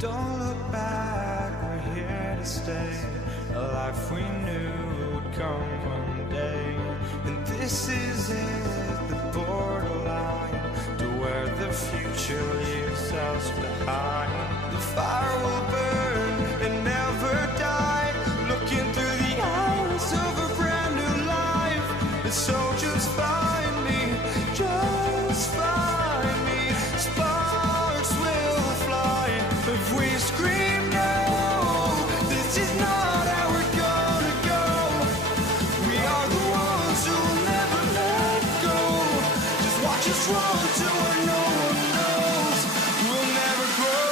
Don't look back, we're here to stay. A life we knew would come one day. And this is it, the borderline to where the future leaves us behind. The fire will burn and never die, looking through the eyes of a brand new life. And so just find me, just find me. Sparks will fly if we scream no. This is not our us run to where no one knows. We'll never grow.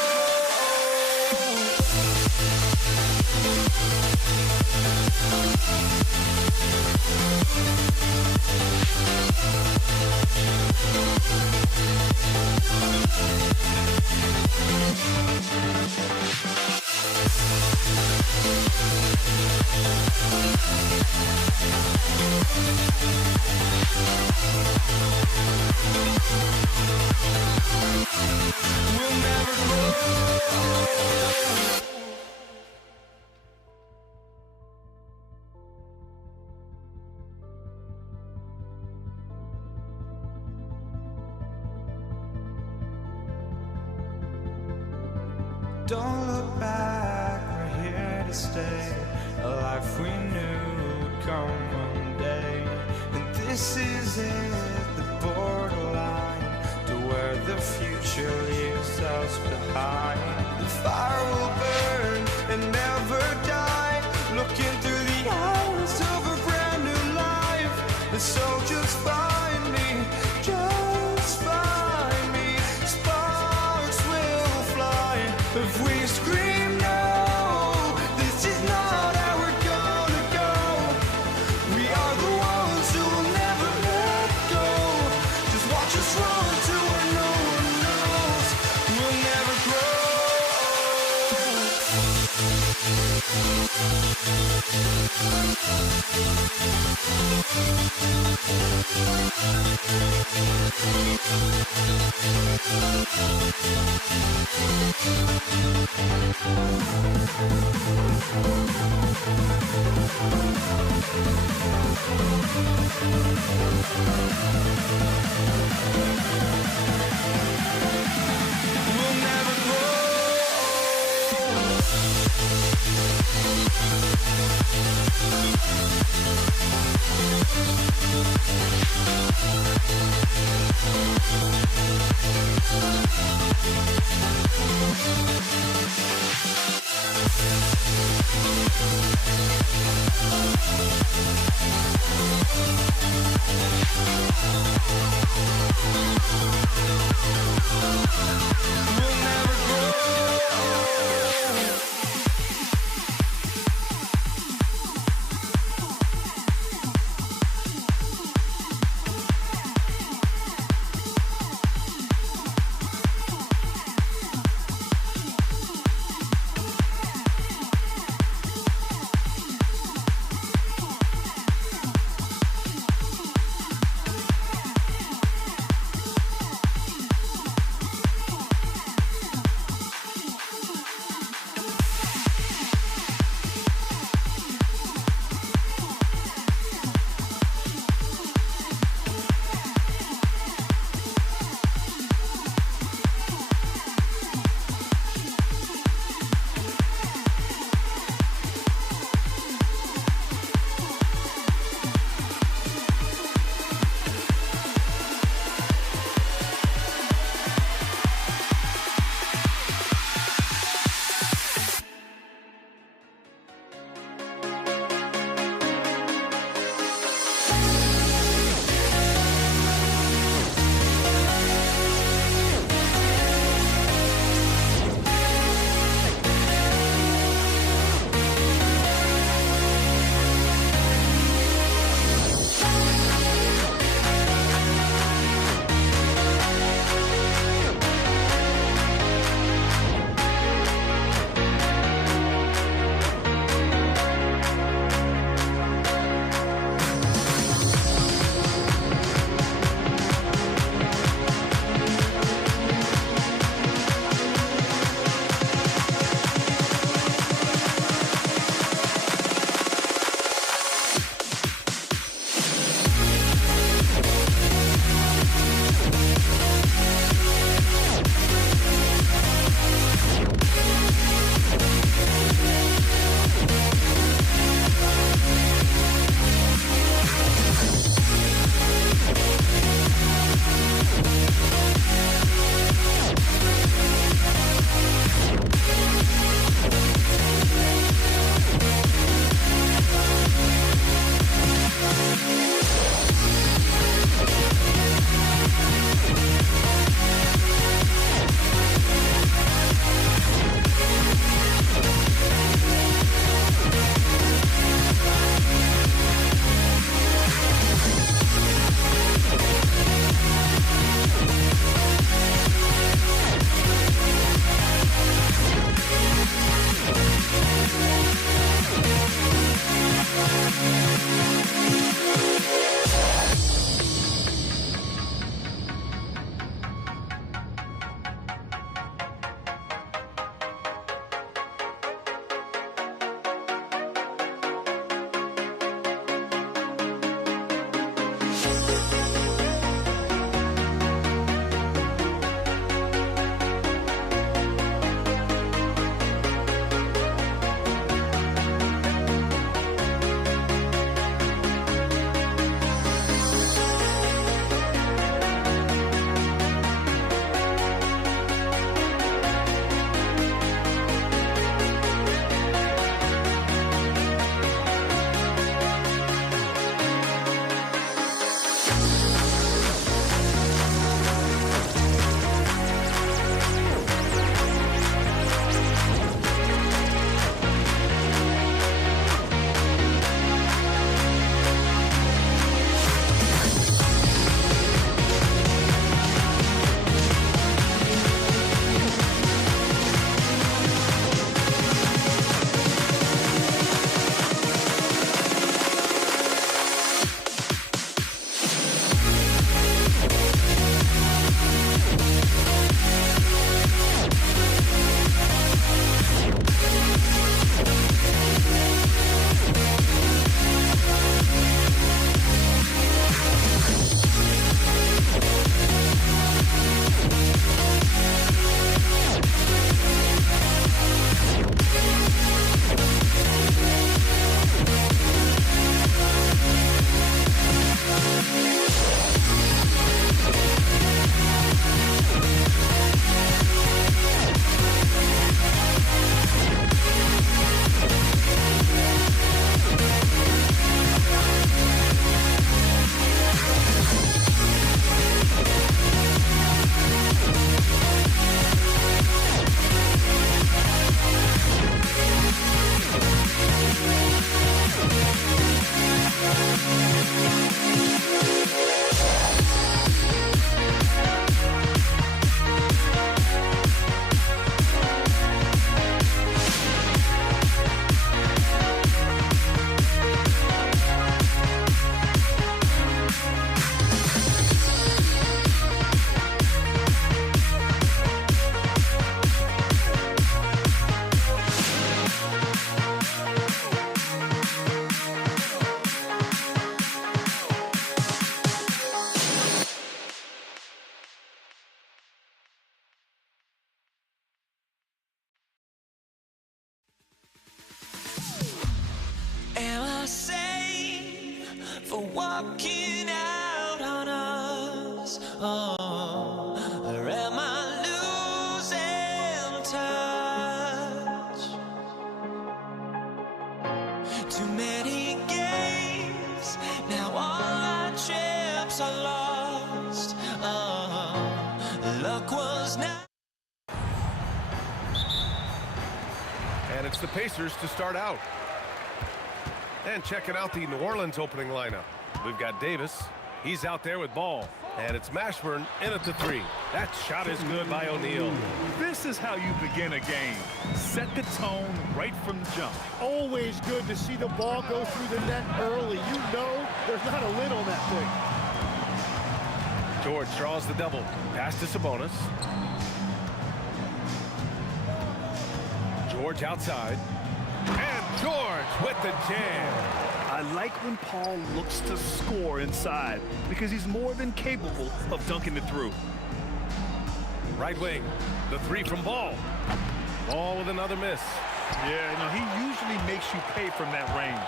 We'll never grow. Don't look back, we're here to stay. A life we knew would come one day. And this is it, the borderline to where the future leaves us behind. The fire will burn and never die, looking through the eyes of a brand new life. And so just find me, just find me. Sparks will fly if we scream no. This is not how we're gonna go. We are the ones who will never let go. Just watch us run to where no one knows. We'll never grow. We'll never grow. We'll never grow. guess I lost. Luck was not. And it's the Pacers to start out. And checking out the New Orleans opening lineup. We've got Davis. He's out there with ball. And it's Mashburn in at the three. That shot is good by O'Neal. This is how you begin a game. Set the tone right from the jump. Always good to see the ball go through the net early. You know there's not a lid on that thing. George draws the double. Pass to Sabonis. George outside. And George with the jam. I like when Paul looks to score inside because he's more than capable of dunking it through. Right wing. The three from Ball. Ball with another miss. Yeah, you know, he usually makes you pay from that range.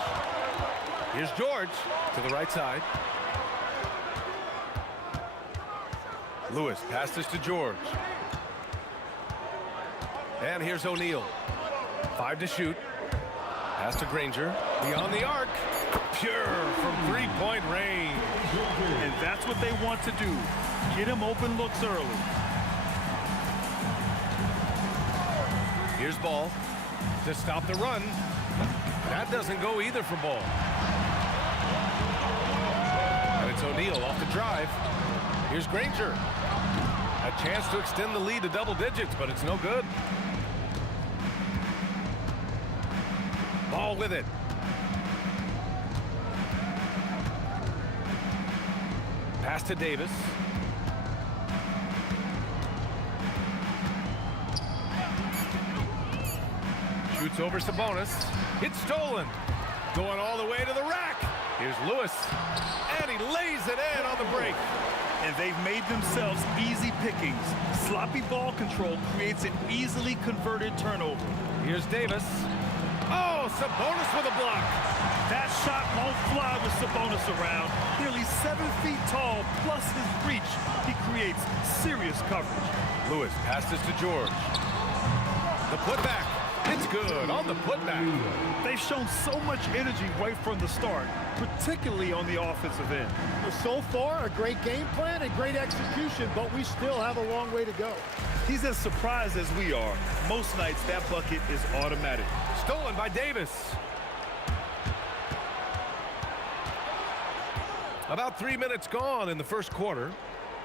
Here's George to the right side. Lewis passes to George. And here's O'Neal. 5 to shoot. Pass to Granger. Beyond the arc. Pure from three-point range. And that's what they want to do. Get him open looks early. Here's Ball to stop the run. That doesn't go either for Ball. And it's O'Neal off the drive. Here's Granger. A chance to extend the lead to double digits, but it's no good. Ball with it. Pass to Davis. Shoots over Sabonis. It's stolen. Going all the way to the rack. Here's Lewis. And he lays it in on the break. And they've made themselves easy pickings. Sloppy ball control creates an easily converted turnover. Here's Davis. Oh, Sabonis with a block. That shot won't fly with Sabonis around. Nearly 7 feet tall, plus his reach. He creates serious coverage. Lewis passes to George. The putback. It's good on the putback. They've shown so much energy right from the start, particularly on the offensive end. So far, a great game plan and great execution, but we still have a long way to go. He's as surprised as we are. Most nights, that bucket is automatic. Stolen by Davis. About 3 minutes gone in the first quarter.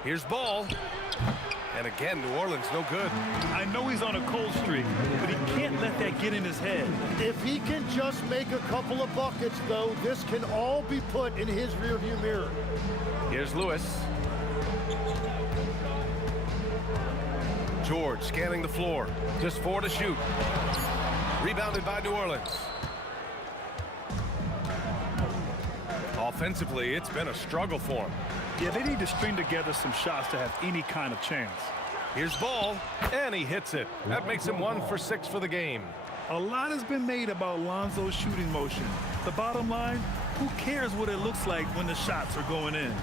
Here's Ball. And again, New Orleans no good. I know he's on a cold streak, but he can't let that get in his head. If he can just make a couple of buckets, though, this can all be put in his rearview mirror. Here's Lewis. George scanning the floor. Just 4 to shoot. Rebounded by New Orleans. Offensively, it's been a struggle for him. Yeah, they need to string together some shots to have any kind of chance. Here's Ball, and he hits it. That makes him 1 for 6 for the game. A lot has been made about Lonzo's shooting motion. The bottom line, who cares what it looks like when the shots are going in?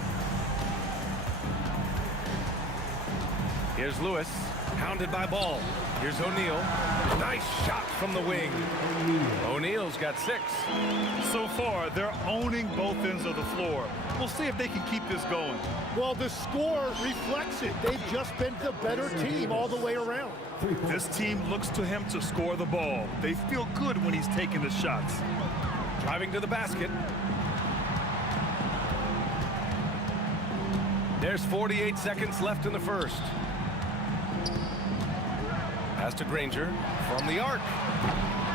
Here's Lewis, hounded by Ball. Here's O'Neal. Nice shot from the wing. O'Neal's got 6. So far, they're owning both ends of the floor. We'll see if they can keep this going. Well, the score reflects it. They've just been the better team all the way around. This team looks to him to score the ball. They feel good when he's taking the shots. Driving to the basket. There's 48 seconds left in the first. Pass to Granger from the arc.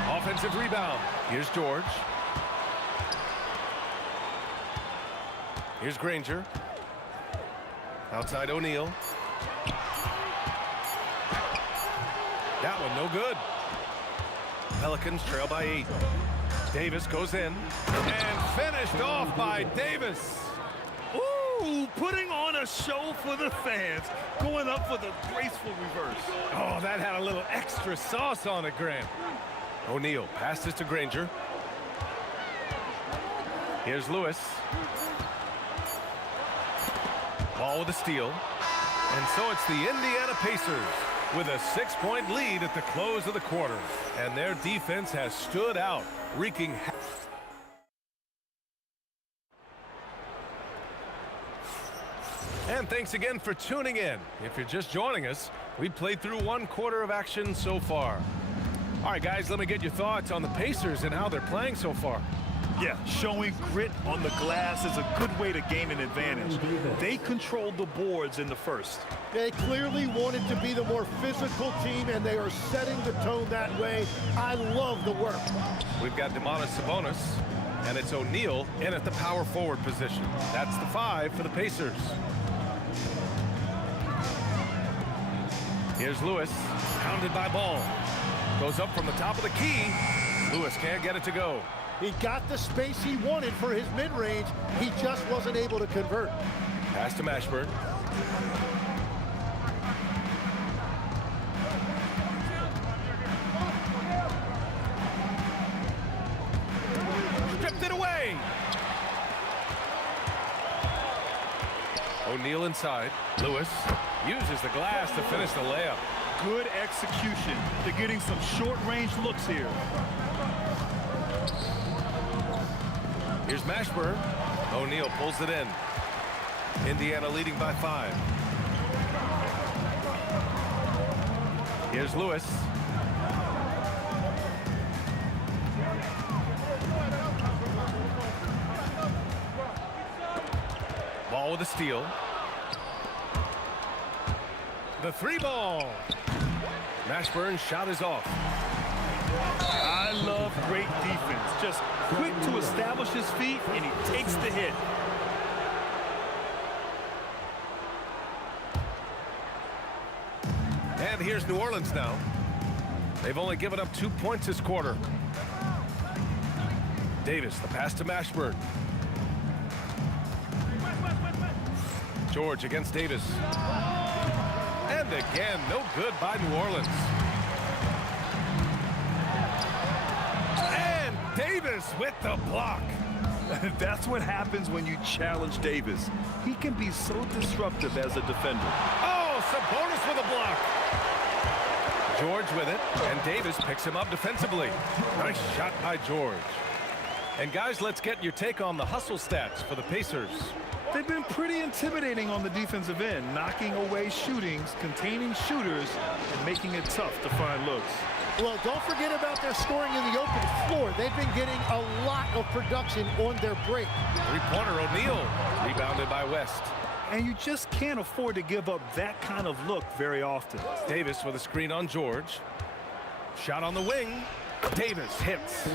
Offensive rebound. Here's George. Here's Granger. Outside O'Neal. That one no good. Pelicans trail by 8. Davis goes in. And finished off by Davis. Ooh, putting on a show for the fans. Going up with a graceful reverse. Oh, that had a little extra sauce on it, Grant. O'Neal passes to Granger. Here's Lewis. Ball with a steal. And so it's the Indiana Pacers with a 6-point lead at the close of the quarter. And their defense has stood out, wreaking And thanks again for tuning in. If you're just joining us, we played through 1 quarter of action so far. All right, guys, let me get your thoughts on the Pacers and how they're playing so far. Yeah, showing grit on the glass is a good way to gain an advantage. They controlled the boards in the first. They clearly wanted to be the more physical team, and they are setting the tone that way. I love the work. We've got Sabonis, and it's O'Neal in at the power forward position. That's the 5 for the Pacers. Here's Lewis, pounded by Ball. Goes up from the top of the key. Lewis can't get it to go. He got the space he wanted for his mid-range. He just wasn't able to convert. Pass to Mashburn. Stripped it away. O'Neal inside. Lewis uses the glass to finish the layup. Good execution. They're getting some short-range looks here. Here's Mashburn. O'Neal pulls it in. Indiana leading by 5. Here's Lewis. Ball with a steal. The 3 ball. Mashburn's shot is off. I love great defense. Just quick to establish his feet, and he takes the hit. And here's New Orleans now. They've only given up 2 points this quarter. Davis, the pass to Mashburn. George against Davis. And again, no good by New Orleans. And Davis with the block. That's what happens when you challenge Davis. He can be so disruptive as a defender. Oh, Sabonis with a block. George with it, and Davis picks him up defensively. Nice shot by George. And guys, let's get your take on the hustle stats for the Pacers. They've been pretty intimidating on the defensive end, knocking away shootings, containing shooters, and making it tough to find looks. Well, don't forget about their scoring in the open floor. They've been getting a lot of production on their break. 3-pointer O'Neal, rebounded by West. And you just can't afford to give up that kind of look very often. Davis with a screen on George. Shot on the wing. Davis hits.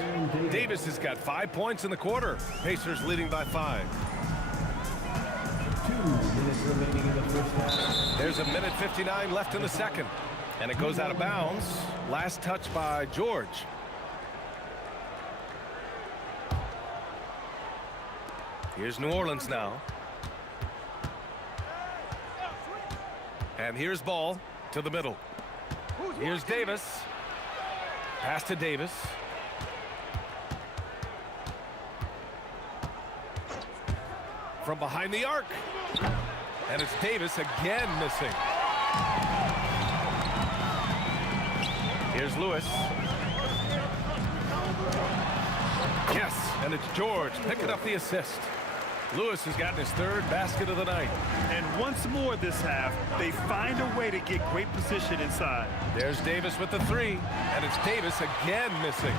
Davis has got 5 points in the quarter. Pacers leading by 5. 2 minutes remaining in the first half. There's a minute 59 left in the second. And it goes out of bounds. Last touch by George. Here's New Orleans now. And here's Ball to the middle. Here's Davis. Pass to Davis. From behind the arc. And it's Davis again missing. Here's Lewis. Yes, and it's George picking up the assist. Lewis has gotten his 3rd basket of the night. And once more this half, they find a way to get great position inside. There's Davis with the 3, and it's Davis again missing.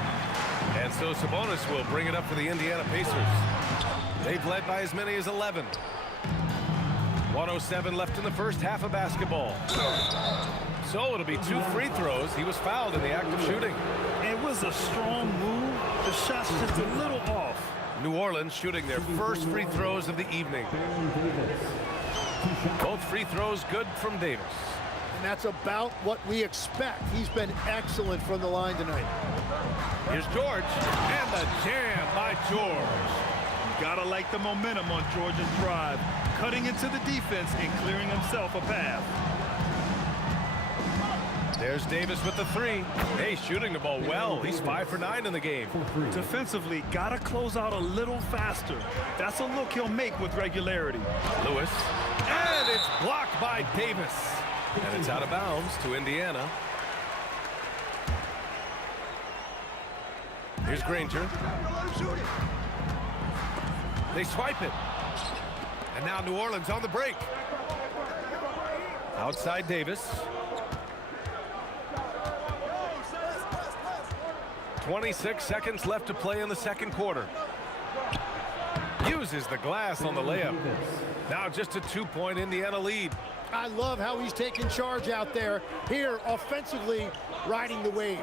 And so Sabonis will bring it up for the Indiana Pacers. They've led by as many as 11. 1:07 left in the first half of basketball. So it'll be 2 free throws. He was fouled in the act of shooting. It was a strong move. The shot's just a little off. New Orleans shooting their first free throws of the evening. Both free throws good from Davis. And that's about what we expect. He's been excellent from the line tonight. Here's George, and the jam by George. Gotta like the momentum on Georgia's drive, cutting into the defense and clearing himself a path. There's Davis with the 3. Hey, shooting the ball well. He's 5 for 9 in the game. Defensively, gotta close out a little faster. That's a look he'll make with regularity. Lewis, and it's blocked by Davis. And it's out of bounds to Indiana. Here's Granger. They swipe it. And now New Orleans on the break. Outside Davis. 26 seconds left to play in the second quarter. Uses the glass on the layup. Now just a 2-point Indiana lead. I love how he's taking charge out there. Here, offensively, riding the wave.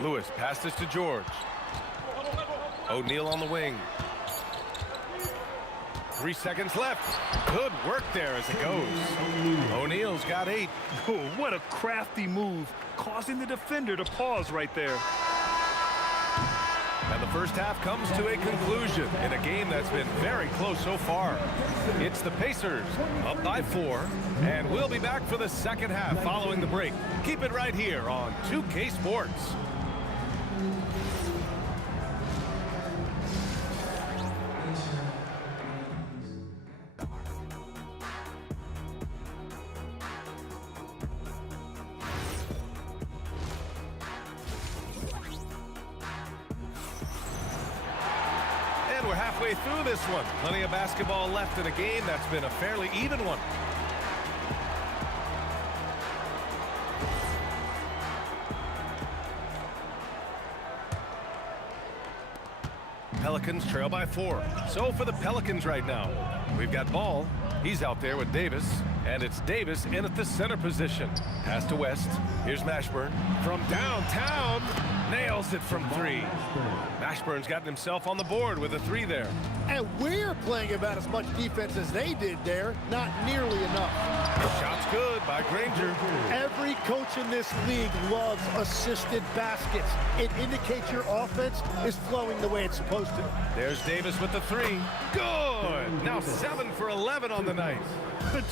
Lewis passes to George. O'Neal on the wing. 3 seconds left. Good work there as it goes. O'Neal's got 8. Oh, what a crafty move, causing the defender to pause right there. And the first half comes to a conclusion in a game that's been very close so far. It's the Pacers up by 4, and we'll be back for the second half following the break. Keep it right here on 2K Sports. We're halfway through this one. Plenty of basketball left in a game that's been a fairly even one. Pelicans trail by 4. So for the Pelicans right now, we've got Ball. He's out there with Davis, and it's Davis in at the center position. Pass to West. Here's Mashburn from downtown. Nails it from 3. Mashburn's gotten himself on the board with a 3 there. And we're playing about as much defense as they did there. Not nearly enough. Shot's good by Granger. Every coach in this league loves assisted baskets. It indicates your offense is flowing the way it's supposed to. There's Davis with the 3. Good. Now 7 for 11 on the night.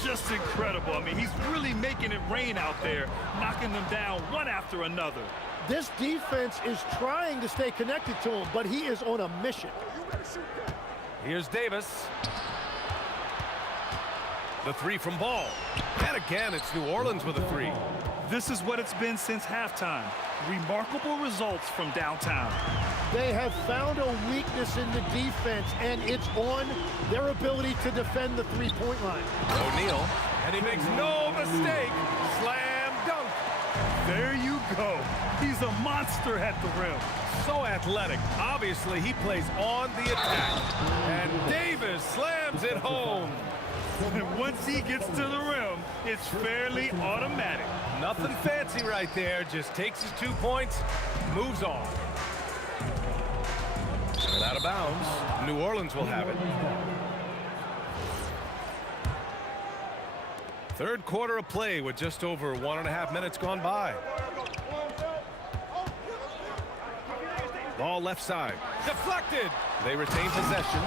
Just incredible. I mean, he's really making it rain out there, knocking them down one after another. This defense is trying to stay connected to him, but he is on a mission. Here's Davis. The 3 from Ball. And again, it's New Orleans with a 3. This is what it's been since halftime. Remarkable results from downtown. They have found a weakness in the defense, and it's on their ability to defend the three-point line. O'Neal, and he makes no mistake. Slam dunk. There you go. He's a monster at the rim. So athletic. Obviously, he plays on the attack. And Davis slams it home. And once he gets to the rim, it's fairly automatic. Nothing fancy right there. Just takes his 2 points, moves on. And out of bounds, New Orleans will have it. Third quarter of play with just over 1.5 minutes gone by. Ball left side. Deflected. They retain possession.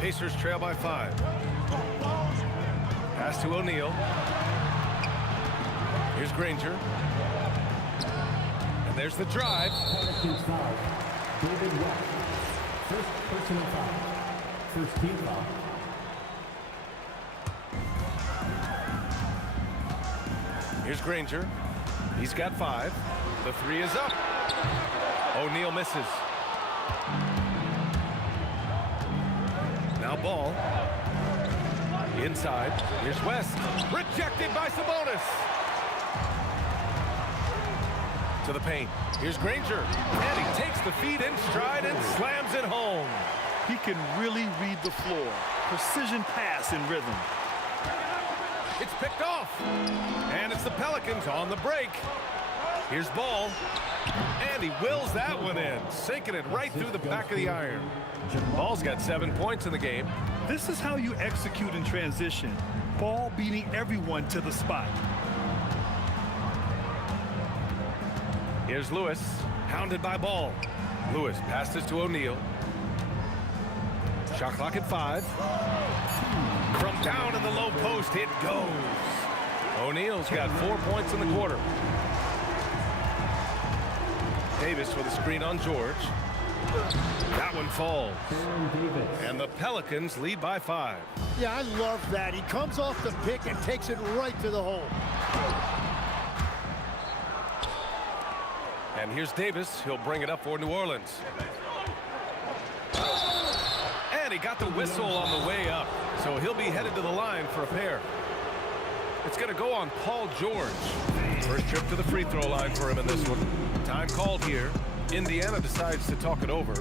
Pacers trail by 5. Pass to O'Neal. Here's Granger. And there's the drive. David West. First personal foul. First team foul. Here's Granger. He's got 5. The 3 is up. O'Neal misses. Now Ball. Inside. Here's West. Rejected by Sabonis. To the paint. Here's Granger. And he takes the feed in stride and slams it home. He can really read the floor. Precision pass in rhythm. It's picked off. And it's the Pelicans on the break. Here's Ball. And he wills that one in, sinking it right through the back of the iron. Ball's got 7 points in the game. This is how you execute in transition. Ball beating everyone to the spot. Here's Lewis, hounded by Ball. Lewis passes to O'Neal. Shot clock at 5. From down in the low post, it goes. O'Neal's got 4 points in the quarter. Davis with a screen on George. That one falls. And the Pelicans lead by 5. Yeah, I love that. He comes off the pick and takes it right to the hole. And here's Davis. He'll bring it up for New Orleans. And he got the whistle on the way up. So he'll be headed to the line for a pair. It's going to go on Paul George. First trip to the free throw line for him in this one. Time called here. Indiana decides to talk it over.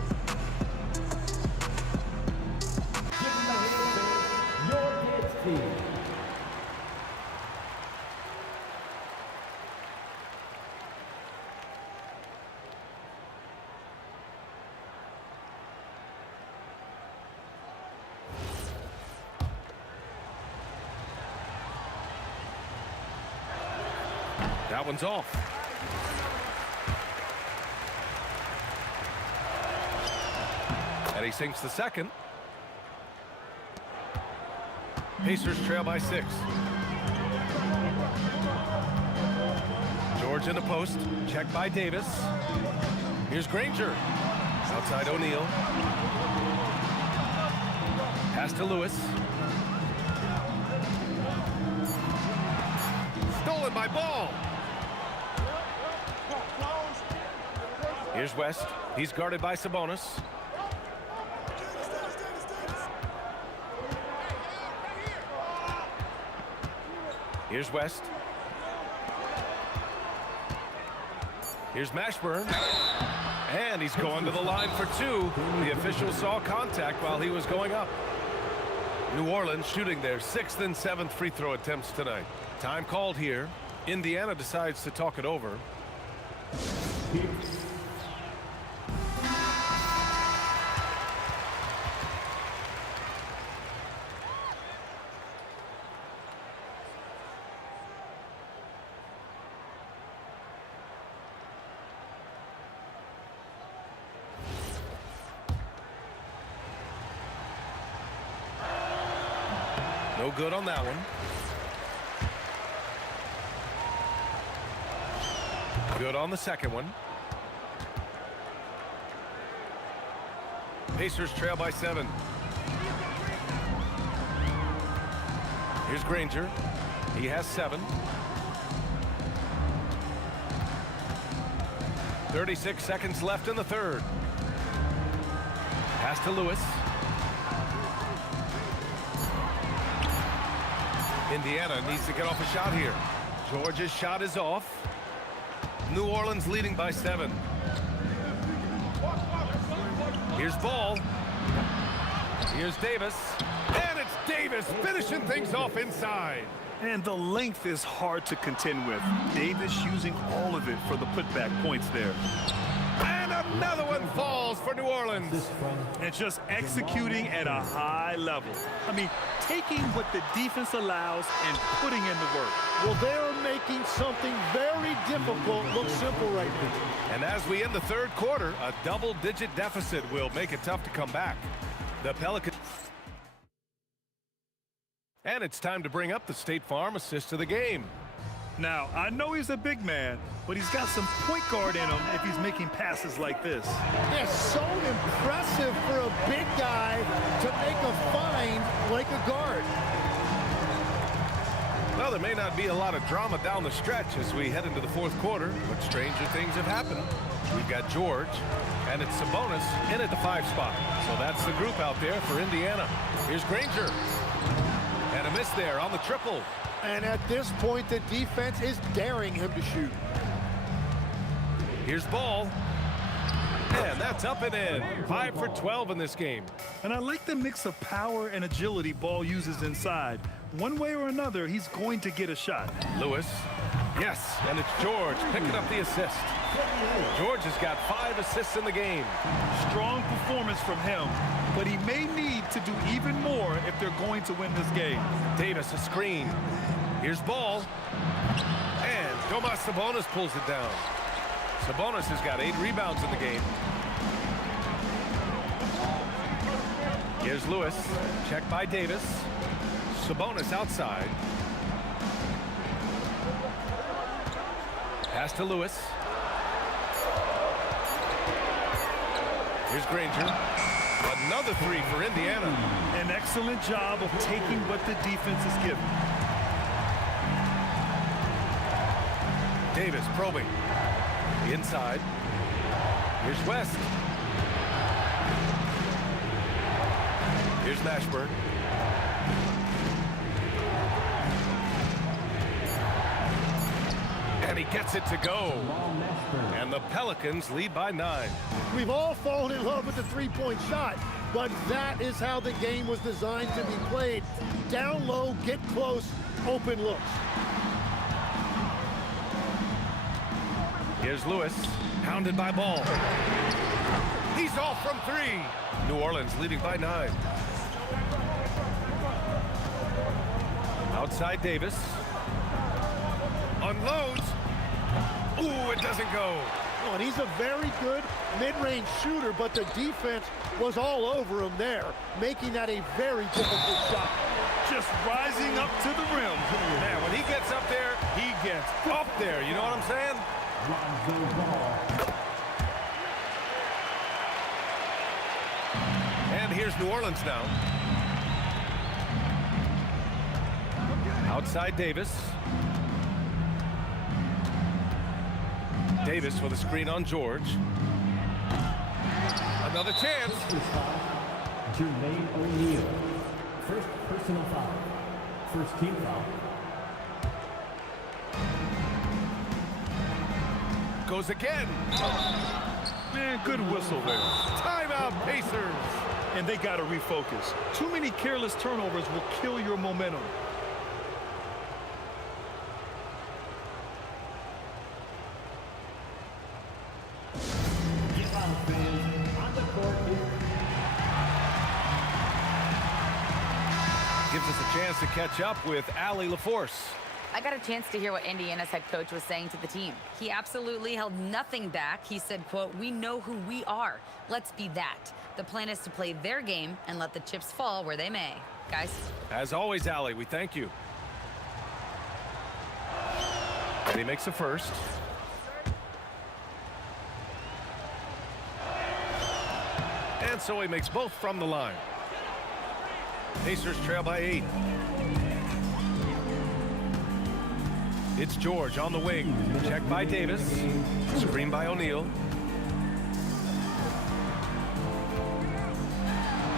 That one's off. And he sinks the second. Pacers trail by 6. George in the post. Checked by Davis. Here's Granger. Outside O'Neal. Pass to Lewis. Stolen by Ball. Here's West. He's guarded by Sabonis. Here's West. Here's Mashburn. And he's going to the line for 2. The official saw contact while he was going up. New Orleans shooting their 6th and 7th free throw attempts tonight. Time called here. Indiana decides to talk it over. No good on that one. Good on the second one. Pacers trail by 7. Here's Granger. He has 7. 36 seconds left in the third. Pass to Lewis. Indiana needs to get off a shot here. George's shot is off. New Orleans leading by 7. Here's Ball. Here's Davis. And it's Davis finishing things off inside. And the length is hard to contend with. Davis using all of it for the putback points there. And another one falls for New Orleans. And just executing at a high level. I mean, taking what the defense allows and putting in the work. Well, they're making something very difficult look simple right now. And as we end the third quarter, a double-digit deficit will make it tough to come back. The Pelicans. And it's time to bring up the State Farm assist of the game. Now, I know he's a big man, but he's got some point guard in him if he's making passes like this. It's so impressive for a big guy to make a find like a guard. Well, there may not be a lot of drama down the stretch as we head into the fourth quarter, but stranger things have happened. We've got George, and it's Sabonis in at the 5 spot. So that's the group out there for Indiana. Here's Granger. And a miss there on the triple. And at this point, the defense is daring him to shoot. Here's Ball. And that's up and in. 5 for 12 in this game. And I like the mix of power and agility Ball uses inside. One way or another, he's going to get a shot. Lewis. Yes, and it's George picking up the assist. George has got 5 assists in the game. Strong performance from him, but he may need to do even more if they're going to win this game. Davis, a screen. Here's Ball. And Domas Sabonis pulls it down. Sabonis has got 8 rebounds in the game. Here's Lewis. Checked by Davis. Sabonis outside. Pass to Lewis. Here's Granger. Another 3 for Indiana. An excellent job of taking what the defense is given. Davis probing. Inside. Here's West. Here's Mashburn. And he gets it to go. And the Pelicans lead by 9. We've all fallen in love with the three-point shot, but that is how the game was designed to be played. Down low, get close, open looks. Here's Lewis, hounded by Ball. He's off from 3. New Orleans leading by 9. Outside Davis. Unloads. Ooh, it doesn't go. Oh, and he's a very good mid-range shooter, but the defense was all over him there, making that a very difficult shot. Just rising up to the rim. Man, when he gets up there, he gets up there. You know what I'm saying? And here's New Orleans now. Outside Davis. Davis with a screen on George. Another chance. Jermaine O'Neal. First personal foul. First team foul. Goes again. Man, good whistle there. Timeout, Pacers. And they got to refocus. Too many careless turnovers will kill your momentum. Gives us a chance to catch up with Allie LaForce. I got a chance to hear what Indiana's head coach was saying to the team. He absolutely held nothing back. He said, quote, "We know who we are. Let's be that. The plan is to play their game and let the chips fall where they may." Guys. As always, Allie, we thank you. And he makes the first. And so he makes both from the line. Pacers trail by 8. It's George on the wing. Checked by Davis. Screen by O'Neal.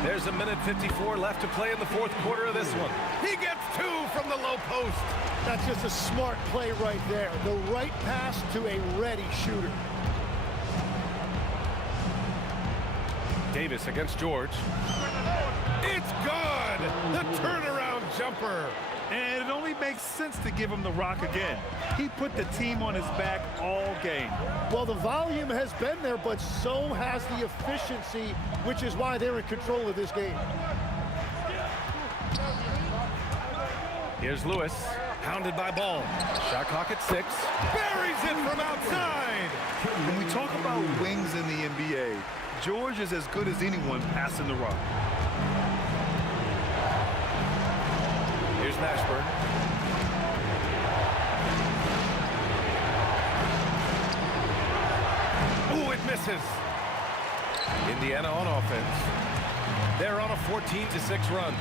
There's a minute 54 left to play in the fourth quarter of this one. He gets 2 from the low post. That's just a smart play right there. The right pass to a ready shooter. Davis against George. It's good! The turnaround jumper. And it only makes sense to give him the rock again. He put the team on his back all game. Well, the volume has been there, but so has the efficiency, which is why they're in control of this game. Here's Lewis, hounded by Ball. Shot clock at 6. Buries it from outside. When we talk about wings in the NBA, George is as good as anyone passing the rock. Here's Mashburn. Ooh, it misses. Indiana on offense. They're on a 14-6 run.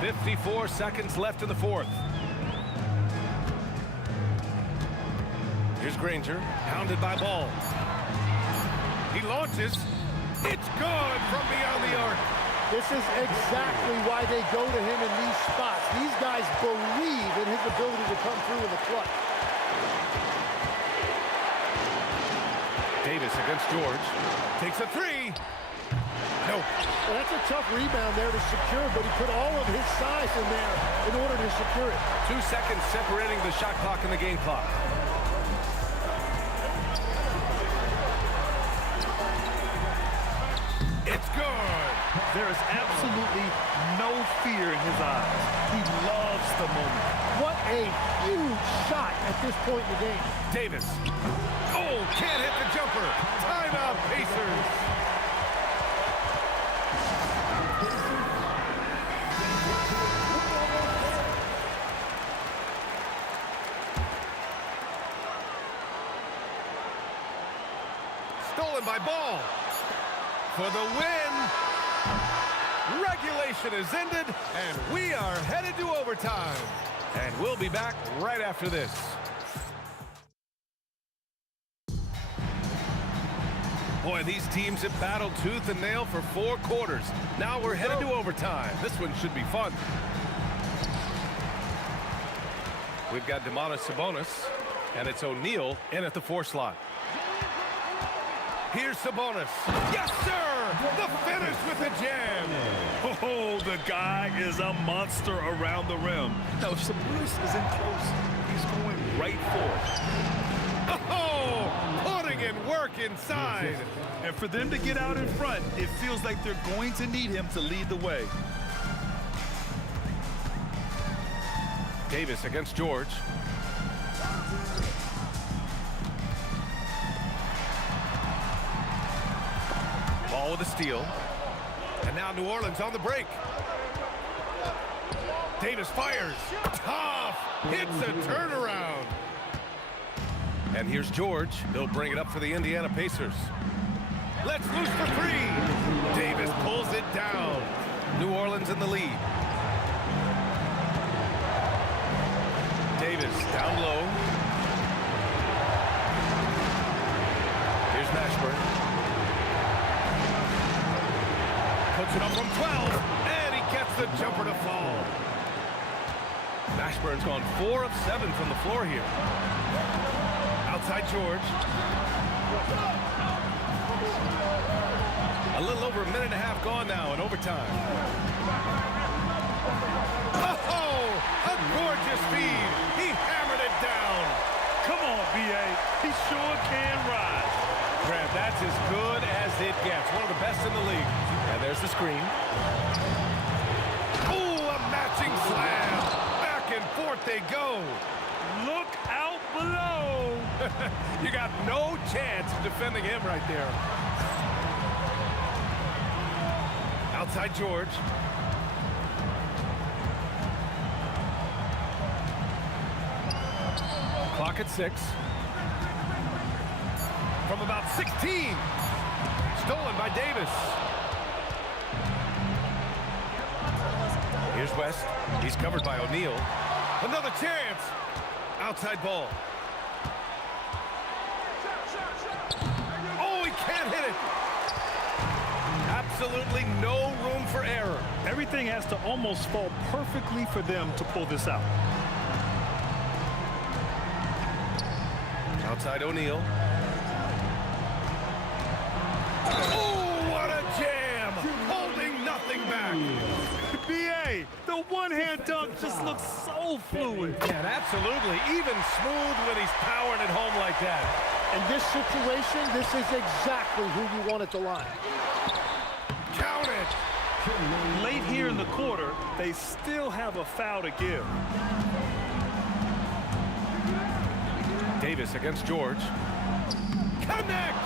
54 seconds left in the fourth. Here's Granger, hounded by Ball. He launches. It's good from beyond the arc. This is exactly why they go to him in these spots. These guys believe in his ability to come through in the clutch. Davis against George. Takes a 3. No. Well, that's a tough rebound there to secure, but he put all of his size in there in order to secure it. 2 seconds separating the shot clock and the game clock. It's good. There is absolutely no fear in his eyes. He loves the moment. What a huge shot at this point in the game. Davis. Oh, can't hit the jumper. Timeout, Pacers. Stolen by Ball. For the win. Regulation is ended, and we are headed to overtime. And we'll be back right after this. Boy, these teams have battled tooth and nail for 4 quarters. Now we're headed to overtime. This one should be fun. We've got Sabonis, and it's O'Neal in at the 4 slot. Here's Sabonis. Yes, sir! The finish with the jam! Oh, the guy is a monster around the rim. Now, if Sabonis is in close, he's going right for it. Oh, putting in work inside. And for them to get out in front, it feels like they're going to need him to lead the way. Davis against George. Ball with a steal. And now New Orleans on the break. Davis fires. Tough. Hits a turnaround. And here's George. He'll bring it up for the Indiana Pacers. Let's loose for 3. Davis pulls it down. New Orleans in the lead. Davis down low. Here's Mashburn. Puts it up from 12, and he gets the jumper to fall. Mashburn's gone 4 of 7 from the floor here. Outside George. A little over a minute and a half gone now in overtime. Oh, a gorgeous feed. He hammered it down. Come on, B.A. He sure can rise. Grant, that's as good as it gets. One of the best in the league. And there's the screen. Oh, a matching slam. Back and forth they go. Look out below. You got no chance of defending him right there. Outside George. Clock at 6. From about 16. Stolen by Davis. Here's West. He's covered by O'Neal. Another chance. Outside ball. Oh, he can't hit it. Absolutely no room for error. Everything has to almost fall perfectly for them to pull this out. Outside O'Neal. Oh, what a jam! Holding nothing back. B.A., the one-hand dunk just looks so fluid. And absolutely, even smooth when he's powering it home like that. In this situation, this is exactly who you want at the line. Count it! Late here in the quarter, they still have a foul to give. Davis against George. Connects!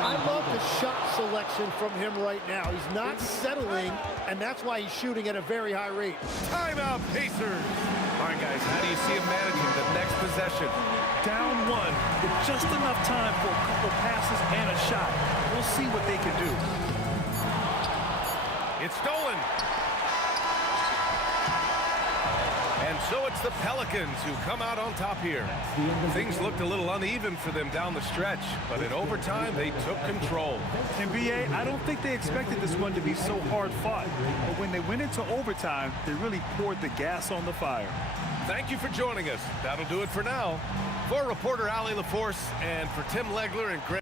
I love the shot selection from him right now. He's not settling, and that's why he's shooting at a very high rate. Timeout, Pacers! All right, guys, how do you see him managing the next possession? Down 1 with just enough time for a couple passes and a shot. We'll see what they can do. It's stolen. And so it's the Pelicans who come out on top here. Things looked a little uneven for them down the stretch, but in overtime, they took control. And B.A., I don't think they expected this one to be so hard fought. But when they went into overtime, they really poured the gas on the fire. Thank you for joining us. That'll do it for now. For reporter Allie LaForce and for Tim Legler and Greg.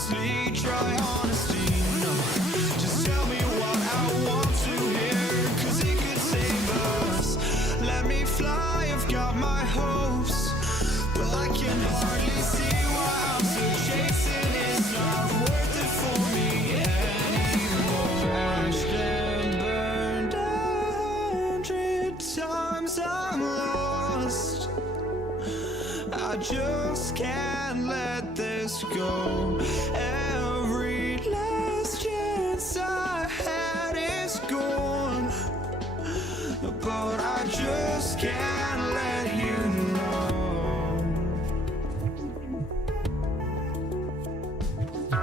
honestly, try honesty. No, just tell me what I want to hear, 'cause it could save us. Let me fly, I've got my hopes, but I can hardly see why I'm still chasing. It's not worth it for me anymore. Crashed and burned 100 times, I'm lost. I just can't let this go. Every last chance I had is gone, but I just can't let you know. I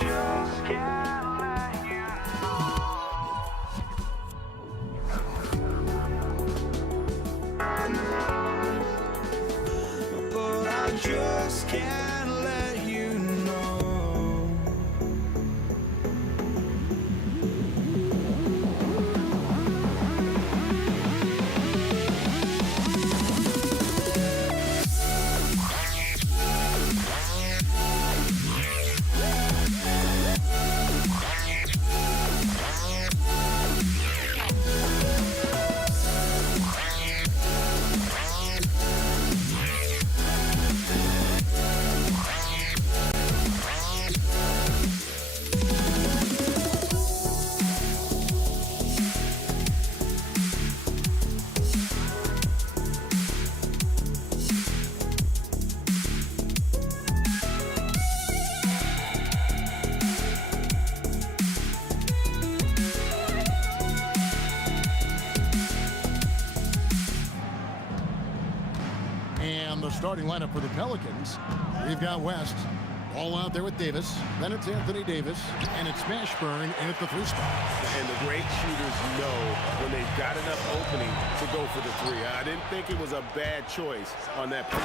just can't let you know. But I just can't let you know. And the starting lineup for the Pelicans, we've got West all out there with Davis. Then it's Anthony Davis, and it's Mashburn in at the 3 spot. And the great shooters know when they've got enough opening to go for the 3. I didn't think it was a bad choice on that play.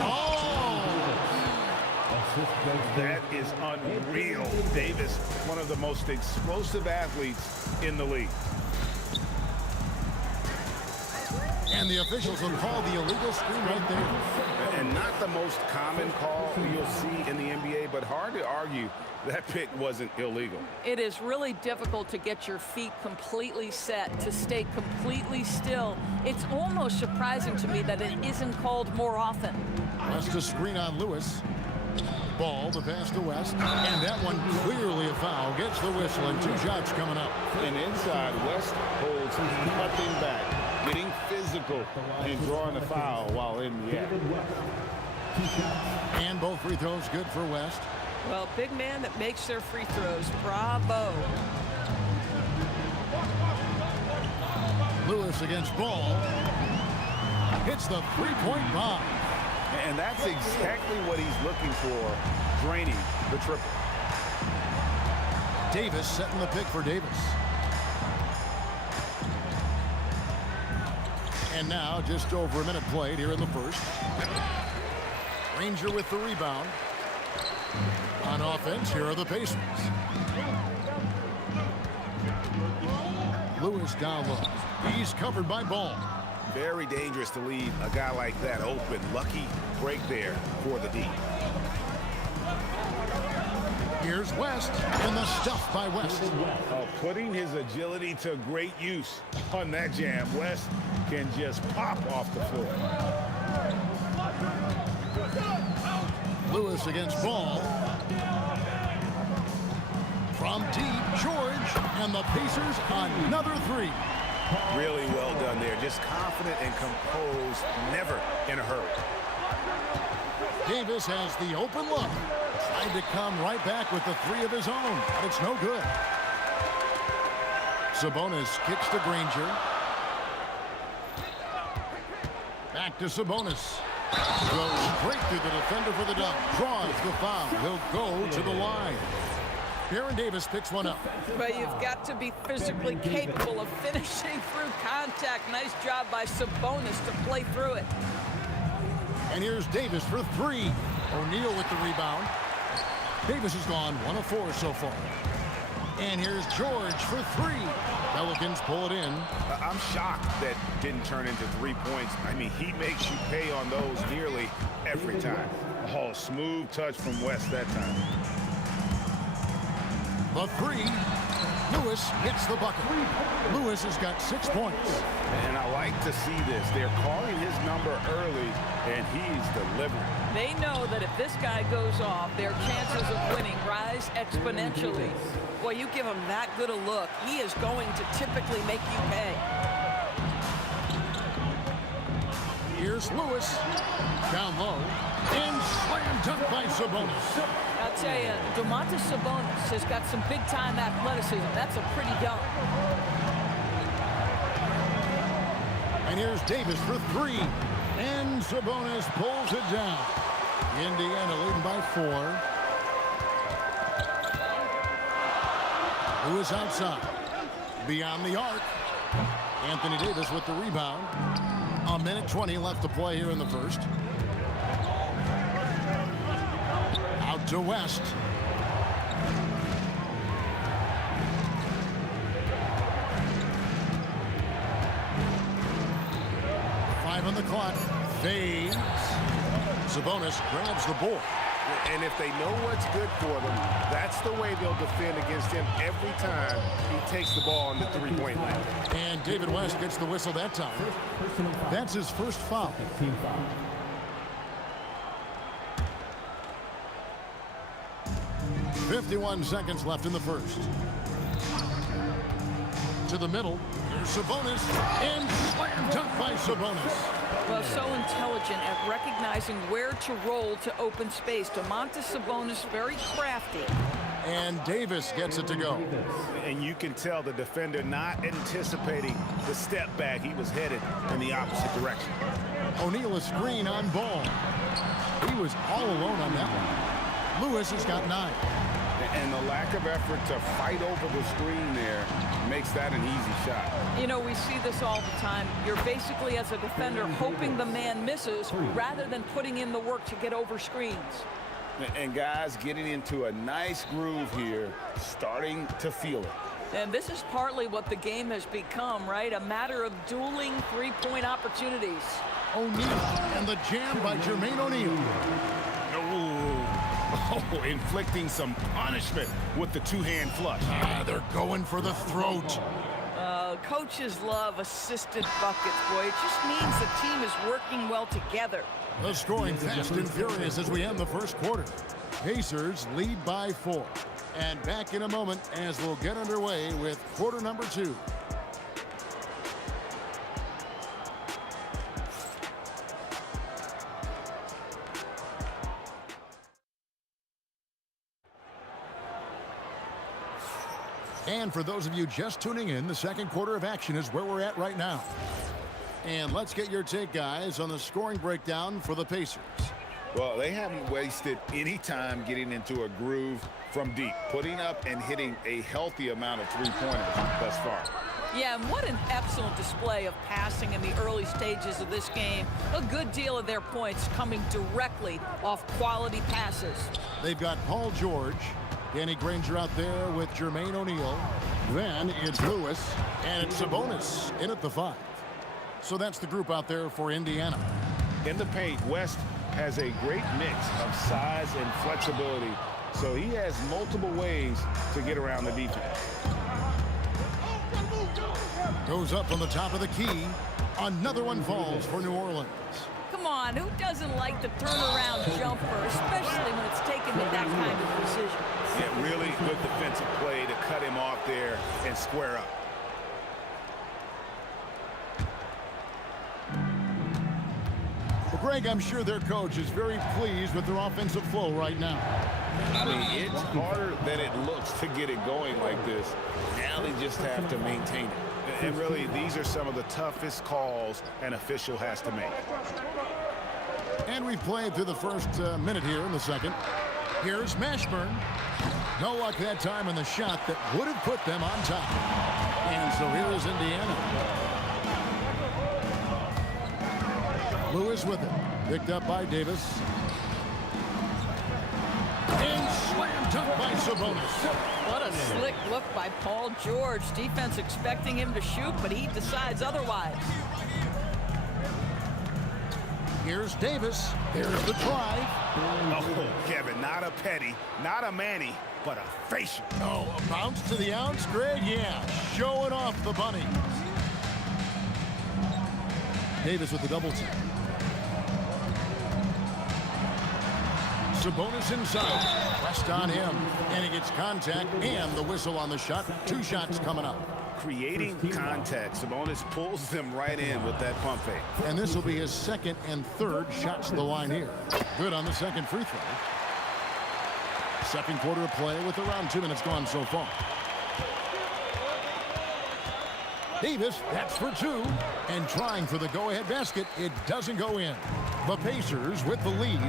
That is unreal. Davis, one of the most explosive athletes in the league. And the officials will call the illegal screen right there. And not the most common call you'll see in the NBA, but hard to argue that pick wasn't illegal. It is really difficult to get your feet completely set, to stay completely still. It's almost surprising to me that it isn't called more often. West to screen on Lewis. Ball, the pass to West. And that one clearly a foul. Gets the whistle, and 2 shots coming up. And inside, West holds nothing back, getting physical and drawing the foul while in the act. And both free throws good for West. Well, big man that makes their free throws. Bravo. Lewis against Ball. Hits the 3-point bomb. And that's exactly what he's looking for, draining the triple. Davis setting the pick for Davis. And now just over a minute played here in the first. Ranger with the rebound. On offense, here are the Pacers. Lewis down low. He's covered by Ball. Very dangerous to leave a guy like that open. Lucky break there for the D. Here's West, and the stuff by West. Putting his agility to great use on that jam. West can just pop off the floor. Lewis against Ball. From deep, George, and the Pacers another 3. Really well done there. Just confident and composed, never in a hurry. Davis has the open look. Tried to come right back with the 3 of his own, but it's no good. Sabonis kicks to Granger. Back to Sabonis. Goes straight through the defender for the dunk. Draws the foul. He'll go to the line. Aaron Davis picks one up. But you've got to be physically capable of finishing through contact. Nice job by Sabonis to play through it. And here's Davis for 3. O'Neal with the rebound. Davis has gone 1 of 4 so far. And here's George for 3. Pelicans pull it in. I'm shocked that didn't turn into 3 points. I mean, he makes you pay on those nearly every time. Oh, smooth touch from West that time. The three. Lewis hits the bucket. Lewis has got 6 points. And I like to see this. They're calling his number early, and he's delivering. They know that if this guy goes off, their chances of winning rise exponentially. Boy, you give him that good a look, he is going to typically make you pay. Here's Lewis. Down low. And slam dunk by Sabonis. I'll tell you, Domantas Sabonis has got some big-time athleticism. That's a pretty dunk. And here's Davis for three. And Sabonis pulls it down. Indiana leading by 4. Lewis outside. Beyond the arc. Anthony Davis with the rebound. 1:20 left to play here in the first. Out to West. Five on the clock. Fades. Sabonis grabs the board. And if they know what's good for them, that's the way they'll defend against him every time he takes the ball on the three-point line. And David West gets the whistle that time. That's his first foul. Team foul. 51 seconds left in the first. To the middle. Here's Sabonis. And slam dunk by Sabonis. Well, so intelligent at recognizing where to roll to open space. Domantas Sabonis, very crafty. And Davis gets it to go. And you can tell the defender not anticipating the step back. He was headed in the opposite direction. O'Neal a screen on ball. He was all alone on that one. Lewis has got 9. And the lack of effort to fight over the screen there makes that an easy shot. You know, we see this all the time. You're basically, as a defender, hoping the man misses rather than putting in the work to get over screens. And guys getting into a nice groove here, starting to feel it. And this is partly what the game has become, right? A matter of dueling three-point opportunities. O'Neal and the jam by Jermaine O'Neal. Oh, inflicting some punishment with the two-hand flush. They're going for the throat. Coaches love assisted buckets, boy. It just means the team is working well together. The scoring fast and furious as we end the first quarter. Pacers lead by 4. And back in a moment as we'll get underway with quarter number 2. And for those of you just tuning in, the second quarter of action is where we're at right now. And let's get your take, guys, on the scoring breakdown for the Pacers. Well, they haven't wasted any time getting into a groove from deep, putting up and hitting a healthy amount of three-pointers thus far. Yeah, and what an excellent display of passing in the early stages of this game. A good deal of their points coming directly off quality passes. They've got Paul George, Danny Granger out there with Jermaine O'Neal. Then it's Lewis, and it's Sabonis in at the 5. So that's the group out there for Indiana. In the paint, West has a great mix of size and flexibility, so he has multiple ways to get around the defense. Goes up on the top of the key. Another one falls for New Orleans. Come on, who doesn't like the turnaround jumper, especially when it's taken with that kind of precision? Yeah, really good defensive play to cut him off there and square up. Well, Greg, I'm sure their coach is very pleased with their offensive flow right now. I mean, it's harder than it looks to get it going like this. Now they just have to maintain it. And really, these are some of the toughest calls an official has to make. And we've played through the first minute here in the second. Here's Mashburn. No luck that time in the shot that would have put them on top. And so here is Indiana. Lewis with it. Picked up by Davis. And slam Dunk by Sabonis. What a slick look by Paul George. Defense expecting him to shoot, but he decides otherwise. Here's Davis. Here's the drive. Oh, Kevin, not a petty, not a Manny, but a facial. Oh, a bounce to the ounce, Greg? Yeah, showing off the bunny. Davis with the double team. Sabonis inside. Pressed on him. And he gets contact and the whistle on the shot. 2 shots coming up. Creating contact. Sabonis pulls them right in with that pump fake. And this will be his second and third shots to the line here. Good on the second free throw. Second quarter of play with around 2 minutes gone so far. Davis, that's for 2. And trying for the go-ahead basket. It doesn't go in. The Pacers with the lead.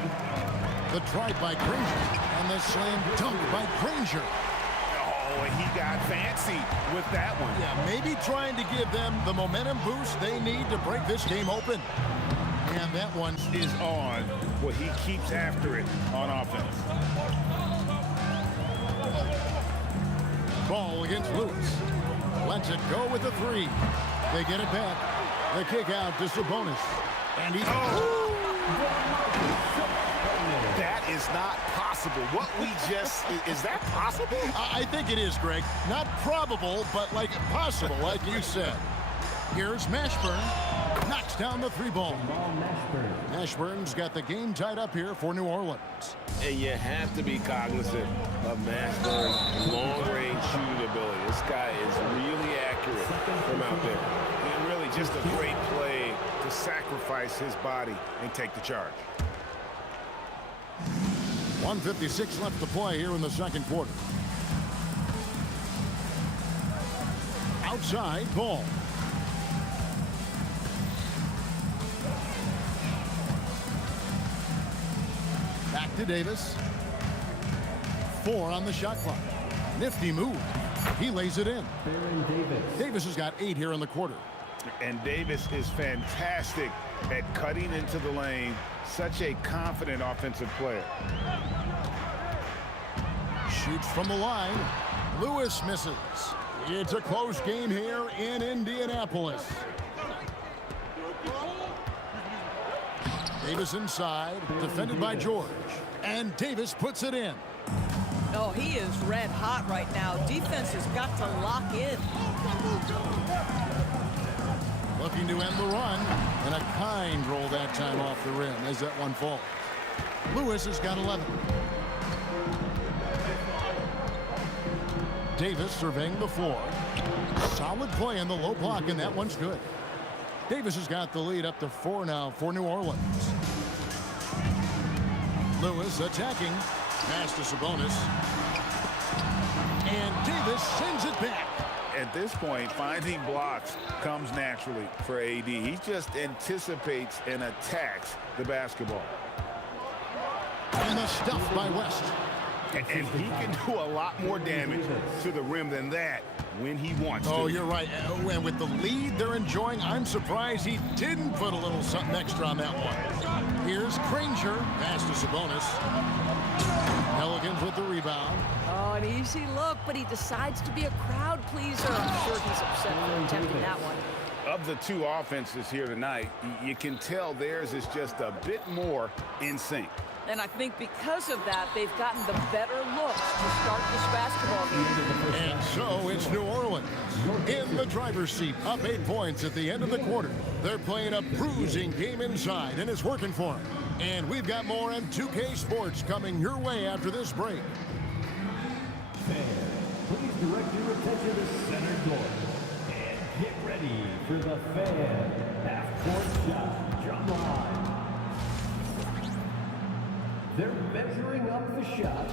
The drive by Granger. And the slam dunk by Granger. Oh, and he got fancy with that one. Yeah, maybe trying to give them the momentum boost they need to break this game open. And that one Is on. Well, he keeps after it on offense. Ball against Lewis. Lets it go with the 3. They get it back. The kick out to Sabonis. And he's... That is not possible. What we just... Is that possible? I think it is, Greg. Not probable, but like possible, like you said. Here's Mashburn. Knocks down the 3-ball. Mashburn's got the game tied up here for New Orleans. And you have to be cognizant of Mashburn's long-range shooting ability. This guy is really accurate from out there. And really just a great play to sacrifice his body and take the charge. 1:56 left to play here in the second quarter. Outside, Ball. Back to Davis. 4 on the shot clock. Nifty move. He lays it in. Davis has got 8 here in the quarter. And Davis is fantastic at cutting into the lane. Such a confident offensive player. Shoots from the line. Lewis misses. It's a close game here in Indianapolis. Davis inside, defended by George. And Davis puts it in. Oh, he is red hot right now. Defense has got to lock in. Looking to end the run. And a kind roll that time off the rim as that one falls. Lewis has got 11. Davis surveying the floor. Solid play in the low block, and that one's good. Davis has got the lead up to 4 now for New Orleans. Lewis attacking. Pass to Sabonis. And Davis sends it back. At this point, finding blocks comes naturally for AD. He just anticipates and attacks the basketball. And the stuff by West. And he can do a lot more damage to the rim than that when he wants to. Oh, you're right. And with the lead they're enjoying, I'm surprised he didn't put a little something extra on that one. Here's Granger. Pass to Sabonis. Pelicans with the rebound. Oh, an easy look, but he decides to be a crowd pleaser. I'm sure he's upset for attempting that one. Of the 2 offenses here tonight, you can tell theirs is just a bit more in sync. And I think because of that, they've gotten the better looks to start this basketball game. And so it's New Orleans in the driver's seat, up 8 points at the end of the quarter. They're playing a bruising game inside, and it's working for them. And we've got more M2K Sports coming your way after this break. Fans, please direct your attention to center court. And get ready for the fan half-court shot drum line. They're measuring up the shot.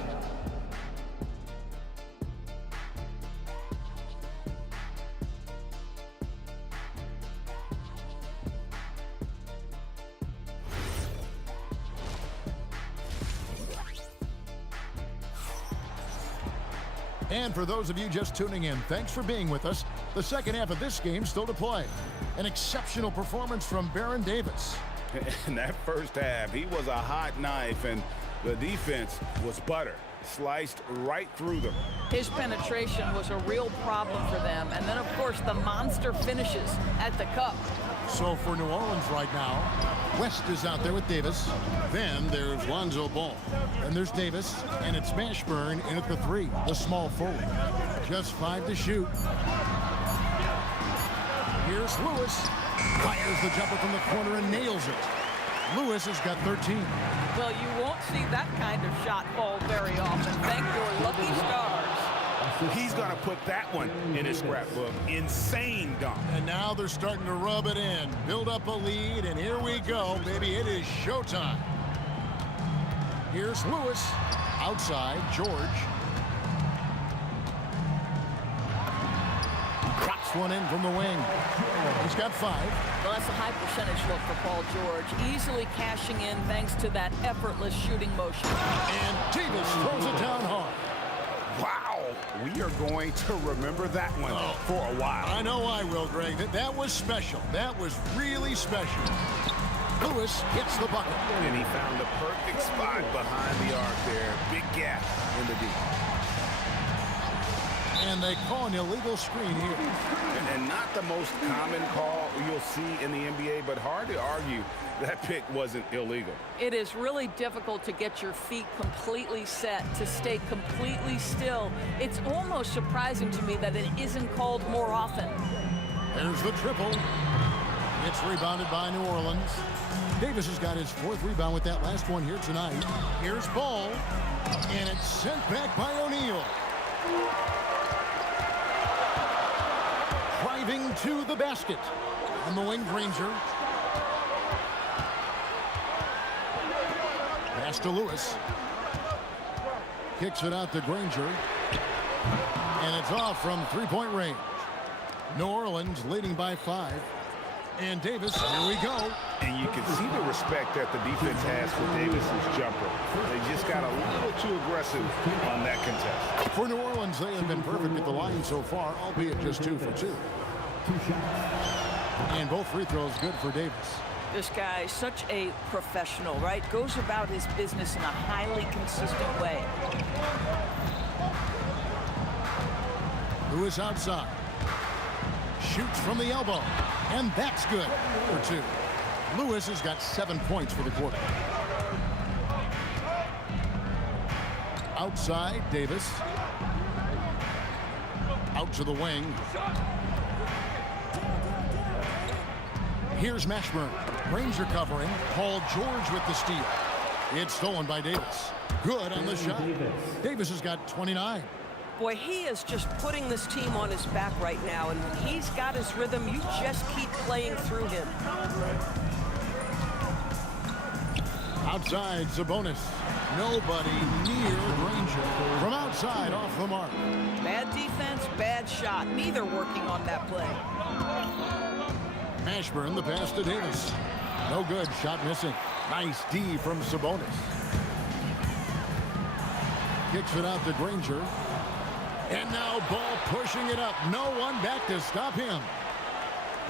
And for those of you just tuning in, thanks for being with us. The second half of this game still to play. An exceptional performance from Baron Davis. In that first half, he was a hot knife, and the defense was butter. Sliced right through them. His penetration was a real problem for them. And then, of course, the monster finishes at the cup. So for New Orleans right now, West is out there with Davis. Then there's Lonzo Ball. And there's Davis, and it's Mashburn in at the 3, the small forward. Just 5 to shoot. Here's Lewis. Fires the jumper from the corner and nails it. Lewis has got 13. Well, you won't see that kind of shot fall very often. Thank your lucky stars. He's going to put that one in his scrapbook. Insane dunk. And now they're starting to rub it in. Build up a lead, and here we go, baby. It is showtime. Here's Lewis. Outside, George. Drops one in from the wing. He's got 5. Well, that's a high percentage look for Paul George. Easily cashing in thanks to that effortless shooting motion. And Davis throws it down hard. Wow. We are going to remember that one for a while. I know I will, Greg. That was special. That was really special. Lewis hits the bucket. And he found the perfect spot behind the arc there. Big gap in the D. And they call an illegal screen here. And not the most common call you'll see in the NBA, but hard to argue that pick wasn't illegal. It is really difficult to get your feet completely set, to stay completely still. It's almost surprising to me that it isn't called more often. There's the triple. It's rebounded by New Orleans. Davis has got his 4th rebound with that last one here tonight. Here's Ball. And it's sent back by O'Neal. Driving to the basket. On the wing, Granger. Pass to Lewis. Kicks it out to Granger. And it's off from 3-point range. New Orleans leading by 5. And Davis, here we go. And you can see the respect that the defense has for Davis's jumper. They just got a little too aggressive on that contest. For New Orleans, they have been perfect at the line so far, albeit just 2 for 2. And both free throws good for Davis. This guy is such a professional, right? Goes about his business in a highly consistent way. Lewis outside. Shoots from the elbow. And that's good for 2. Lewis has got 7 points for the quarter. Outside, Davis. Out to the wing. Here's Mashburn. Ranger covering. Paul George with the steal. It's stolen by Davis. Good on the shot. Davis has got 29. Boy, he is just putting this team on his back right now, and when he's got his rhythm, you just keep playing through him. Outside, Sabonis. Nobody near Granger. From outside, off the mark. Bad defense, bad shot. Neither working on that play. Mashburn, the pass to Davis. No good, shot missing. Nice D from Sabonis. Kicks it out to Granger. And now Ball pushing it up. No one back to stop him.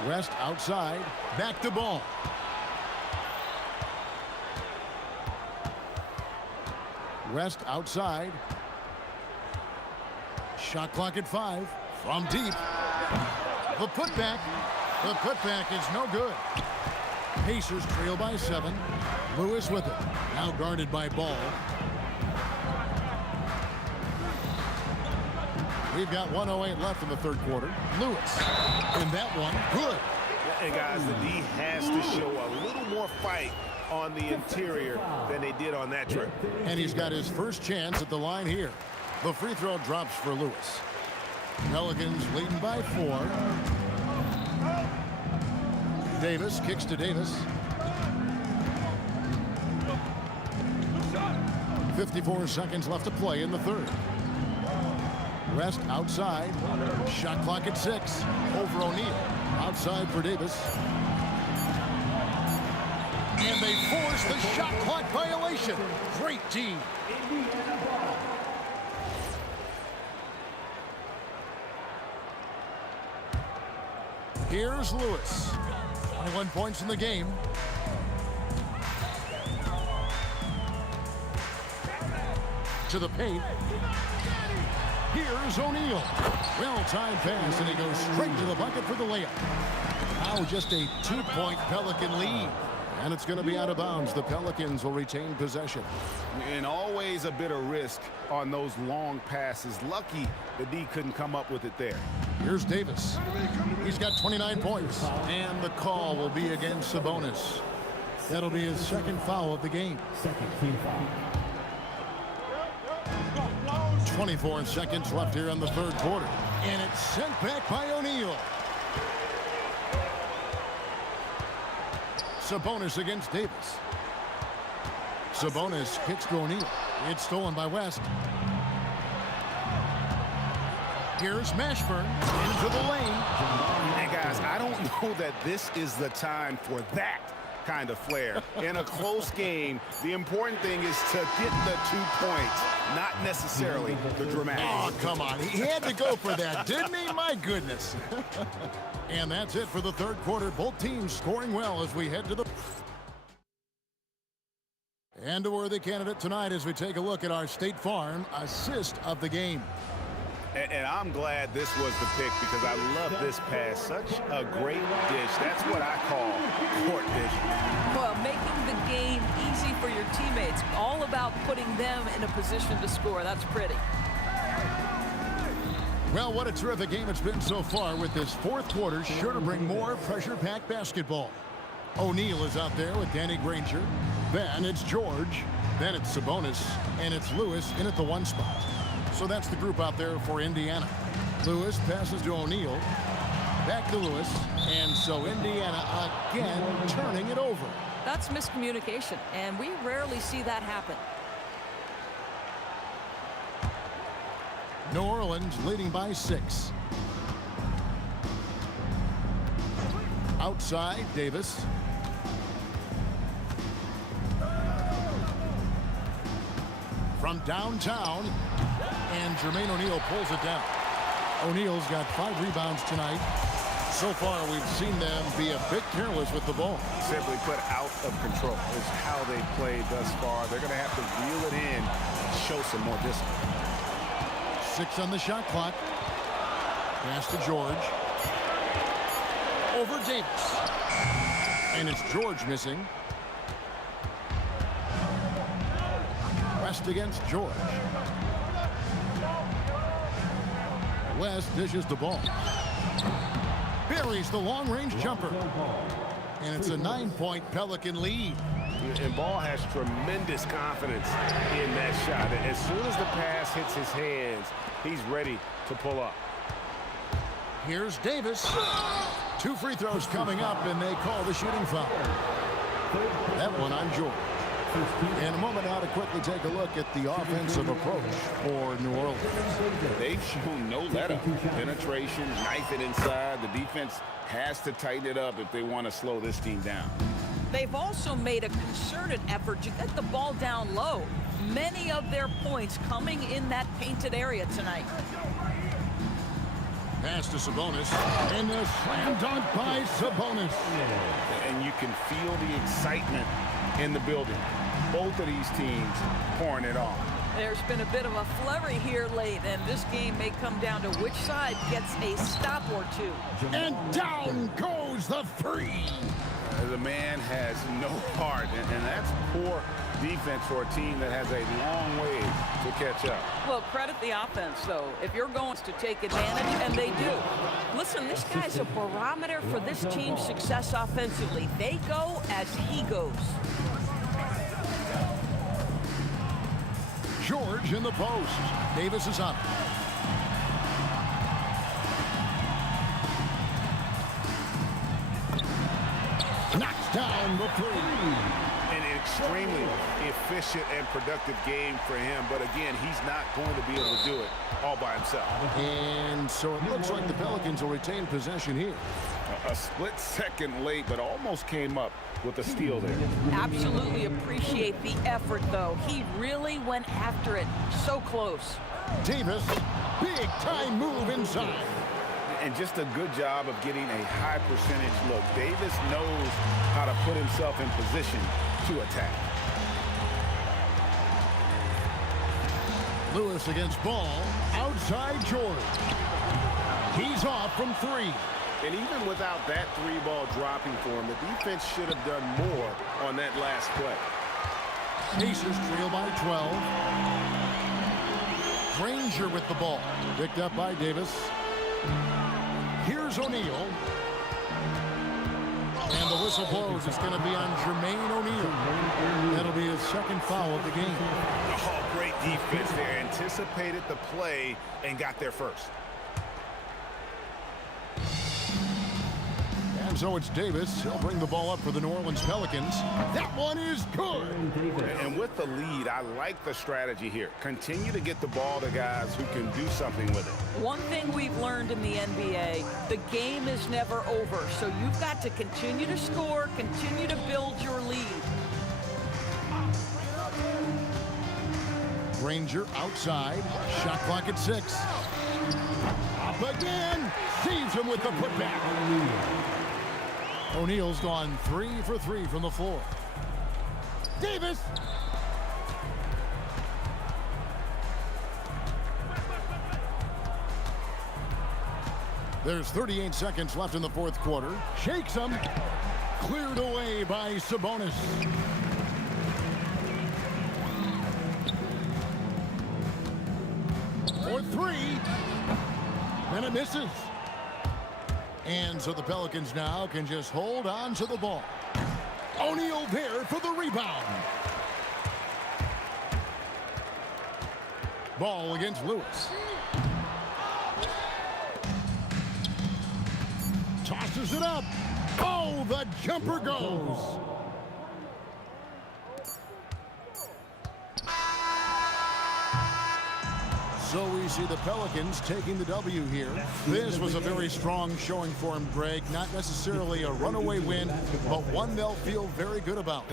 West outside. Back to Ball. West outside. Shot clock at 5. From deep. The putback. The putback is no good. Pacers trail by 7. Lewis with it. Now guarded by Ball. We've got 1:08 left in the 3rd quarter. Lewis. And that one, good. And guys, the D has to show a little more fight on the interior than they did on that trip. And he's got his first chance at the line here. The free throw drops for Lewis. Pelicans leading by 4. Davis kicks to Davis. 54 seconds left to play in the 3rd. West outside. Shot clock at 6. Over O'Neal. Outside for Davis. And they force the shot clock violation. Great D. Here's Lewis. 21 points in the game. To the paint. Here's O'Neal. Well-timed pass, and he goes straight to the bucket for the layup. Now just a 2-point Pelican lead. And it's going to be out of bounds. The Pelicans will retain possession. And always a bit of risk on those long passes. Lucky the D couldn't come up with it there. Here's Davis. He's got 29 points. And the call will be against Sabonis. That'll be his second foul of the game. Second team foul. 24 seconds left here in the third quarter. And it's sent back by O'Neal. Sabonis against Davis. Sabonis kicks to O'Neal. It's stolen by West. Here's Mashburn into the lane. Hey, guys, I don't know that this is the time for that kind of flair. In a close game, the important thing is to get the 2 points, not necessarily the dramatic. Oh, come on. He had to go for that, didn't he? My goodness. And that's it for the third quarter. Both teams scoring well as we head to the... And a worthy candidate tonight as we take a look at our State Farm assist of the game. And I'm glad this was the pick because I love this pass. Such a great dish. That's what I call court vision. Well, making the game easy for your teammates. All about putting them in a position to score. That's pretty. Well, what a terrific game it's been so far with this fourth quarter. Sure to bring more pressure-packed basketball. O'Neal is out there with Danny Granger. Then it's George. Then it's Sabonis. And it's Lewis in at the 1 spot. So that's the group out there for Indiana. Lewis passes to O'Neal. Back to Lewis. And so Indiana again turning it over. That's miscommunication, and we rarely see that happen. New Orleans leading by 6. Outside, Davis. From downtown, and Jermaine O'Neal pulls it down. O'Neal's got 5 rebounds tonight. So far, we've seen them be a bit careless with the ball. Simply put, out of control is how they played thus far. They're going to have to reel it in and show some more discipline. 6 on the shot clock. Pass to George. Over Davis. And it's George missing. West against George. West dishes the ball. Buries the long-range jumper. And it's a 9-point Pelican lead. And Ball has tremendous confidence in that shot. As soon as the pass hits his hands, he's ready to pull up. Here's Davis. 2 free throws coming up, and they call the shooting foul. That one on George. In a moment now to quickly take a look at the offensive approach for New Orleans. They've shown no let-up. Penetration, knife it inside. The defense has to tighten it up if they want to slow this team down. They've also made a concerted effort to get the ball down low. Many of their points coming in that painted area tonight. Pass to Sabonis. And a slam dunk by Sabonis. And you can feel the excitement in the building. Both of these teams pouring it on. There's been a bit of a flurry here late, and this game may come down to which side gets a stop or two. And down goes the three. The man has no heart, and that's poor defense for a team that has a long way to catch up. Well, credit the offense, though. If you're going to take advantage, and they do. Listen, this guy's a barometer for this team's success offensively. They go as he goes. George in the post. Davis is up. Knocks down the three. An extremely efficient and productive game for him. But again, he's not going to be able to do it all by himself. And so it looks like the Pelicans will retain possession here. A split second late, but almost came up with a steal there. Absolutely appreciate the effort, though. He really went after it. So close. Davis, big time move inside. And just a good job of getting a high percentage look. Davis knows how to put himself in position to attack. Lewis against Ball. Outside George. He's off from 3. And even without that 3-ball dropping for him, the defense should have done more on that last play. Pacers trail by 12. Granger with the ball. Picked up by Davis. Here's O'Neal. And the whistle blows. It's going to be on Jermaine O'Neal. That'll be his second foul of the game. Oh, great defense there. Anticipated the play and got there first. And so it's Davis. He'll bring the ball up for the New Orleans Pelicans. That one is good. And with the lead, I like the strategy here. Continue to get the ball to guys who can do something with it. One thing we've learned in the NBA, the game is never over. So you've got to continue to score, continue to build your lead. Granger outside. Shot clock at 6. Up again. Sees him with the putback. O'Neal's gone 3 for 3 from the floor. Davis. There's 38 seconds left in the fourth quarter. Shakes him. Cleared away by Sabonis. For 3. And it misses. And so the Pelicans now can just hold on to the ball. O'Neal there for the rebound. Ball against Lewis. Tosses it up. Oh, the jumper goes. So we see the Pelicans taking the W here. This was a very strong showing for him, Greg. Not necessarily a runaway win, but one they'll feel very good about.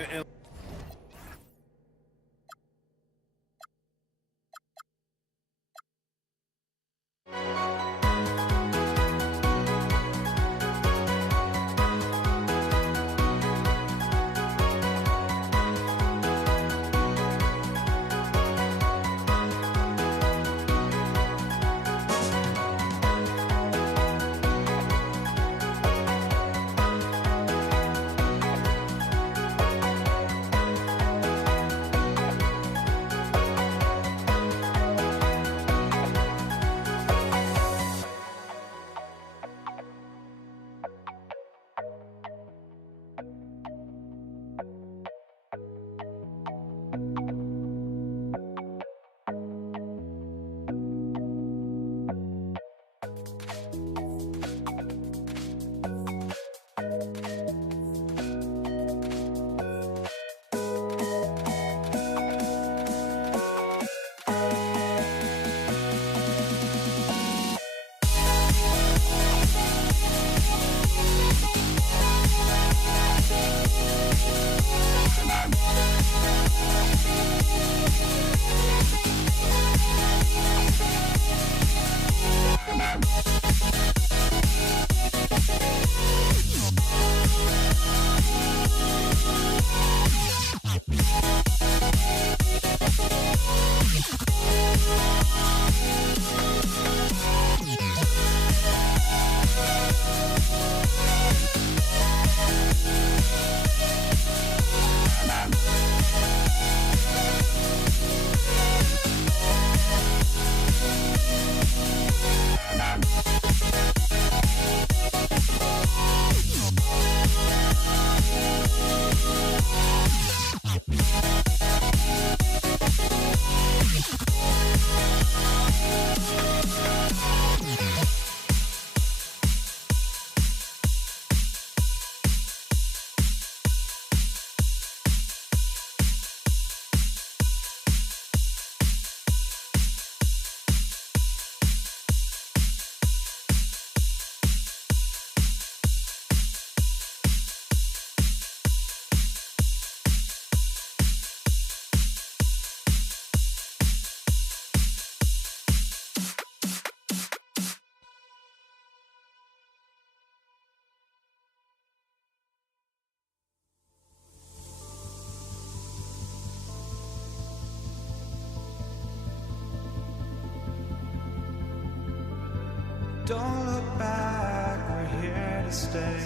Don't look back, we're here to stay.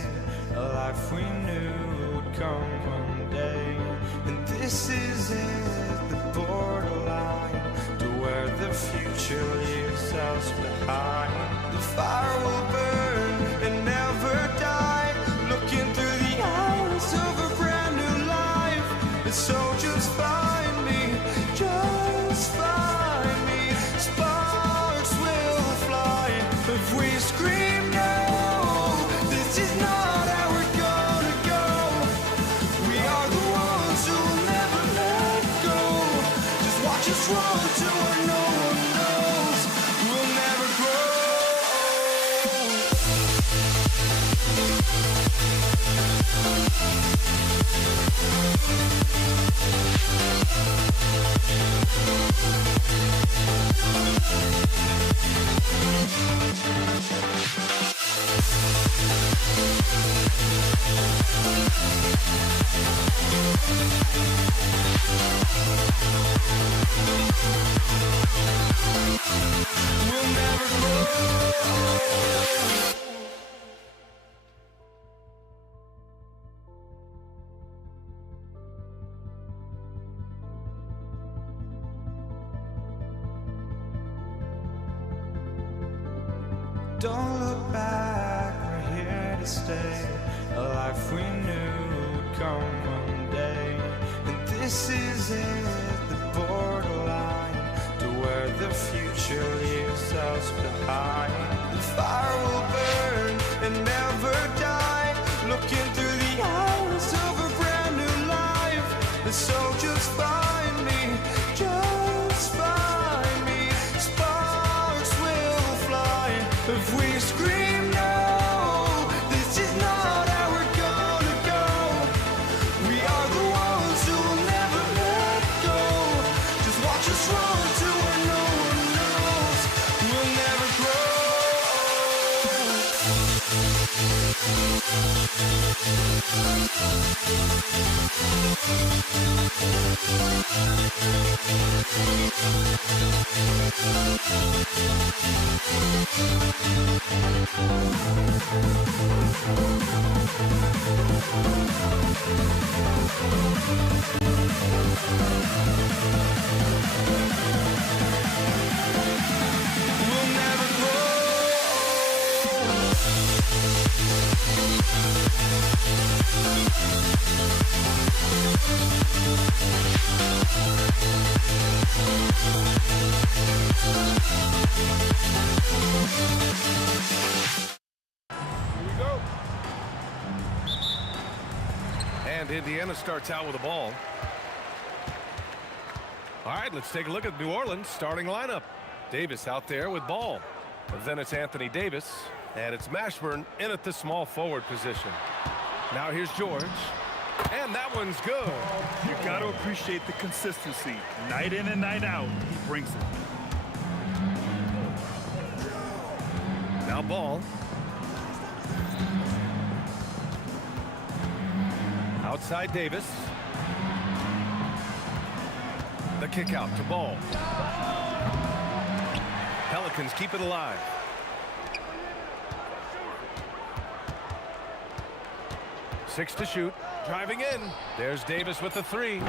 A life we knew would come one day. And this is it, the borderline to where the future leaves us behind. The fire will burn and never die, looking through the eyes of a brand new life. And so just find me, just find me. Sparks will fly if we scream no. This is not how we're gonna go. We are the ones who will never let go. Just watch us run to where no one knows. We'll never grow. We'll never grow. Don't look back, we're here to stay. A life we knew would come one day. And this is it, the borderline to where the future leaves us behind. The fire will burn and never die, looking through the eyes of a brand new life. And so just find me, just find me. Sparks will fly if we scream no. This is not how we're gonna go. We are the ones who will never let go. Just watch us run to where no one knows. We'll never grow. We'll never grow. And Indiana starts out with the ball. All right, let's take a look at New Orleans starting lineup. Davis out there with ball. And then it's Anthony Davis. And it's Mashburn in at the small forward position. Now here's George. And that one's good. You got to appreciate the consistency. Night in and night out, he brings it. Now ball. Outside Davis. The kick out to ball. Pelicans keep it alive. Six to shoot. Driving in. There's Davis with the three.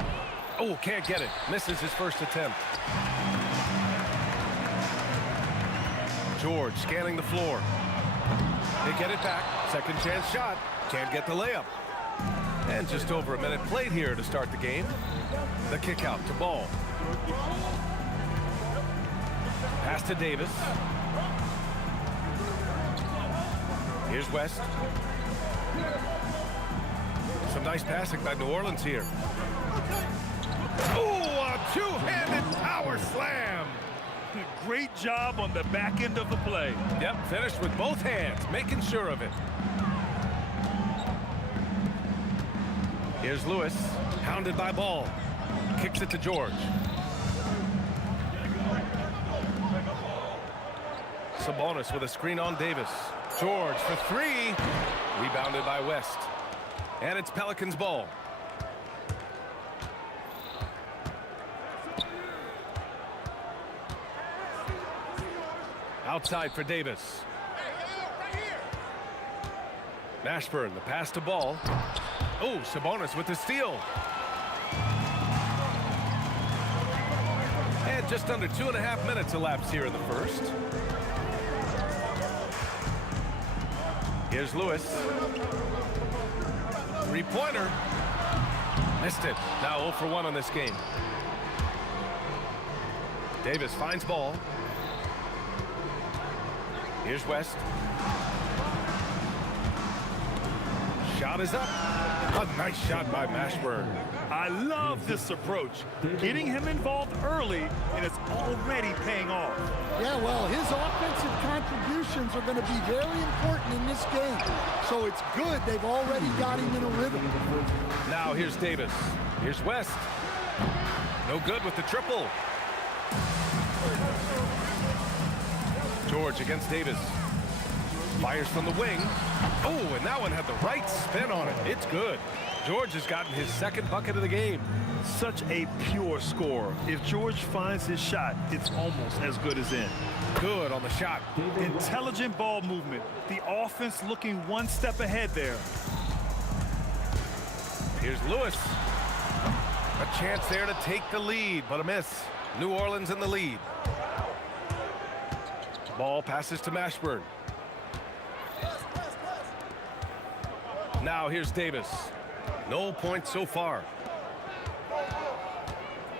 Oh, can't get it. Misses his first attempt. George scanning the floor. They get it back. Second chance shot. Can't get the layup. And just over a minute played here to start the game. The kick out to ball. Pass to Davis. Here's West. Some nice passing by New Orleans here. Oh, a two-handed power slam. Great job on the back end of the play. Yep, finished with both hands, making sure of it. Here's Lewis, hounded by ball. Kicks it to George. Sabonis with a screen on Davis. George for three. Rebounded by West. And it's Pelicans ball. Outside for Davis. Mashburn, the pass to Ball. Oh, Sabonis with the steal. And just under 2.5 minutes elapsed here in the first. Here's Lewis. Three-pointer. Missed it. Now 0 for 1 on this game. Davis finds Ball. Here's West. Shot is up. A nice shot by Mashburn. I love this approach. Getting him involved early, and it's already paying off. Yeah, well, his offensive contributions are going to be very important in this game. So it's good they've already got him in a rhythm. Now here's Davis. Here's West. No good with the triple. George against Davis. Fires from the wing. Oh, and that one had the right spin on it. It's good. George has gotten his second bucket of the game. Such a pure scorer. If George finds his shot, it's almost as good as in. Good on the shot. Intelligent ball movement. The offense looking one step ahead there. Here's Lewis. A chance there to take the lead, but a miss. New Orleans in the lead. Ball passes to Mashburn. Now here's Davis. No points so far.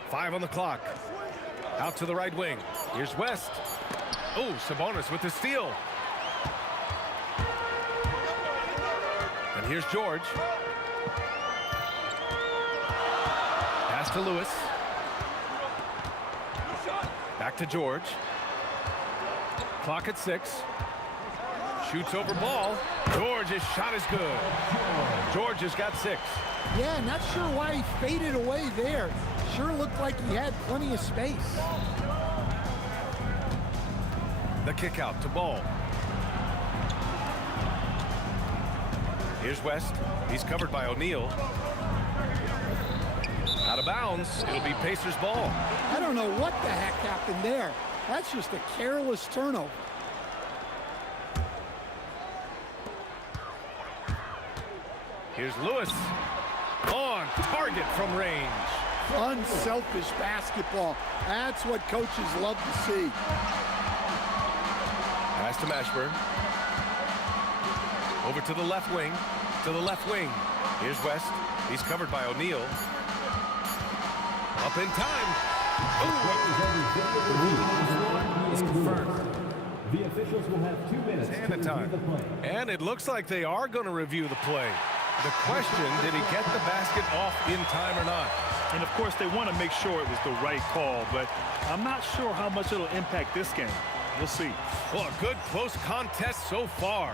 5 on the clock. Out to the right wing. Here's West. Oh, Sabonis with the steal. And here's George. Pass to Lewis. Back to George. Clock at 6. Shoots over Ball. George's shot is good. George has got 6. Yeah, not sure why he faded away there. Sure looked like he had plenty of space. The kick out to Ball. Here's West. He's covered by O'Neal. Out of bounds. It'll be Pacers ball. I don't know what the heck happened there. That's just a careless turnover. Here's Lewis. On target from range. Unselfish basketball. That's what coaches love to see. Pass to Mashburn. Over to the left wing. To the left wing. Here's West. He's covered by O'Neal. Up in time. Is confirmed. The officials will have 2 minutes to review the play. And it looks like they are going to review the play. The question, did he get the basket off in time or not? And of course, they want to make sure it was the right call, but I'm not sure how much it'll impact this game. We'll see. Well, a good close contest so far.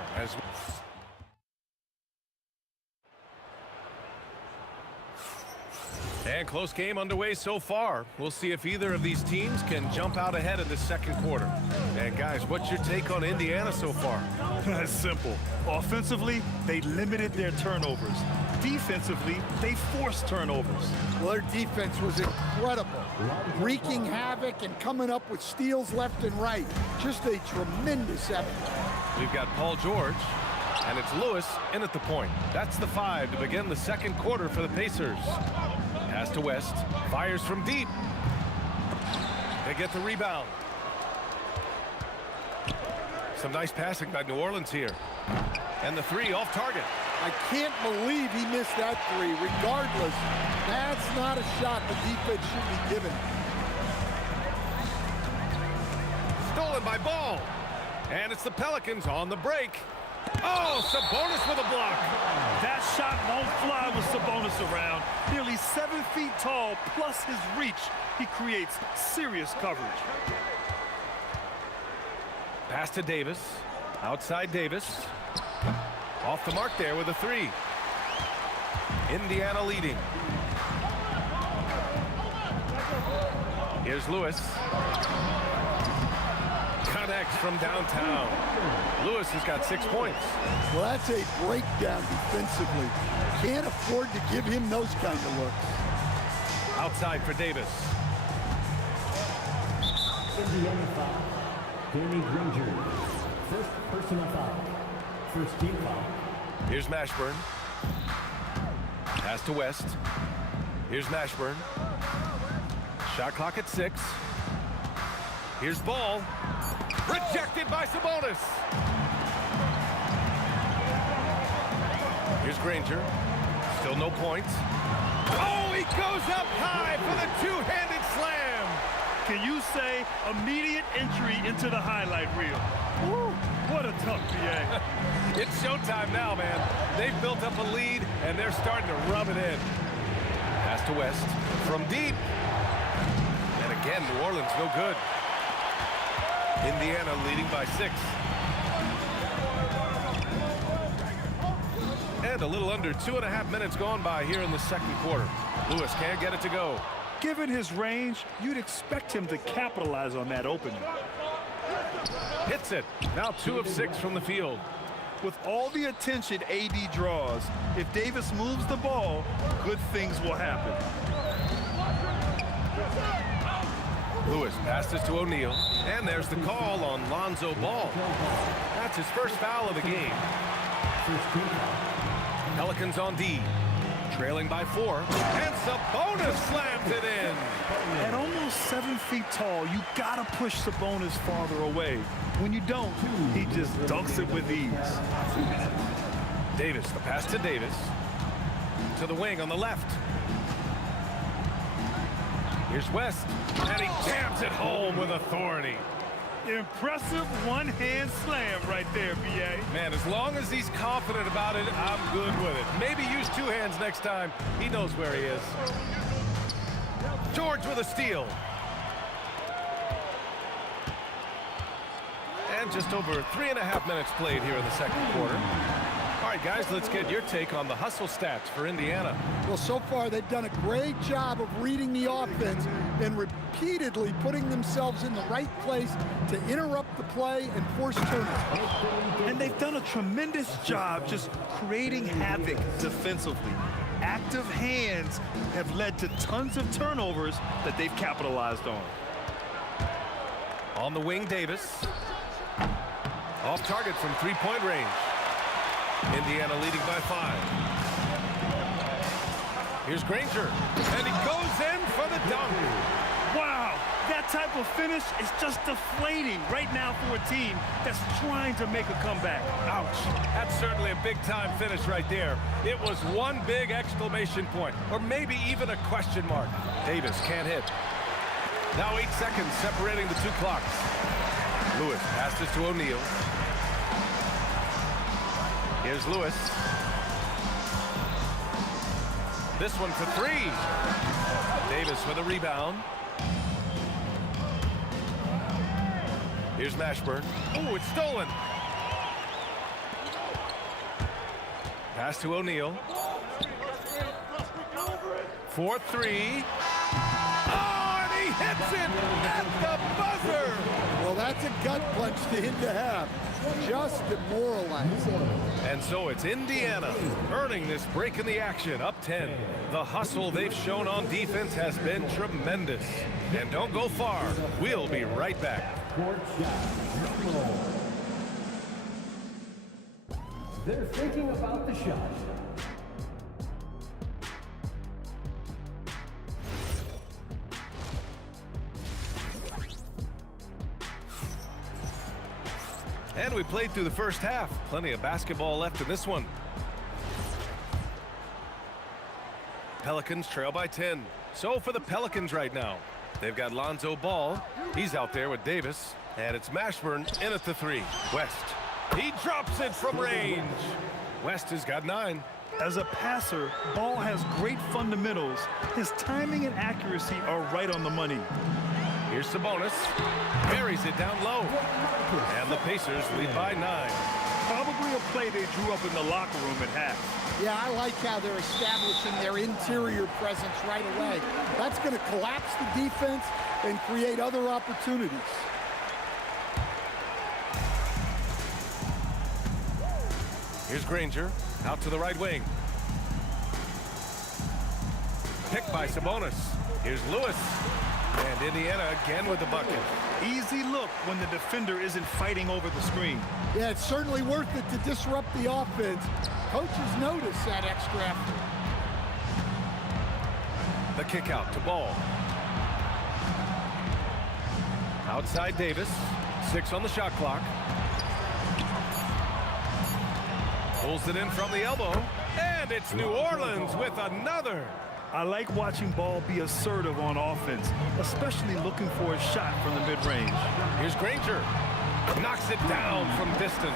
And close game underway so far. We'll see if either of these teams can jump out ahead in the second quarter. And guys, what's your take on Indiana so far? That's simple. Offensively, they limited their turnovers. Defensively, they forced turnovers. Well, their defense was incredible. Wreaking havoc and coming up with steals left and right. Just a tremendous effort. We've got Paul George, and it's Lewis in at the point. That's the 5 to begin the second quarter for the Pacers. Pass to West. Fires from deep. They get the rebound. Some nice passing by New Orleans here. And the 3 off target. I can't believe he missed that 3. Regardless, that's not a shot the defense should be given. Stolen by Ball. And it's the Pelicans on the break. Oh, Sabonis with a block. That shot won't fly with Sabonis around. Nearly 7 feet tall, plus his reach. He creates serious coverage. Pass to Davis. Outside Davis. Off the mark there with a 3. Indiana leading. Here's Lewis. Connects from downtown. Lewis has got 6 points. Well, that's a breakdown defensively. Can't afford to give him those kind of looks. Outside for Davis. Indiana foul. Danny Granger. First personal foul. First team foul. Here's Mashburn. Pass to West. Here's Mashburn. Shot clock at 6. Here's Ball. Rejected by Sabonis. Here's Granger. Still no points. Oh, he goes up high for the two-handed slam. Can you say immediate entry into the highlight reel? Woo, what a tough PA. It's showtime now, man. They've built up a lead, and they're starting to rub it in. Pass to West from deep. And again, New Orleans no good. Indiana leading by 6. And a little under 2.5 minutes gone by here in the second quarter. Lewis can't get it to go. Given his range, you'd expect him to capitalize on that opening. Hits it. Now 2 of 6 from the field. With all the attention AD draws, if Davis moves the ball, good things will happen. Lewis passes to O'Neal. And there's the call on Lonzo Ball. That's his first foul of the game. Pelicans on D. Trailing by 4. And Sabonis slams it in. At almost 7 feet tall, you gotta push Sabonis farther away. When you don't, he just dunks it with ease. Davis, the pass to Davis. To the wing on the left. Here's West. And he jams it home with authority. Impressive one-hand slam right there, BA. Man, as long as he's confident about it, I'm good with it. Maybe use 2 hands next time. He knows where he is. George with a steal. And just over 3.5 minutes played here in the second quarter. All right, guys, let's get your take on the hustle stats for Indiana. Well, so far they've done a great job of reading the offense and repeatedly putting themselves in the right place to interrupt the play and force turnovers. And they've done a tremendous job just creating havoc defensively. Active hands have led to tons of turnovers that they've capitalized on. On the wing, Davis. Off target from three-point range. Indiana leading by 5. Here's Granger. And he goes in for the dunk. Wow, that type of finish is just deflating right now for a team that's trying to make a comeback. Ouch. That's certainly a big-time finish right there. It was one big exclamation point, or maybe even a question mark. Davis can't hit. Now 8 seconds separating the 2 clocks. Lewis passes to O'Neal. Here's Lewis. This one for 3. Davis with a rebound. Here's Mashburn. Oh, it's stolen. Pass to O'Neal. 4-3. Oh, and he hits it at the buzzer. Well, that's a gut punch to him to have. Just demoralizing. And so it's Indiana earning this break in the action, up 10. The hustle they've shown on defense has been tremendous. And don't go far. We'll be right back. They're thinking about the shot. And we played through the first half. Plenty of basketball left in this one. Pelicans trail by 10. So for the Pelicans right now, they've got Lonzo Ball. He's out there with Davis. And it's Mashburn in at the 3. West. He drops it from range. West has got 9. As a passer, Ball has great fundamentals. His timing and accuracy are right on the money. Here's Sabonis. Buries it down low. And the Pacers lead by 9. Probably a play they drew up in the locker room at half. Yeah, I like how they're establishing their interior presence right away. That's going to collapse the defense and create other opportunities. Here's Granger, out to the right wing. Picked by Sabonis. Here's Lewis. And Indiana again with the bucket. Easy look when the defender isn't fighting over the screen. Yeah, it's certainly worth it to disrupt the offense. Coaches notice that extra effort. The kick out to Ball. Outside Davis. 6 on the shot clock. Pulls it in from the elbow. And it's New Orleans with another. I like watching Ball be assertive on offense, especially looking for a shot from the mid-range. Here's Granger. Knocks it down from distance.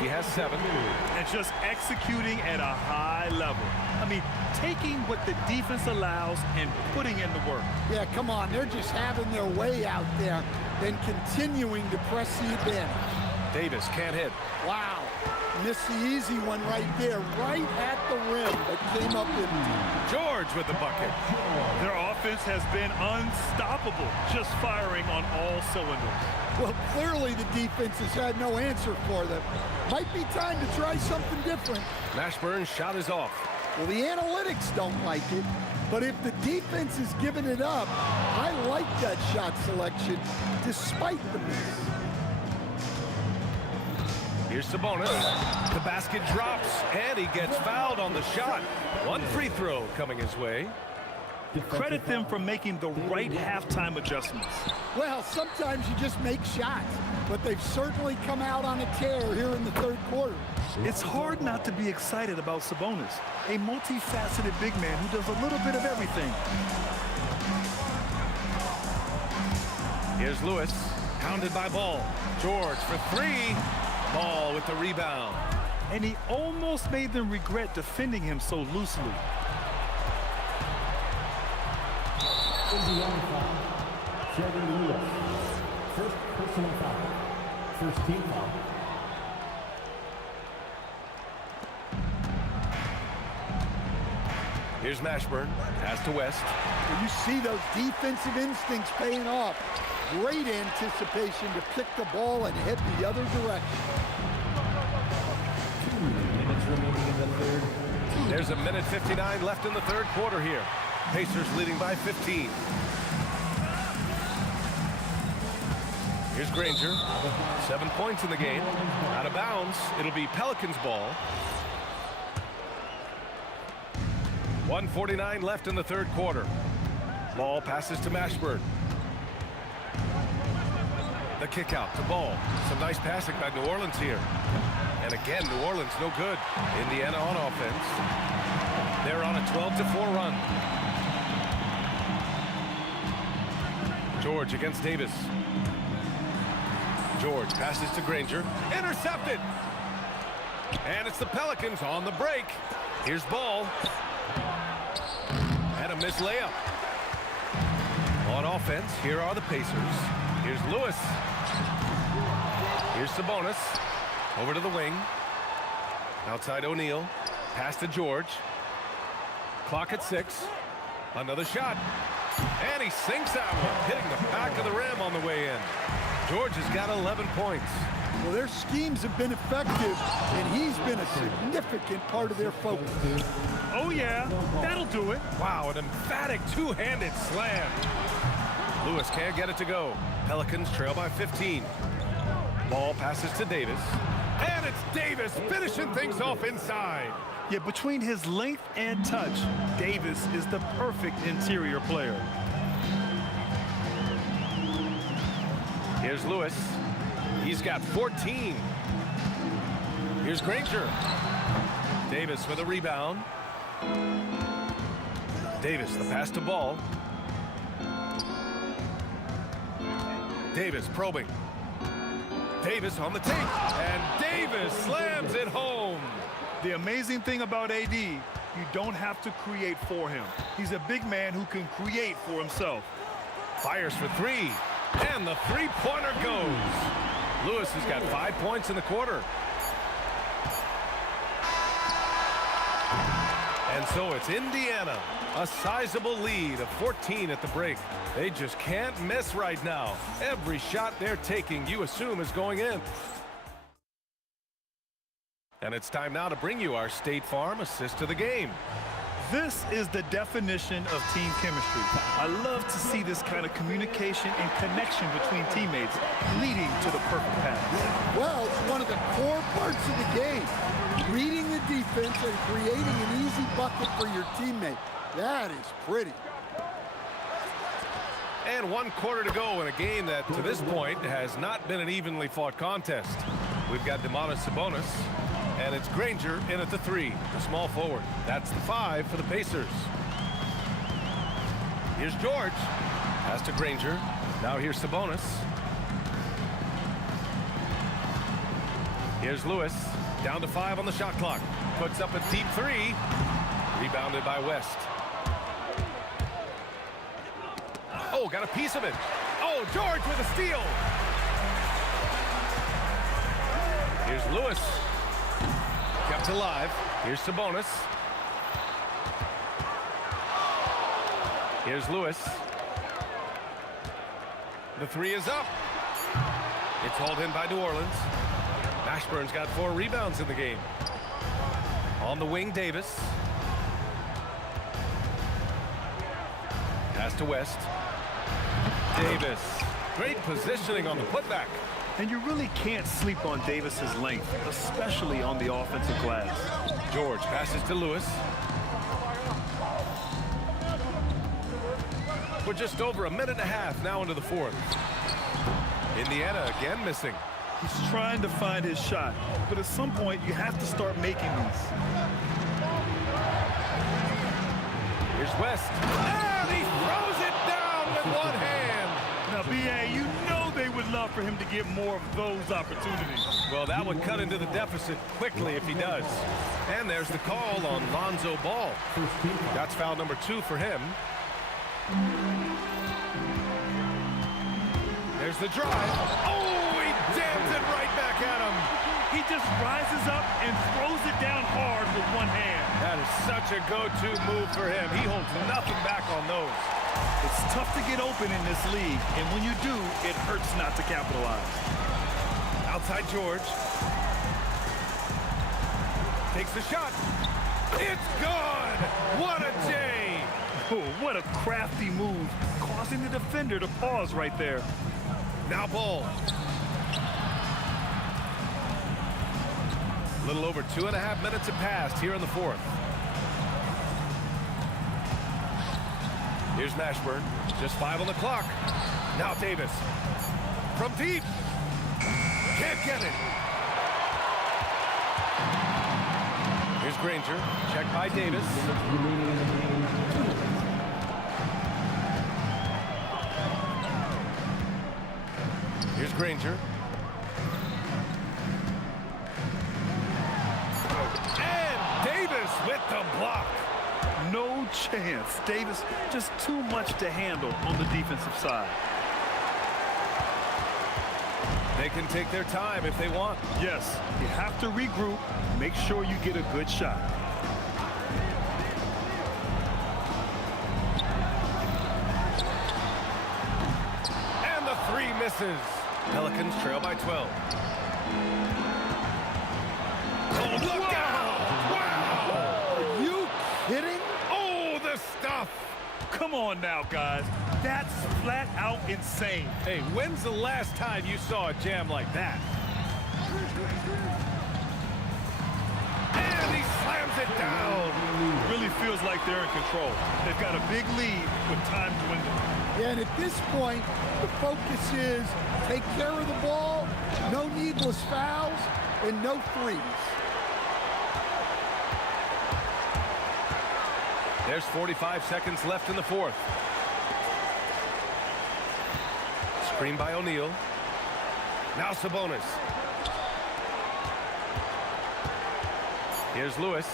He has 7. And just executing at a high level. I mean, taking what the defense allows and putting in the work. Yeah, come on. They're just having their way out there and continuing to press the advantage. Davis can't hit. Wow. Missed the easy one right there, right at the rim, but came up empty. George with the bucket. Their offense has been unstoppable, just firing on all cylinders. Well, clearly the defense has had no answer for them. Might be time to try something different. Mashburn's shot is off. Well, the analytics don't like it, but if the defense is giving it up, I like that shot selection, despite the miss. Here's Sabonis. The basket drops, and he gets fouled on the shot. 1 free throw coming his way. Credit them for making the right halftime adjustments. Well, sometimes you just make shots, but they've certainly come out on a tear here in the third quarter. It's hard not to be excited about Sabonis, a multifaceted big man who does a little bit of everything. Here's Lewis, pounded by Ball. George for 3. Ball with the rebound. And he almost made them regret defending him so loosely. Indiana foul. Sheldon Lewis. First personal foul. First team foul. Here's Mashburn. Pass to West. When you see those defensive instincts paying off, great anticipation to pick the ball and head the other direction. 2 minutes remaining in the third. There's a minute 59 left in the third quarter here. Pacers leading by 15. Here's Granger. 7 points in the game. Out of bounds. It'll be Pelicans ball. 1:49 left in the third quarter. Ball passes to Mashburn. The kick out to Ball. Some nice passing by New Orleans here. And again, New Orleans no good. Indiana on offense. They're on a 12-4 run. George against Davis. George passes to Granger. Intercepted! And it's the Pelicans on the break. Here's Ball. And a missed layup. On offense, here are the Pacers. Here's Lewis. Here's Sabonis. Over to the wing. Outside O'Neal. Pass to George. Clock at 6. Another shot. And he sinks that one, hitting the back of the rim on the way in. George has got 11 points. Well, their schemes have been effective, and he's been a significant part of their focus. Oh, yeah, that'll do it. Wow, an emphatic two-handed slam. Lewis can't get it to go. Pelicans trail by 15. Ball passes to Davis. And it's Davis finishing things off inside. Yeah, between his length and touch, Davis is the perfect interior player. Here's Lewis. He's got 14. Here's Granger. Davis with a rebound. Davis, the pass to Ball. Davis probing. Davis on the tape. And Davis slams it home. The amazing thing about AD, you don't have to create for him. He's a big man who can create for himself. Fires for 3. And the three-pointer goes. Lewis has got 5 points in the quarter. And so it's Indiana, a sizable lead of 14 at the break. They just can't miss right now. Every shot they're taking, you assume, is going in. And it's time now to bring you our State Farm assist to the game. This is the definition of team chemistry. I love to see this kind of communication and connection between teammates leading to the perfect pass. Well, it's one of the core parts of the game. Reading the defense and creating an easy bucket for your teammate. That is pretty. And 1 quarter to go in a game that, to this point, has not been an evenly fought contest. We've got Domantas Sabonis, and it's Granger in at the 3, the small forward. That's the 5 for the Pacers. Here's George. Pass to Granger. Now here's Sabonis. Here's Lewis. Down to 5 on the shot clock. Puts up a deep 3. Rebounded by West. Oh, got a piece of it. Oh, George with a steal. Here's Lewis. Kept alive. Here's Sabonis. Here's Lewis. The 3 is up. It's hauled in by New Orleans. Mashburn's got 4 rebounds in the game. On the wing, Davis. Pass to West. Davis. Great positioning on the putback. And you really can't sleep on Davis's length, especially on the offensive glass. George passes to Lewis. We're just over a minute and a half now into the 4th. Indiana again missing. He's trying to find his shot, but at some point you have to start making these. Here's West. And he throws it down with one hand. Now, B.A., you know they would love for him to get more of those opportunities. Well, that would cut into the deficit quickly if he does. And there's the call on Lonzo Ball. That's foul number 2 for him. There's the drive. Oh, he jams it right back at him. He just rises up and throws it down hard with one hand. That is such a go-to move for him. He holds nothing back on those. It's tough to get open in this league, and when you do, it hurts not to capitalize. Outside George. Takes the shot. It's gone! What a J! Oh, what a crafty move, causing the defender to pause right there. Now Ball. A little over 2.5 minutes have passed here in the 4th. Here's Mashburn. Just 5 on the clock. Now Davis. From deep. Can't get it. Here's Granger. Checked by Davis. Here's Granger. And Davis with the block. No chance. Davis just too much to handle on the defensive side. They can take their time if they want. Yes, you have to regroup. Make sure you get a good shot. And the 3 misses. Pelicans trail by 12. Oh, look out! Wow! Are you kidding? Oh, the stuff! Come on now, guys. That's flat out insane. Hey, when's the last time you saw a jam like that? And he slams it down. Really feels like they're in control. They've got a big lead with time dwindling. Yeah, and at this point, the focus is take care of the ball, no needless fouls, and no threes. There's 45 seconds left in the 4th. Screen by O'Neal. Now Sabonis. Here's Lewis.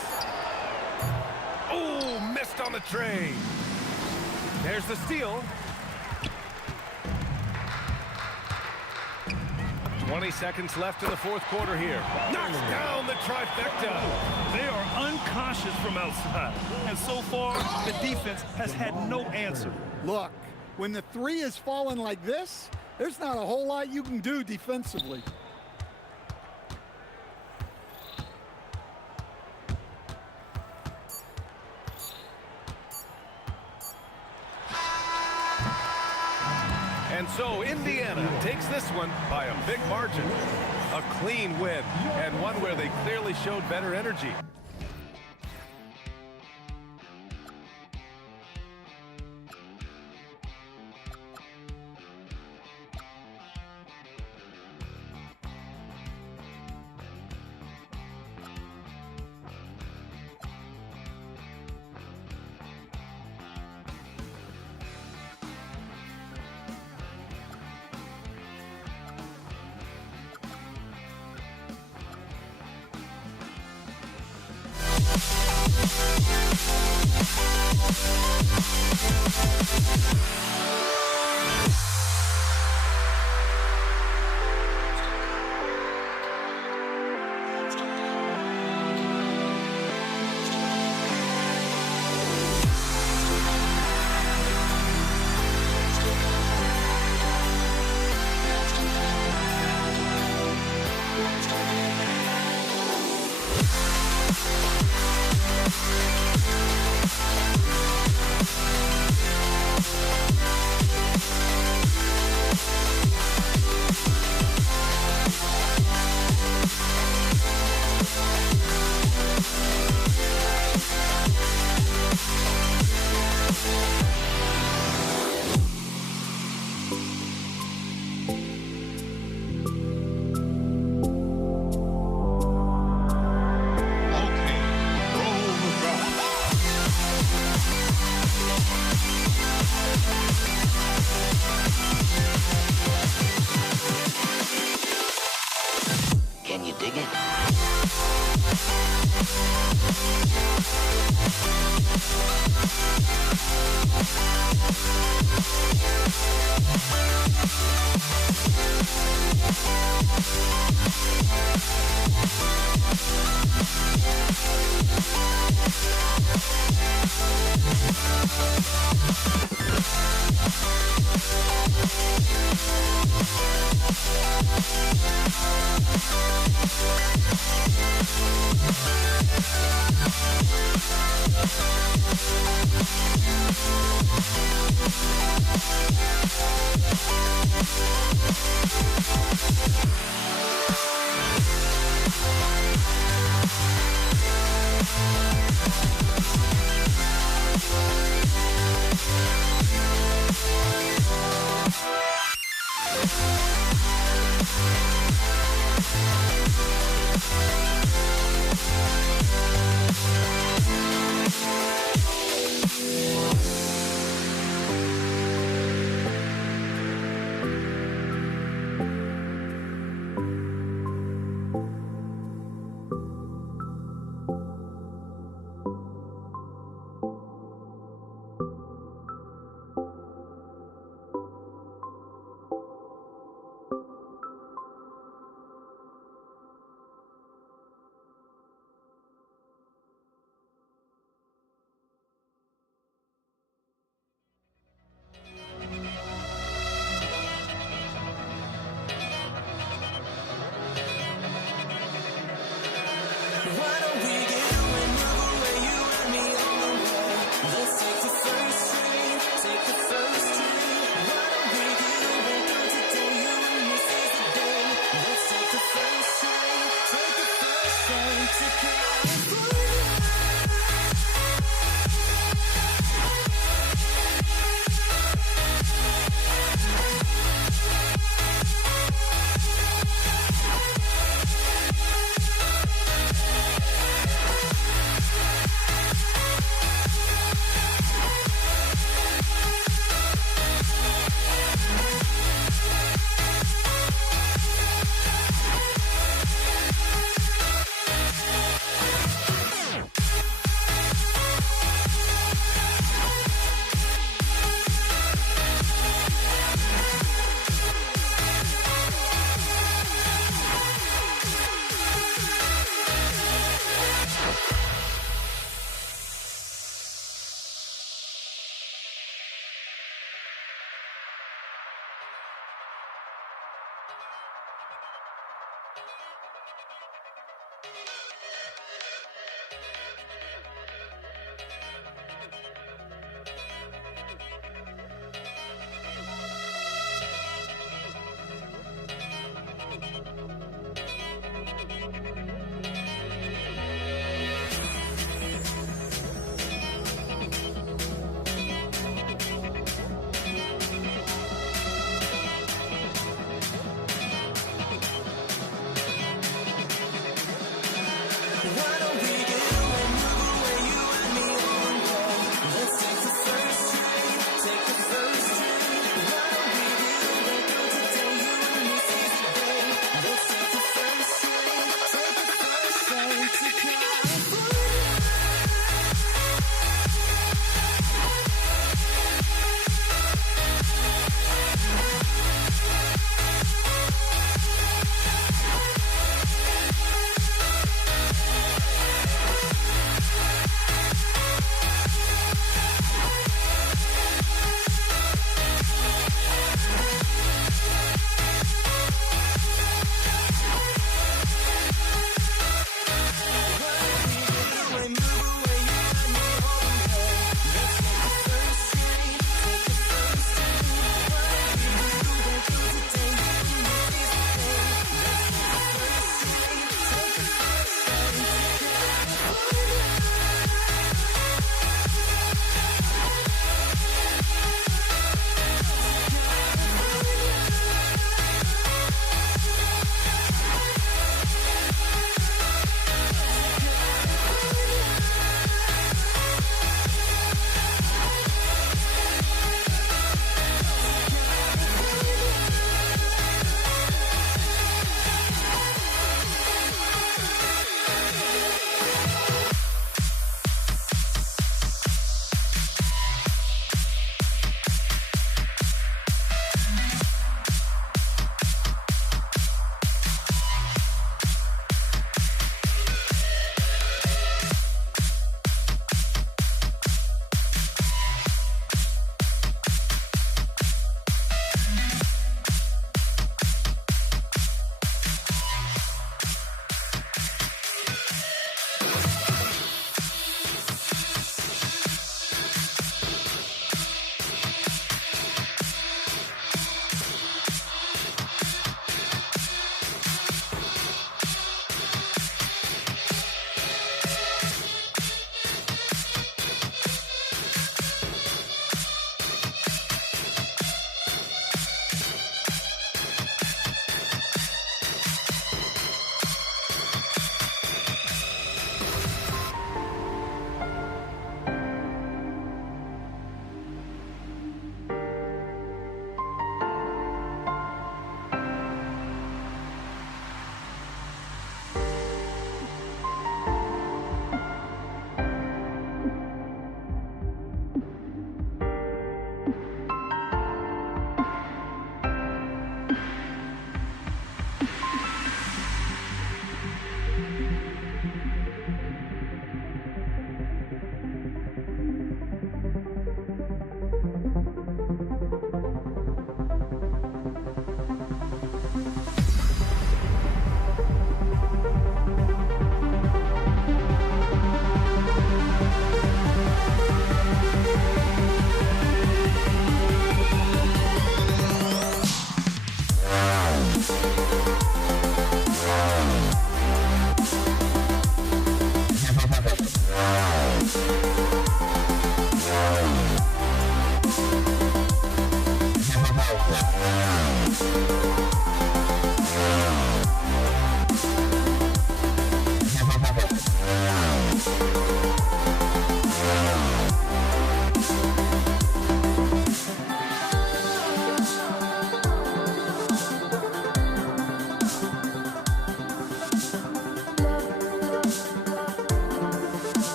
Oh, missed on the tray. There's the steal. 20 seconds left in the 4th quarter here. Knocks down the trifecta. They are unconscious from outside. And so far, the defense has had no answer. Look, when the 3 is falling like this, there's not a whole lot you can do defensively. So Indiana takes this one by a big margin. A clean win, and one where they clearly showed better energy.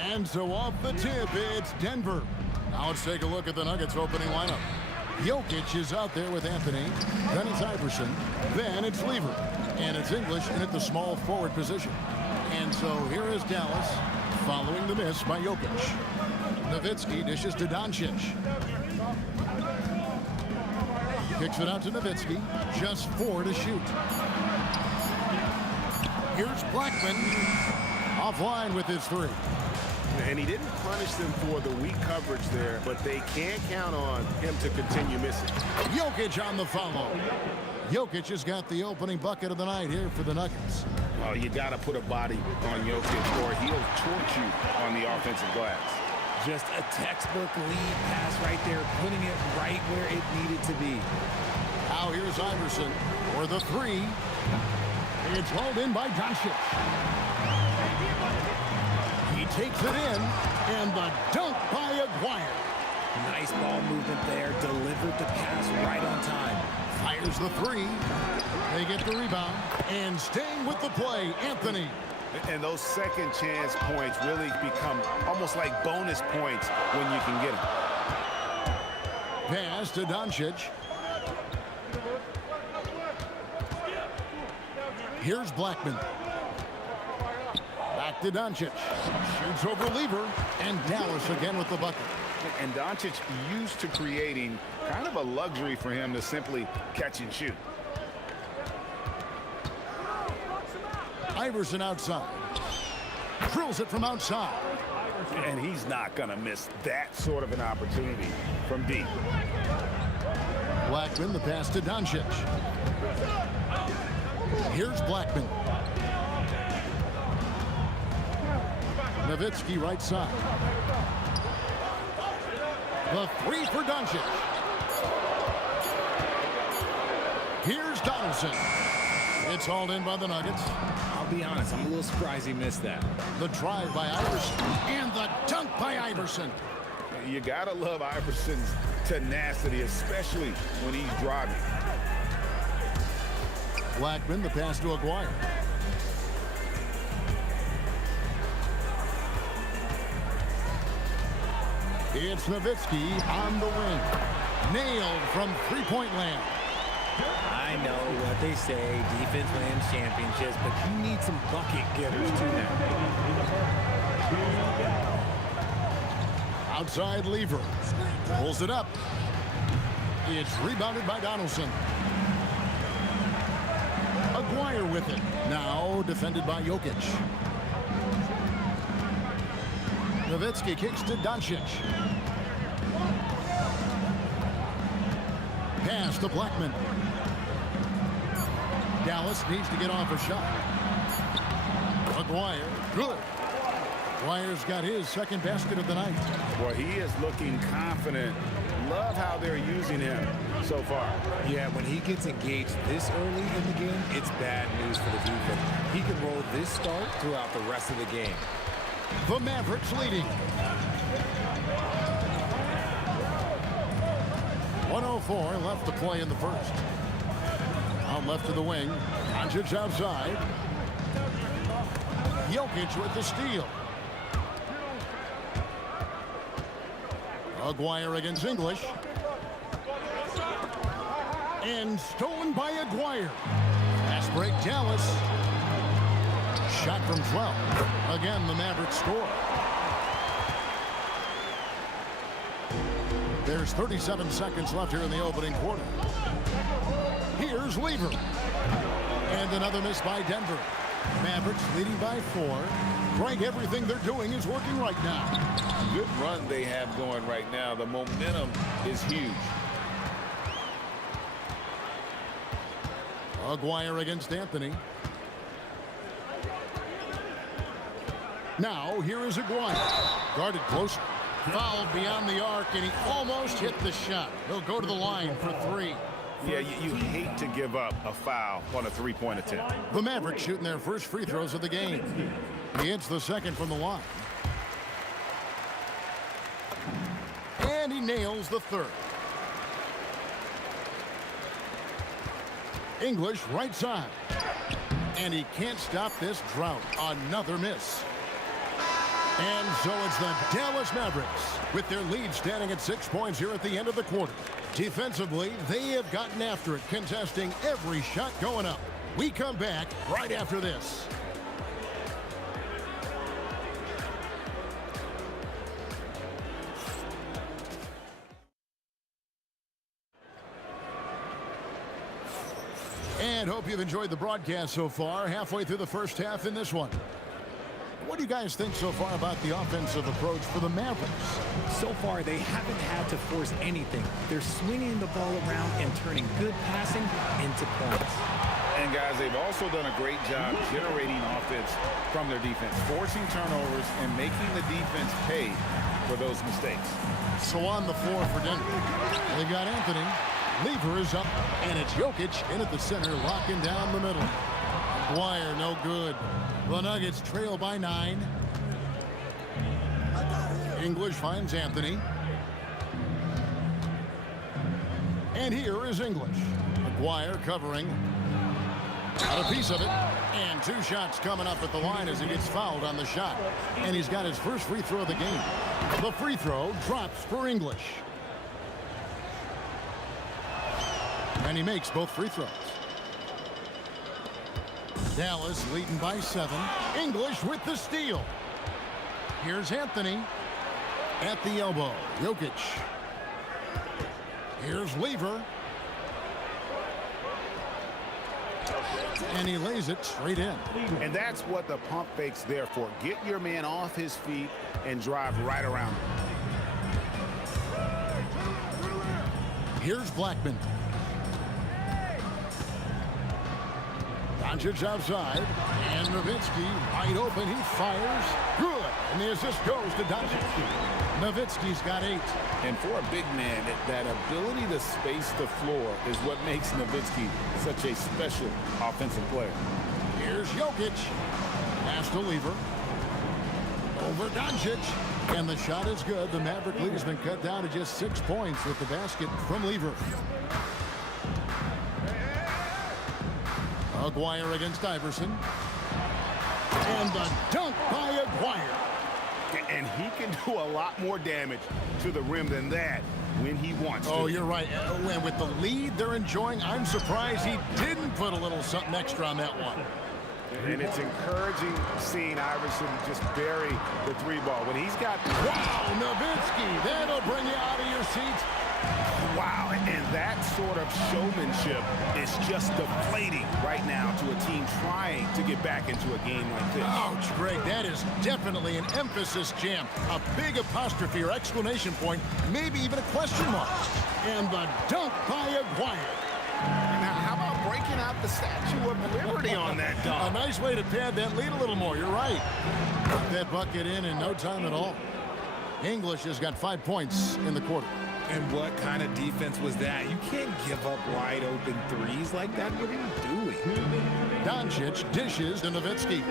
And so off the tip, it's Denver. Now let's take a look at the Nuggets opening lineup. Jokic is out there with Anthony. Then it's Iverson. Then it's Lever. And it's English in at the small forward position. And so here is Dallas following the miss by Jokic. Nowitzki dishes to Doncic. Kicks it out to Nowitzki. Just 4 to shoot. Here's Blackman. Offline with his 3. And he didn't punish them for the weak coverage there, but they can't count on him to continue missing. Jokic on the follow. Jokic has got the opening bucket of the night here for the Nuggets. Oh, you got to put a body on Jokic or he'll torch you on the offensive glass. Just a textbook lead pass right there, putting it right where it needed to be. Now here's Iverson for the 3. It's hauled in by Doncic. He takes it in, and the dunk by Aguirre. Nice ball movement there, delivered the pass right on time. Fires the 3. They get the rebound, and staying with the play, Anthony. And those second chance points really become almost like bonus points when you can get them. Pass to Doncic. Here's Blackman. Back to Doncic. Shoots over Lever, and Dallas again with the bucket. And Doncic used to creating kind of a luxury for him to simply catch and shoot. Iverson outside. Drills it from outside. And he's not going to miss that sort of an opportunity from deep. Blackman, the pass to Doncic. Here's Blackman. Nowitzki right side. The 3 for Doncic. Here's Donaldson. It's hauled in by the Nuggets. I'll be honest, I'm a little surprised he missed that. The drive by Iverson and the dunk by Iverson. You gotta love Iverson's tenacity, especially when he's driving. Blackman, the pass to Aguirre. It's Nowitzki on the wing. Nailed from three-point land. I know what they say, defense wins championships, but you need some bucket getters too now. Outside Lever. Pulls it up. It's rebounded by Donaldson. Aguirre with it. Now defended by Jokic. Nowitzki kicks to Doncic. Pass to Blackman. Dallas needs to get off a shot. Aguirre, good. Aguirre's got his second basket of the night. Well, he is looking confident. Love how they're using him so far. Yeah, when he gets engaged this early in the game, it's bad news for the defense. He can roll this start throughout the rest of the game. The Mavericks leading. 1:04 left to play in the first. Out left to the wing. Doncic outside. Jokic with the steal. Aguirre against English. And stolen by Aguirre. Fast break Dallas. Shot from 12. Again, the Mavericks score. There's 37 seconds left here in the opening quarter. Here's Lever. And another miss by Denver. Mavericks leading by 4. Greg, everything they're doing is working right now. Good run they have going right now. The momentum is huge. Aguirre against Anthony. Now, here is Aguirre. Guarded closer. Fouled beyond the arc, and he almost hit the shot. He'll go to the line for 3. Yeah, you hate to give up a foul on a three-point attempt. The Mavericks shooting their first free throws of the game. He hits the second from the line. And he nails the third. English right side. And he can't stop this drought. Another miss. And so it's the Dallas Mavericks with their lead standing at 6 points here at the end of the quarter. Defensively, they have gotten after it, contesting every shot going up. We come back right after this. And hope you've enjoyed the broadcast so far. Halfway through the first half in this one. What do you guys think so far about the offensive approach for the Mavericks? So far, they haven't had to force anything. They're swinging the ball around and turning good passing into points. And guys, they've also done a great job generating offense from their defense, forcing turnovers and making the defense pay for those mistakes. So on the floor for Denver, they got Anthony. Lever is up, and it's Jokic in at the center, locking down the middle. Dwyer, no good. The Nuggets trail by 9. English finds Anthony. And here is English. McGuire covering. Got a piece of it. And 2 shots coming up at the line as he gets fouled on the shot. And he's got his first free throw of the game. The free throw drops for English. And he makes both free throws. Dallas leading by 7. English with the steal. Here's Anthony at the elbow. Jokic. Here's Lever. And he lays it straight in. And that's what the pump fake's there for. Get your man off his feet and drive right around him. Here's Blackman. Doncic outside, and Nowitzki wide open. He fires. Good. And the assist goes to Doncic. Nowitzki's got 8. And for a big man, that ability to space the floor is what makes Nowitzki such a special offensive player. Here's Jokic. Pass to Lever. Over Doncic. And the shot is good. The Maverick lead has been cut down to just 6 points with the basket from Lever. Aguirre against Iverson. And the dunk by Aguirre. And he can do a lot more damage to the rim than that when he wants to. Oh, you're right. And with the lead they're enjoying, I'm surprised he didn't put a little something extra on that one. And it's encouraging seeing Iverson just bury the 3-ball. When he's got... Wow, Nowitzki, that'll bring you out of your seats. Wow, and that sort of showmanship is just deflating right now to a team trying to get back into a game like this. Ouch, Greg, that is definitely an emphasis jam. A big apostrophe or exclamation point, maybe even a question mark. And the dunk by Aguirre. Now, how about breaking out the Statue of Liberty on that dunk? A nice way to pad that lead a little more. You're right. Put that bucket in no time at all. English has got 5 points in the quarter. And what kind of defense was that? You can't give up wide open threes like that. What are you doing? Doncic dishes to Nowitzki.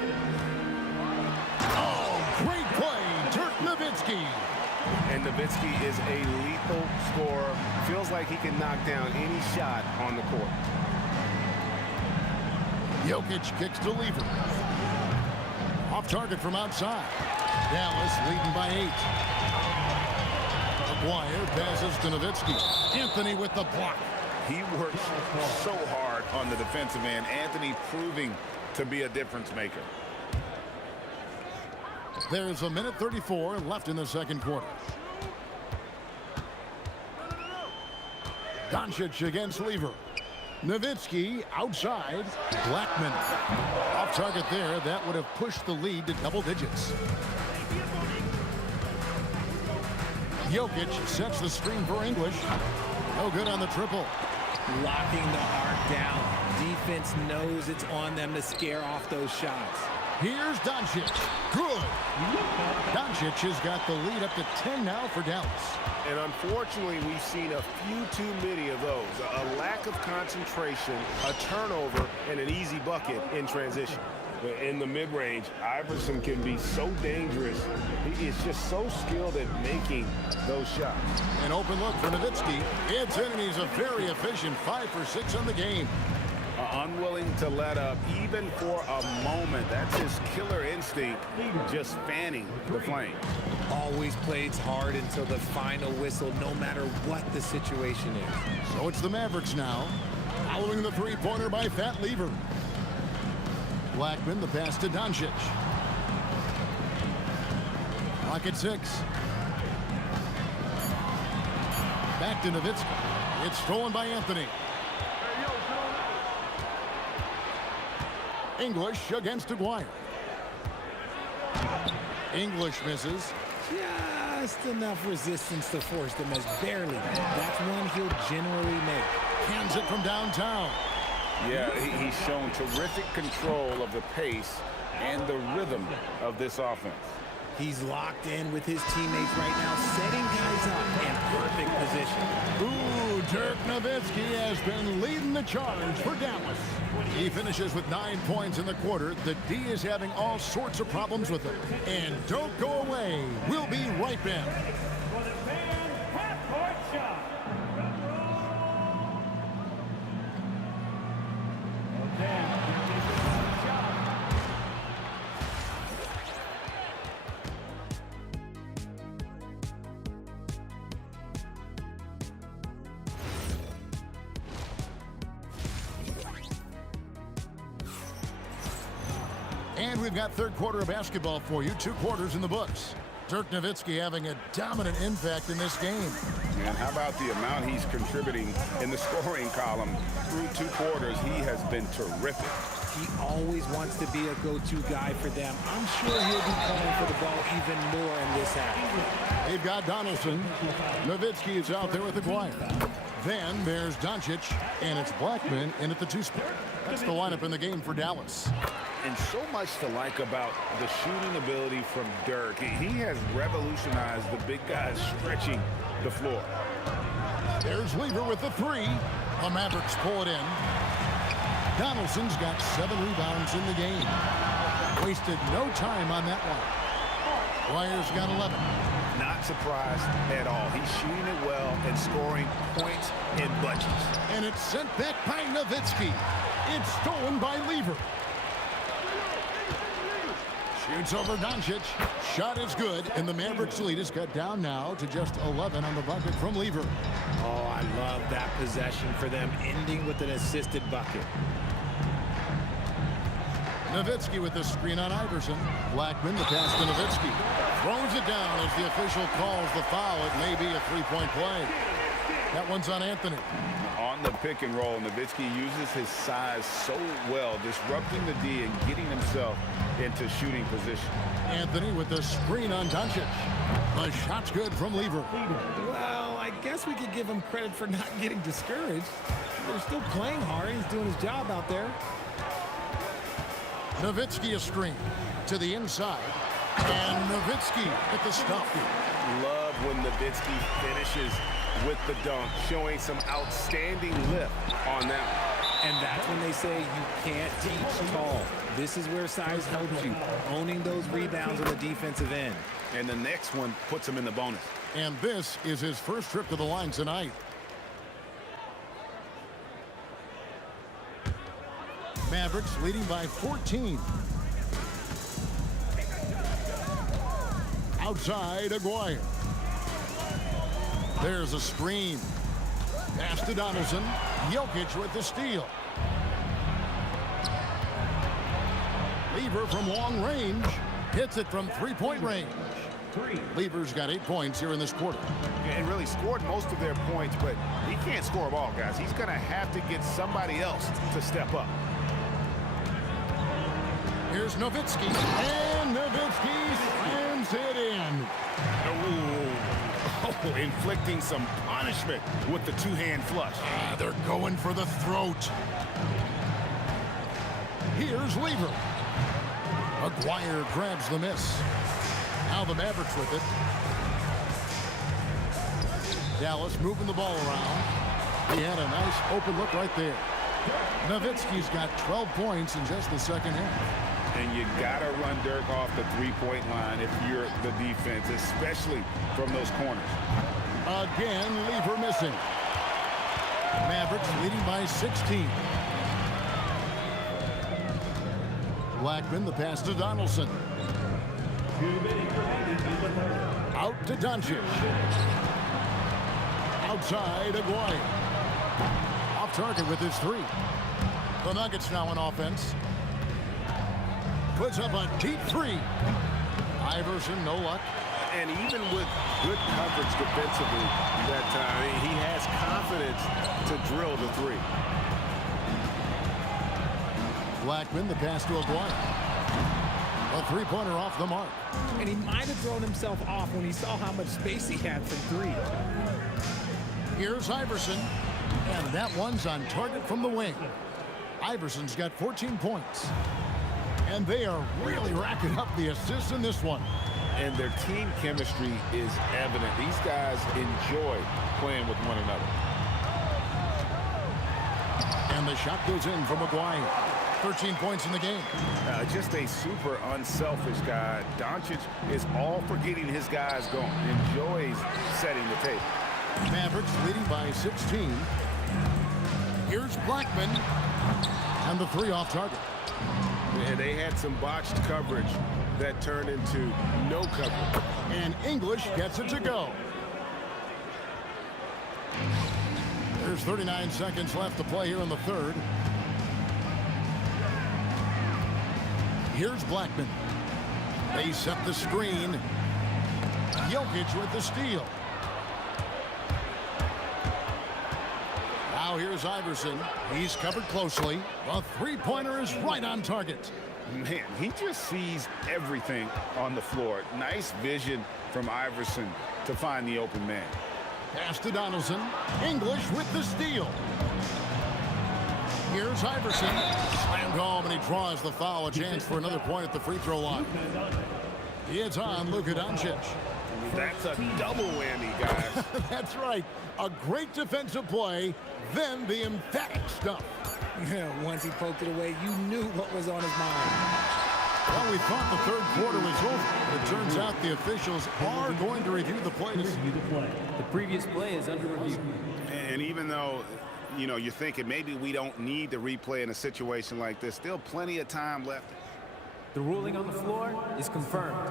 Oh, great play, Dirk Nowitzki. And Nowitzki is a lethal scorer. Feels like he can knock down any shot on the court. Jokic kicks to Lever. Off target from outside. Dallas leading by 8. Aguirre passes to Nowitzki. Anthony with the block. He works so hard on the defensive end. Anthony proving to be a difference maker. There's a minute 34 left in the second quarter. Doncic against Lever. Nowitzki outside. Blackman off target there. That would have pushed the lead to double digits. Jokic sets the screen for English. No good on the triple. Locking the arc down. Defense knows it's on them to scare off those shots. Here's Doncic. Good. Doncic has got the lead up to 10 now for Dallas. And unfortunately, we've seen a few too many of those. A lack of concentration, a turnover, and an easy bucket in transition. In the mid-range, Iverson can be so dangerous. He is just so skilled at making those shots. An open look for Nowitzki. It's in, and he's a very efficient 5 for 6 on the game. Unwilling to let up even for a moment. That's his killer instinct, just fanning the flame. Always plays hard until the final whistle, no matter what the situation is. So it's the Mavericks now, following the three-pointer by Fat Lever. Blackman, the pass to Doncic. Clock at 6. Back to Nowitzki. It's stolen by Anthony. English against Aguirre. English misses. Just enough resistance to force them as barely. That's one he'll generally make. Cans it from downtown. Yeah, he's shown terrific control of the pace and the rhythm of this offense. He's locked in with his teammates right now, setting guys up in perfect position. Ooh, Dirk Nowitzki has been leading the charge for Dallas. He finishes with 9 points in the quarter. The D is having all sorts of problems with him. And don't go away. We'll be right back. And we've got third quarter of basketball for you. 2 quarters in the books. Dirk Nowitzki having a dominant impact in this game. And how about the amount he's contributing in the scoring column through 2 quarters? He has been terrific. He always wants to be a go-to guy for them. I'm sure he'll be calling for the ball even more in this half. They've got Donaldson. Nowitzki is out there with Aguirre. Then there's Doncic, and it's Blackman in at the 2 spot. That's the lineup in the game for Dallas. And so much to like about the shooting ability from Dirk. He has revolutionized the big guys stretching the floor. There's Lever with the 3. The Mavericks pull it in. Donaldson's got 7 rebounds in the game. Wasted no time on that one. Dwyer's got 11. Not surprised at all. He's shooting it well and scoring points in bunches. And it's sent back by Nowitzki. It's stolen by Lever. Shoots over Doncic. Shot is good, and the Mavericks lead is cut down now to just 11 on the bucket from Lever. Oh, I love that possession for them, ending with an assisted bucket. Nowitzki with the screen on Iverson. Blackman, the pass to Nowitzki. Throws it down as the official calls the foul. It may be a 3-point play. That one's on Anthony. On the pick and roll, Nowitzki uses his size so well, disrupting the D and getting himself into shooting position. Anthony with the screen on Doncic. The shot's good from Lever. Well, I guess we could give him credit for not getting discouraged. They're still playing hard. He's doing his job out there. Nowitzki a screen to the inside. And Nowitzki at the stop. Love when Nowitzki finishes with the dunk, showing some outstanding lift on that. And that's when they say you can't teach tall. This is where size helps you, owning those rebounds on the defensive end. And the next one puts him in the bonus. And this is his first trip to the line tonight. Mavericks leading by 14. Outside, Aguirre. There's a screen. Pass to Donaldson. Jokic with the steal. Lever from long range. Hits it from 3-point range. Lever's got 8 points here in this quarter. And really scored most of their points, but he can't score them all, guys. He's going to have to get somebody else to step up. Here's Nowitzki. And Nowitzki slams it in. Oh, inflicting some punishment with the 2-hand flush. They're going for the throat. Here's Lever. Maguire grabs the miss. Now the Mavericks with it. Dallas moving the ball around. He had a nice open look right there. Nowitzki's got 12 points in just the second half. And you got to run Dirk off the three-point line if you're the defense, especially from those corners. Again, Lever missing. Mavericks leading by 16. Blackman, the pass to Donaldson. Out to Doncic. Outside, Aguirre. Off target with his three. The Nuggets now in offense. Puts up a deep three. Iverson, no luck. And even with good coverage defensively that time, he has confidence to drill the three. Blackman, the pass to Aguirre. A three-pointer off the mark. And he might have thrown himself off when he saw how much space he had from three. Here's Iverson. And that one's on target from the wing. Iverson's got 14 points. And they are really racking up the assists in this one. And their team chemistry is evident. These guys enjoy playing with one another. And the shot goes in from Maguire. 13 points in the game. Just a super unselfish guy. Doncic is all for getting his guys going. Enjoys setting the table. Mavericks leading by 16. Here's Blackman. And the three off target. And they had some botched coverage that turned into no coverage. And English gets it to go. There's 39 seconds left to play here in the third. Here's Blackman. They set the screen. Jokic with the steal. Now here's Iverson. He's covered closely. The three-pointer is right on target. Man, he just sees everything on the floor. Nice vision from Iverson to find the open man. Pass to Donaldson. English with the steal. Here's Iverson. Slammed home, and he draws the foul. A chance for another point at the free throw line. It's on Luka Doncic. That's a double whammy, guys. That's right. A great defensive play, then the emphatic stuff. Once he poked it away, you knew what was on his mind. Well, we thought the third quarter was over. But it turns out the officials are going to review the play. The previous play is under review. And even though, you know, you're thinking maybe we don't need to replay in a situation like this, still plenty of time left. The ruling on the floor is confirmed.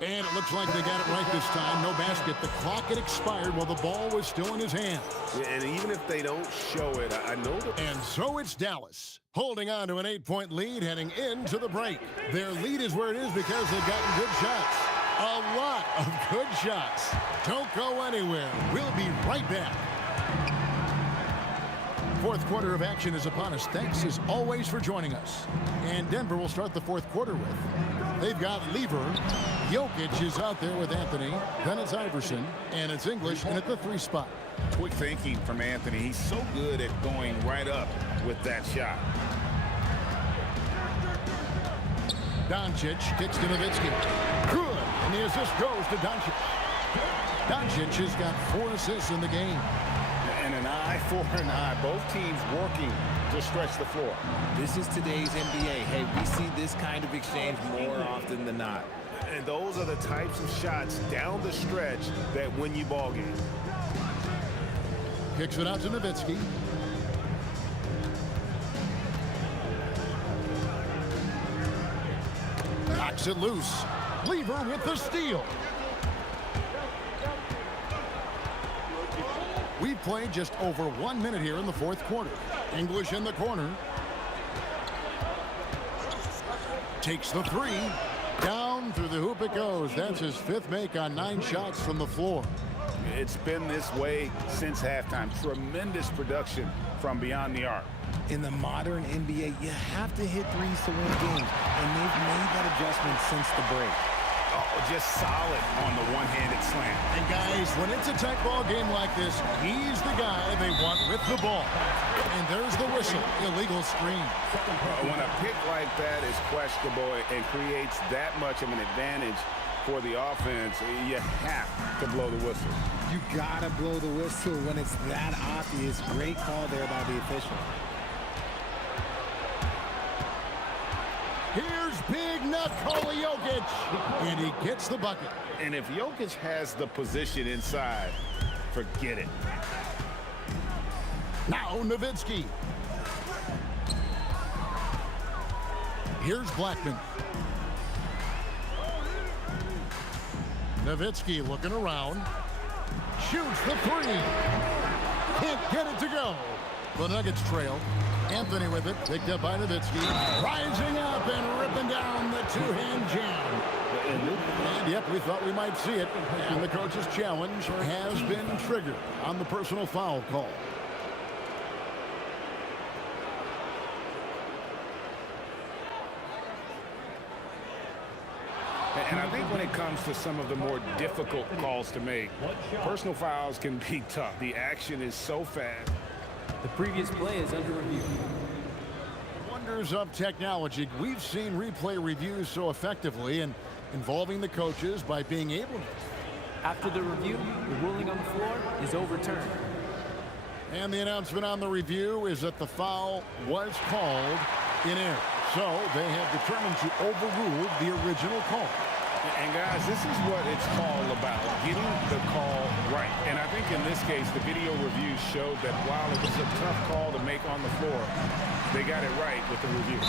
And it looks like they got it right this time. No basket. The clock had expired while the ball was still in his hand. Yeah, and even if they don't show it, I know that. And so it's Dallas, holding on to an 8-point lead heading into the break. Their lead is where it is because they've gotten good shots. A lot of good shots. Don't go anywhere. We'll be right back. Fourth quarter of action is upon us. Thanks as always for joining us. And Denver will start the fourth quarter with. They've got Lever. Jokic is out there with Anthony. Then it's Iverson. And it's English in at the 3 spot. Quick thinking from Anthony. He's so good at going right up with that shot. Doncic kicks to Nowitzki. Good. And the assist goes to Doncic. Doncic has got 4 assists in the game. And an eye for an eye. Both teams working to stretch the floor. This is today's NBA. Hey, we see this kind of exchange more often than not. And those are the types of shots down the stretch that win you ball games. Kicks it out to Nowitzki. Knocks it loose. Lever with the steal. We've played just over 1 minute here in the fourth quarter. English in the corner. Takes the 3. Down through the hoop it goes. That's his 5th make on 9 shots from the floor. It's been this way since halftime. Tremendous production from beyond the arc. In the modern NBA, you have to hit threes to win games, and they've made that adjustment since the break. just solid on the one-handed slam. And guys, when it's a tight ball game like this, he's the guy they want with the ball. And there's the whistle, illegal screen. When a pick like that is questionable and creates that much of an advantage for the offense, you have to blow the whistle. You gotta blow the whistle when it's that obvious. Great call there by the official. Here's Big Nikola Jokic, and he gets the bucket. And if Jokic has the position inside, forget it. Now Nowitzki. Here's Blackman. Nowitzki looking around. Shoots the three. Can't get it to go. The Nuggets trail. Anthony with it. Picked up by Nowitzki. Rising up and ripping down the two-hand jam. And yep, we thought we might see it. And the coach's challenge has been triggered on the personal foul call. And I think when it comes to some of the more difficult calls to make, personal fouls can be tough. The action is so fast. The previous play is under review. Wonders of technology. We've seen replay reviews so effectively and involving the coaches by being able to. After the review, the ruling on the floor is overturned. And the announcement on the review is that the foul was called in error. So they have determined to overrule the original call. And guys, this is what it's all about, getting the call right. And I think in this case, the video review showed that while it was a tough call to make on the floor, they got it right with the review.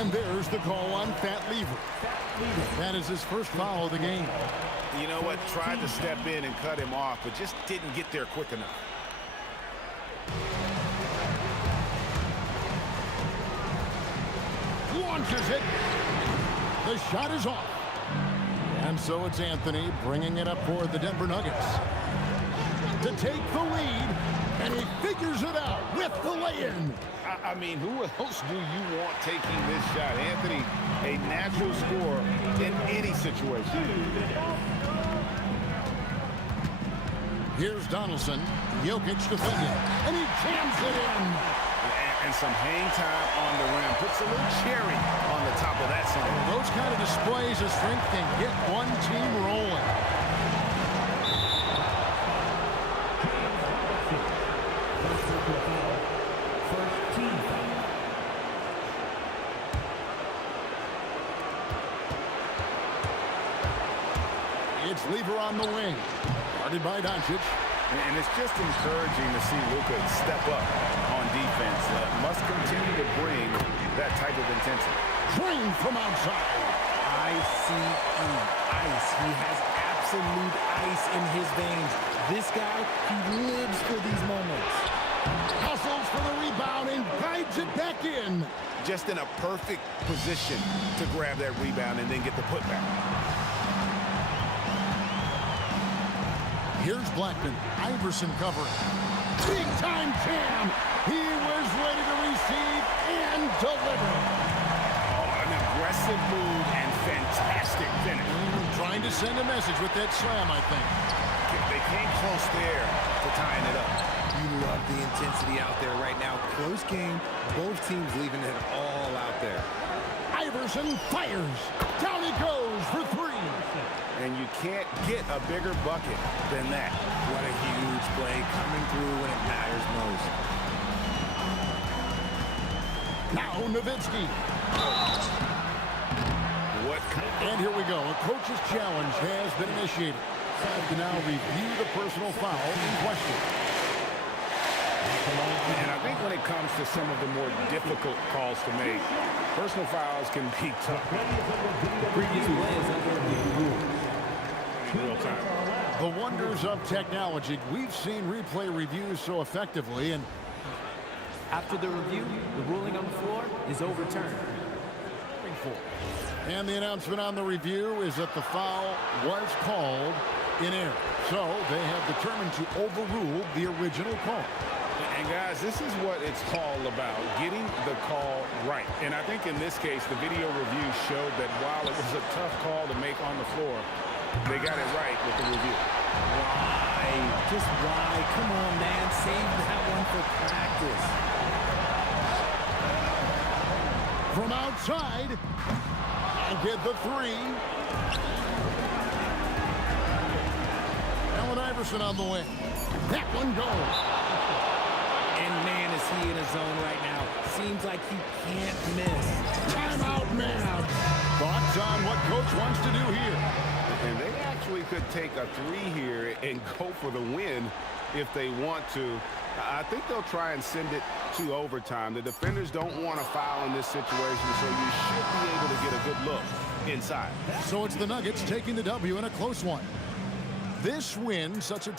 And there's the call on Fat Lever. That is his first foul of the game. You know what? Tried to step in and cut him off, but just didn't get there quick enough. Launches it. The shot is off. And so it's Anthony bringing it up for the Denver Nuggets to take the lead, and he figures it out with the lay-in. I mean, who else do you want taking this shot? Anthony, a natural scorer in any situation. Here's Donaldson. Jokic defending, and he jams it in. And some hang time on the rim. Puts a little cherry on the top of that slam. Those kind of displays of strength can get one team rolling. It's Lever on the wing. Guarded by Doncic. And it's just encouraging to see Luka step up on defense. Must continue to bring that type of intensity. Drained from outside. ICE. Ice. He has absolute ice in his veins. This guy, he lives for these moments. Hustles for the rebound and guides it back in. Just in a perfect position to grab that rebound and then get the putback. Here's Blackman. Iverson covering. Big time jam. He was ready to receive and deliver. Oh, an aggressive move and fantastic finish. Trying to send a message with that slam, I think. They came close there to tying it up. You love the intensity out there right now. Close game. Both teams leaving it all out there. Iverson fires. Down he goes for three. And you can't get a bigger bucket than that. What a huge play coming through when it matters most. Now Nowitzki. And here we go. A coach's challenge has been initiated. Time to now review the personal foul in question. And I think when it comes to some of the more difficult calls to make, personal fouls can be tough. The previous play is under review. Real time. The wonders of technology. We've seen replay reviews so effectively, and after the review, the ruling on the floor is overturned. And the announcement on the review is that the foul was called in error. So they have determined to overrule the original call. And guys, this is what it's all about, getting the call right. And I think in this case, the video review showed that while it was a tough call to make on the floor, They got it right with the review. Why? Just why? Come on, man. Save that one for practice. From outside, and get the three. Allen Iverson on the wing. That one goes. And man, is he in his zone right now. Seems like he can't miss. Timeout, man. Thoughts on what coach wants to do here? And they actually could take a three here and go for the win if they want to. I think they'll try and send it to overtime. The defenders don't want to foul in this situation, so you should be able to get a good look inside. So it's the Nuggets taking the W in a close one. This win, such a...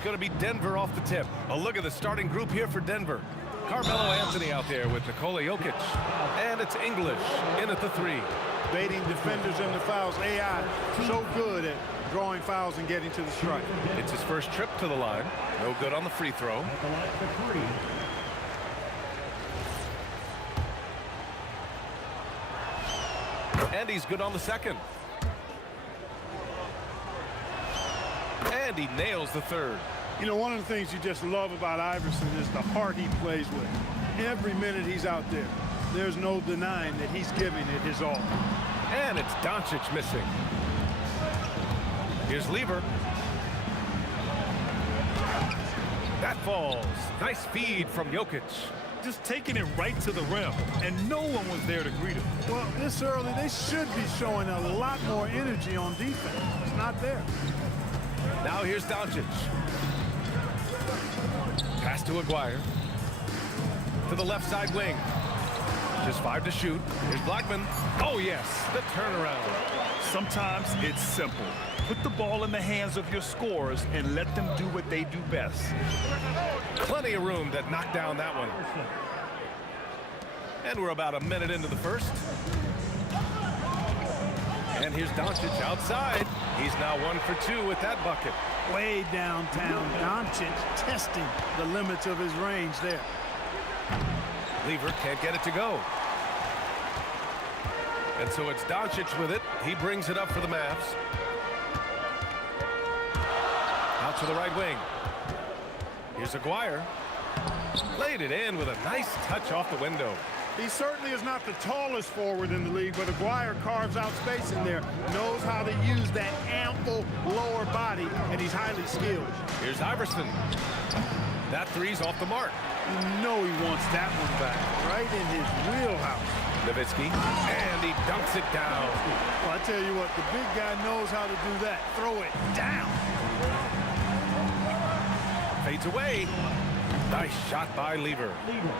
going to be Denver off the tip. A look at the starting group here for Denver. Carmelo Anthony out there with Nikola Jokic. And it's English in at the 3. Baiting defenders into fouls. AI so good at drawing fouls and getting to the strike. It's his first trip to the line. No good on the free throw. At the line for 3. And he's good on the second. And he nails the third. You know, one of the things you just love about Iverson is the heart he plays with. Every minute he's out there, there's no denying that he's giving it his all. And it's Doncic missing. Here's Lever. That falls. Nice feed from Jokic. Just taking it right to the rim, and no one was there to greet him. Well, this early, they should be showing a lot more energy on defense. It's not there. Now here's Doncic. Pass to Aguirre. To the left side wing. Just 5 to shoot. Here's Blackman. Oh, yes, the turnaround. Sometimes it's simple. Put the ball in the hands of your scorers and let them do what they do best. Plenty of room to knock down that one. And we're about a minute into the first. And here's Doncic outside. He's now 1 for 2 with that bucket. Way downtown, Doncic testing the limits of his range there. Lever can't get it to go. And so it's Doncic with it. He brings it up for the Mavs. Out to the right wing. Here's Aguirre. Laid it in with a nice touch off the window. He certainly is not the tallest forward in the league, but Aguirre carves out space in there, knows how to use that ample lower body, and he's highly skilled. Here's Iverson. That three's off the mark. You know he wants that one back, right in his wheelhouse. Nowitzki, and he dunks it down. Well, I tell you what, the big guy knows how to do that. Throw it down. Fades away. Nice shot by Lever.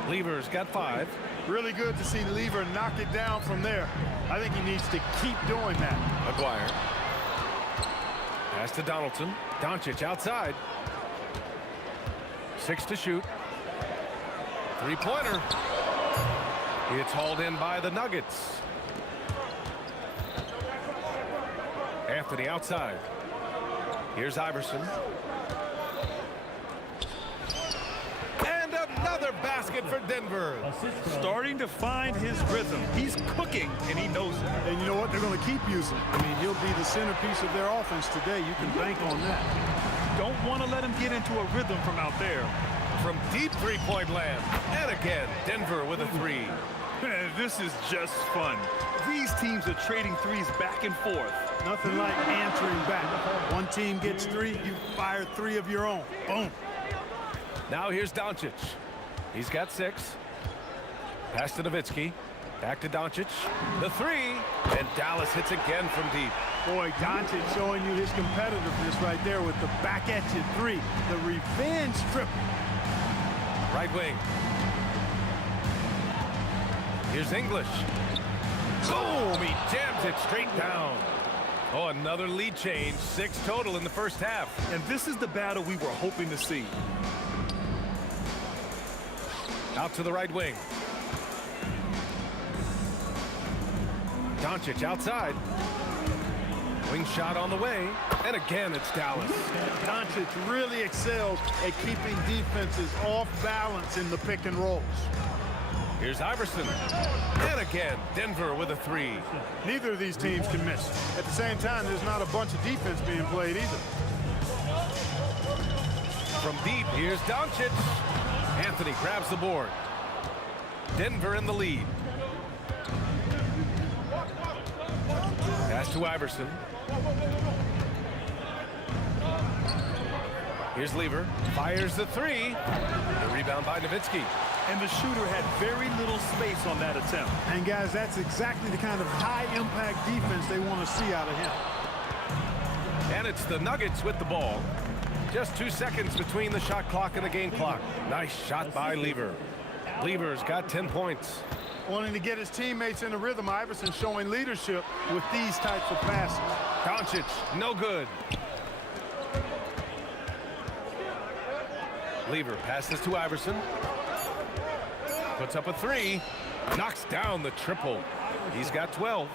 Lever's got 5. Really good to see Lever knock it down from there. I think he needs to keep doing that. Aguirre. Pass to Donaldson. Doncic outside. 6 to shoot. 3-pointer. It's hauled in by the Nuggets. Anthony outside. Here's Iverson. And another basket for Denver. Starting to find his rhythm. He's cooking, and he knows it. And you know what? They're going to keep using it. I mean, he'll be the centerpiece of their offense today. You can bank on that. Don't want to let him get into a rhythm from out there. From deep 3-point land. And again, Denver with a 3. This is just fun. These teams are trading threes back and forth. Nothing like answering back. One team gets 3, you fire 3 of your own. Boom. Now here's Doncic. He's got 6. Pass to Nowitzki. Back to Doncic. The 3. And Dallas hits again from deep. Boy, Doncic showing you his competitiveness right there with the back at you 3. The revenge triple. Right wing. Here's English. Boom! He jams it straight down. Oh, another lead change. 6 total in the first half. And this is the battle we were hoping to see. Out to the right wing. Doncic outside. Wing shot on the way. And again, it's Dallas. Doncic really excels at keeping defenses off balance in the pick and rolls. Here's Iverson. And again, Denver with a 3. Neither of these teams can miss. At the same time, there's not a bunch of defense being played either. From deep, here's Doncic. Anthony grabs the board. Denver in the lead. Pass to Iverson. Here's Lever. Fires the 3. The rebound by Nowitzki. And the shooter had very little space on that attempt. And guys, that's exactly the kind of high-impact defense they want to see out of him. And it's the Nuggets with the ball. Just 2 seconds between the shot clock and the game clock. Nice shot by Lever. Lever's got 10 points. Wanting to get his teammates in a rhythm, Iverson showing leadership with these types of passes. Doncic, no good. Lever passes to Iverson. Puts up a three. Knocks down the triple. He's got 12.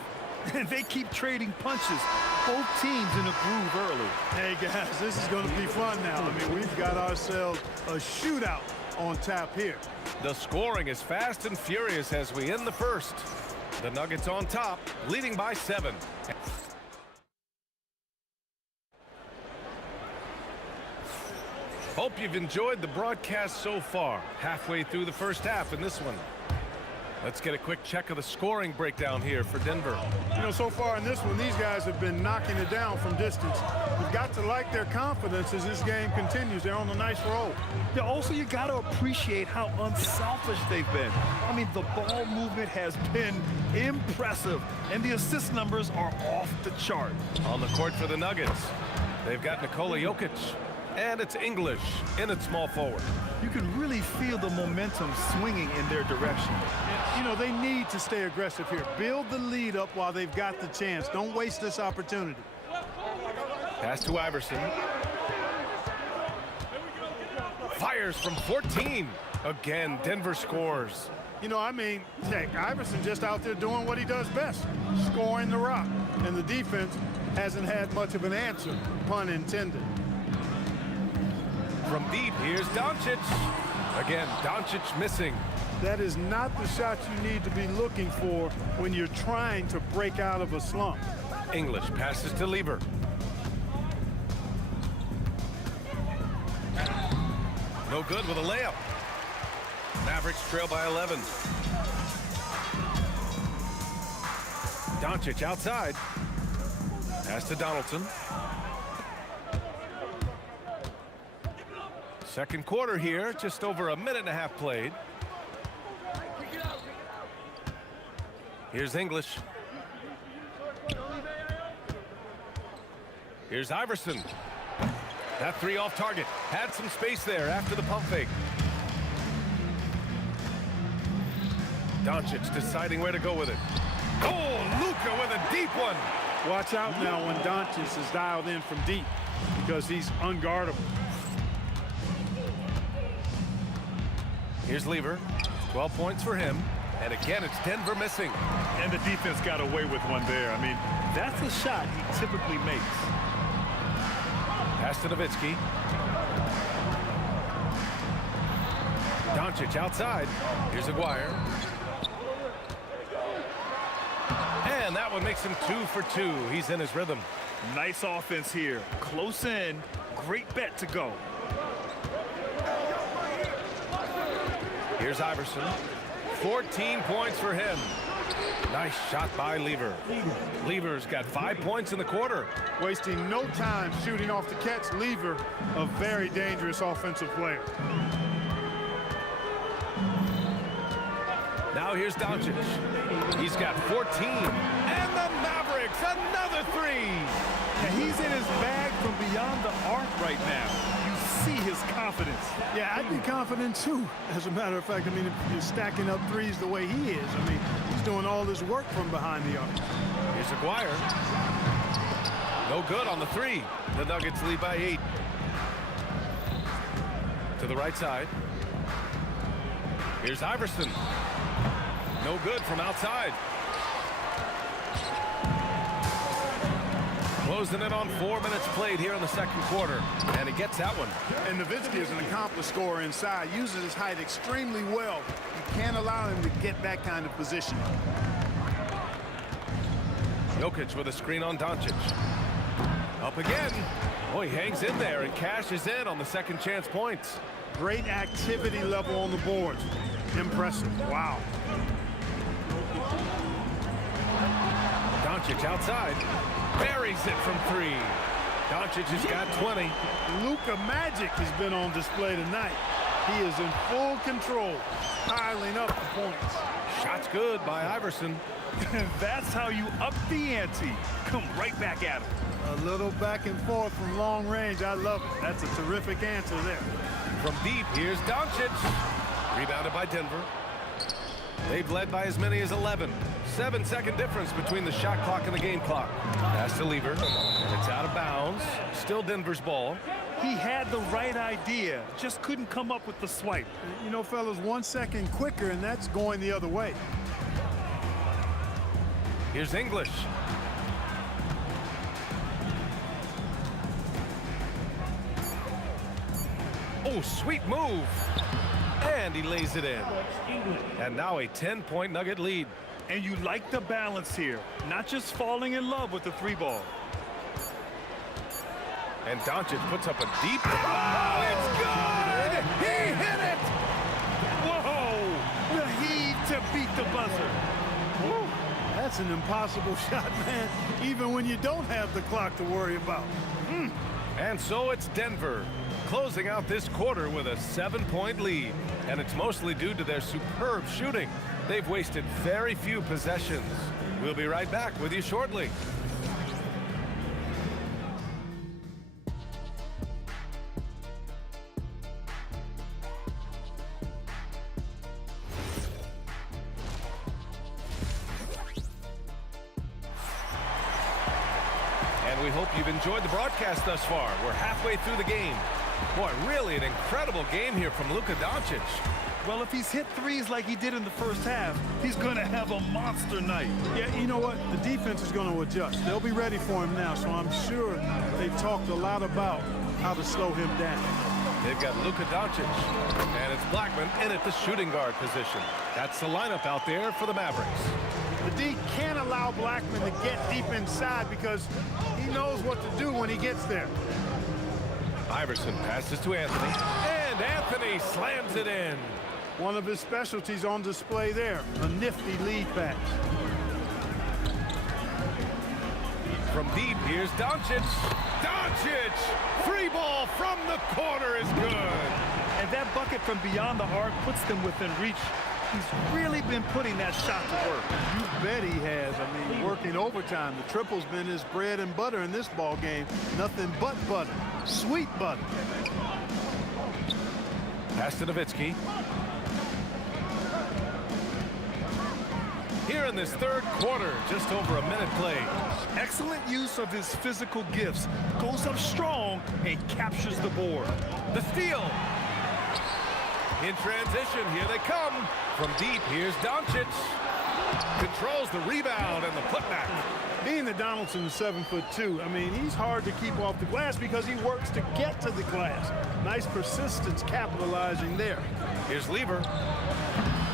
And they keep trading punches. Both teams in a groove early. Hey, guys, this is going to be fun now. I mean, we've got ourselves a shootout on tap here. The scoring is fast and furious as we end the first. The Nuggets on top, leading by 7. Hope you've enjoyed the broadcast so far. Halfway through the first half in this one. Let's get a quick check of the scoring breakdown here for Denver. You know, so far in this one, these guys have been knocking it down from distance. You've got to like their confidence as this game continues. They're on a nice roll. Yeah, also, you got to appreciate how unselfish they've been. I mean, the ball movement has been impressive, and the assist numbers are off the chart. On the court for the Nuggets, they've got Nikola Jokic, and it's English in at small forward. You can really feel the momentum swinging in their direction. And, you know, they need to stay aggressive here. Build the lead up while they've got the chance. Don't waste this opportunity. Pass to Iverson. Fires from 14. Again, Denver scores. You know, I mean, heck, Iverson just out there doing what he does best, scoring the rock. And the defense hasn't had much of an answer, pun intended. From deep, here's Doncic. Again, Doncic missing. That is not the shot you need to be looking for when you're trying to break out of a slump. English passes to Lever. No good with a layup. Mavericks trail by 11. Doncic outside. Pass to Donaldson. Second quarter here, just over a minute and a half played. Here's English. Here's Iverson. That three off target. Had some space there after the pump fake. Doncic deciding where to go with it. Oh, Luka with a deep one. Watch out now when Doncic is dialed in from deep because he's unguardable. Here's Lever. 12 points for him. And again, it's Denver missing. And the defense got away with one there. I mean, that's a shot he typically makes. Pass to Nowitzki. Doncic outside. Here's Aguirre. And that one makes him 2 for 2. He's in his rhythm. Nice offense here. Close in. Great bet to go. Here's Iverson. 14 points for him. Nice shot by Lever. Lever's got 5 points in the quarter. Wasting no time shooting off the catch. Lever, a very dangerous offensive player. Now here's Doncic. He's got 14. And the Mavericks, another three. And he's in his bag from beyond the arc right now. You see his confidence. Yeah, I'd be confident too. As a matter of fact, I mean, if you're stacking up threes the way he is, I mean, he's doing all this work from behind the arc. Here's Aguirre. No good on the three. The Nuggets lead by 8. To the right side. Here's Iverson. No good from outside. Closing in on 4 minutes played here in the second quarter. And he gets that one. And Nowitzki is an accomplished scorer inside. Uses his height extremely well. You can't allow him to get that kind of position. Jokic with a screen on Doncic. Up again. Oh, he hangs in there and cashes in on the second chance points. Great activity level on the board. Impressive. Wow. Doncic outside. Buries it from 3. Doncic has got 20. Luka Magic has been on display tonight. He is in full control, piling up the points. Shot's good by Iverson. That's how you up the ante. Come right back at him. A little back and forth from long range. I love it. That's a terrific answer there. From deep, here's Doncic. Rebounded by Denver. They've led by as many as 11. 7-second difference between the shot clock and the game clock. Pass to Lever, and it's out of bounds. Still Denver's ball. He had the right idea, just couldn't come up with the swipe. You know, fellas, 1 second quicker, and that's going the other way. Here's English. Oh, sweet move. And he lays it in. And now a 10-point Nugget lead. And you like the balance here, not just falling in love with the 3-ball. And Doncic puts up a deep. Oh, it's good! He hit it! Whoa! The heave to beat the buzzer. Woo. That's an impossible shot, man, even when you don't have the clock to worry about. And so it's Denver, closing out this quarter with a 7-point lead. And it's mostly due to their superb shooting. They've wasted very few possessions. We'll be right back with you shortly. And we hope you've enjoyed the broadcast thus far. We're halfway through the game. Boy, really an incredible game here from Luka Doncic. Well, if he's hit threes like he did in the first half, he's going to have a monster night. Yeah, you know what? The defense is going to adjust. They'll be ready for him now, so I'm sure they've talked a lot about how to slow him down. They've got Luka Doncic, and it's Blackman in at the shooting guard position. That's the lineup out there for the Mavericks. The D can't allow Blackman to get deep inside because he knows what to do when he gets there. Iverson passes to Anthony, and Anthony slams it in. One of his specialties on display there, a nifty lead pass. From deep, here's Doncic. Doncic! Free ball from the corner is good. And that bucket from beyond the arc puts them within reach. He's really been putting that shot to work. You bet he has. I mean, working overtime. The triple's been his bread and butter in this ball game. Nothing but butter. Sweet butter. Pass to Nowitzki. Here in this third quarter, just over a minute played. Excellent use of his physical gifts. Goes up strong and captures the board. The steal. In transition, here they come. From deep, here's Doncic. Controls the rebound and the putback. Being that Donaldson's 7'2", I mean, he's hard to keep off the glass because he works to get to the glass. Nice persistence capitalizing there. Here's Lever.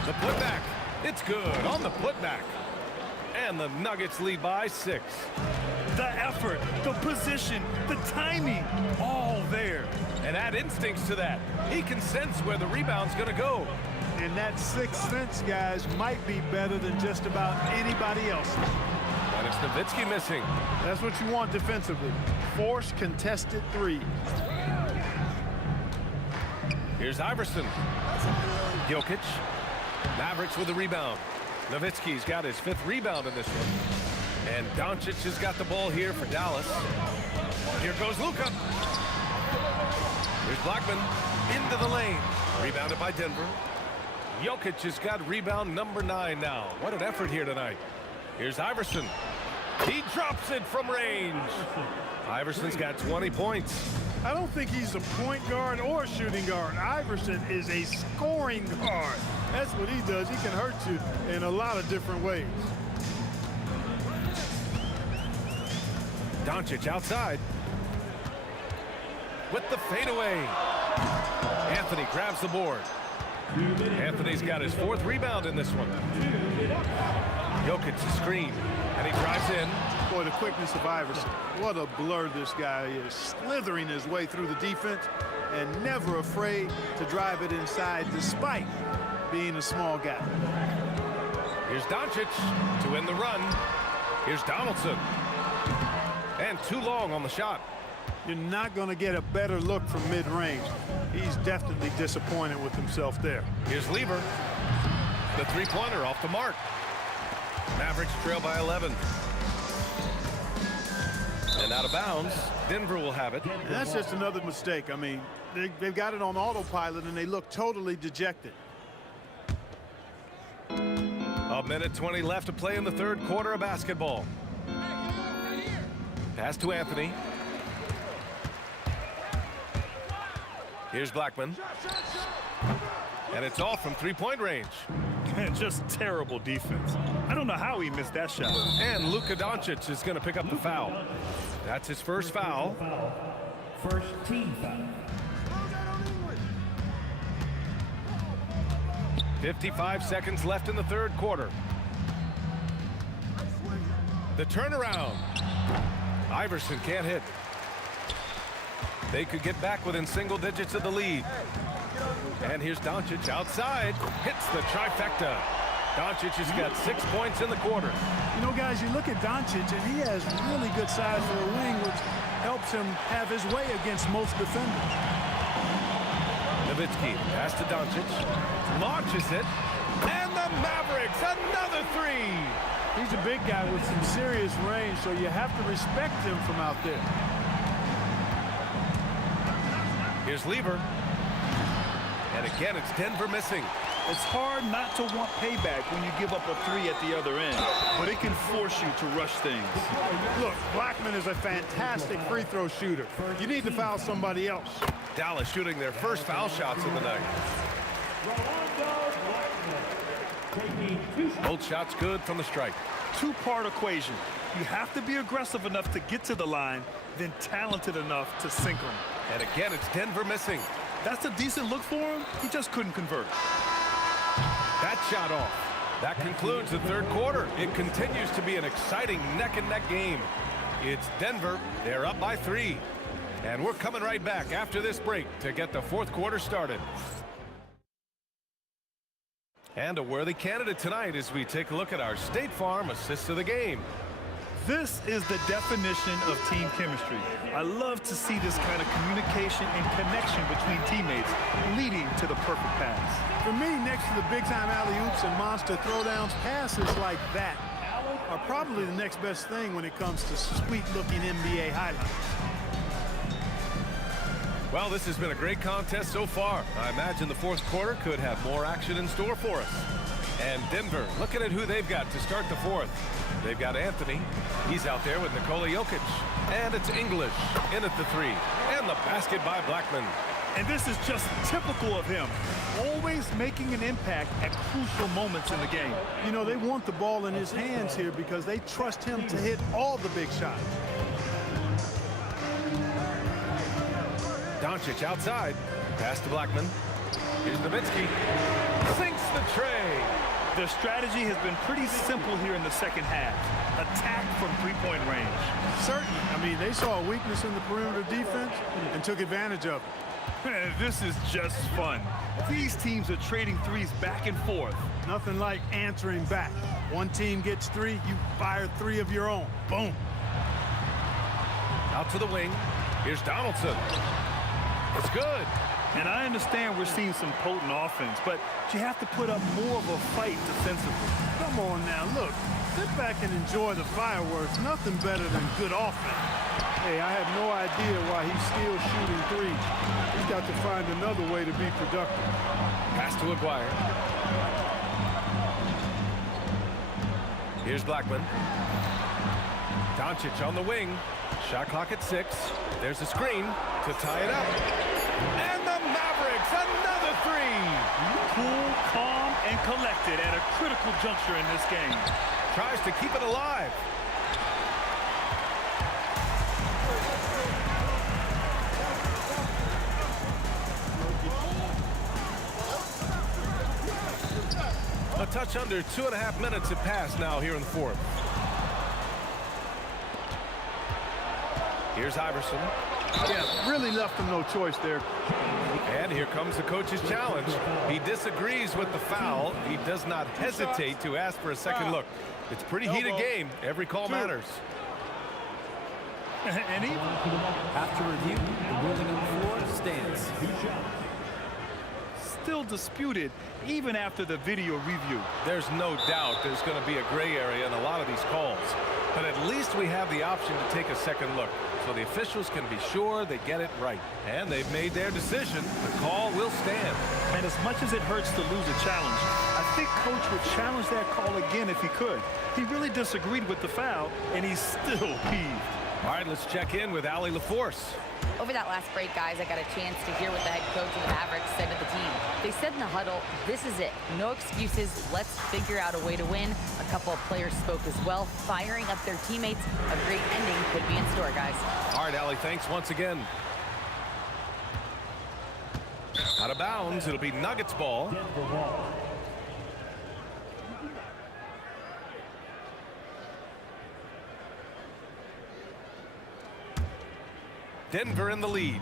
The putback. It's good on the putback. And the Nuggets lead by 6. The effort, the position, the timing, all there. And add instincts to that. He can sense where the rebound's going to go. And that sixth sense, guys, might be better than just about anybody else. And it's Nowitzki missing. That's what you want defensively. Force contested threes. Here's Iverson. Jokic. Mavericks with the rebound. Nowitzki's got his 5th rebound in this one. And Doncic has got the ball here for Dallas. Here goes Luka. Here's Blackman into the lane. Rebounded by Denver. Jokic has got rebound number 9 now. What an effort here tonight. Here's Iverson. He drops it from range. Iverson's got 20 points. I don't think he's a point guard or a shooting guard. Iverson is a scoring guard. That's what he does. He can hurt you in a lot of different ways. Doncic outside. With the fadeaway. Anthony grabs the board. Anthony's got his 4th rebound in this one. Jokic screen, and he drives in. Boy, the quickness of Iverson. What a blur this guy is. Slithering his way through the defense and never afraid to drive it inside despite being a small guy. Here's Doncic to end the run. Here's Donaldson. And too long on the shot. You're not going to get a better look from mid-range. He's definitely disappointed with himself there. Here's Lever. The three-pointer off the mark. Mavericks trail by 11. And out of bounds, Denver will have it. And that's just another mistake. I mean, they've got it on autopilot, and they look totally dejected. A minute 20 left to play in the third quarter of basketball. Pass to Anthony. Here's Blackman. And it's all from three-point range. And just terrible defense. I don't know how he missed that shot. And Luka Doncic is going to pick up the foul. That's his first foul. First team foul. 55 seconds left in the third quarter. The turnaround. Iverson can't hit. They could get back within single digits of the lead. And here's Doncic outside. Hits the trifecta. Doncic has got 6 points in the quarter. You know, guys, you look at Doncic, and he has really good size for a wing, which helps him have his way against most defenders. Nowitzki pass to Doncic. Launches it. And the Mavericks, another three. He's a big guy with some serious range, so you have to respect him from out there. Here's Lever. And again, it's Denver missing. It's hard not to want payback when you give up a three at the other end, but it can force you to rush things. Look, Blackman is a fantastic free throw shooter. You need to foul somebody else. Dallas shooting their first foul shots of the night. Both shots good from the stripe. Two-part equation. You have to be aggressive enough to get to the line, then talented enough to sink them. And again, it's Denver missing. That's a decent look for him. He just couldn't convert. That shot off. That concludes the third quarter. It continues to be an exciting neck-and-neck game. It's Denver. They're up by 3. And we're coming right back after this break to get the fourth quarter started. And a worthy candidate tonight as we take a look at our State Farm assist of the game. This is the definition of team chemistry. I love to see this kind of communication and connection between teammates leading to the perfect pass. For me, next to the big-time alley-oops and monster throwdowns, passes like that are probably the next best thing when it comes to sweet-looking NBA highlights. Well, this has been a great contest so far. I imagine the fourth quarter could have more action in store for us. And Denver, looking at who they've got to start the fourth. They've got Anthony. He's out there with Nikola Jokic. And it's English in at the 3. And the basket by Blackman. And this is just typical of him. Always making an impact at crucial moments in the game. You know, they want the ball in his hands here because they trust him to hit all the big shots. Doncic outside. Pass to Blackman. Here's Nowitzki. Sinks the tray. Their strategy has been pretty simple here in the second half. Attack from three-point range. Certainly. I mean, they saw a weakness in the perimeter defense and took advantage of it. This is just fun. These teams are trading threes back and forth. Nothing like answering back. One team gets 3, you fire 3 of your own. Boom. Out to the wing. Here's Donaldson. It's good. And I understand we're seeing some potent offense, but you have to put up more of a fight defensively. Come on now, look. Sit back and enjoy the fireworks. Nothing better than good offense. Hey, I have no idea why he's still shooting 3s. He's got to find another way to be productive. Pass to Aguirre. Here's Blackman. Doncic on the wing. Shot clock at 6. There's a screen to tie it up. And the Mavericks, another 3. Cool, calm, and collected at a critical juncture in this game. Tries to keep it alive. A touch under 2.5 minutes have passed now here in the fourth. Here's Iverson. Yeah, really left him no choice there. And here comes the coach's challenge. He disagrees with the foul. He does not hesitate to ask for a second look. It's a pretty heated game. Every call matters. And he... After review, the ruling on the floor stands. Still disputed even after the video review. There's no doubt there's going to be a gray area in a lot of these calls. But at least we have the option to take a second look, so the officials can be sure they get it right. And they've made their decision. The call will stand. And as much as it hurts to lose a challenge, I think Coach would challenge that call again if he could. He really disagreed with the foul, and he's still peeved. All right, let's check in with Allie LaForce. Over that last break, guys, I got a chance to hear what the head coach of the Mavericks said to the team. They said in the huddle, this is it. No excuses. Let's figure out a way to win. A couple of players spoke as well, firing up their teammates. A great ending could be in store, guys. All right, Allie, thanks once again. Out of bounds, it'll be Nuggets ball. Denver in the lead.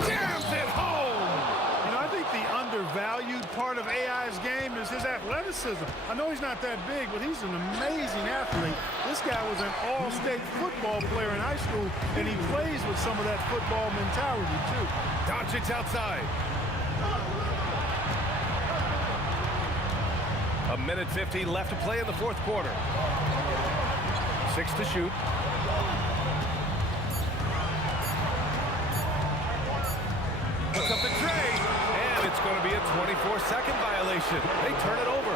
Jams it home! You know, I think the undervalued part of AI's game is his athleticism. I know he's not that big, but he's an amazing athlete. This guy was an all-state football player in high school, and he plays with some of that football mentality, too. Doncic outside. A minute 50 left to play in the fourth quarter. 6 to shoot. Puts up the tray, and it's going to be a 24-second violation. They turn it over.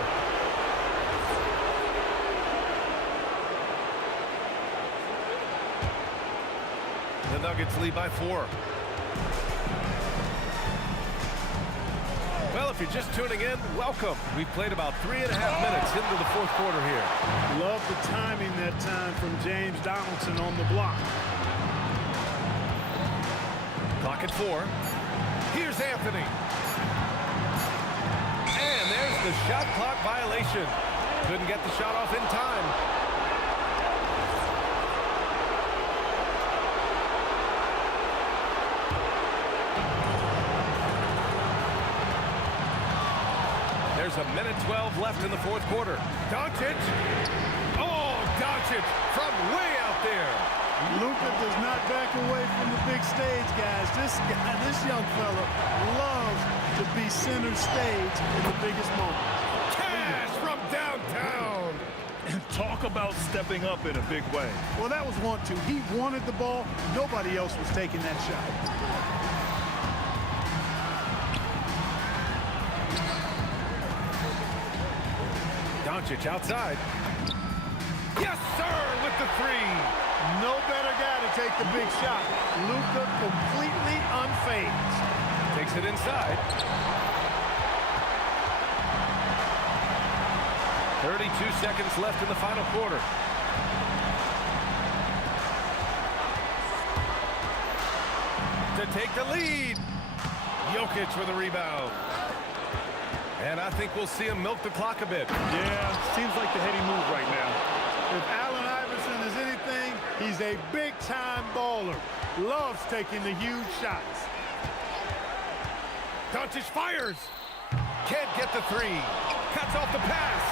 The Nuggets lead by 4. Well, if you're just tuning in, welcome. We've played about 3.5 minutes into the fourth quarter here. Love the timing that time from James Donaldson on the block. Clock at 4. Here's Anthony. And there's the shot clock violation. Couldn't get the shot off in time. There's a minute 12 left in the fourth quarter. Doncic. Oh, Doncic from way out there. Luka does not back away from the big stage, guys. This young fella loves to be center stage in the biggest moment. Cash from downtown. And talk about stepping up in a big way. Well, that was want to. He wanted the ball. Nobody else was taking that shot. Doncic outside. Yes, sir, with the 3. No better guy to take the big shot. Luka completely unfazed. Takes it inside. 32 seconds left in the final quarter. To take the lead. Jokic with a rebound. And I think we'll see him milk the clock a bit. Yeah, seems like the heady move right now. If Allen Iverson is anything, he's a big-time baller. Loves taking the huge shots. Doncic fires. Can't get the 3. Cuts off the pass.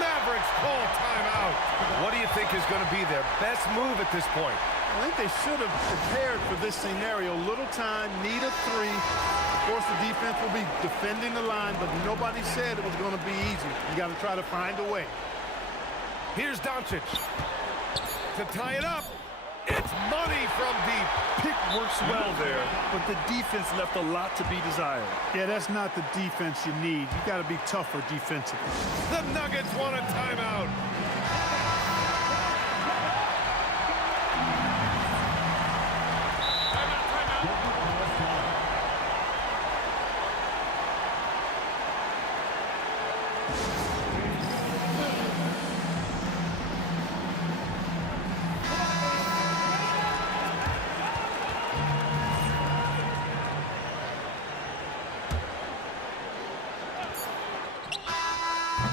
Mavericks call timeout. What do you think is going to be their best move at this point? I think they should have prepared for this scenario. Little time, need a 3. Of course, the defense will be defending the line, but nobody said it was going to be easy. You got to try to find a way. Here's Doncic to tie it up. It's money from deep. Pick works well there, but the defense left a lot to be desired. Yeah, that's not the defense you need. You got to be tougher defensively. The Nuggets want a timeout.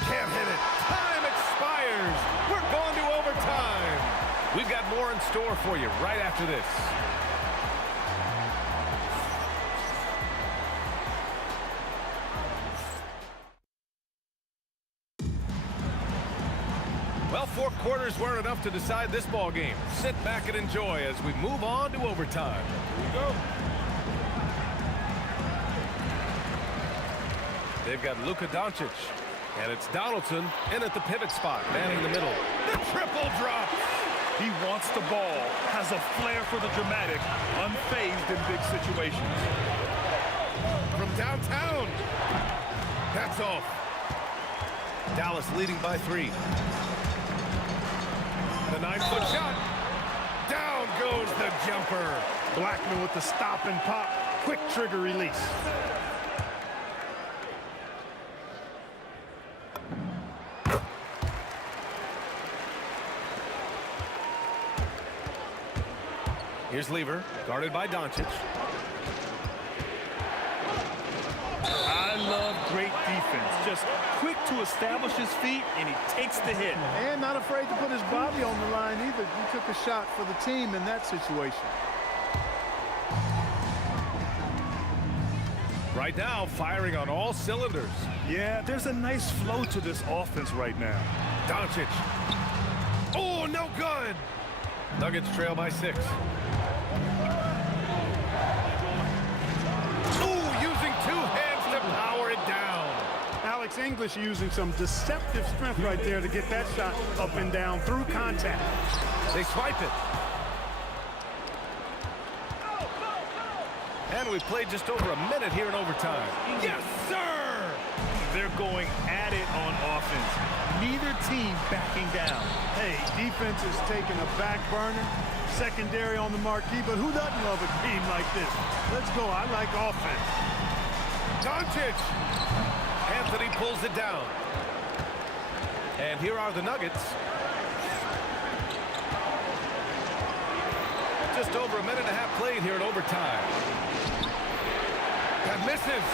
Can't hit it. Time expires. We're going to overtime. We've got more in store for you right after this. Well, 4 quarters weren't enough to decide this ball game. Sit back and enjoy as we move on to overtime. Here we go. They've got Luka Doncic. And it's Donaldson in at the pivot spot, manning the middle. The triple drop. He wants the ball, has a flair for the dramatic, unfazed in big situations. From downtown. That's off. Dallas leading by 3. The 9-foot shot. Down goes the jumper. Blackman with the stop and pop. Quick trigger release. Here's Lever, guarded by Doncic. I love great defense. Just quick to establish his feet, and he takes the hit. And not afraid to put his body on the line either. He took a shot for the team in that situation. Right now, firing on all cylinders. Yeah, there's a nice flow to this offense right now. Doncic. Oh, no good. Nuggets trail by 6. Ooh, using 2 hands to power it down. Alex English using some deceptive strength right there to get that shot up and down through contact. They swipe it. And we've played just over a minute here in overtime. Yes, sir! They're going at it on offense. Neither team backing down. Hey, defense is taking a back burner, secondary on the marquee, but who doesn't love a game like this? Let's go. I like offense. Doncic! Anthony pulls it down. And here are the Nuggets. Just over a minute and a half played here in overtime. That misses.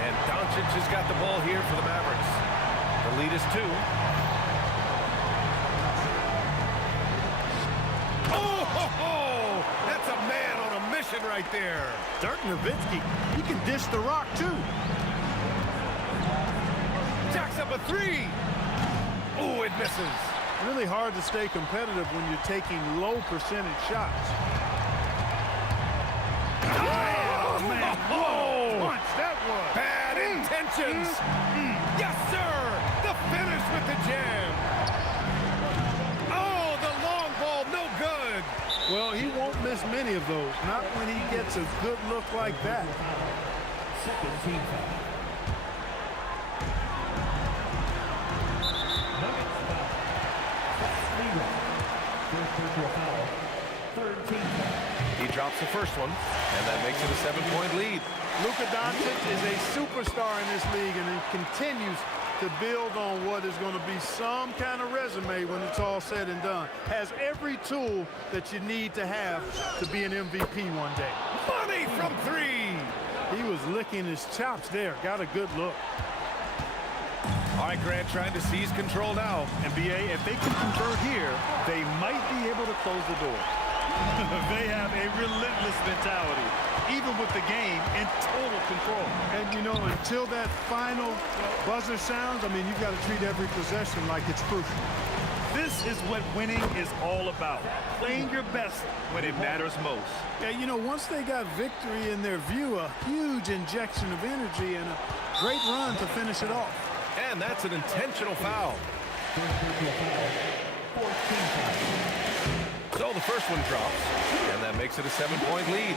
And Doncic has got the ball here for the Mavericks. The lead is 2. Oh, ho, ho! That's a man on a mission right there. Dirk Nowitzki, he can dish the rock too. Jacks up a 3. Oh, it misses. Really hard to stay competitive when you're taking low percentage shots. Oh, man. Whoa! Punch, that was. Bad intentions. Yes, sir. The finish with the jam. Oh, the long ball, no good. Well, he won't miss many of those. Not when he gets a good look like that. Second team foul. Nuggets foul. That's Lever. First personal foul. Third team foul. He drops the first one, and that makes it a 7-point lead. Luka Doncic is a superstar in this league, and he continues to build on what is going to be some kind of resume when it's all said and done. Has every tool that you need to have to be an MVP one day. Money from 3. He was licking his chops there. Got a good look. All right, Grant trying to seize control now. And BA, if they can convert here, they might be able to close the door. They have a relentless mentality, even with the game in total control. And, you know, until that final buzzer sounds, I mean, you've got to treat every possession like it's crucial. This is what winning is all about, playing your best when it matters most. Yeah, you know, once they got victory in their view, a huge injection of energy and a great run to finish it off. And that's an intentional foul. So the first one drops, and that makes it a 7-point lead.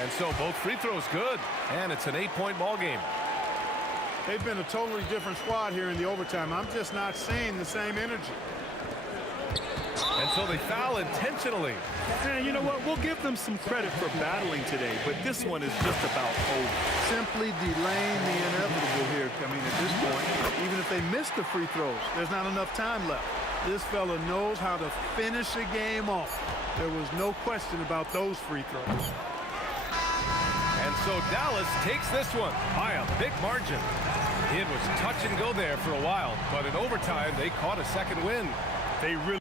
And so both free throws good, and it's an 8-point ball game. They've been a totally different squad here in the overtime. I'm just not seeing the same energy. And so they foul intentionally. And you know what? We'll give them some credit for battling today, but this one is just about over. Simply delaying the inevitable here. I mean, at this point, even if they miss the free throws, there's not enough time left. This fella knows how to finish a game off. There was no question about those free throws. And so Dallas takes this one by a big margin. It was touch and go there for a while, but in overtime, they caught a second win. They really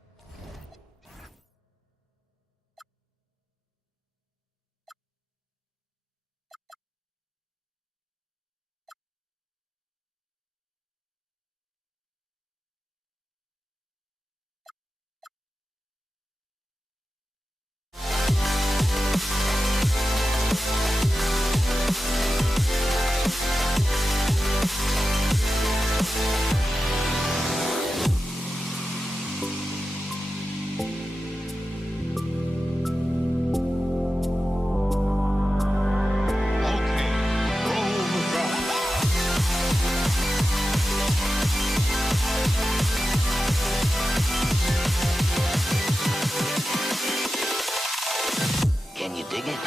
Dig it?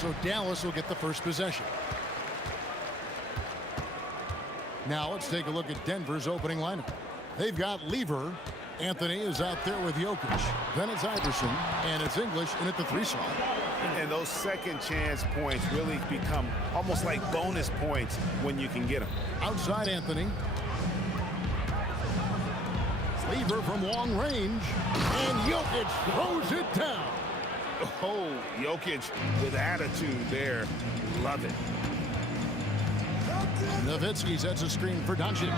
So Dallas will get the first possession. Now let's take a look at Denver's opening lineup. They've got Lever. Anthony is out there with Jokic. Then it's Iverson, and it's English in at the 3 slot. And those second chance points really become almost like bonus points when you can get them. Outside Anthony. Lever from long range, and Jokic throws it down. Oh, Jokic with attitude there. Love it. Nowitzki sets a screen for Doncic.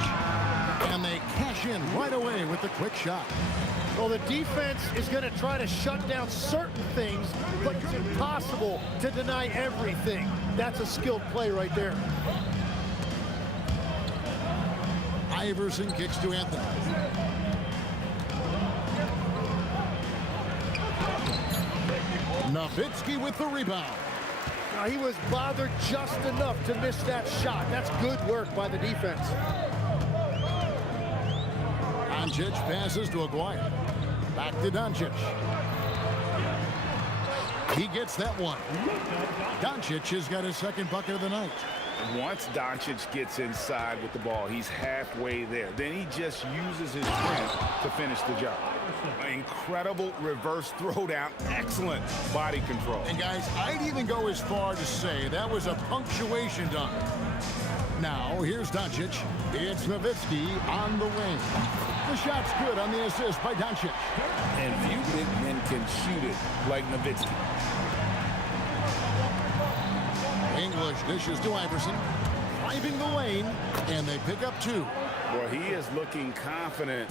And they cash in right away with the quick shot. Well, the defense is going to try to shut down certain things, but it's impossible to deny everything. That's a skilled play right there. Iverson kicks to Anthony. Nowitzki with the rebound. Now, he was bothered just enough to miss that shot. That's good work by the defense. Doncic passes to Aguirre. Back to Doncic. He gets that one. Doncic has got his second bucket of the night. Once Doncic gets inside with the ball, he's halfway there. Then he just uses his strength to finish the job. Incredible reverse throwdown. Excellent body control. And guys, I'd even go as far to say that was a punctuation dunk. Now, here's Doncic. It's Nowitzki on the wing. The shot's good on the assist by Doncic. And few big men can shoot it like Nowitzki. English dishes to Iverson. Driving the lane, and they pick up 2. Boy, he is looking confident.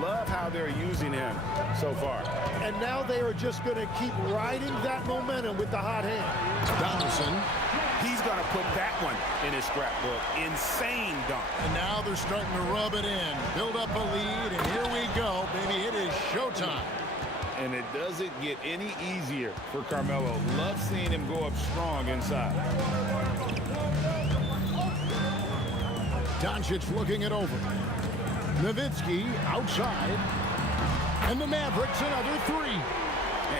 Love how they're using him so far. And now they are just going to keep riding that momentum with the hot hand. Donaldson. He's going to put that one in his scrapbook. Insane dunk. And now they're starting to rub it in. Build up a lead, and here we go, baby. It is showtime. And it doesn't get any easier for Carmelo. Love seeing him go up strong inside. Doncic looking it over. Nowitzki outside. And the Mavericks another 3.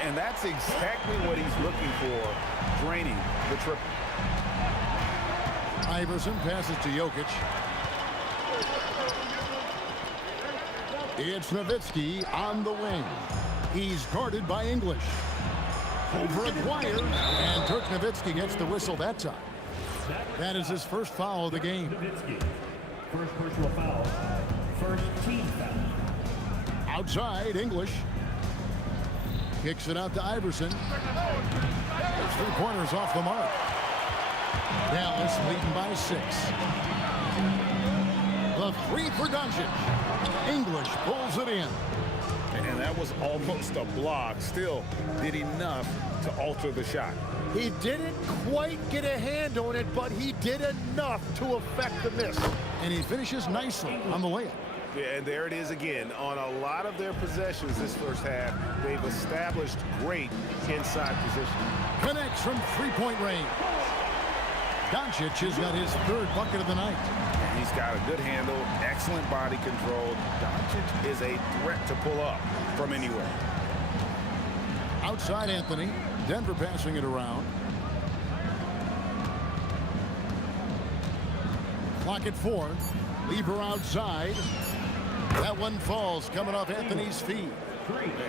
And that's exactly what he's looking for, draining the triple. Iverson passes to Jokic. It's Nowitzki on the wing. He's guarded by English. Over Aguirre, and Dirk Nowitzki gets the whistle that time. That is his first foul of the game. First personal foul. First team foul. Outside, English. Kicks it out to Iverson. There's 3-pointers off the mark. Dallas leading by 6. The The three for Doncic. English pulls it in. And that was almost a block. Still did enough to alter the shot. He didn't quite get a hand on it, but he did enough to affect the miss. And he finishes nicely on the layup. Yeah, and there it is again. On a lot of their possessions this first half, they've established great inside position. Connects from three-point range. Doncic has got his third bucket of the night. And he's got a good handle, excellent body control. Doncic is a threat to pull up from anywhere. Outside Anthony. Denver passing it around. Clock at 4. Lever outside. That one falls coming off Anthony's feet.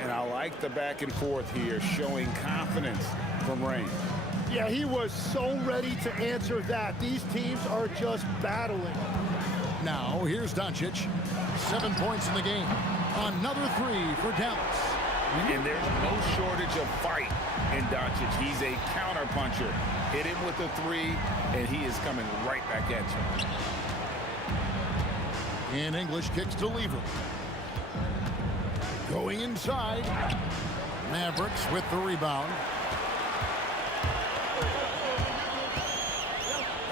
And I like the back and forth here, showing confidence from Rain. Yeah, he was so ready to answer that. These teams are just battling. Now, here's Doncic. 7 points in the game. Another three for Dallas. And there's no shortage of fight in Doncic. He's a counterpuncher. Hit him with a three, and he is coming right back at you. And English kicks to Lever. Going inside. Mavericks with the rebound.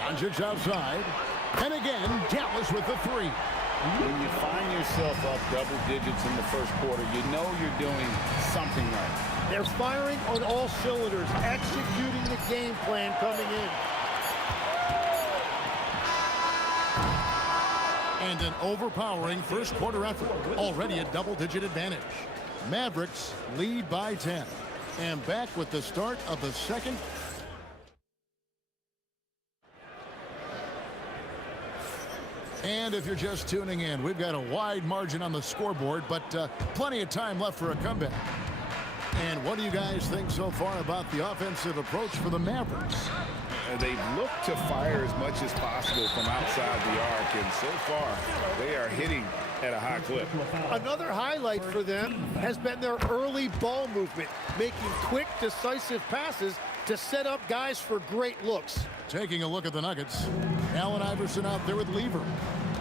Doncic outside. And again, Dallas with the three. When you find yourself up double digits in the first quarter, you know you're doing something right. They're firing on all cylinders, executing the game plan coming in. And an overpowering first quarter effort. Already a double-digit advantage. Mavericks lead by 10. And back with the start of the second. And if you're just tuning in, we've got a wide margin on the scoreboard, but plenty of time left for a comeback. And what do you guys think so far about the offensive approach for the Mavericks? They've looked to fire as much as possible from outside the arc, and so far they are hitting at a high clip. Another highlight for them has been their early ball movement, making quick, decisive passes to set up guys for great looks. Taking a look at the Nuggets, Allen Iverson out there with Lever.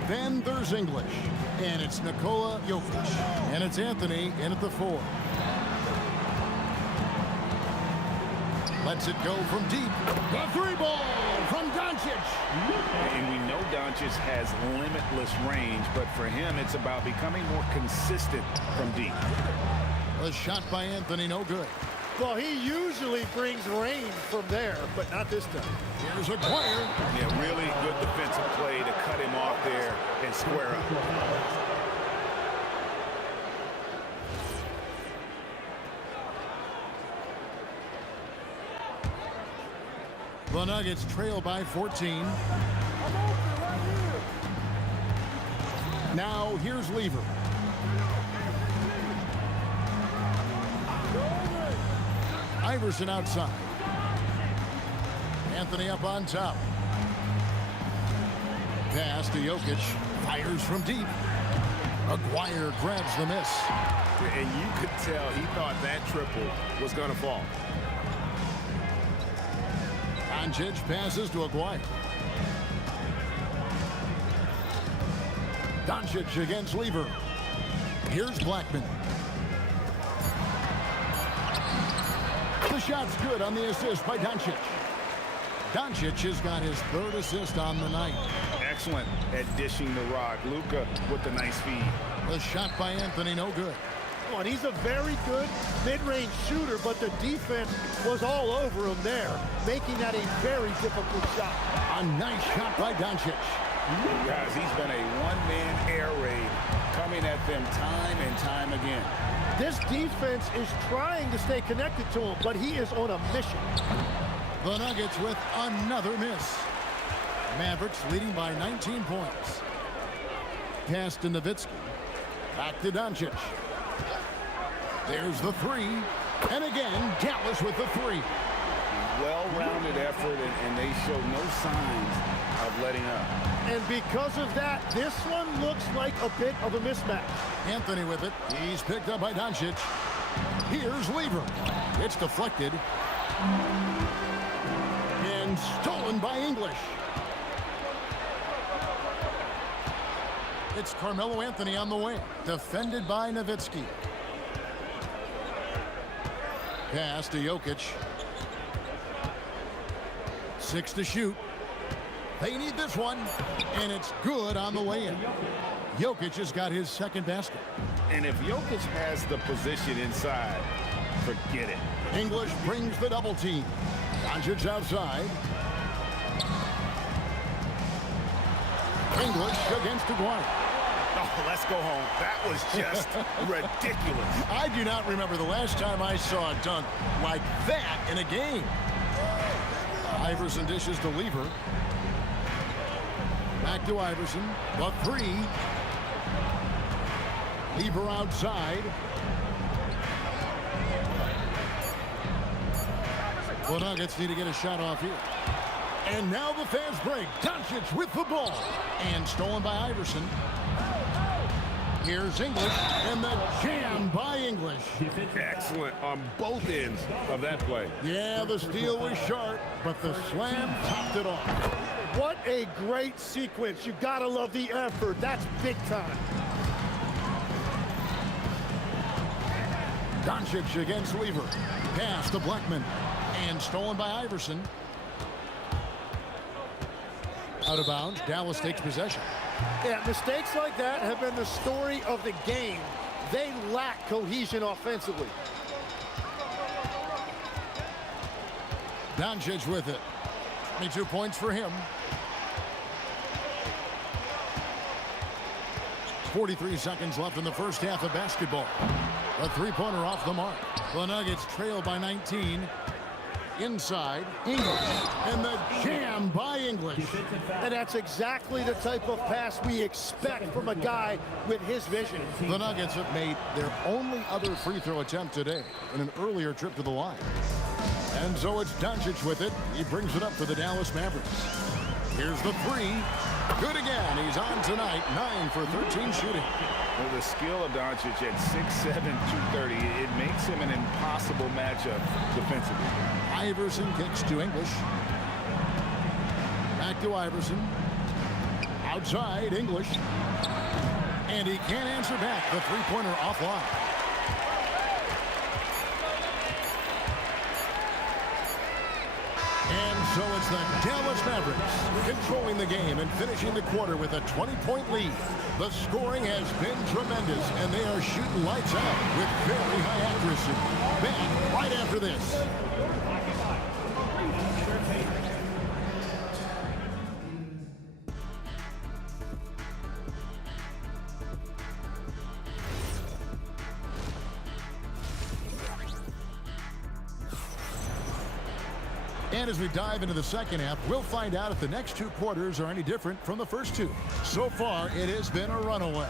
Then there's English, and it's Nikola Jokic, and it's Anthony in at the 4. Lets it go from deep. The three ball from Doncic. And we know Doncic has limitless range, but for him, it's about becoming more consistent from deep. A shot by Anthony, no good. Well, he usually brings rain from there, but not this time. Here's Aguirre. Yeah, really good defensive play to cut him off there and square up. The Nuggets trail by 14. Now here's Lever. Iverson outside. Anthony up on top. Pass to Jokic. Fires from deep. Aguirre grabs the miss. And you could tell he thought that triple was going to fall. Doncic passes to Aguirre. Doncic against Lever. Here's Blackman. The shot's good on the assist by Doncic. Doncic has got his third assist on the night. Excellent at dishing the rock. Luka with the nice feed. The shot by Anthony, no good. Oh, and he's a very good mid-range shooter, but the defense was all over him there, making that a very difficult shot. A nice shot by Doncic. Guys, he's been a one-man air raid, coming at them time and time again. This defense is trying to stay connected to him, but he is on a mission. The Nuggets with another miss. Mavericks leading by 19 points. Pass to Nowitzki. Back to Doncic. There's the three. And again, Dallas with the three. Well-rounded effort, and they show no signs of letting up. And because of that, this one looks like a bit of a mismatch. Anthony with it. He's picked up by Doncic. Here's Lever. It's deflected. And stolen by English. It's Carmelo Anthony on the wing, defended by Nowitzki. Pass to Jokic. 6 to shoot. They need this one, and it's good on the way in. Jokic has got his second basket. And if Jokic has the position inside, forget it. English brings the double team. Doncic outside. English against Aguirre. Oh, let's go home. That was just ridiculous. I do not remember the last time I saw a dunk like that in a game. Iverson dishes to Lever. Back to Iverson. The three. Lever outside. The Nuggets need to get a shot off here. And now the fast break. Doncic with the ball. And stolen by Iverson. Here's English. And the jam by English. Excellent on both ends of that play. Yeah, the steal was sharp, but the slam topped it off. What a great sequence. You gotta love the effort. That's big time. Doncic against Lever. Pass to Blackman. And stolen by Iverson. Out of bounds. Dallas takes possession. Yeah, mistakes like that have been the story of the game. They lack cohesion offensively. Doncic with it. 22 points for him. 43 seconds left in the first half of basketball. A three-pointer off the mark. The Nuggets trail by 19. Inside, English, and the jam by English. And that's exactly the type of pass we expect from a guy with his vision. The Nuggets have made their only other free throw attempt today in an earlier trip to the line. And so it's Doncic with it. He brings it up for the Dallas Mavericks. Here's the three. Good again. He's on tonight. 9 for 13 shooting. Well, the skill of Doncic at 6'7", 230, it makes him an impossible matchup defensively. Iverson kicks to English. Back to Iverson. Outside, English. And he can't answer back. The three-pointer offline. And so it's the Dallas Mavericks controlling the game and finishing the quarter with a 20-point lead. The scoring has been tremendous, and they are shooting lights out with very high accuracy. Back right after this. And as we dive into the second half, we'll find out if the next two quarters are any different from the first two. So far, it has been a runaway.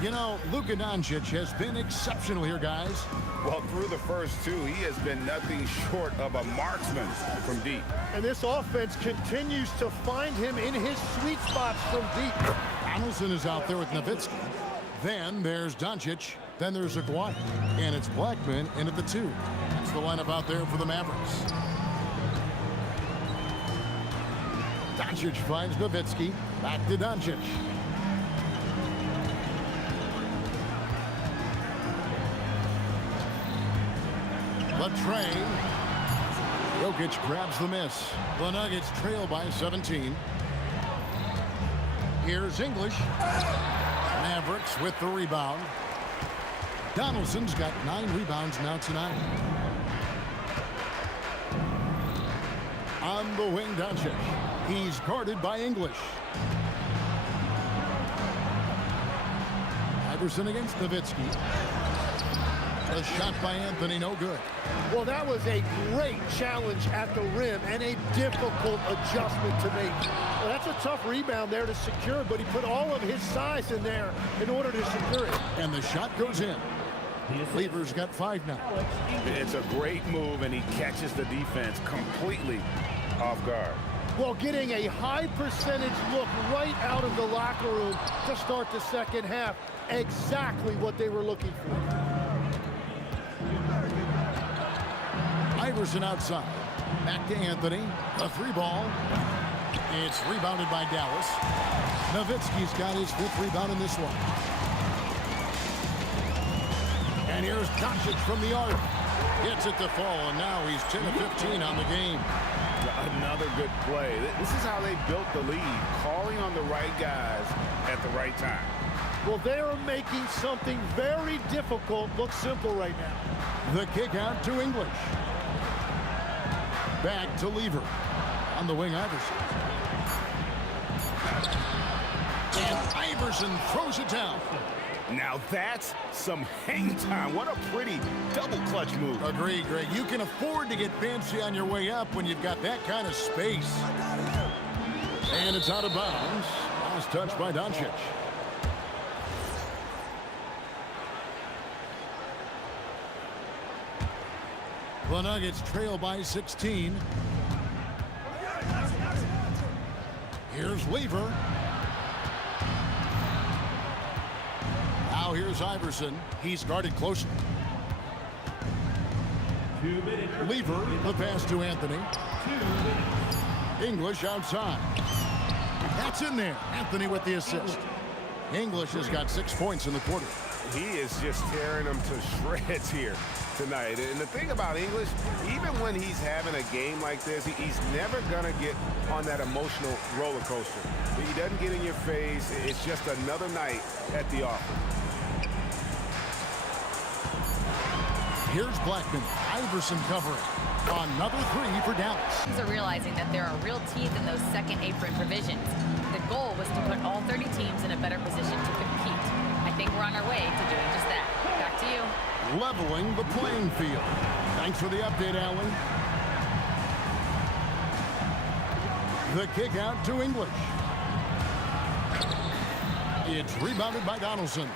You know, Luka Doncic has been exceptional here, guys. Well, through the first two, he has been nothing short of a marksman from deep. And this offense continues to find him in his sweet spots from deep. Donaldson is out there with Nowitzki. Then there's Doncic. Then there's Aguirre. And it's Blackman in at the 2. That's the lineup out there for the Mavericks. Doncic finds Nowitzki. Back to Doncic. Latrey. Jokic grabs the miss. The Nuggets trail by 17. Here's English. Mavericks with the rebound. Donaldson's got 9 rebounds now tonight. On the wing, Doncic. He's guarded by English. Iverson against Nowitzki. A shot by Anthony, no good. Well, that was a great challenge at the rim and a difficult adjustment to make. Well, that's a tough rebound there to secure, but he put all of his size in there in order to secure it. And the shot goes in. Lever's got 5 now. It's a great move, and he catches the defense completely off guard. Well, getting a high percentage look right out of the locker room to start the second half. Exactly what they were looking for. Iverson outside. Back to Anthony. A 3 ball. It's rebounded by Dallas. Nowitzki's got his 5th rebound in this one. And here's Doncic from the arc. Gets it to fall, and now he's 10 of 15 on the game. Another good play. This is how they built the lead, calling on the right guys at the right time. Well, they are making something very difficult look simple right now. The kick out to English. Back to Lever. On the wing, Iverson. And Iverson throws it down. Now that's some hang time. What a pretty double clutch move. Agree, Greg. You can afford to get fancy on your way up when you've got that kind of space. And it's out of bounds. Last touch by Doncic. The Nuggets trail by 16. Here's Lever. Now here's Iverson. He's guarded closely. Lever, the pass to Anthony. English outside. That's in there. Anthony with the assist. English has got 6 points in the quarter. He is just tearing them to shreds here tonight. And the thing about English, even when he's having a game like this, he's never going to get on that emotional roller coaster. He doesn't get in your face. It's just another night at the office. Here's Blackman. Iverson covering. Another 3 for Dallas. Teams are realizing that there are real teeth in those second apron provisions. The goal was to put all 30 teams in a better position to compete. I think we're on our way to doing just that. Back to you. Leveling the playing field. Thanks for the update, Allen. The kick out to English. It's rebounded by Donaldson.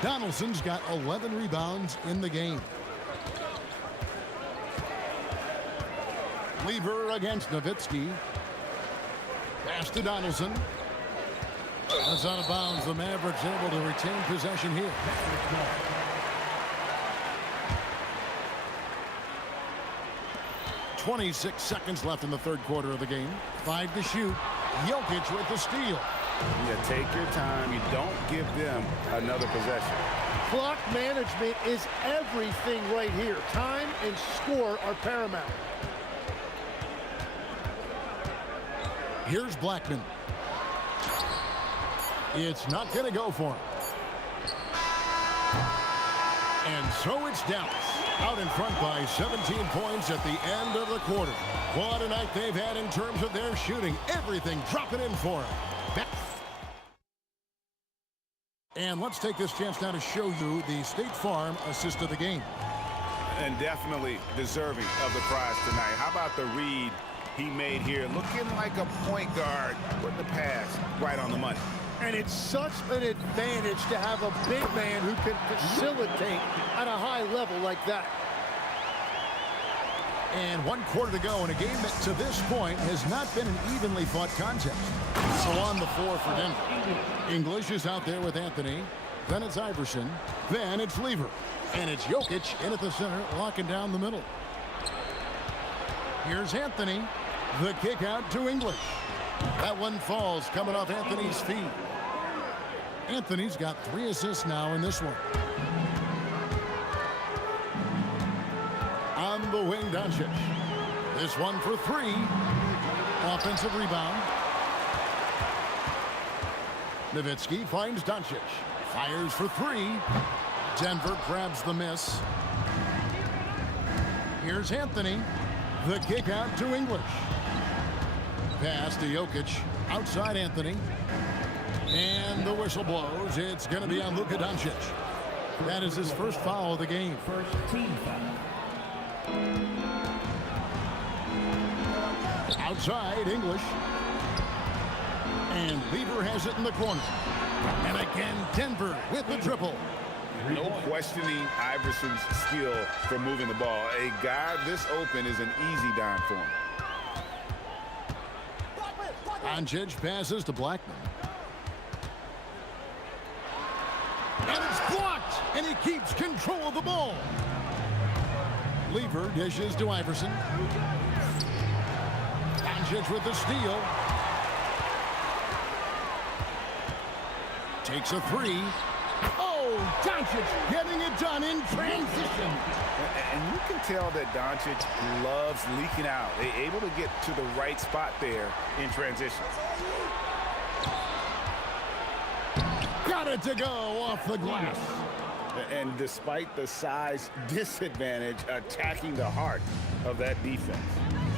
Donaldson's got 11 rebounds in the game. Lever against Nowitzki. Pass to Donaldson. That's out of bounds. The Mavericks able to retain possession here. 26 seconds left in the third quarter of the game. 5 to shoot. Jokic with the steal. You take your time. You don't give them another possession. Clock management is everything right here. Time and score are paramount. Here's Blackman. It's not going to go for him. And so it's Dallas out in front by 17 points at the end of the quarter. What a night they've had in terms of their shooting. Everything dropping in for them. And let's take this chance now to show you the State Farm assist of the game. And definitely deserving of the prize tonight. How about the read he made here? Looking like a point guard with the pass right on the money. And it's such an advantage to have a big man who can facilitate at a high level like that. And 1 quarter to go in a game that to this point has not been an evenly fought contest. So on the floor for Denver. English is out there with Anthony. Then it's Iverson. Then it's Lever. And it's Jokic in at the center, locking down the middle. Here's Anthony. The kick out to English. That one falls coming off Anthony's feet. Anthony's got 3 assists now in this one. On the wing, Doncic. This one for 3. Offensive rebound. Nowitzki finds Doncic. Fires for 3. Denver grabs the miss. Here's Anthony. The kick out to English. Pass to Jokic. Outside Anthony. And the whistle blows. It's going to be on Luka Doncic. That is his first foul of the game. First team foul. Outside, English. And Lever has it in the corner. And again, Denver with the triple. No questioning Iverson's skill for moving the ball. A guy this open is an easy dime for him. Doncic passes to Blackman. And it's blocked, and he keeps control of the ball. Lever dishes to Iverson. Doncic Doncic with the steal. Takes a three. Oh, Doncic getting it done in transition. And you can tell that Doncic loves leaking out. They're able to get to the right spot there in transition. Got it to go off the glass. And despite the size disadvantage, attacking the heart of that defense.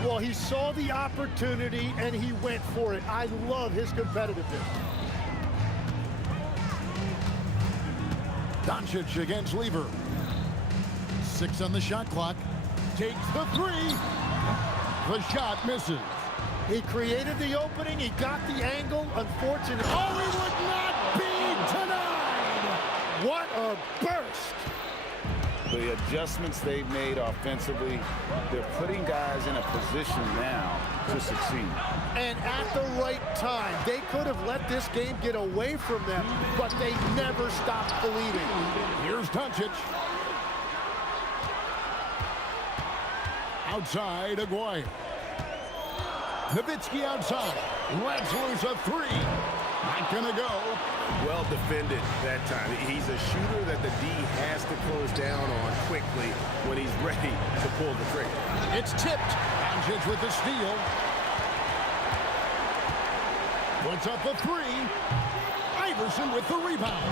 Well, he saw the opportunity and he went for it. I love his competitiveness. Doncic against Lever. 6 on the shot clock. Takes the three. The shot misses. He created the opening. He got the angle. Unfortunately. Oh, he would not be denied. What a burst. The adjustments they've made offensively, they're putting guys in a position now to succeed. And at the right time, they could have let this game get away from them, but they never stopped believing. Here's Doncic. Outside, Aguirre. Nowitzki outside. Lets loose a three. Not gonna go. Well defended that time. He's a shooter that the D has to close down on quickly when he's ready to pull the trigger. It's tipped. Doncic with the steal. Puts up a three. Iverson with the rebound.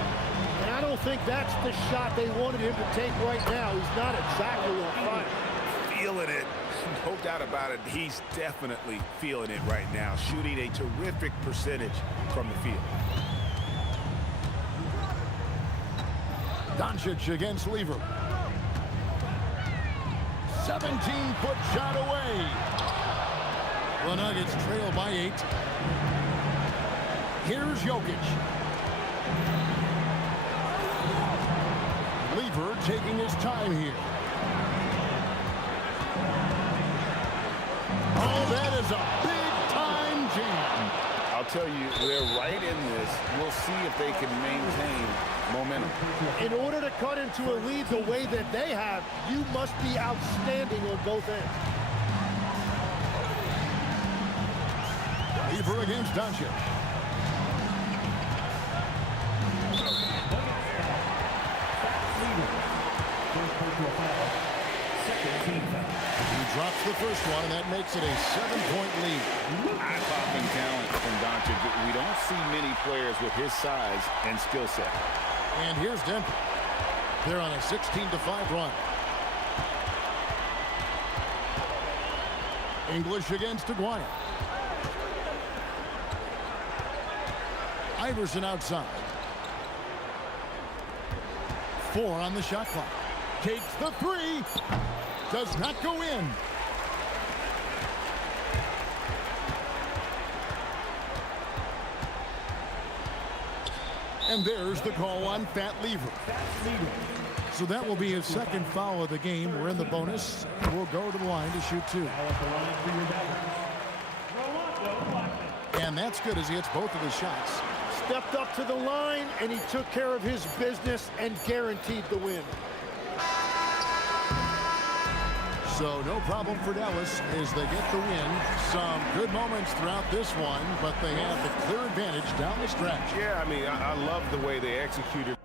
And I don't think that's the shot they wanted him to take right now. He's not exactly on fire. Feeling it. No doubt about it. He's definitely feeling it right now. Shooting a terrific percentage from the field. Doncic against Lever. 17-foot shot away. The Nuggets trail by 8. Here's Jokic. Lever taking his time here. Oh, that is a big-time jam. I'll tell you, they're right in this. We'll see if they can maintain momentum. In order to cut into a lead the way that they have, you must be outstanding on both ends. Lever against Doncic. He drops the first one, and that makes it a 7-point lead. Eye-popping talent from Doncic. We don't see many players with his size and skill set. And here's Denver. They're on a 16-5 run. English against Aguirre. Iverson outside. 4 on the shot clock. Takes the three. Does not go in. And there's the call on Fat Lever. So that will be his second foul of the game. We're in the bonus. We'll go to the line to shoot 2. And that's good as he hits both of his shots. Stepped up to the line, and he took care of his business and guaranteed the win. So no problem for Dallas as they get the win. Some good moments throughout this one, but they have the clear advantage down the stretch. Yeah, I mean, I love the way they executed.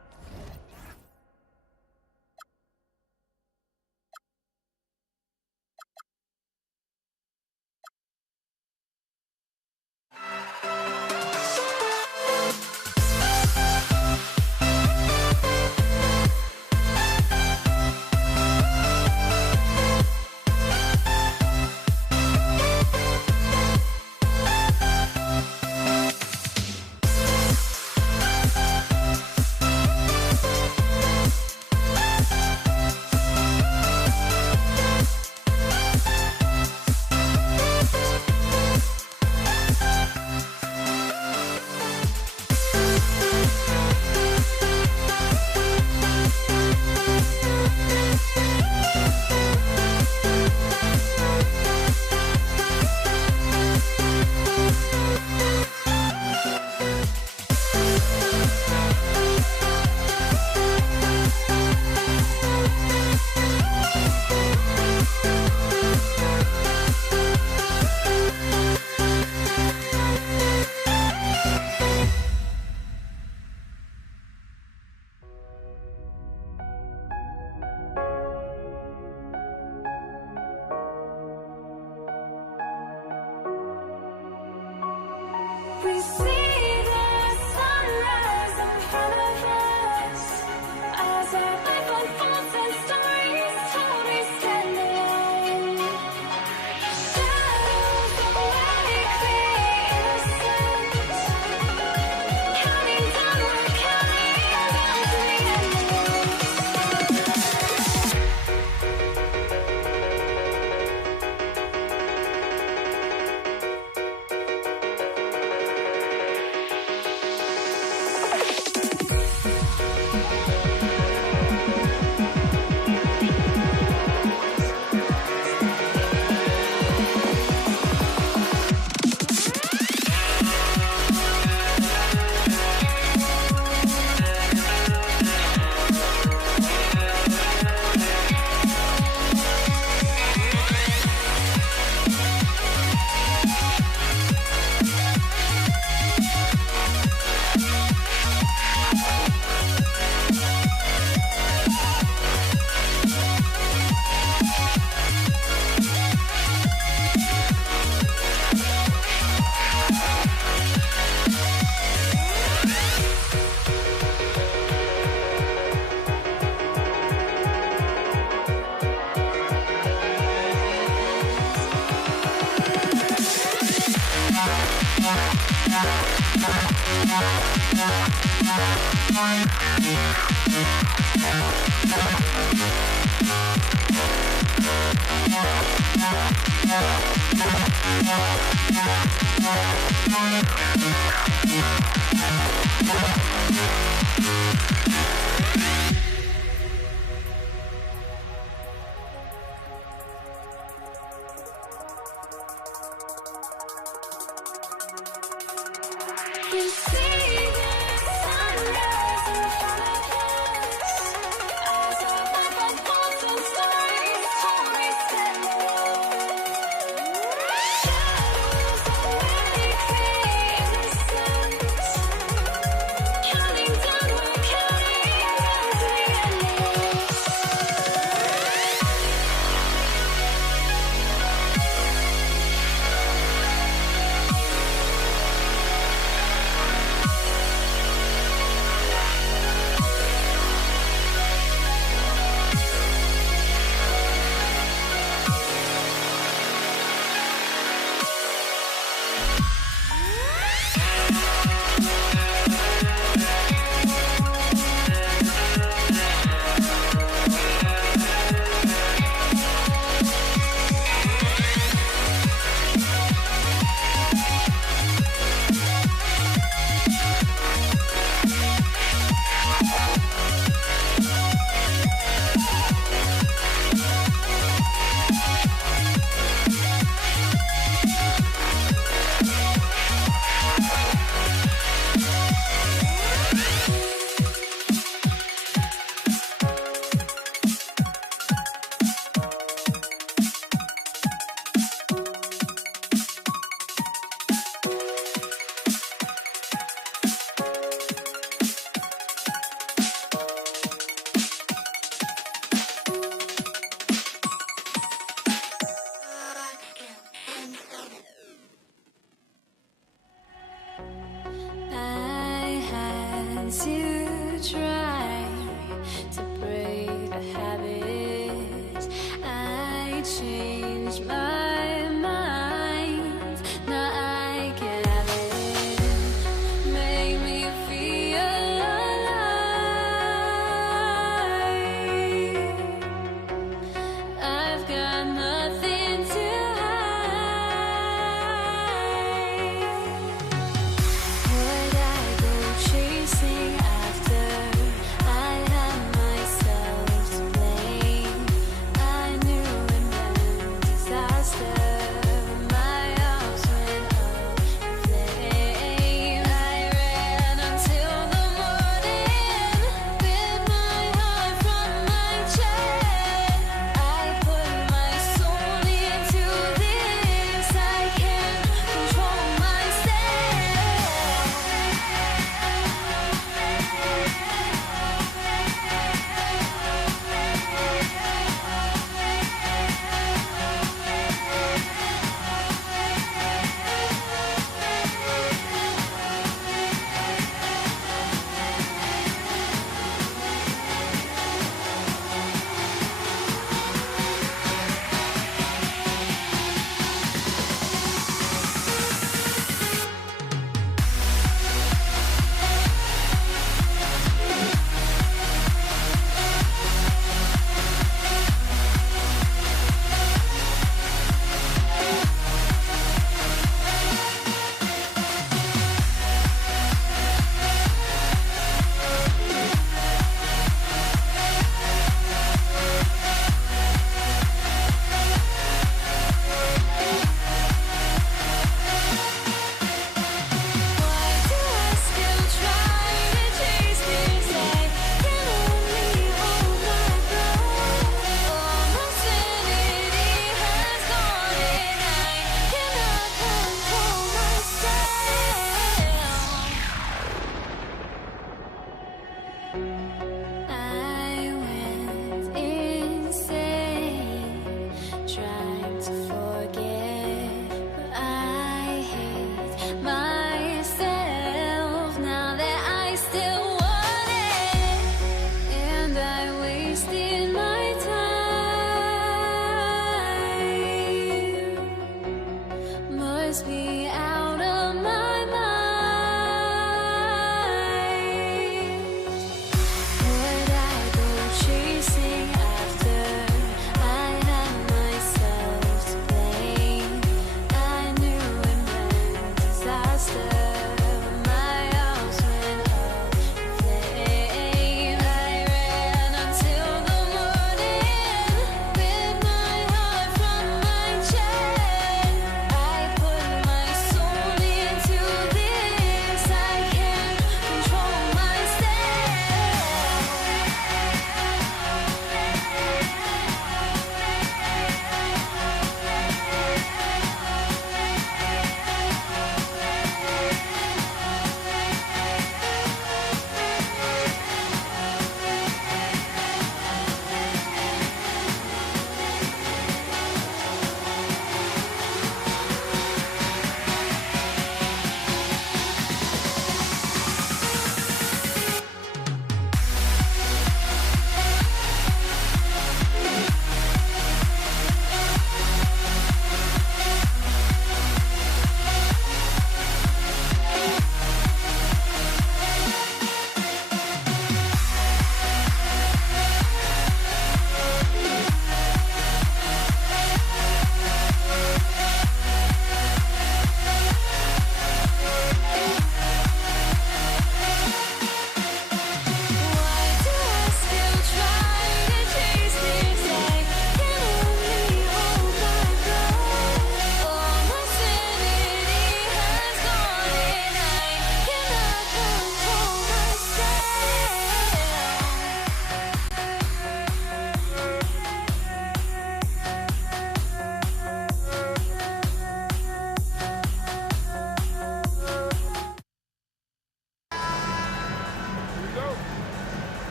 must be out of my mind.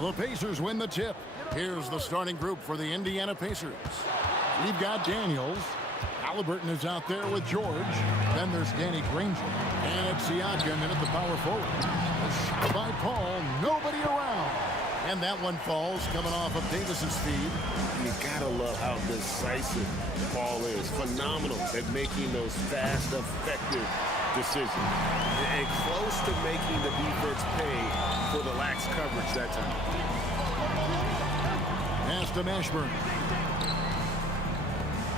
So the Pacers win the tip. Here's the starting group for the Indiana Pacers. We've got Daniels. Halliburton is out there with George. Then there's Danny Granger. And it's Siakam in at the power forward. A shot by Paul. Nobody around. And that one falls coming off of Davis's feed. You gotta love how decisive Paul is. Phenomenal at making those fast, effective decisions. And close to making the defense pay for the lax coverage that time. Pass to Mashburn.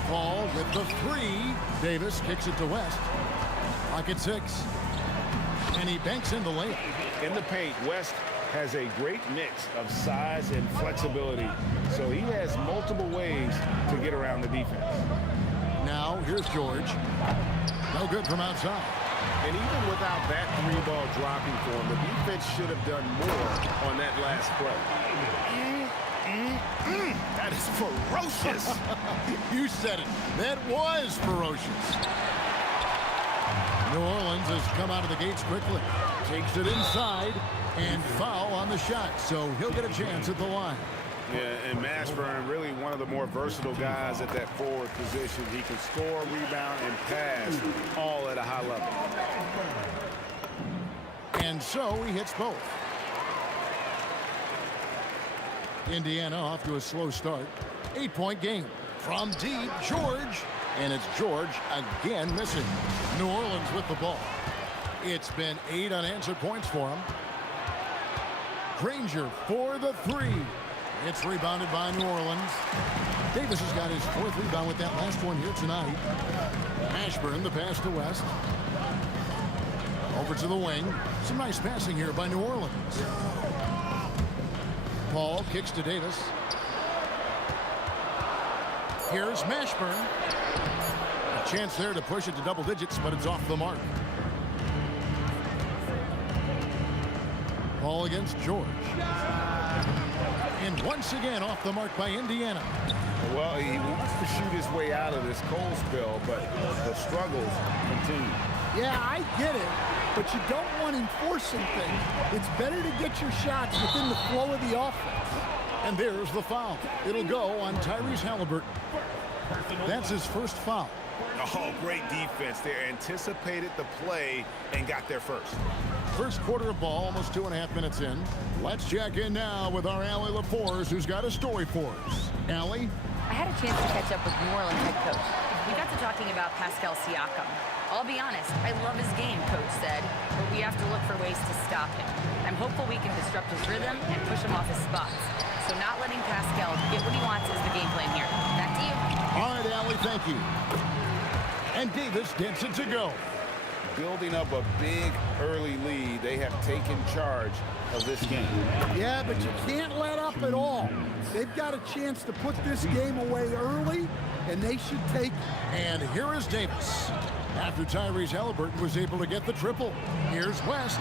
Paul with the three. Davis kicks it to West. Clock at 6. And he banks in the layup. In the paint, West has a great mix of size and flexibility, so he has multiple ways to get around the defense. Now, here's George. No good from outside. And even without that three-ball dropping for him, the defense should have done more on that last play. That is ferocious. You said it. That was ferocious. New Orleans has come out of the gates quickly. Takes it inside and foul on the shot, so he'll get a chance at the line. Yeah, and Mashburn, really one of the more versatile guys at that forward position. He can score, rebound, and pass all at a high level. And so he hits both. Indiana off to a slow start. 8-point game. From deep, George. And it's George again missing. New Orleans with the ball. It's been 8 unanswered points for him. Granger for the three. It's rebounded by New Orleans. Davis has got his 4th rebound with that last one here tonight. Mashburn, the pass to West. Over to the wing. Some nice passing here by New Orleans. Paul kicks to Davis. Here's Mashburn. A chance there to push it to double digits, but it's off the mark. Ball against George. And once again off the mark by Indiana. Well, he wants to shoot his way out of this cold spell, but the struggles continue. Yeah, I get it, but you don't want him forcing things. It's better to get your shots within the flow of the offense. And there's the foul. It'll go on Tyrese Halliburton. That's his first foul. Oh, great defense there. Anticipated the play and got there first. First quarter of ball, almost 2.5 minutes in. Let's check in now with our Allie LaForce, who's got a story for us. Allie? I had a chance to catch up with New Orleans head coach. We got to talking about Pascal Siakam. I'll be honest, I love his game, coach said, but we have to look for ways to stop him. I'm hopeful we can disrupt his rhythm and push him off his spots. So not letting Pascal get what he wants is the game plan here. Back to you. All right, Allie, thank you. And Davis gets it to go. Building up a big early lead, they have taken charge of this game. Yeah, but you can't let up at all. They've got a chance to put this game away early, and they should take it. And here is Davis. After Tyrese Halliburton was able to get the triple. Here's West.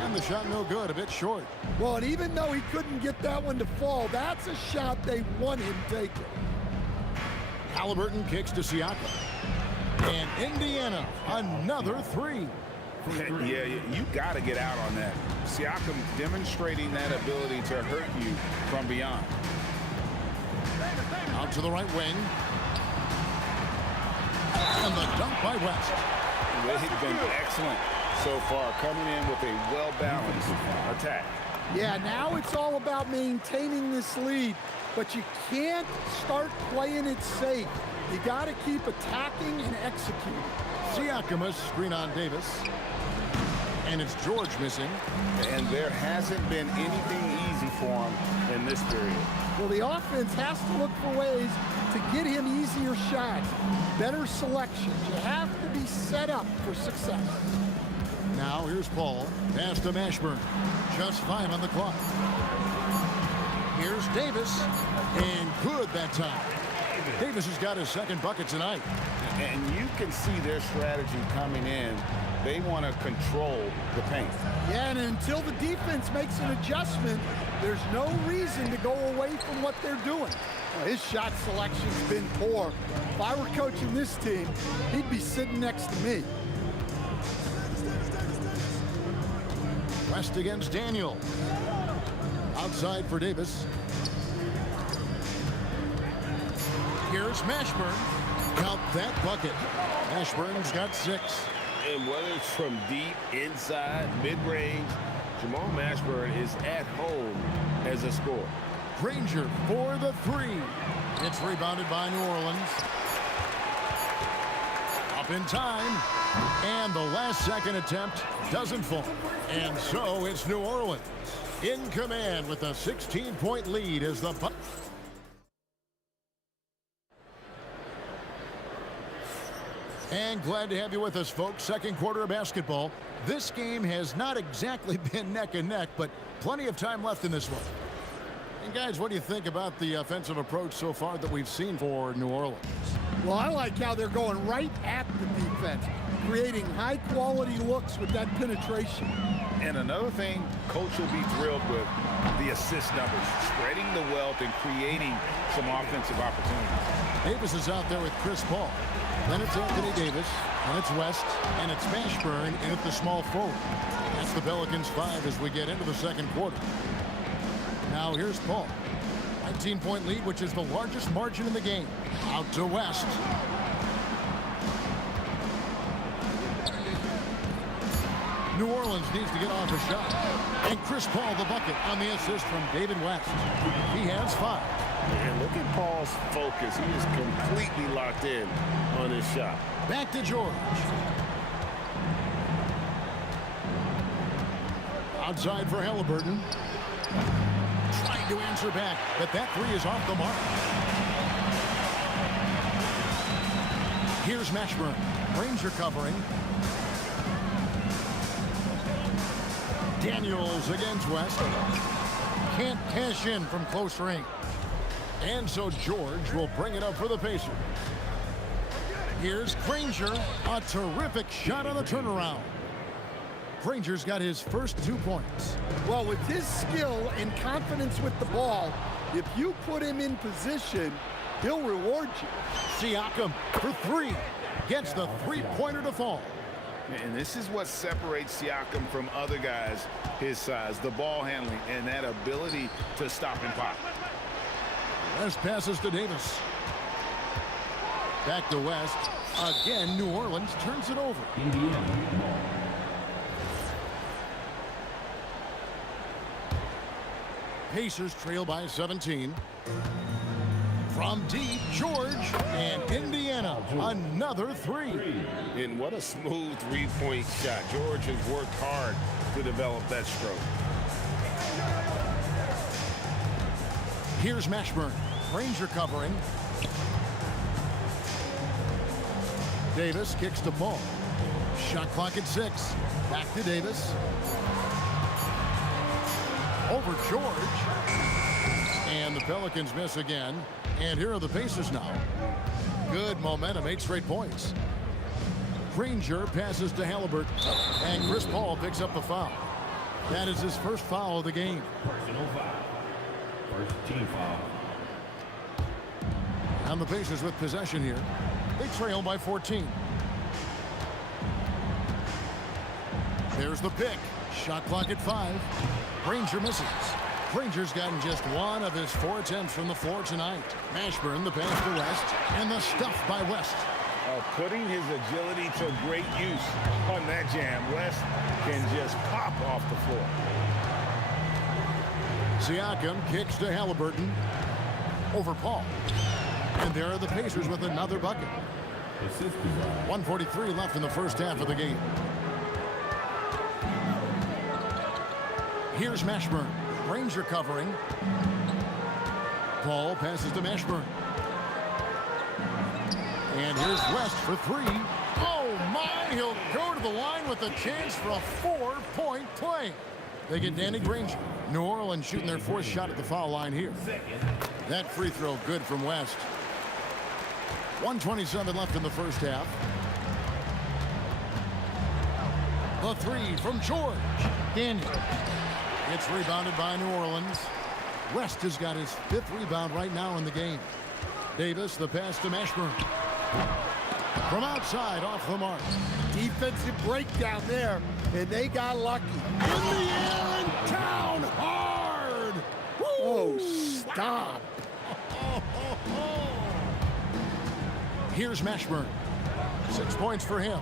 And the shot no good, a bit short. Well, and even though he couldn't get that one to fall, that's a shot they want him taking. Halliburton kicks to Siakam. And Indiana, another three. Yeah, you got to get out on that. Siakam demonstrating that ability to hurt you from beyond. Out to the right wing. And the dunk by West. They've been excellent so far, coming in with a well-balanced attack. Yeah, now it's all about maintaining this lead, but you can't start playing it safe. You got to keep attacking and executing. Siakam screen on Davis. And it's George missing. And there hasn't been anything easy for him in this period. Well, the offense has to look for ways to get him easier shots, better selections. You have to be set up for success. Now here's Paul. Pass to Mashburn. Just 5 on the clock. Here's Davis. And good that time. Davis has got his second bucket tonight. And you can see their strategy coming in. They want to control the paint. Yeah, and until the defense makes an adjustment, there's no reason to go away from what they're doing. Well, his shot selection's been poor. If I were coaching this team, he'd be sitting next to me. West against Daniel. Outside for Davis. Here's Mashburn. Count that bucket. Mashburn's got 6. And whether it's from deep, inside, mid-range, Jamal Mashburn is at home as a scorer. Granger for the 3. It's rebounded by New Orleans. Up in time. And the last second attempt doesn't fall. And so it's New Orleans in command with a 16-point lead as the... And glad to have you with us, folks. Second quarter of basketball. This game has not exactly been neck and neck, but plenty of time left in this one. And guys, what do you think about the offensive approach so far that we've seen for New Orleans? Well, I like how they're going right at the defense, creating high-quality looks with that penetration. And another thing, Coach will be thrilled with the assist numbers, spreading the wealth and creating some offensive opportunities. Davis is out there with Chris Paul. Then it's Anthony Davis, and it's West, and it's Mashburn in at the small forward. That's the Pelicans 5 as we get into the second quarter. Now here's Paul. 19-point lead, which is the largest margin in the game. Out to West. New Orleans needs to get off a shot. And Chris Paul the bucket on the assist from David West. He has 5. And look at Paul's focus. He is completely locked in on his shot. Back to George. Outside for Halliburton. Trying to answer back, but that 3 is off the mark. Here's Mashburn. Ranger covering. Daniels against West. Can't cash in from close range. And so George will bring it up for the Pacers. Here's Granger. A terrific shot on the turnaround. Granger's got his first 2 points. Well, with his skill and confidence with the ball, if you put him in position, he'll reward you. Siakam for 3. Gets the 3-pointer to fall. And this is what separates Siakam from other guys his size, the ball handling and that ability to stop and pop. West passes to Davis. Back to West. Again, New Orleans turns it over. Pacers trail by 17. From deep, George, and Indiana, another 3. And what a smooth 3-point shot. George has worked hard to develop that stroke. Here's Mashburn. Ranger covering. Davis kicks the ball. Shot clock at 6. Back to Davis. Over George. And the Pelicans miss again. And here are the Pacers now. Good momentum, 8 straight points. Granger passes to Halliburton. And Chris Paul picks up the foul. That is his first foul of the game. Personal foul. First team foul. And the Pacers with possession here. They trail by 14. There's the pick. Shot clock at 5. Granger misses. Granger's gotten just 1 of his 4 attempts from the floor tonight. Mashburn the pass to West. And the stuff by West. Putting his agility to great use on that jam. West can just pop off the floor. Siakam kicks to Halliburton. Over Paul. And there are the Pacers with another bucket. 1:43 left in the first half of the game. Here's Mashburn. Ranger covering. Paul passes to Mashburn. And here's West for 3. Oh my, he'll go to the line with a chance for a 4-point play. They get Danny Granger. New Orleans shooting their 4th shot at the foul line here. That free throw good from West. 1:27 left in the first half. The 3 from George. Daniel. It's rebounded by New Orleans. West has got his 5th rebound right now in the game. Davis, the pass to Mashburn. From outside, off the mark. Defensive breakdown there, and they got lucky. In the air and down hard. Oh, stop. Here's Mashburn. 6 points for him.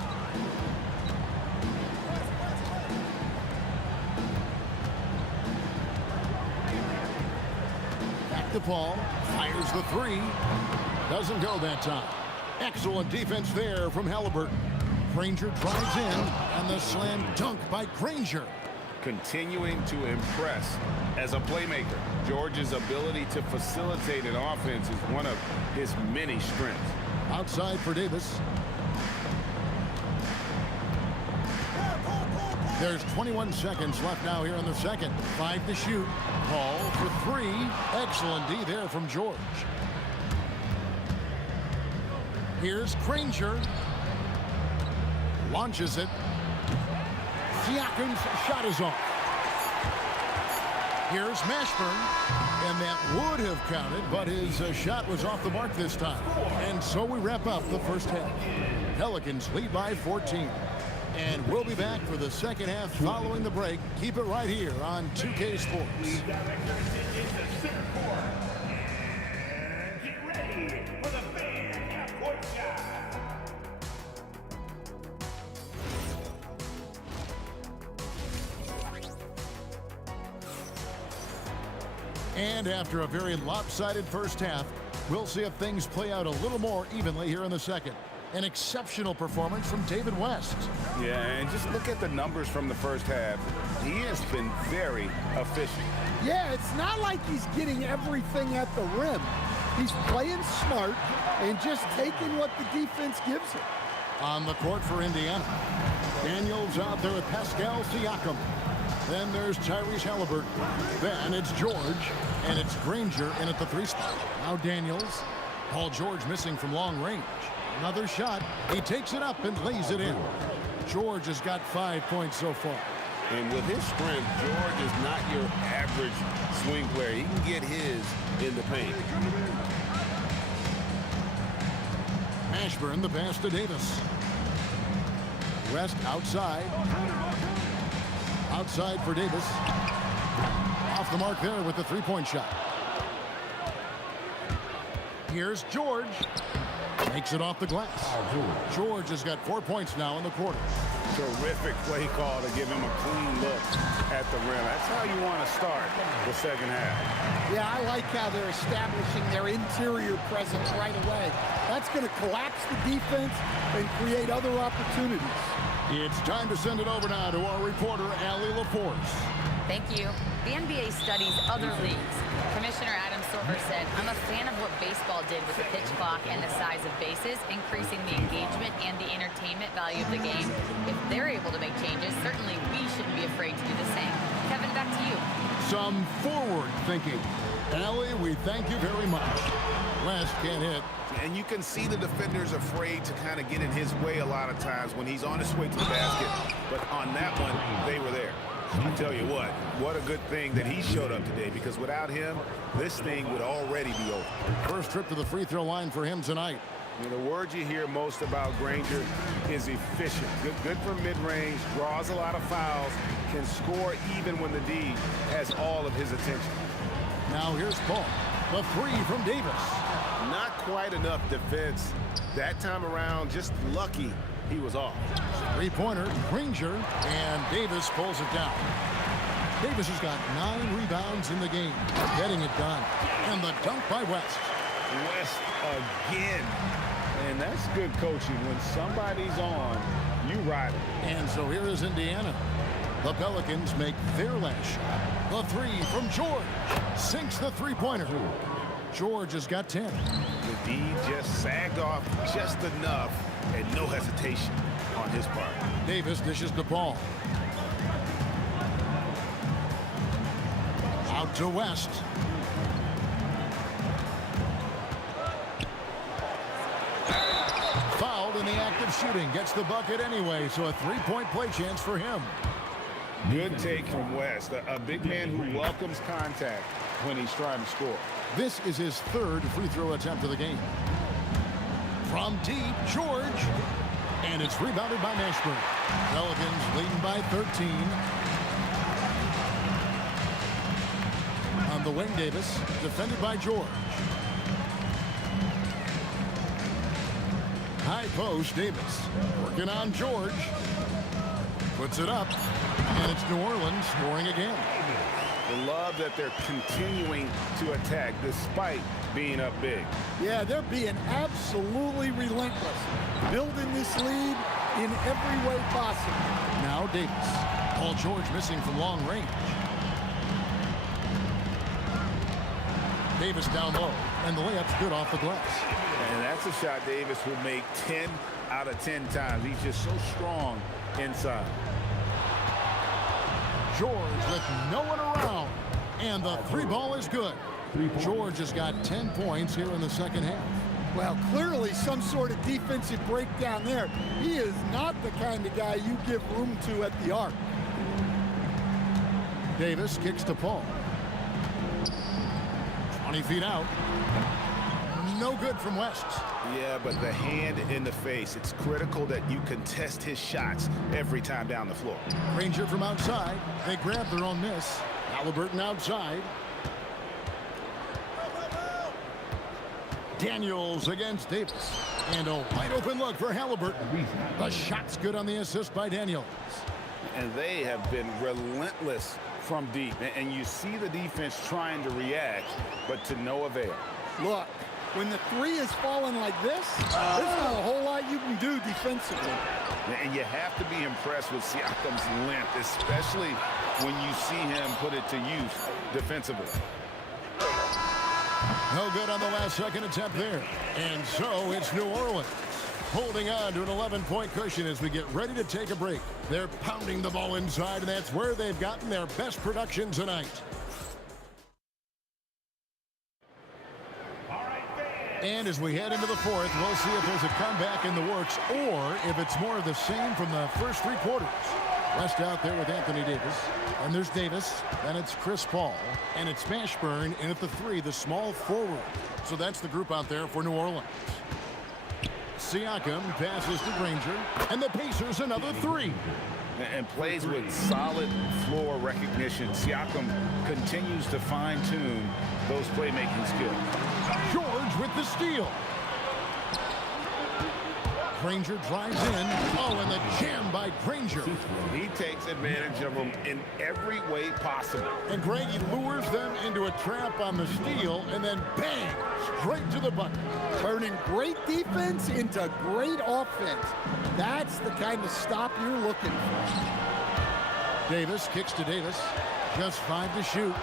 Back to Paul. Fires the three. Doesn't go that time. Excellent defense there from Halliburton. Granger drives in, and the slam dunk by Granger. Continuing to impress as a playmaker. George's ability to facilitate an offense is one of his many strengths. Outside for Davis. There's 21 seconds left now here in the second. 5 to shoot. Paul for 3. Excellent D there from George. Here's Granger. Launches it. Siakam's shot is off. Here's Mashburn. And that would have counted, but his shot was off the mark this time. And so we wrap up the first half. Pelicans lead by 14. And we'll be back for the second half following the break. Keep it right here on 2K Sports. Get ready for the fan half-court shot. And after a very lopsided first half, we'll see if things play out a little more evenly here in the second. An exceptional performance from David West. Yeah, and just look at the numbers from the first half. He has been very efficient. Yeah, it's not like he's getting everything at the rim. He's playing smart and just taking what the defense gives him. On the court for Indiana, Daniels out there with Pascal Siakam. Then there's Tyrese Halliburton. Then it's George, and it's Granger in at the 3 spot. Now Daniels. Paul George missing from long range. Another shot. He takes it up and lays it in. George has got 5 points so far. And with his strength, George is not your average swing player. He can get his in the paint. Mashburn, the pass to Davis. West outside. Outside for Davis. Off the mark there with the 3-point shot. Here's George. Makes it off the glass. George has got 4 points now in the quarter. Terrific play call to give him a clean look at the rim. That's how you want to start the second half. Yeah, I like how they're establishing their interior presence right away. That's going to collapse the defense and create other opportunities. It's time to send it over now to our reporter, Allie LaForce. Thank you. The NBA studies other leagues. Commissioner Adam Silver said, "I'm a fan of what baseball did with the pitch clock and the size of bases, increasing the engagement and the entertainment value of the game. If they're able to make changes, certainly we shouldn't be afraid to do the same." Kevin, back to you. Some forward thinking. Allie, we thank you very much. West can't hit. And you can see the defenders afraid to kind of get in his way a lot of times when he's on his way to the basket. But on that one, they were there. I tell you what a good thing that he showed up today, because without him, this thing would already be over. First trip to the free throw line for him tonight. And the word you hear most about Granger is efficient. Good from mid-range, draws a lot of fouls, can score even when the D has all of his attention. Now here's Paul. The 3 from Davis. Not quite enough defense that time around. Just lucky he was off. 3-pointer, Granger, and Davis pulls it down. Davis has got 9 rebounds in the game, getting it done. And the dunk by West. West again. And that's good coaching. When somebody's on, you ride it. And so here is Indiana. The Pelicans make their last shot. The 3 from George. Sinks the 3-pointer. George has got 10. The D just sagged off just enough, and no hesitation on his part. Davis dishes the ball. Out to West. Fouled in the act of shooting. Gets the bucket anyway, so a 3-point play chance for him. Good take from West. A big man who welcomes contact when he's trying to score. This is his 3rd free throw attempt of the game. From deep, George. And it's rebounded by Mashburn. Pelicans leading by 13. A the wing, Davis, defended by George. High post, Davis. Working on George. Puts it up. And it's New Orleans scoring again. I love that they're continuing to attack despite being up big. Yeah, they're being absolutely relentless. Building this lead in every way possible. Now Davis. Paul George missing from long range. Davis down low, and the layup's good off the glass. And that's a shot Davis will make 10 out of 10 times. He's just so strong inside. George with no one around, and the three ball is good. George has got 10 points here in the second half. Well, clearly some sort of defensive breakdown there. He is not the kind of guy you give room to at the arc. Davis kicks to Paul. 20 feet out. No good from West. Yeah, but the hand in the face, it's critical that you contest his shots every time down the floor. Granger from outside. They grab their own miss. Halliburton outside. Daniels against Davis. And a wide open look for Halliburton. The shot's good on the assist by Daniels. And they have been relentless from deep. And you see the defense trying to react, but to no avail. Look, when the three is falling like this, there's not a whole lot you can do defensively. And you have to be impressed with Siakam's length, especially when you see him put it to use defensively. No good on the last second attempt there. And so it's New Orleans holding on to an 11-point cushion as we get ready to take a break. They're pounding the ball inside, and that's where they've gotten their best production tonight. And as we head into the fourth, we'll see if there's a comeback in the works or if it's more of the same from the first three quarters. West out there with Anthony Davis. And there's Davis. Then it's Chris Paul. And it's Mashburn in at the three, the small forward. So that's the group out there for New Orleans. Siakam passes to Granger. And the Pacers another three. And plays with solid floor recognition. Siakam continues to fine-tune those playmaking skills. George with the steal. Granger drives in. Oh, and the jam by Granger. He takes advantage of them in every way possible. And Greg, he lures them into a trap on the steal, and then bang, straight to the bucket. Turning great defense into great offense. That's the kind of stop you're looking for. Davis kicks to Davis. Just 5 to shoot.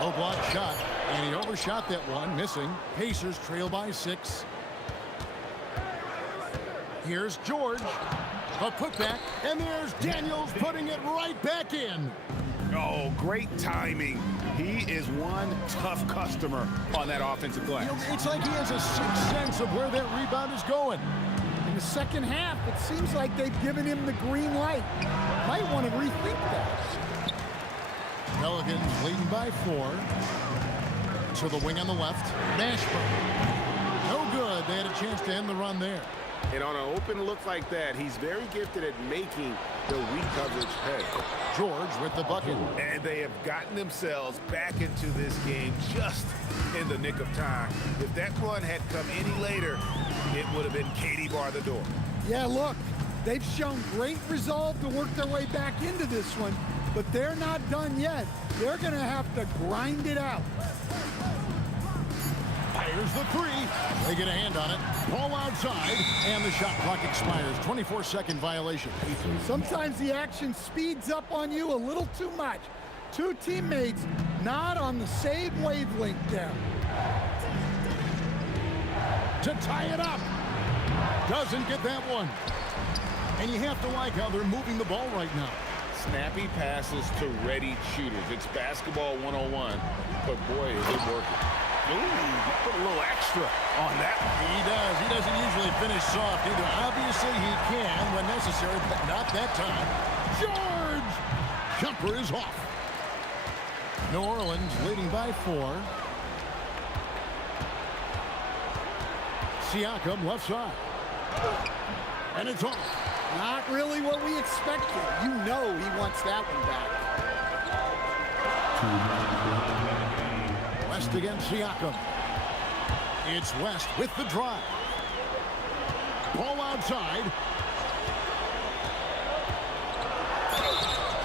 Low block shot, and he overshot that one, missing. Pacers trail by 6. Here's George. A putback, and there's Daniels putting it right back in. Oh, great timing. He is one tough customer on that offensive glass. You know, it's like he has a sixth sense of where that rebound is going. In the second half, it seems like they've given him the green light. Might want to rethink that. Pelicans leading by 4. To the wing on the left. Mashburn. No good. They had a chance to end the run there. And on an open look like that, he's very gifted at making the weak coverage pay. George with the bucket. And they have gotten themselves back into this game just in the nick of time. If that run had come any later, it would have been Katie bar the door. Yeah, look, they've shown great resolve to work their way back into this one, but they're not done yet. They're going to have to grind it out. Fires the three. They get a hand on it. Ball outside, and the shot clock expires. 24-second violation. Sometimes the action speeds up on you a little too much. Two teammates not on the same wavelength there. To tie it up. Doesn't get that one. And you have to like how they're moving the ball right now. Snappy passes to ready shooters. It's basketball 101, but boy, is it working. Ooh, put a little extra on that. He does. He doesn't usually finish soft either. Obviously, he can when necessary, but not that time. George! Jumper is off. New Orleans leading by 4. Siakam left side. And it's off. Not really what we expected. You know he wants that one back. West against Siakam. It's West with the drive. Ball outside.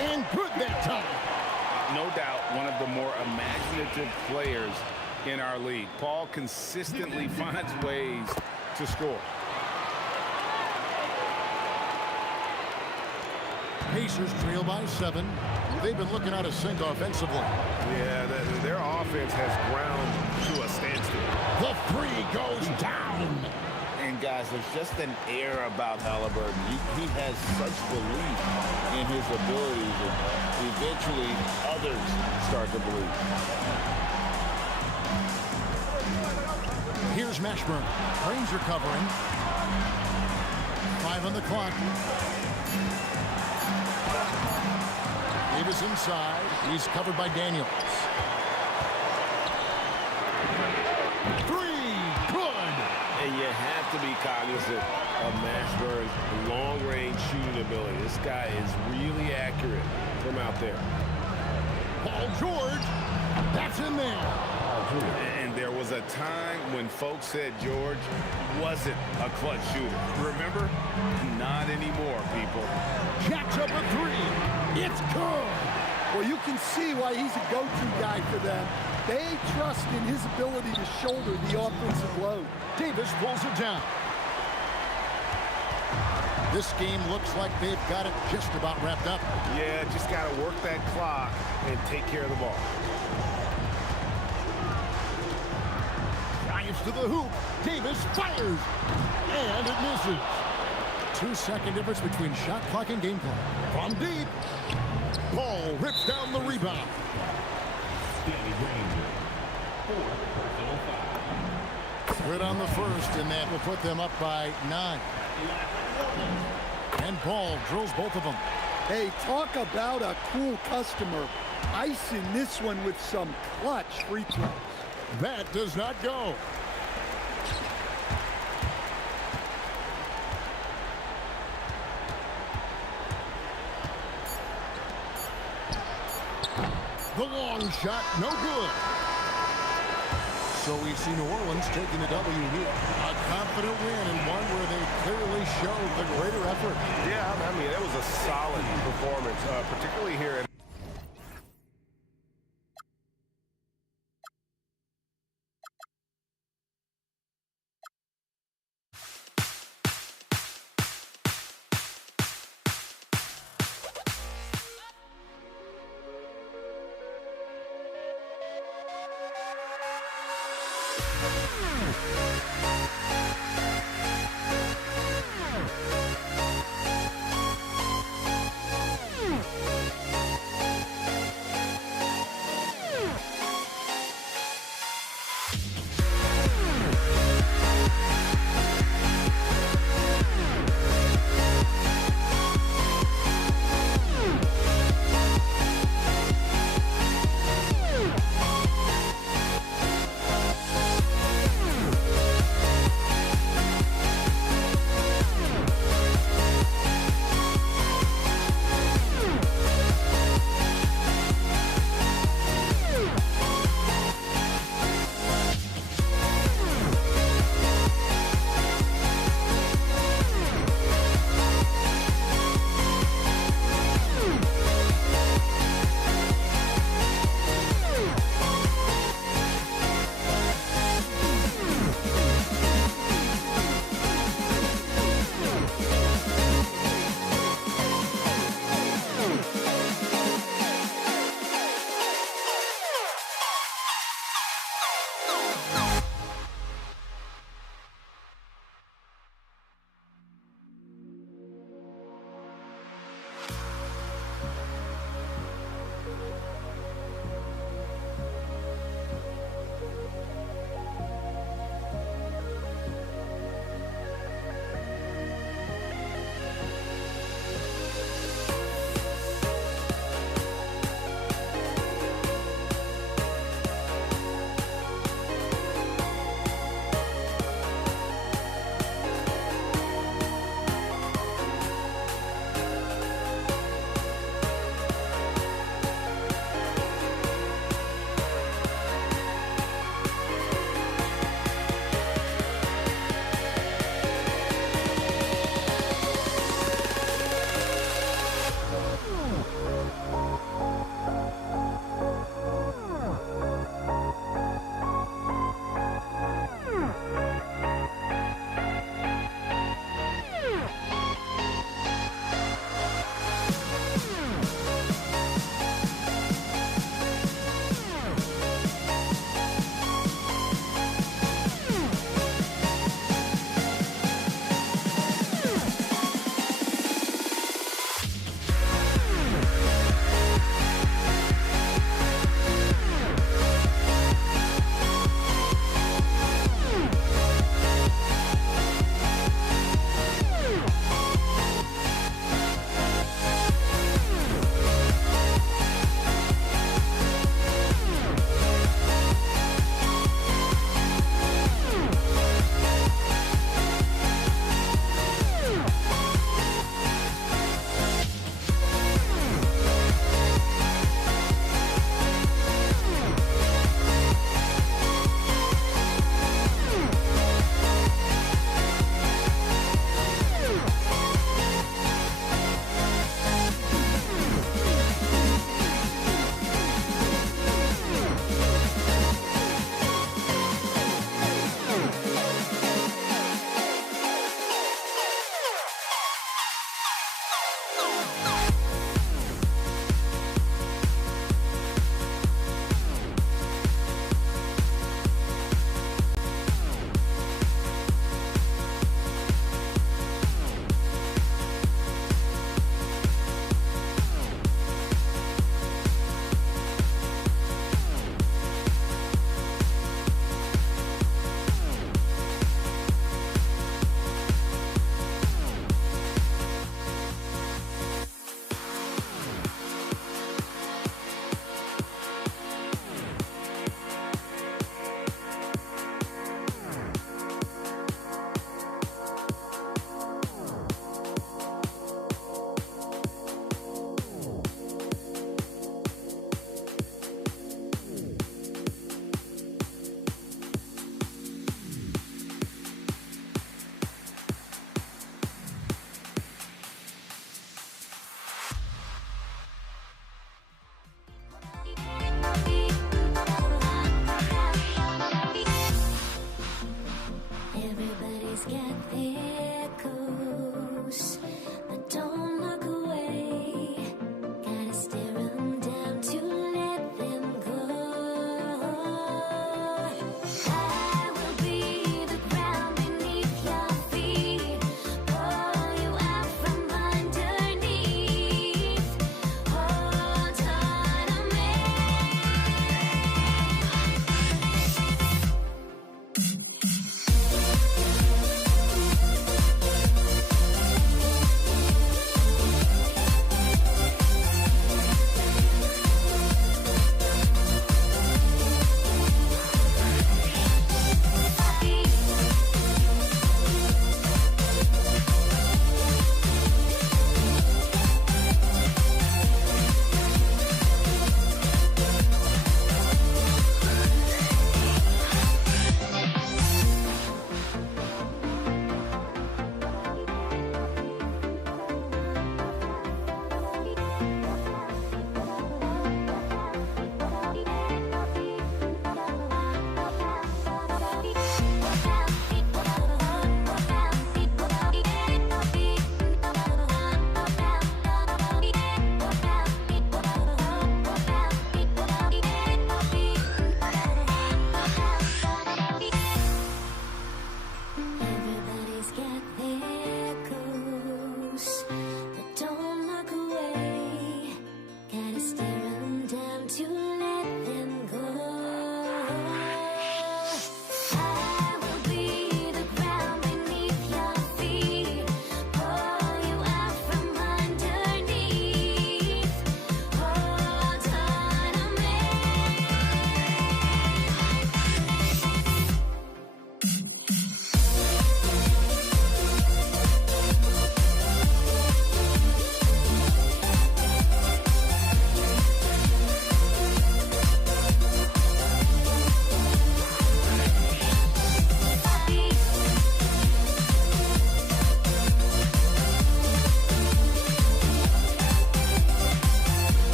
And good that time. No doubt one of the more imaginative players in our league. Paul consistently finds ways to score. Pacers trail by 7. They've been looking out of sync offensively. Yeah, their offense has ground to a standstill. The three goes down. And guys, there's just an air about Halliburton. He has such belief in his abilities, and eventually others start to believe. Here's Mashburn. Brains are covering. 5 on the clock. Davis inside. He's covered by Daniels. 3, good. And you have to be cognizant of Mashburn's long-range shooting ability. This guy is really accurate from out there. Paul George. That's in there. And there was a time when folks said George wasn't a clutch shooter. Remember? Not anymore, people. Jacks up a 3. It's good. Well, you can see why he's a go-to guy for them. They trust in his ability to shoulder the offensive load. Davis pulls it down. This game looks like they've got it just about wrapped up. Yeah, just got to work that clock and take care of the ball. Drives to the hoop. Davis fires. And it misses. 2-second difference between shot clock and game clock. From deep. Ball rips down the rebound. Good on the first, and that will put them up by 9. And Ball drills both of them. Hey, talk about a cool customer. Icing this one with some clutch free throws. That does not go. The long shot, no good. So we see New Orleans taking the W here. A confident win and one where they clearly showed the greater effort. Yeah, I mean, it was a solid performance, particularly here in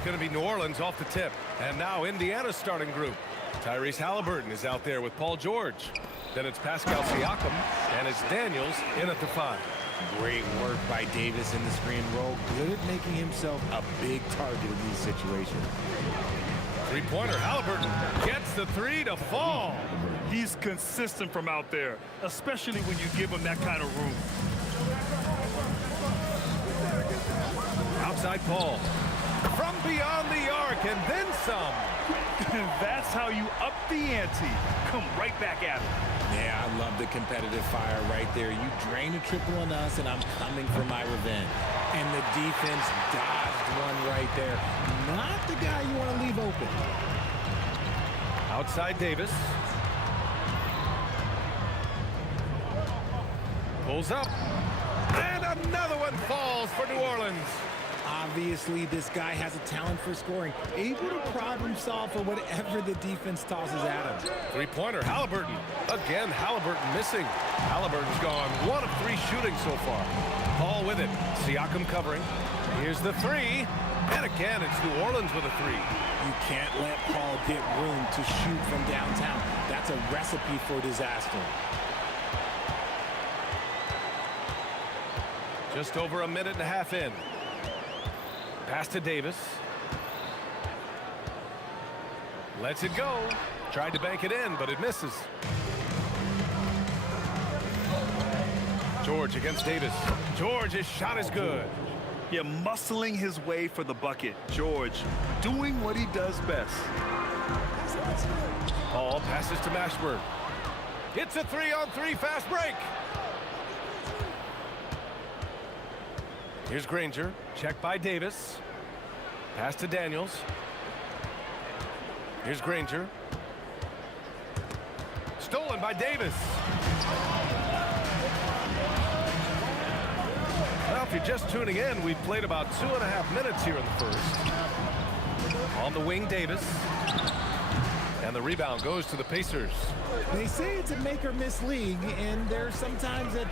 It's going to be New Orleans off the tip. And now Indiana's starting group. Tyrese Halliburton is out there with Paul George. Then it's Pascal Siakam, and it's Daniels in at the 5. Great work by Davis in the screen roll. Good at making himself a big target in these situations. Three-pointer, Halliburton gets the 3 to fall. He's consistent from out there, especially when you give him that kind of room. Outside Paul. From beyond the arc, and then some. And that's how you up the ante. Come right back at him. Yeah, I love the competitive fire right there. You drain a triple on us, and I'm coming for my revenge. And the defense dodged one right there. Not the guy you want to leave open. Outside Davis. Pulls up. And another one falls for New Orleans. Obviously, this guy has a talent for scoring, able to problem solve for whatever the defense tosses at him. Three-pointer, Halliburton. Again, Halliburton missing. Halliburton's gone 1 of 3 shooting so far. Paul with it. Siakam covering. Here's the 3. And again, it's New Orleans with a 3. You can't let Paul get room to shoot from downtown. That's a recipe for disaster. Just over a minute and a half in. Pass to Davis. Lets it go. Tried to bank it in, but it misses. George against Davis. George, his shot is good. Yeah, muscling his way for the bucket. George doing what he does best. Paul passes to Mashburn. It's a 3-on-3 fast break. Here's Granger. Check by Davis. Pass to Daniels. Here's Granger. Stolen by Davis. Well, if you're just tuning in, we've played about 2.5 minutes here in the first. On the wing, Davis. And the rebound goes to the Pacers. They say it's a make-or-miss league, and there's sometimes that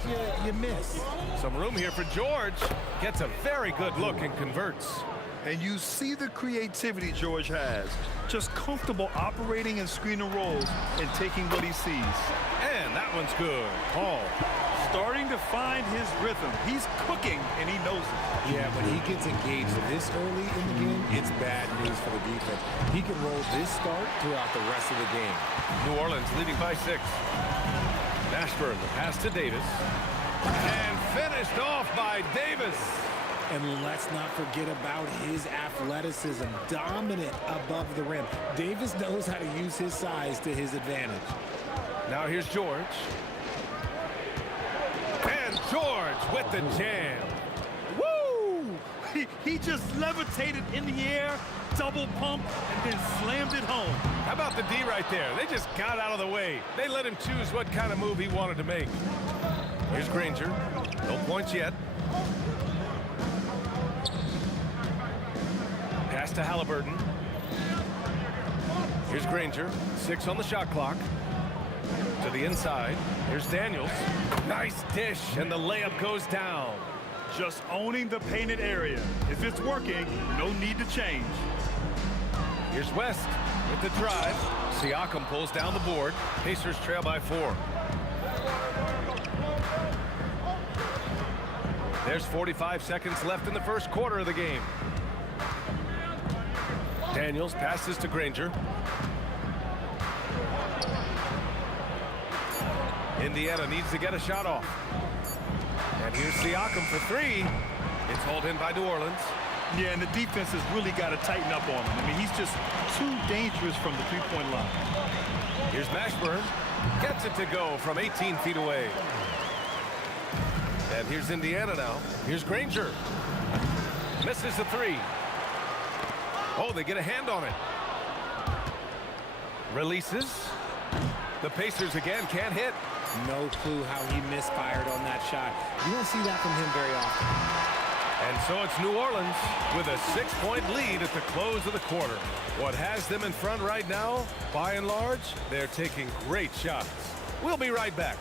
you miss. Some room here for George. Gets a very good look and converts. And you see the creativity George has. Just comfortable operating in screen and rolls and taking what he sees. And that one's good. Paul. Starting to find his rhythm. He's cooking, and he knows it. Yeah, when he gets engaged this early in the game, it's bad news for the defense. He can roll this start throughout the rest of the game. New Orleans leading by 6. Mashburn, the pass to Davis. And finished off by Davis. And let's not forget about his athleticism. Dominant above the rim. Davis knows how to use his size to his advantage. Now here's George. And George with the jam. Woo! He just levitated in the air, double pump, and then slammed it home. How about the D right there? They just got out of the way. They let him choose what kind of move he wanted to make. Here's Granger. No points yet. Pass to Halliburton. Here's Granger. 6 on the shot clock. To To the inside. Here's Daniels. Nice dish, and the layup goes down. Just owning the painted area. If it's working, no need to change. Here's West with the drive. Siakam pulls down the board. Pacers trail by 4. There's 45 seconds left in the first quarter of the game. Daniels passes to Granger. Indiana needs to get a shot off. And here's Siakam for 3. It's hauled in by New Orleans. Yeah, and the defense has really got to tighten up on him. I mean, he's just too dangerous from the three-point line. Here's Mashburn. Gets it to go from 18 feet away. And here's Indiana now. Here's Granger. Misses the 3. Oh, they get a hand on it. Releases. The Pacers again can't hit. No clue how he misfired on that shot. You don't see that from him very often. And so it's New Orleans with a 6-point lead at the close of the quarter. What has them in front right now, by and large, they're taking great shots. We'll be right back.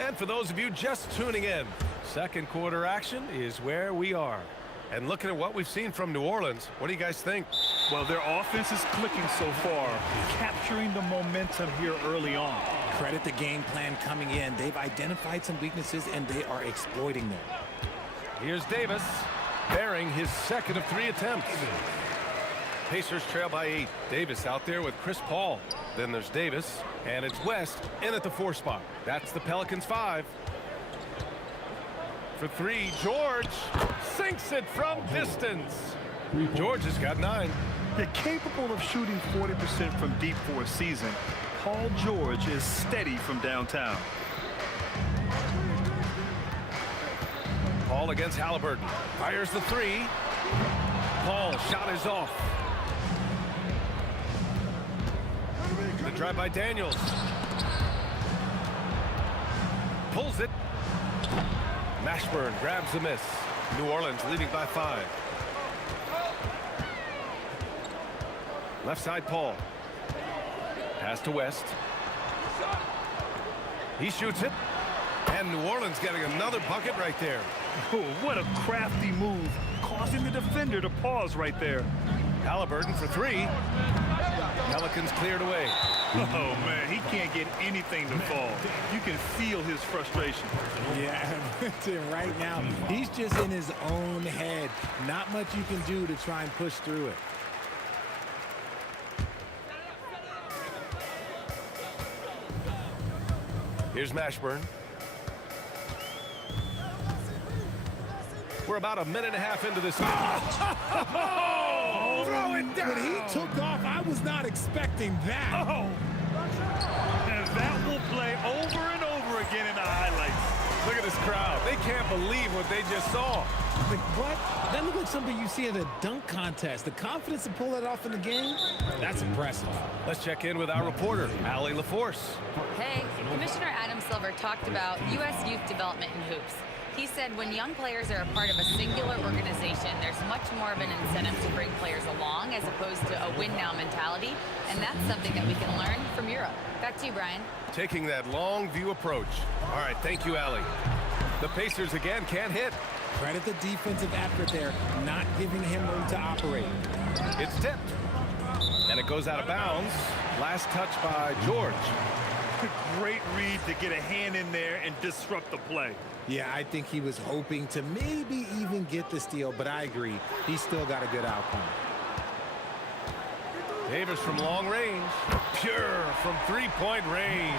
And for those of you just tuning in, second quarter action is where we are. And looking at what we've seen from New Orleans, what do you guys think? Well, their offense is clicking so far, capturing the momentum here early on. Credit the game plan coming in. They've identified some weaknesses, and they are exploiting them. Here's Davis, bearing his second of 3 attempts. Pacers trail by 8. Davis out there with Chris Paul. Then there's Davis, and it's West in at the 4 spot. That's the Pelicans 5. For 3, George sinks it from distance. George has got 9. They're capable of shooting 40% from deep for a season. Paul George is steady from downtown. Paul against Halliburton. Fires the 3. Paul shot is off. The drive by Daniels. Pulls it. Mashburn grabs the miss. New Orleans leading by 5. Left side, Paul. Pass to West. He shoots it. And New Orleans getting another bucket right there. Oh, what a crafty move, causing the defender to pause right there. Halliburton for 3. Pelicans cleared away. Oh, man, he can't get anything to fall. You can feel his frustration. Yeah, right now, he's just in his own head. Not much you can do to try and push through it. Here's Mashburn. We're about a minute and a half into this. Oh, throw it down. When he took off, I was not expecting that. Oh. And that will play over and over again in the highlights. Look at this crowd. They can't believe what they just saw. Like, what? That looked like something you see at a dunk contest. The confidence to pull that off in the game, that's impressive. Let's check in with our reporter, Allie LaForce. Hey, Commissioner Adam Silver talked about U.S. youth development in hoops. He said when young players are a part of a singular organization, there's much more of an incentive to bring players along as opposed to a win-now mentality, and that's something that we can learn from Europe. Back to you, Brian. Taking that long view approach. All right, thank you, Allie. The Pacers again can't hit. Credit the defensive effort there, not giving him room to operate. It's tipped, and it goes out of bounds. Last touch by George. Great read to get a hand in there and disrupt the play. Yeah, I think he was hoping to maybe even get the steal, but I agree. He still got a good outcome. Davis from long range. Pure from three-point range.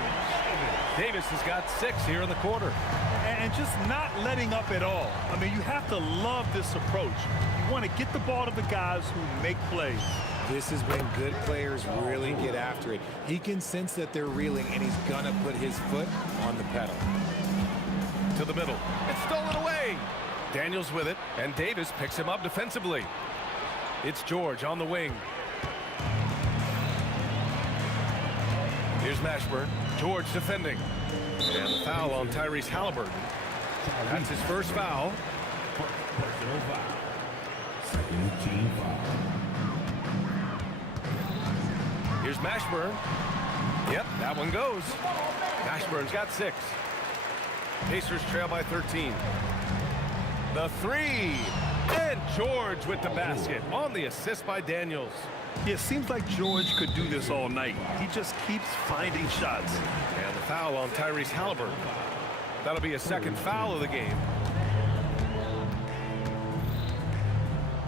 Davis has got 6 here in the quarter. And just not letting up at all. I mean, you have to love this approach. You want to get the ball to the guys who make plays. This is when good players really get after it. He can sense that they're reeling, and he's going to put his foot on the pedal. To the middle. It's stolen away. Daniels with it, and Davis picks him up defensively. It's George on the wing. Here's Mashburn. George defending. And the foul on Tyrese Halliburton. That's his first foul. Personal foul. Second team foul. Here's Mashburn. Yep, that one goes. Mashburn's got 6. Pacers trail by 13. The 3. And George with the basket on the assist by Daniels. Yeah, it seems like George could do this all night. He just keeps finding shots. And the foul on Tyrese Halliburton. That'll be a second foul of the game.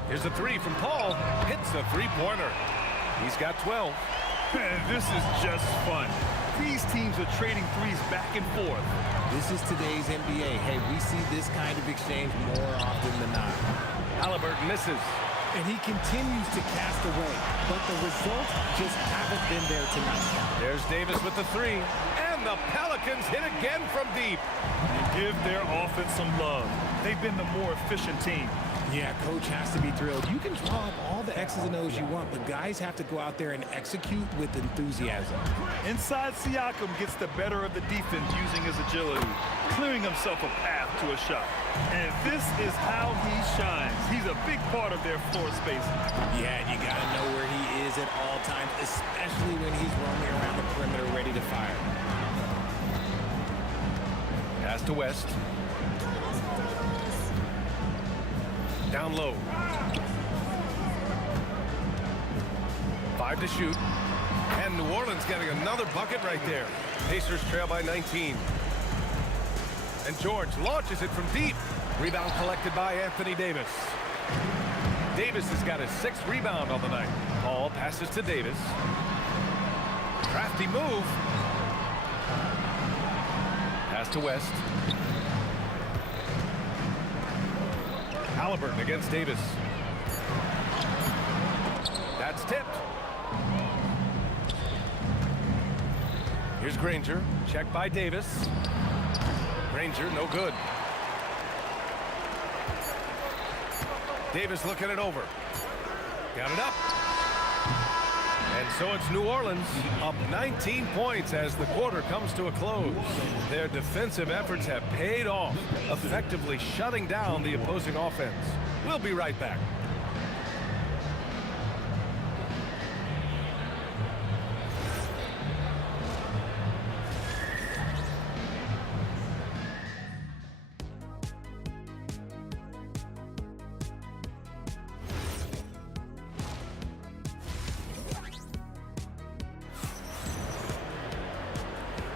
Here's a 3 from Paul. Hits a 3-pointer. He's got 12. Man, this is just fun. These teams are trading threes back and forth. This is today's NBA. Hey, we see this kind of exchange more often than not. Halliburton misses. And he continues to cast away, but the results just haven't been there tonight. There's Davis with the 3. And the Pelicans hit again from deep. And give their offense some love. They've been the more efficient team. Yeah, coach has to be thrilled. You can draw up all the X's and O's you want, but guys have to go out there and execute with enthusiasm. Inside, Siakam gets the better of the defense using his agility, clearing himself a path to a shot. And this is how he shines. He's a big part of their floor space. Yeah, and you got to know where he is at all times, especially when he's roaming around the perimeter ready to fire. Pass to West. Down low. 5 to shoot. And New Orleans getting another bucket right there. Pacers trail by 19. And George launches it from deep. Rebound collected by Anthony Davis. Davis has got his 6th rebound on the night. Paul passes to Davis. Crafty move. Pass to West. Halliburton against Davis. That's tipped. Here's Granger. Checked by Davis. Granger, no good. Davis looking it over. Got it up. And so it's New Orleans up 19 points as the quarter comes to a close. Their defensive efforts have paid off, effectively shutting down the opposing offense. We'll be right back.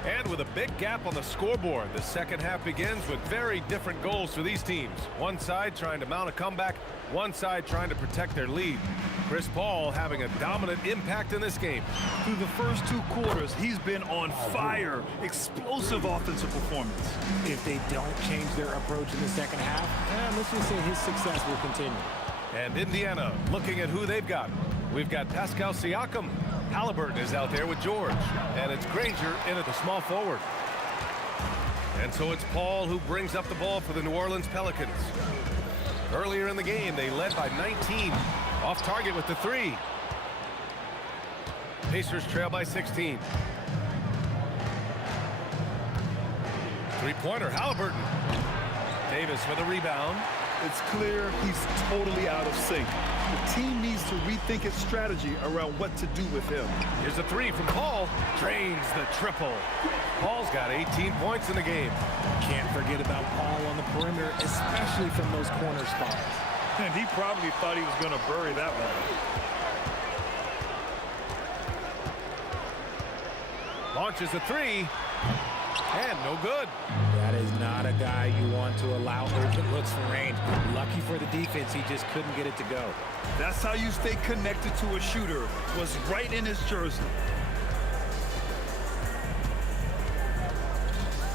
And with a big gap on the scoreboard, the second half begins with very different goals for these teams. One side trying to mount a comeback, one side trying to protect their lead. Chris Paul having a dominant impact in this game. Through the first 2 quarters, he's been on fire. Explosive offensive performance. If they don't change their approach in the second half, let's just say his success will continue. And Indiana looking at who they've got. We've got Pascal Siakam. Halliburton is out there with George. And it's Granger in at the small forward. And so it's Paul who brings up the ball for the New Orleans Pelicans. Earlier in the game, they led by 19. Off target with the 3. Pacers trail by 16. 3-pointer, Halliburton. Davis with a rebound. It's clear he's totally out of sync. The team needs to rethink its strategy around what to do with him. Here's a 3 from Paul. Drains the triple. Paul's got 18 points in the game. Can't forget about Paul on the perimeter, especially from those corner spots. And he probably thought he was going to bury that one. Launches a 3. And no good. That is not a guy you want to allow open looks from range. Lucky for the defense, he just couldn't get it to go. That's how you stay connected to a shooter. Was right in his jersey.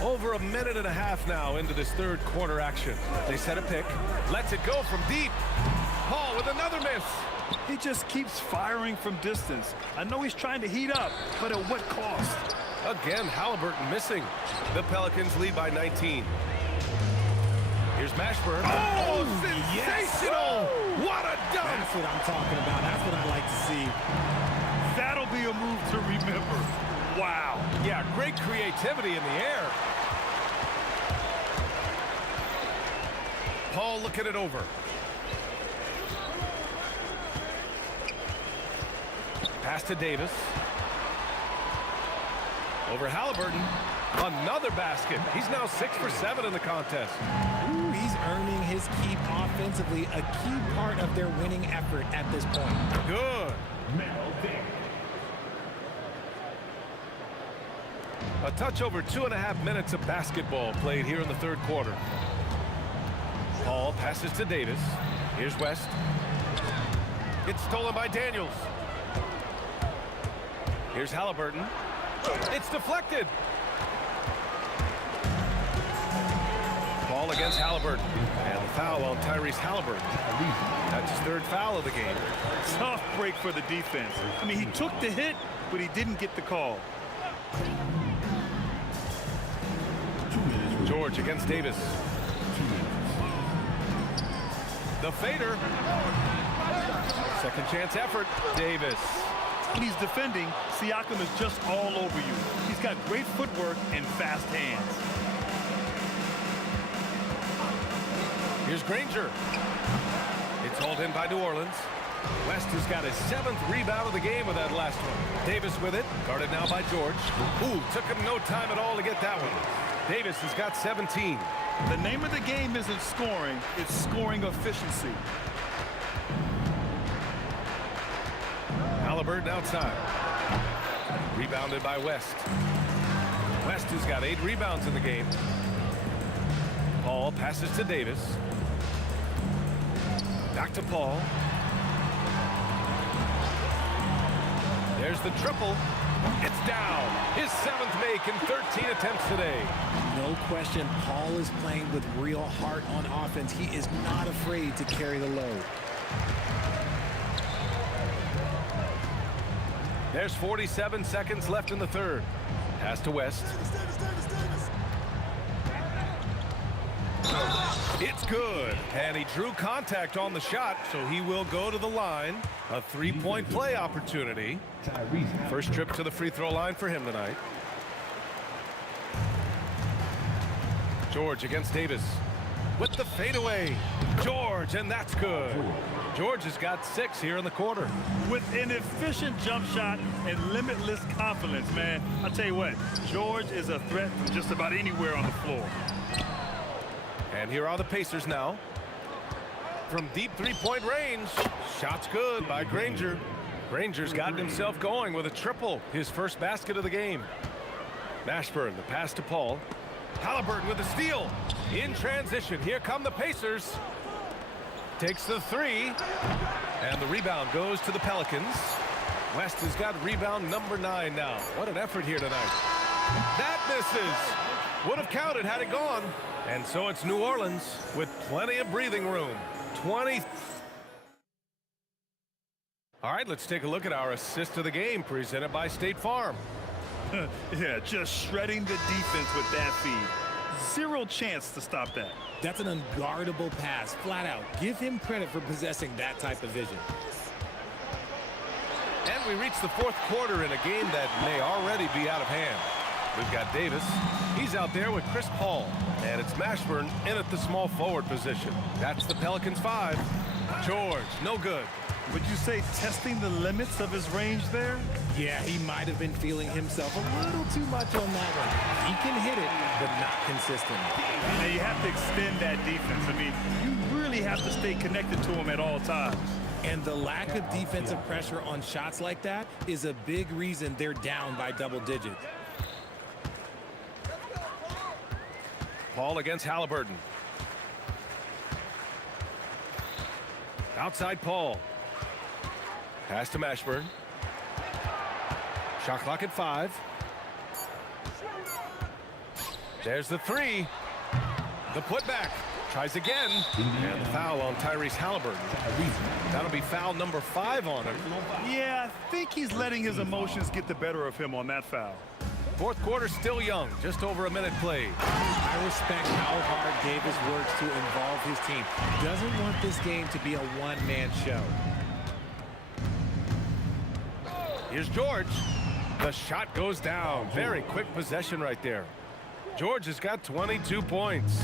Over a minute and a half now into this third quarter action. They set a pick. Lets it go from deep. Paul with another miss. He just keeps firing from distance. I know he's trying to heat up, but at what cost? Again, Halliburton missing. The Pelicans lead by 19. Here's Mashburn. Oh, sensational! Yes. What a dunk! That's what I'm talking about. That's what I like to see. That'll be a move to remember. Wow. Yeah, great creativity in the air. Paul looking it over. Pass to Davis. Over Halliburton. Another basket. He's now 6 for 7 in the contest. Ooh, he's earning his keep offensively, a key part of their winning effort at this point. Good. A touch over 2.5 minutes of basketball played here in the third quarter. Paul passes to Davis. Here's West. It's stolen by Daniels. Here's Halliburton. It's deflected. Ball against Halliburton. And the foul on Tyrese Halliburton. That's his third foul of the game. Tough break for the defense. I mean, he took the hit, but he didn't get the call. George against Davis. The fader. Second chance effort. Davis. When he's defending, Siakam is just all over you. He's got great footwork and fast hands. Here's Granger. It's hauled in by New Orleans. West has got his 7th rebound of the game with that last one. Davis with it. Guarded now by George. Ooh, took him no time at all to get that one. Davis has got 17. The name of the game isn't scoring, it's scoring efficiency. Halliburton outside. Rebounded by West. West has got 8 rebounds in the game. Paul passes to Davis. Back to Paul. There's the triple. It's down. His 7th make in 13 attempts today. No question, Paul is playing with real heart on offense. He is not afraid to carry the load. There's 47 seconds left in the third. Pass to West. It's good. And he drew contact on the shot, so he will go to the line. A 3-point play opportunity. First trip to the free throw line for him tonight. George against Davis. With the fadeaway. George, and that's good. George has got 6 here in the quarter. With an efficient jump shot and limitless confidence, man. I'll tell you what, George is a threat from just about anywhere on the floor. And here are the Pacers now. From deep 3-point range. Shot's good by Granger. Granger's gotten himself going with a triple. His first basket of the game. Mashburn, the pass to Paul. Halliburton with a steal. In transition, here come the Pacers. Takes the 3. And the rebound goes to the Pelicans. West has got rebound number 9 now. What an effort here tonight. That misses. Would have counted had it gone. And so it's New Orleans with plenty of breathing room. 20. All right, let's take a look at our assist of the game presented by State Farm. Yeah, just shredding the defense with that feed. Zero chance to stop that. That's an unguardable pass, flat out. Give him credit for possessing that type of vision. And we reach the fourth quarter in a game that may already be out of hand. We've got Davis. He's out there with Chris Paul. And it's Mashburn in at the small forward position. That's the Pelicans 5. George, no good. Would you say testing the limits of his range there? Yeah, he might have been feeling himself a little too much on that one. He can hit it, but not consistent. Now you have to extend that defense. I mean, you really have to stay connected to him at all times. And the lack of defensive pressure on shots like that is a big reason they're down by double digits. Paul against Halliburton. Outside Paul. Pass to Mashburn. Shot clock at 5. There's the 3. The putback. Tries again. And the foul on Tyrese Halliburton. That'll be foul number 5 on him. Yeah, I think he's letting his emotions get the better of him on that foul. Fourth quarter still young. Just over a minute played. I respect how hard Davis works to involve his team. Doesn't want this game to be a one-man show. Here's George. The shot goes down. Very quick possession right there. George has got 22 points.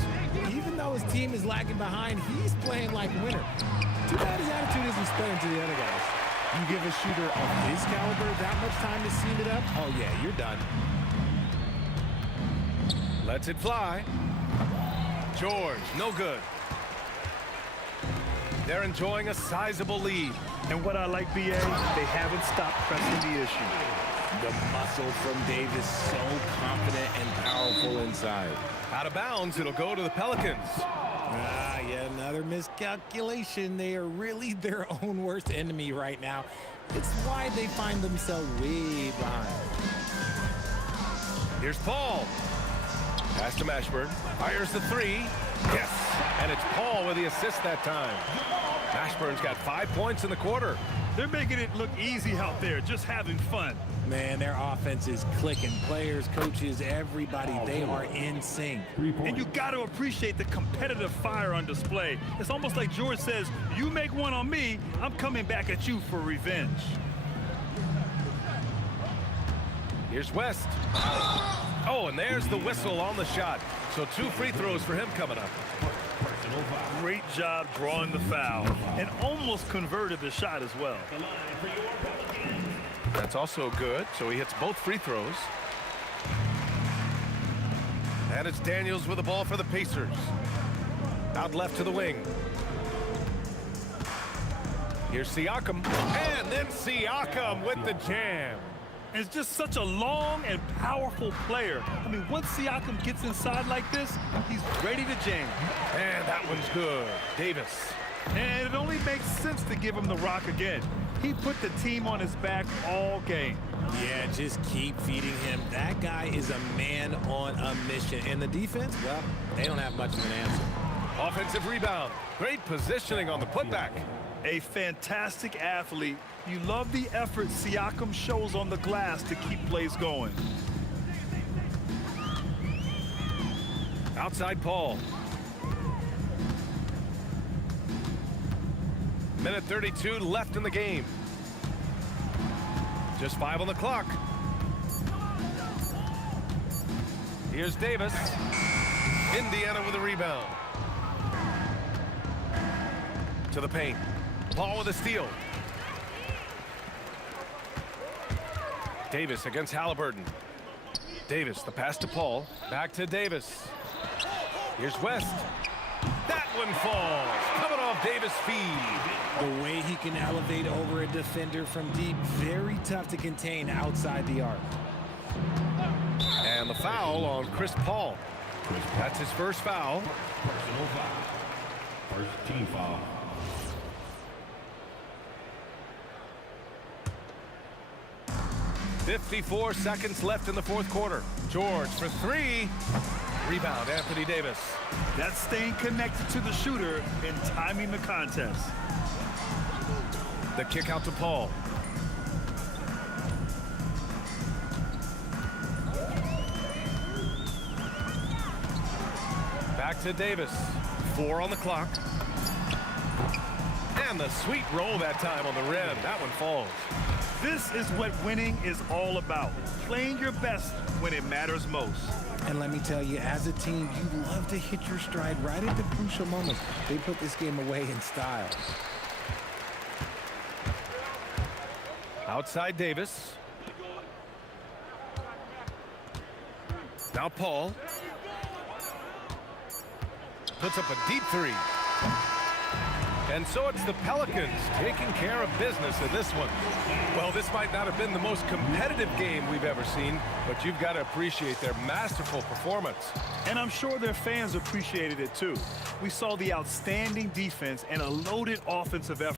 Even though his team is lagging behind, he's playing like a winner. Too bad his attitude isn't spreading to the other guys. You give a shooter of his caliber that much time to seam it up, oh yeah, you're done. Lets it fly. George, no good. They're enjoying a sizable lead. And what I like, BA, they haven't stopped pressing the issue. The muscle from Davis, so confident and powerful inside. Out of bounds, it'll go to the Pelicans. Yeah, another miscalculation. They are really their own worst enemy right now. It's why they find themselves way behind. Here's Paul. Pass to Mashburn. Fires the three. Yes. And it's Paul with the assist that time. Mashburn's got 5 points in the quarter. They're making it look easy out there, just having fun. Man, their offense is clicking. Players, coaches, everybody, they are in sync. And you got to appreciate the competitive fire on display. It's almost like George says, you make one on me, I'm coming back at you for revenge. Here's West. Oh, and there's the whistle on the shot. So 2 free throws for him coming up. Great job drawing the foul and almost converted the shot as well. That's also good. So he hits both free throws. And it's Daniels with the ball for the Pacers. Out left to the wing. Here's Siakam. And then Siakam with the jam. It's just such a long and powerful player. I mean, once Siakam gets inside like this, he's ready to jam. And that one's good. Davis. And it only makes sense to give him the rock again. He put the team on his back all game. Yeah, just keep feeding him. That guy is a man on a mission. And the defense, well, they don't have much of an answer. Offensive rebound. Great positioning on the putback. A fantastic athlete. You love the effort Siakam shows on the glass to keep plays going. Outside Paul. Minute 32 left in the game. Just 5 on the clock. Here's Davis. Indiana with a rebound. To the paint. Paul with a steal. Davis against Halliburton. Davis, the pass to Paul. Back to Davis. Here's West. That one falls. Coming off Davis' feed. The way he can elevate over a defender from deep, very tough to contain outside the arc. And the foul on Chris Paul. That's his first foul. Personal foul. First team foul. .54 seconds left in the fourth quarter. George for 3. Rebound, Anthony Davis. That's staying connected to the shooter and timing the contest. The kick out to Paul. Back to Davis. 4 on the clock. And the sweet roll that time on the rim. That one falls. This is what winning is all about. Playing your best when it matters most. And let me tell you, as a team, you love to hit your stride right at the crucial moments. They put this game away in style. Outside Davis. Now Paul. Puts up a deep 3. And so it's the Pelicans taking care of business in this one. Well, this might not have been the most competitive game we've ever seen, but you've got to appreciate their masterful performance. And I'm sure their fans appreciated it too. We saw the outstanding defense and a loaded offensive effort.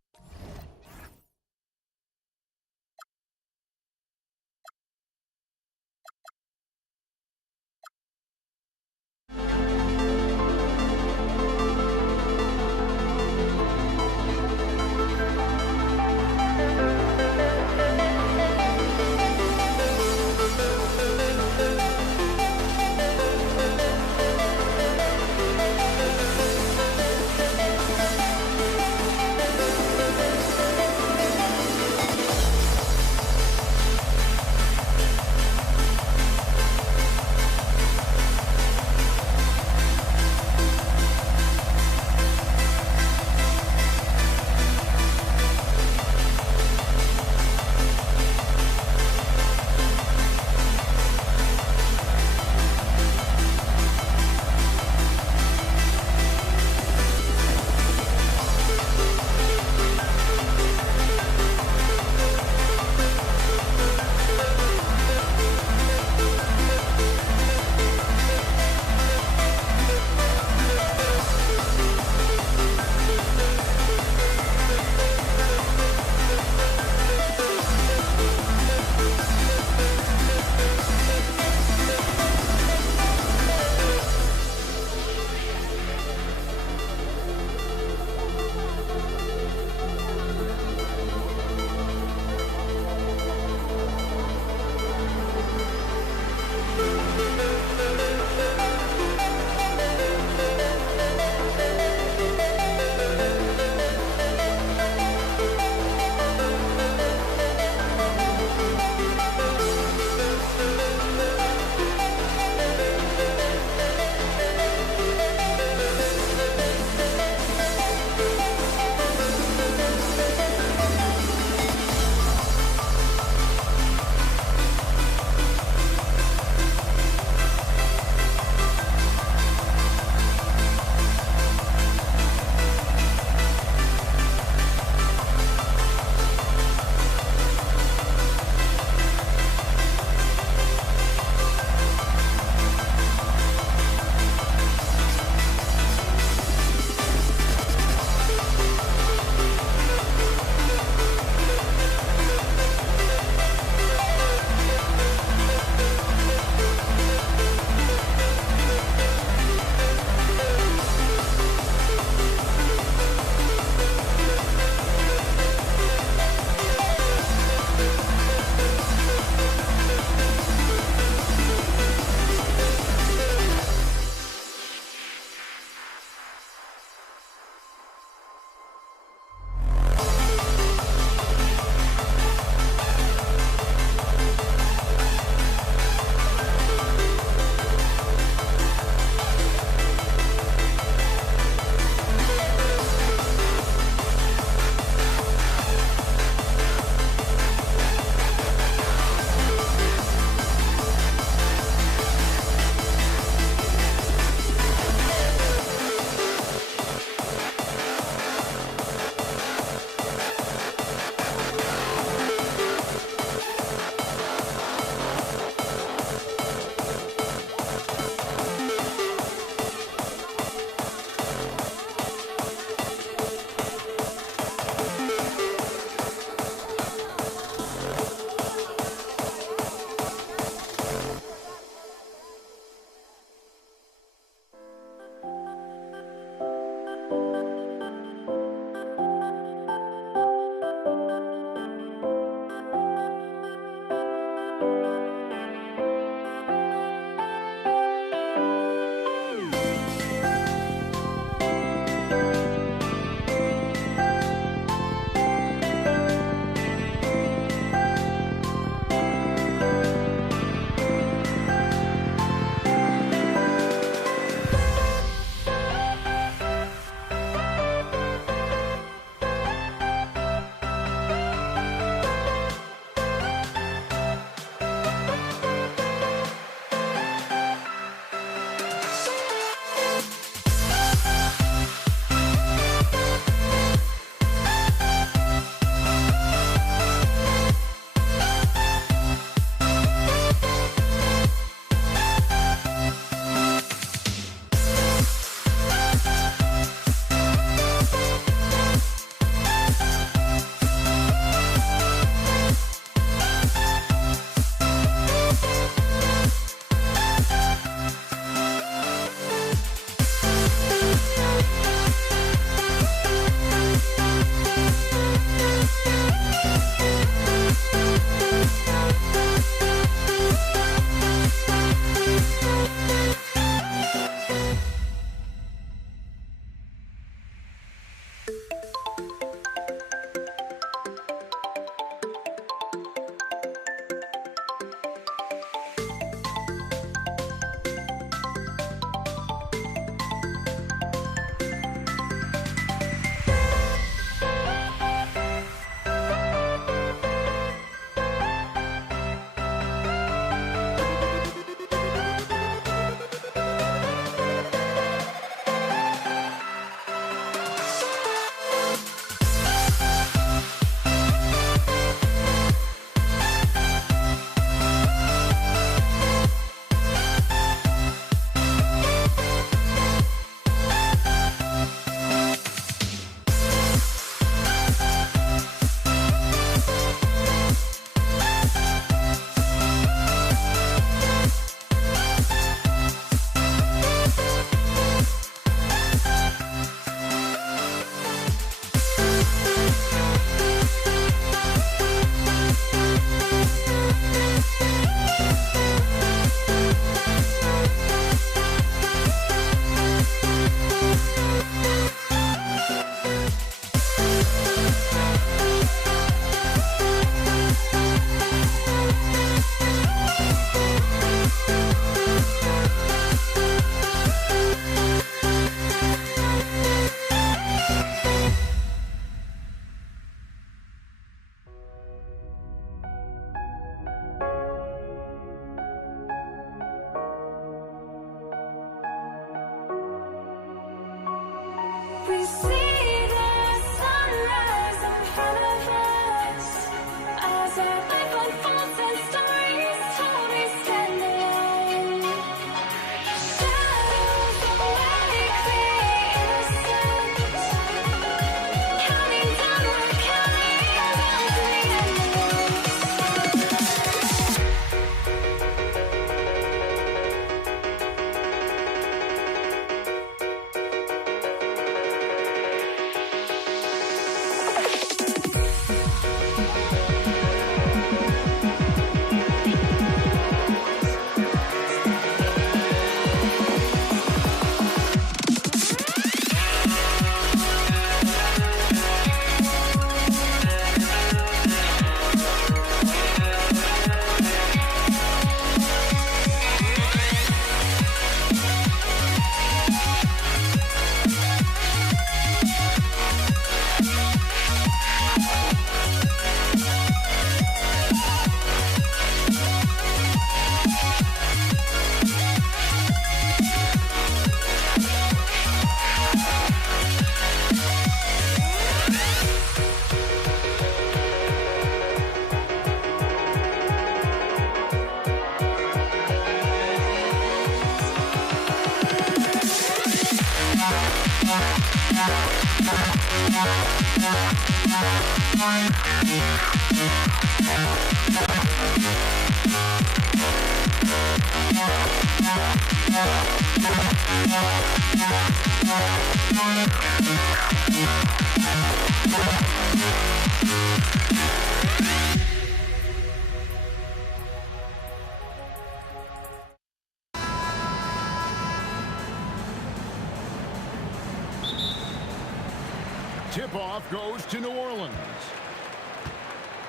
Tip-off goes to New Orleans.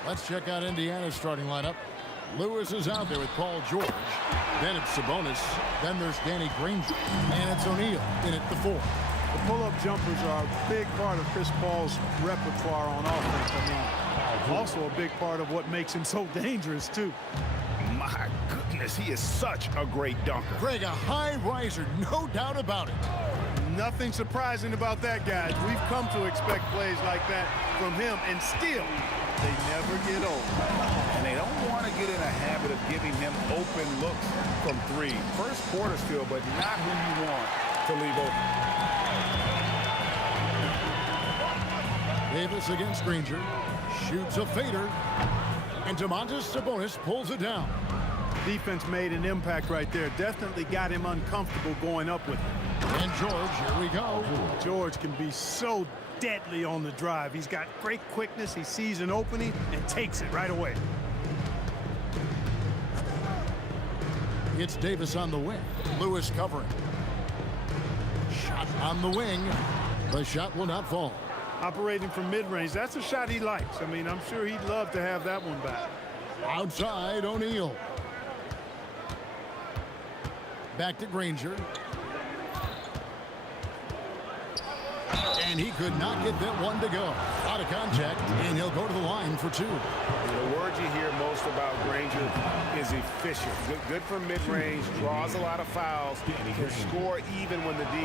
Let's check out Indiana's starting lineup. Lewis is out there with Paul George. Then it's Sabonis. Then there's Danny Granger. And it's O'Neal in at the 4. The pull-up jumpers are a big part of Chris Paul's repertoire on offense. I mean, also a big part of what makes him so dangerous, too. My goodness, he is such a great dunker. Greg, a high riser, no doubt about it. Nothing surprising about that, guys. We've come to expect plays like that from him, and still, they never get old. And they don't want to get in a habit of giving him open looks from 3. First quarter still, but not who you want to leave open. Davis against Granger. Shoots a fader. And Domantas Sabonis pulls it down. Defense made an impact right there. Definitely got him uncomfortable going up with him. And George, here we go. George can be so deadly on the drive. He's got great quickness. He sees an opening and takes it right away. It's Davis on the wing. Lewis covering. Shot on the wing. The shot will not fall. Operating from mid-range, that's a shot he likes. I mean, I'm sure he'd love to have that one back. Outside, O'Neal. Back to Granger. And he could not get that one to go. Out of contact, and he'll go to the line for 2. The word you hear most about Granger is efficient. Good from mid-range, draws a lot of fouls, can score even when the D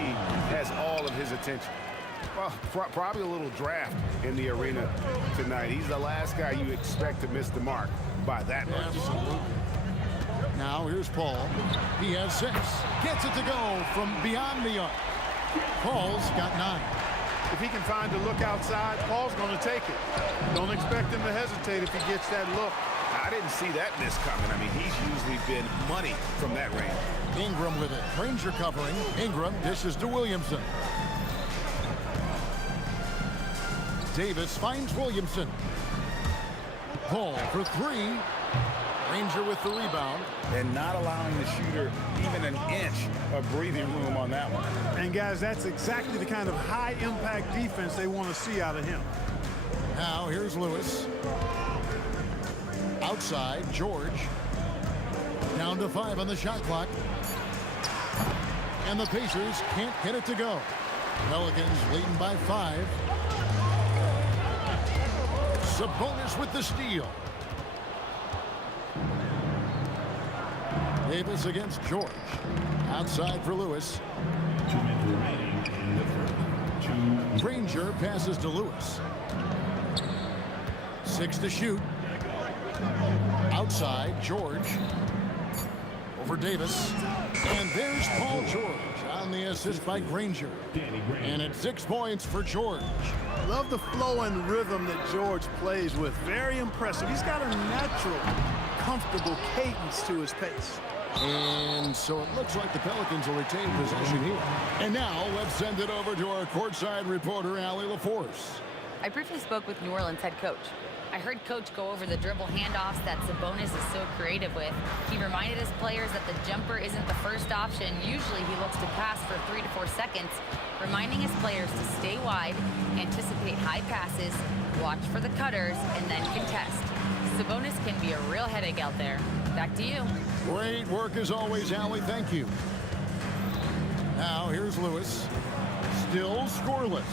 has all of his attention. Well, probably a little draft in the arena tonight. He's the last guy you expect to miss the mark by that much. Absolutely. Now here's Paul. He has 6. Gets it to go from beyond the arc. Paul's got 9. If he can find a look outside, Paul's going to take it. Don't expect him to hesitate if he gets that look. I didn't see that miss coming. I mean, he's usually been money from that range. Ingram with it. Granger covering. Ingram dishes to Williamson. Davis finds Williamson. Paul for 3. Granger with the rebound. And not allowing the shooter even an inch of breathing room on that one. And guys, that's exactly the kind of high impact defense they want to see out of him. Now here's Lewis. Outside, George. Down to 5 on the shot clock. And the Pacers can't get it to go. Pelicans leading by 5. Sabonis with the steal. Davis against George. Outside for Lewis. 2 minutes remaining in the 3rd. Granger passes to Lewis. 6 to shoot. Outside, George. Over Davis. And there's Paul George on the assist by Granger. And it's 6 points for George. Love the flow and rhythm that George plays with. Very impressive. He's got a natural, comfortable cadence to his pace. And so it looks like the Pelicans will retain possession here. And now let's send it over to our courtside reporter, Allie LaForce. I briefly spoke with New Orleans head coach. I heard Coach go over the dribble handoffs that Sabonis is so creative with. He reminded his players that the jumper isn't the first option. Usually he looks to pass for 3 to 4 seconds, reminding his players to stay wide, anticipate high passes, watch for the cutters, and then contest. Sabonis can be a real headache out there. Back to you. Great work as always, Allie. Thank you. Now here's Lewis. Still scoreless.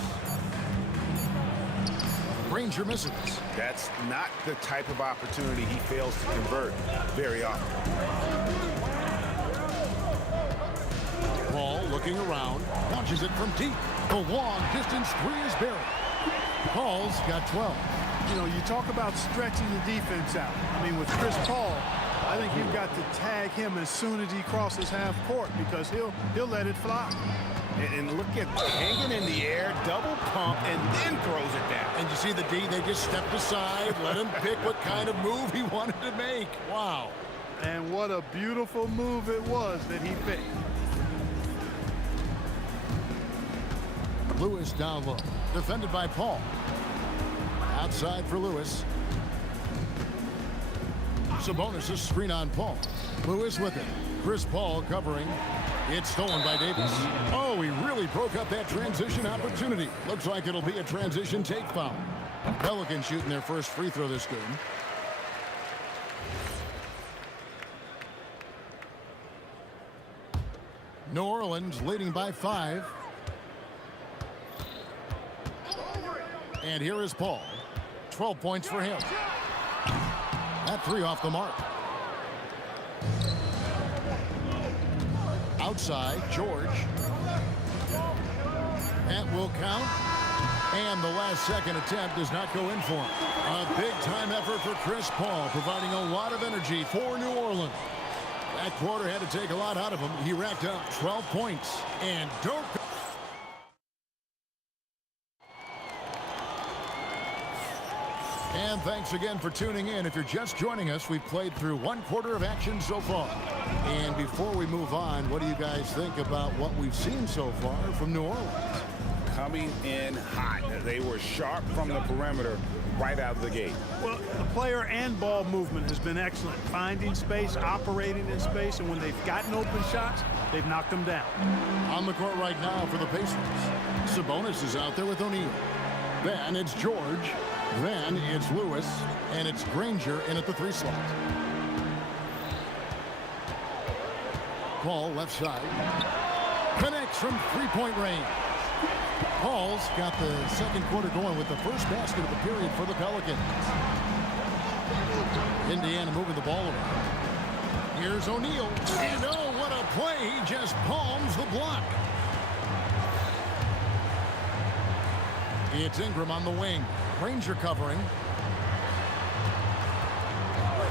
Granger misses. That's not the type of opportunity he fails to convert very often. Paul looking around, launches it from deep. The long distance 3 is buried. Paul's got 12. You know, you talk about stretching the defense out. I mean, with Chris Paul, I think you've got to tag him as soon as he crosses half court because he'll let it fly. And look at hanging in the air, double pump, and then throws it down. And you see the D, they just stepped aside, let him pick what kind of move he wanted to make. Wow. And what a beautiful move it was that he picked. Lewis down low, defended by Paul. Outside for Lewis. Sabonis' screen on Paul. Lewis with it. Chris Paul covering. It's stolen by Davis. Oh, he really broke up that transition opportunity. Looks like it'll be a transition take foul. Pelicans shooting their first free throw this game. New Orleans leading by 5. And here is Paul. 12 points for him. That 3 off the mark. Outside, George. That will count. And the last second attempt does not go in for him. A big-time effort for Chris Paul, providing a lot of energy for New Orleans. That quarter had to take a lot out of him. He racked up 12 points. And don't... And thanks again for tuning in. If you're just joining us, we've played through 1 quarter of action so far. And before we move on, what do you guys think about what we've seen so far from New Orleans? Coming in hot. They were sharp from the perimeter right out of the gate. Well, the player and ball movement has been excellent. Finding space, operating in space, and when they've gotten open shots, they've knocked them down. On the court right now for the Pacers. Sabonis is out there with O'Neal. Then it's George. Then it's Lewis, and it's Granger in at the 3 slot. Paul left side. Connects from 3-point range. Paul's got the second quarter going with the first basket of the period for the Pelicans. Indiana moving the ball around. Here's O'Neal. And oh, what a play. He just palms the block. It's Ingram on the wing. Granger covering.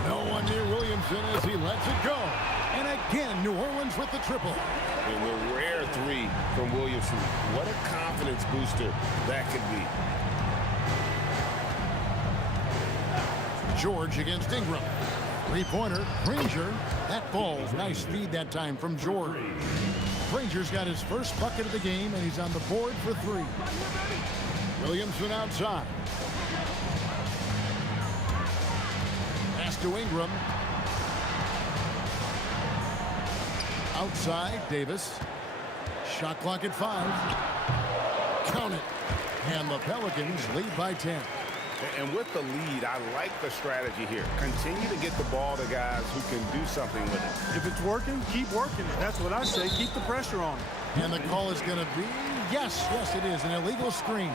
No one near Williamson as he lets it go. And again, New Orleans with the triple. And the rare 3 from Williamson. What a confidence booster that could be. George against Ingram. 3-pointer. Granger. That ball. Nice feed that time from George. Granger's got his first bucket of the game, and he's on the board for 3. Williamson outside. Pass to Ingram. Outside, Davis. Shot clock at 5. Count it. And the Pelicans lead by 10. And with the lead, I like the strategy here. Continue to get the ball to guys who can do something with it. If it's working, keep working it. That's what I say. Keep the pressure on it. And the call is going to be, yes, it is, an illegal screen.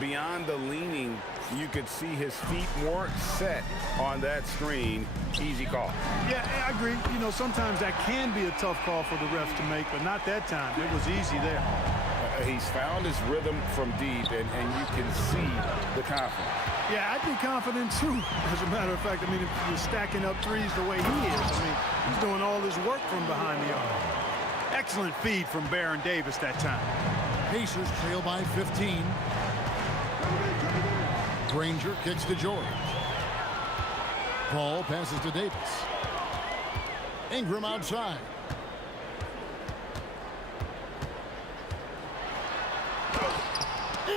Beyond the leaning, you could see his feet more set on that screen. Easy call. Yeah, I agree. You know, sometimes that can be a tough call for the refs to make, but not that time. It was easy there. He's found his rhythm from deep, and you can see the confidence. Yeah, I'd be confident, too. As a matter of fact, I mean, if you're stacking up threes the way he is, I mean, he's doing all his work from behind the arc. Excellent feed from Baron Davis that time. Pacers trail by 15. Granger kicks to George. Paul passes to Davis. Ingram outside.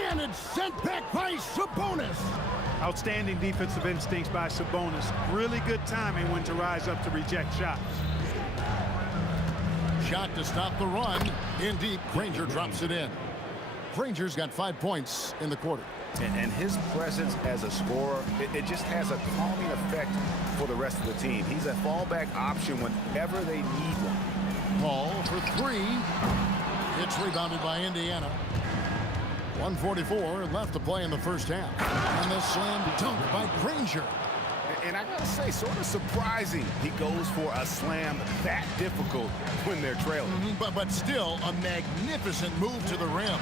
And it's sent back by Sabonis. Outstanding defensive instincts by Sabonis. Really good timing when to rise up to reject shots. Shot to stop the run. In deep, Granger drops it in. Granger's got 5 points in the quarter. And his presence as a scorer, it just has a calming effect for the rest of the team. He's a fallback option whenever they need one. Paul for 3. It's rebounded by Indiana. 1:44 left to play in the first half. And the slam dunk by Granger. And I gotta say, sort of surprising he goes for a slam that difficult when they're trailing. But still a magnificent move to the rim.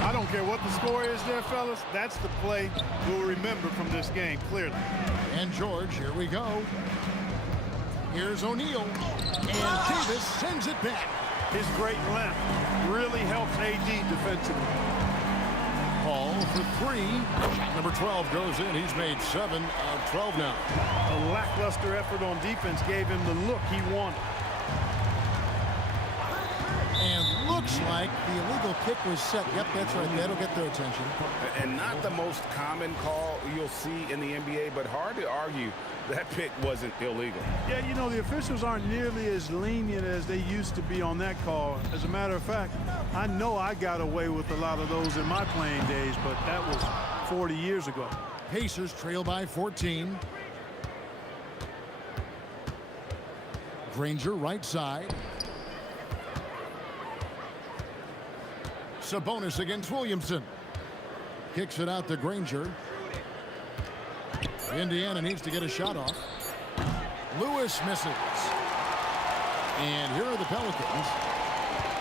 I don't care what the score is there, fellas. That's the play we'll remember from this game, clearly. And George, here we go. Here's O'Neal. And Davis sends it back. His great length really helps AD defensively. Paul for three. Shot number 12 goes in. He's made 7 of 12 now. A lackluster effort on defense gave him the look he wanted. And looks like the illegal kick was set. Yep, that's right. That'll get their attention. And not the most common call you'll see in the NBA, but hard to argue that pick wasn't illegal. Yeah, you know, the officials aren't nearly as lenient as they used to be on that call. As a matter of fact, I know I got away with a lot of those in my playing days, but that was 40 years ago. Pacers trail by 14. Granger right side. Sabonis against Williamson. Kicks it out to Granger. Indiana needs to get a shot off. Lewis misses. And here are the Pelicans.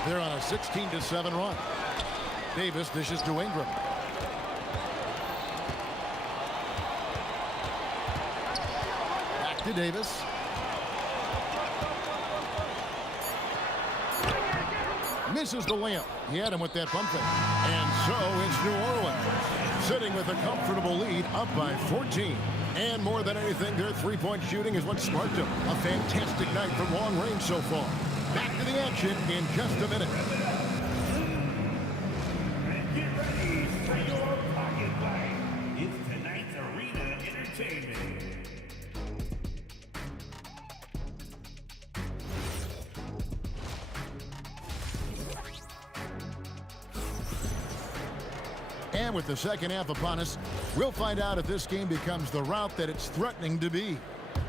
They're on a 16-7 run. Davis dishes to Ingram. Back to Davis. Misses the layup. He had him with that bump fake. And so it's New Orleans sitting with a comfortable lead, up by 14. And more than anything, their three-point shooting is what sparked them. A fantastic night from long range so far. Back to the action in just a minute. And get ready for your pocket fight. It's tonight's Arena Entertainment. And with the second half upon us, we'll find out if this game becomes the route that it's threatening to be.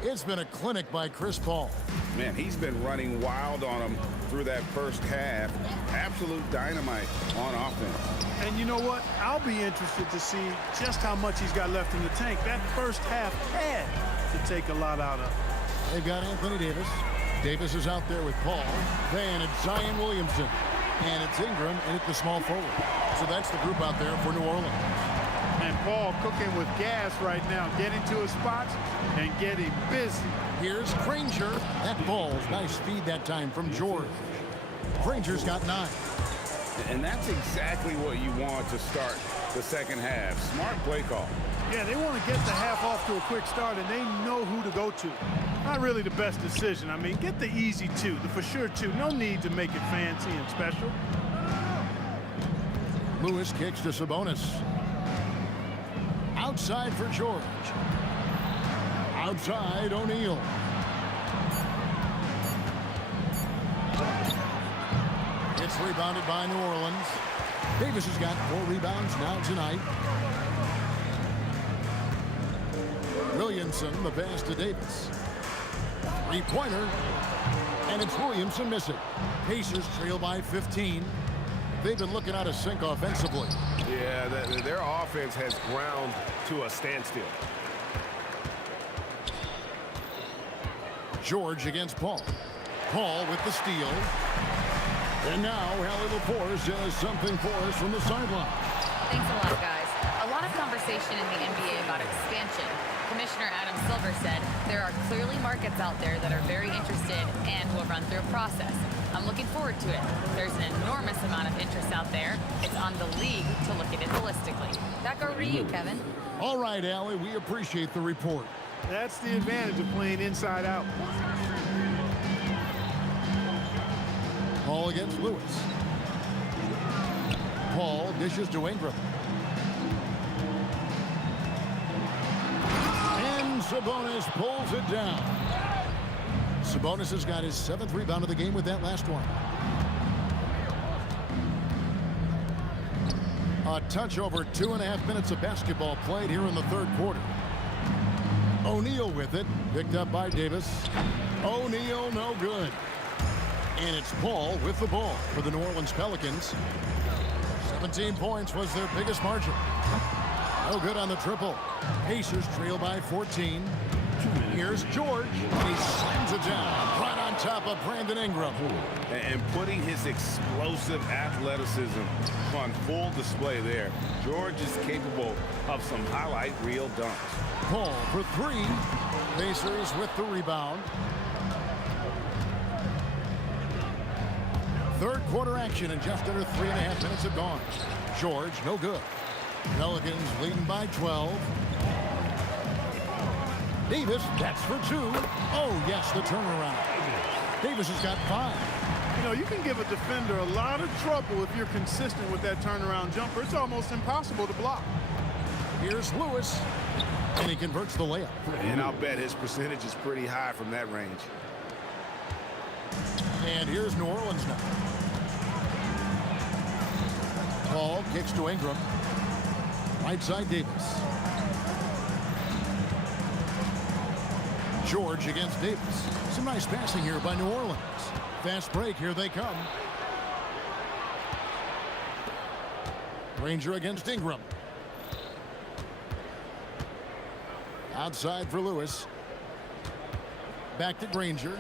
It's been a clinic by Chris Paul. Man, he's been running wild on him through that first half. Absolute dynamite on offense. And you know what? I'll be interested to see just how much he's got left in the tank. That first half had to take a lot out of. They've got Anthony Davis. Davis is out there with Paul. Then it's Zion Williamson. And it's Ingram and it's the small forward. So that's the group out there for New Orleans. And Paul cooking with gas right now, getting to his spots and getting busy. Here's Granger. That ball's nice feed that time from George. Granger's got 9. And that's exactly what you want to start the second half. Smart play call. Yeah, they want to get the half off to a quick start, and they know who to go to. Not really the best decision. I mean, get the easy 2, the for sure 2. No need to make it fancy and special. Lewis kicks to Sabonis. Outside for George. Outside, O'Neal. It's rebounded by New Orleans. Davis has got 4 rebounds now tonight. Williamson, the pass to Davis. Three-pointer. And it's Williamson missing. Pacers trail by 15. They've been looking out of sync offensively. Yeah, their offense has ground to a standstill. George against Paul. Paul with the steal. And now Hallie LaForce does something for us from the sideline. Thanks a lot, guys. A lot of conversation in the NBA about expansion. Commissioner Adam Silver said there are clearly markets out there that are very interested and will run through a process. I'm looking forward to it. There's an enormous amount of interest out there. It's on the league to look at it holistically. Back over to you, Kevin. All right, Allie, we appreciate the report. That's the advantage of playing inside out. Paul against Lewis. Paul dishes to Ingram. And Sabonis pulls it down. Sabonis has got his 7th rebound of the game with that last one. A touch over 2.5 minutes of basketball played here in the third quarter. O'Neal with it, picked up by Davis. O'Neal no good. And it's Paul with the ball for the New Orleans Pelicans. 17 points was their biggest margin. No good on the triple. Pacers trail by 14. Here's George. And he slams it down right on top of Brandon Ingram. And putting his explosive athleticism on full display there. George is capable of some highlight reel dunks. Paul for 3. Pacers with the rebound. Third quarter action, and just under 3.5 minutes have gone. George, no good. Pelicans leading by 12. Davis, that's for 2. Oh, yes, the turnaround. Davis has got 5. You know, you can give a defender a lot of trouble if you're consistent with that turnaround jumper. It's almost impossible to block. Here's Lewis, and he converts the layup. And I'll bet his percentage is pretty high from that range. And here's New Orleans now. Paul kicks to Ingram. Right side Davis. George against Davis. Some nice passing here by New Orleans. Fast break, here they come. Granger against Ingram. Outside for Lewis. Back to Granger.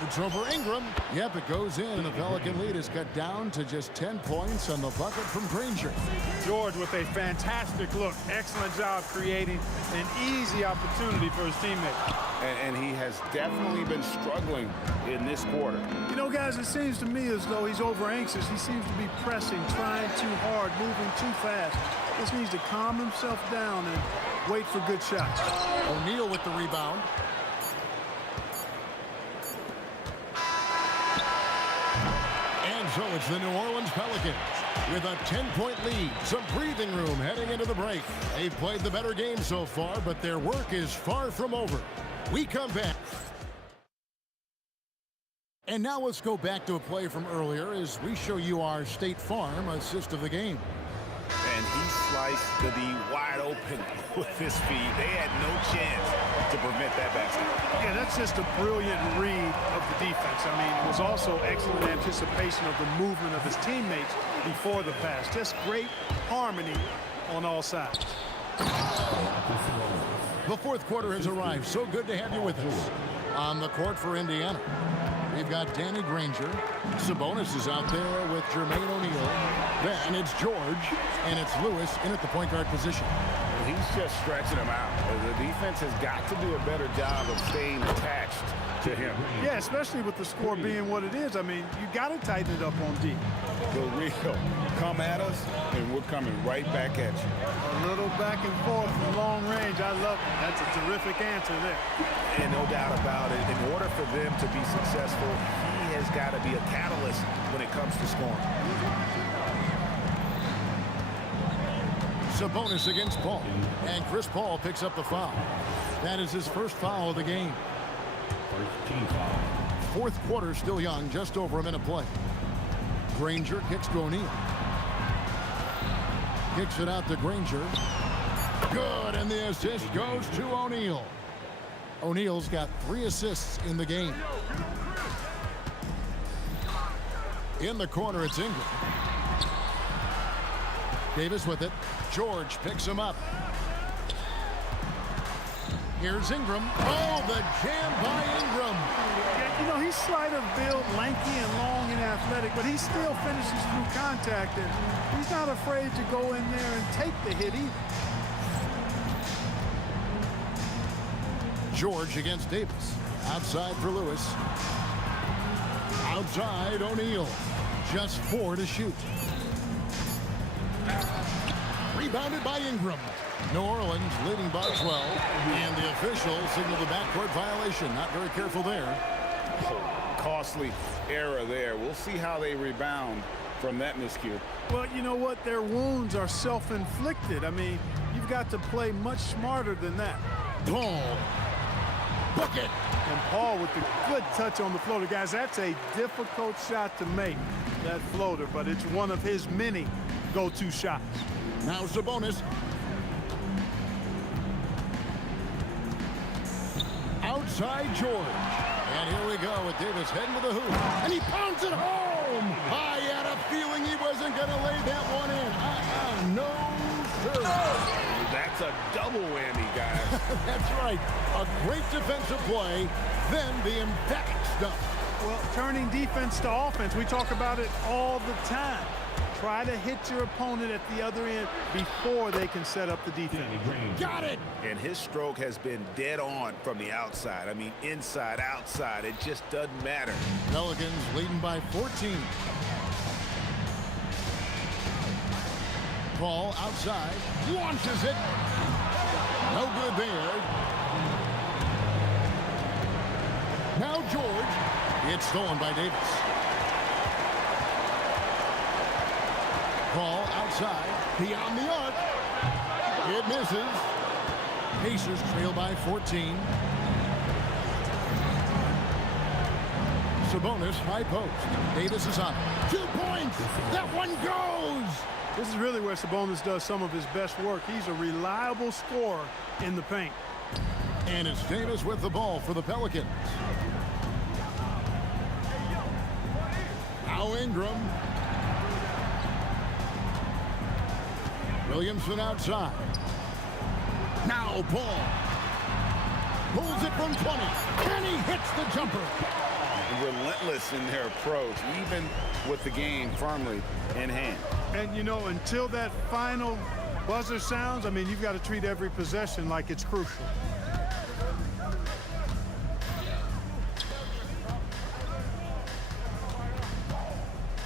Shoots over Ingram. Yep, it goes in, and the Pelican lead is cut down to just 10 points on the bucket from Granger. George with a fantastic look. Excellent job creating an easy opportunity for his teammate. And he has definitely been struggling in this quarter. You know, guys, it seems to me as though he's over anxious. He seems to be pressing, trying too hard, moving too fast. Just needs to calm himself down and wait for good shots. O'Neal with the rebound. And so it's the New Orleans Pelicans with a 10-point lead. Some breathing room heading into the break. They've played the better game so far, but their work is far from over. We come back. And now let's go back to a play from earlier as we show you our State Farm assist of the game. And he sliced the D wide open with his feet. They had no chance to prevent that basket. Yeah, that's just a brilliant read of the defense. I mean, it was also excellent anticipation of the movement of his teammates before the pass. Just great harmony on all sides. The fourth quarter has arrived. So good to have you with us. On the court for Indiana, we've got Danny Granger. Sabonis is out there with Jermaine O'Neal. Then it's George, and it's Lewis in at the point guard position. He's just stretching him out. The defense has got to do a better job of staying attached to him. Yeah, especially with the score being what it is. I mean, you got to tighten it up on D. The real come at us, and we're coming right back at you. A little back and forth from long range. I love it. That's a terrific answer there. And no doubt about it, in order for them to be successful, he has got to be a catalyst when it comes to scoring. Sabonis against Paul, and Chris Paul picks up the foul. That is his first foul of the game. Fourth quarter still young, just over a minute play. Granger kicks to O'Neal. Kicks it out to Granger. Good, and the assist goes to O'Neal. O'Neal's got 3 assists in the game. In the corner, it's Ingram. Davis with it. George picks him up. Here's Ingram. Oh, the jam by Ingram. Yeah, you know, he's slight of build, lanky and long and athletic, but he still finishes through contact, and he's not afraid to go in there and take the hit either. George against Davis. Outside for Lewis. Outside O'Neal. Just 4 to shoot. Rebounded by Ingram. New Orleans leading by 12. And the officials signal the backcourt violation. Not very careful there. Costly error there. We'll see how they rebound from that miscue. Well, you know what? Their wounds are self-inflicted. I mean, you've got to play much smarter than that. Paul. Bucket. And Paul with the good touch on the floater. Guys, that's a difficult shot to make, that floater, but it's one of his many go-to shots. Now Sabonis. Outside George. And here we go with Davis heading to the hoop. And he pounds it home. I had a feeling he wasn't going to lay that one in. No, sir. That's a double whammy, guys. That's right. A great defensive play, then the emphatic stuff. Well, turning defense to offense, we talk about it all the time. Try to hit your opponent at the other end before they can set up the defense. Got it! And his stroke has been dead on from the outside. I mean, inside, outside, it just doesn't matter. Pelicans leading by 14. Ball outside, launches it. No good there. Now George. It's stolen by Davis. Ball outside, beyond the arc. It misses. Pacers trail by 14. Sabonis, high post. Davis is on it. 2 points. That one goes. This is really where Sabonis does some of his best work. He's a reliable scorer in the paint. And it's Davis with the ball for the Pelicans. Now Ingram. Williamson outside. Now Paul. Pulls it from 20. And he hits the jumper. Relentless in their approach, even with the game firmly in hand. And, you know, until that final buzzer sounds, I mean, you've got to treat every possession like it's crucial.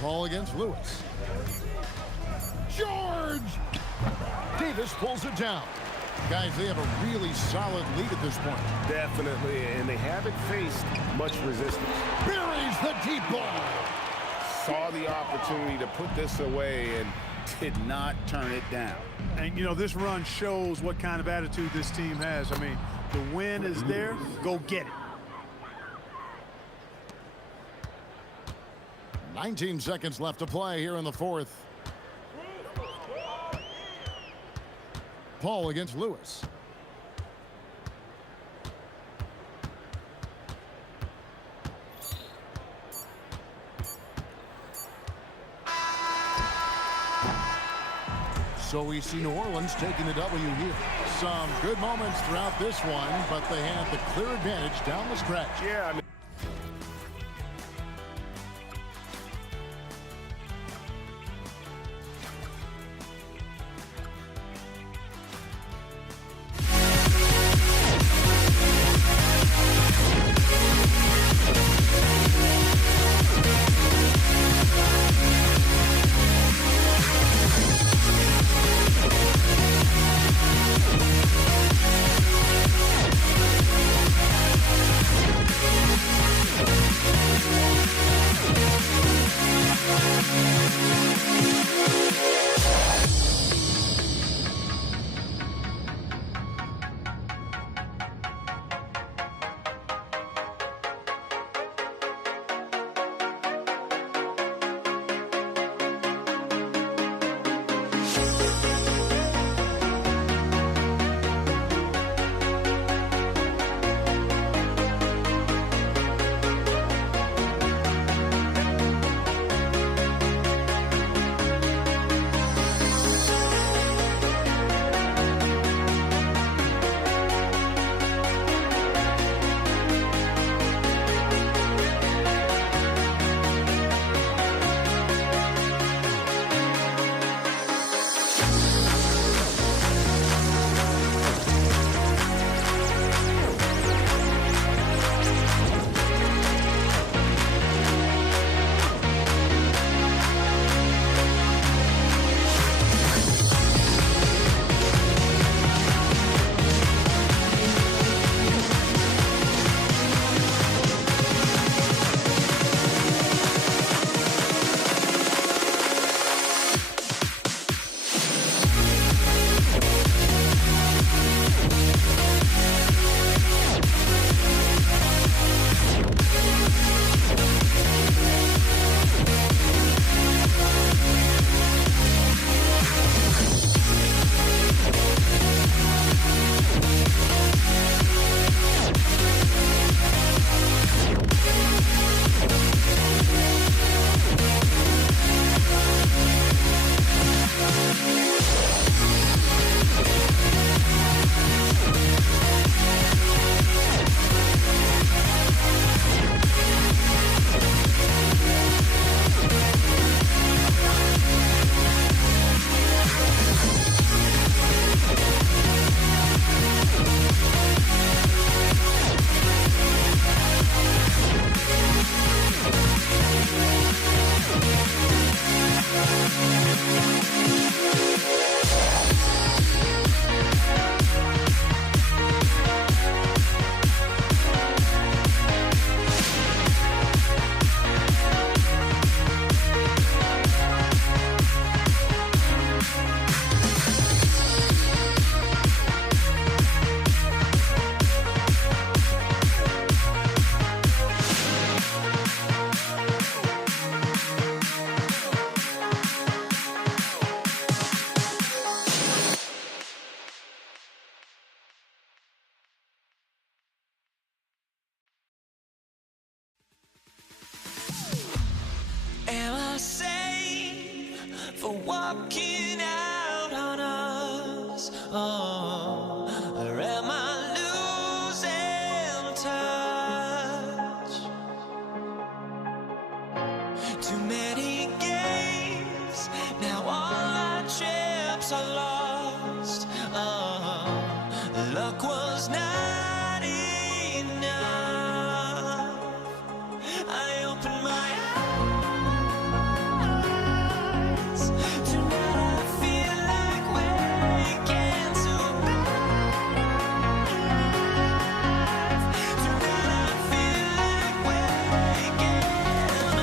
Ball against Lewis. George! Davis pulls it down. Guys, they have a really solid lead at this point. Definitely, and they haven't faced much resistance. Buries the deep ball. Saw the opportunity to put this away and did not turn it down. And, you know, this run shows what kind of attitude this team has. I mean, the win is there. Go get it. 19 seconds left to play here in the fourth. Paul against Lewis. So we see New Orleans taking the W here. Some good moments throughout this one, but they had the clear advantage down the stretch. Yeah, I mean. walking out on us. Oh, or am I losing touch? Too many games, now all our chips are lost. Oh, luck was not enough. I opened my eyes. Tonight I feel like waking to a better life. Tonight I feel like waking up.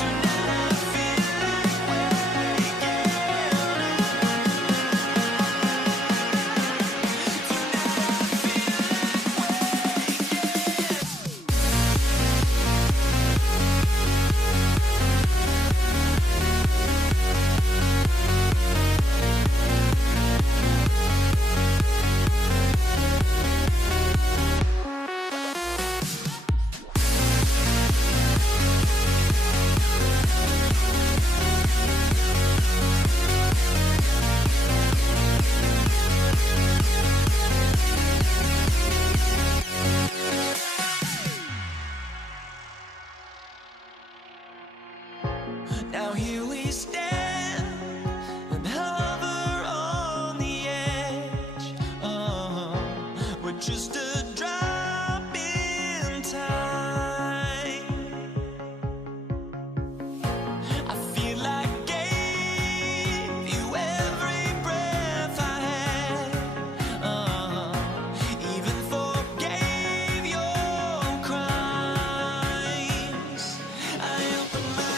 Tonight I feel like waking Now here we stand and hover on the edge. Oh, we're just a drop in time. I feel like gave you every breath I had. Even forgave your crimes. I opened my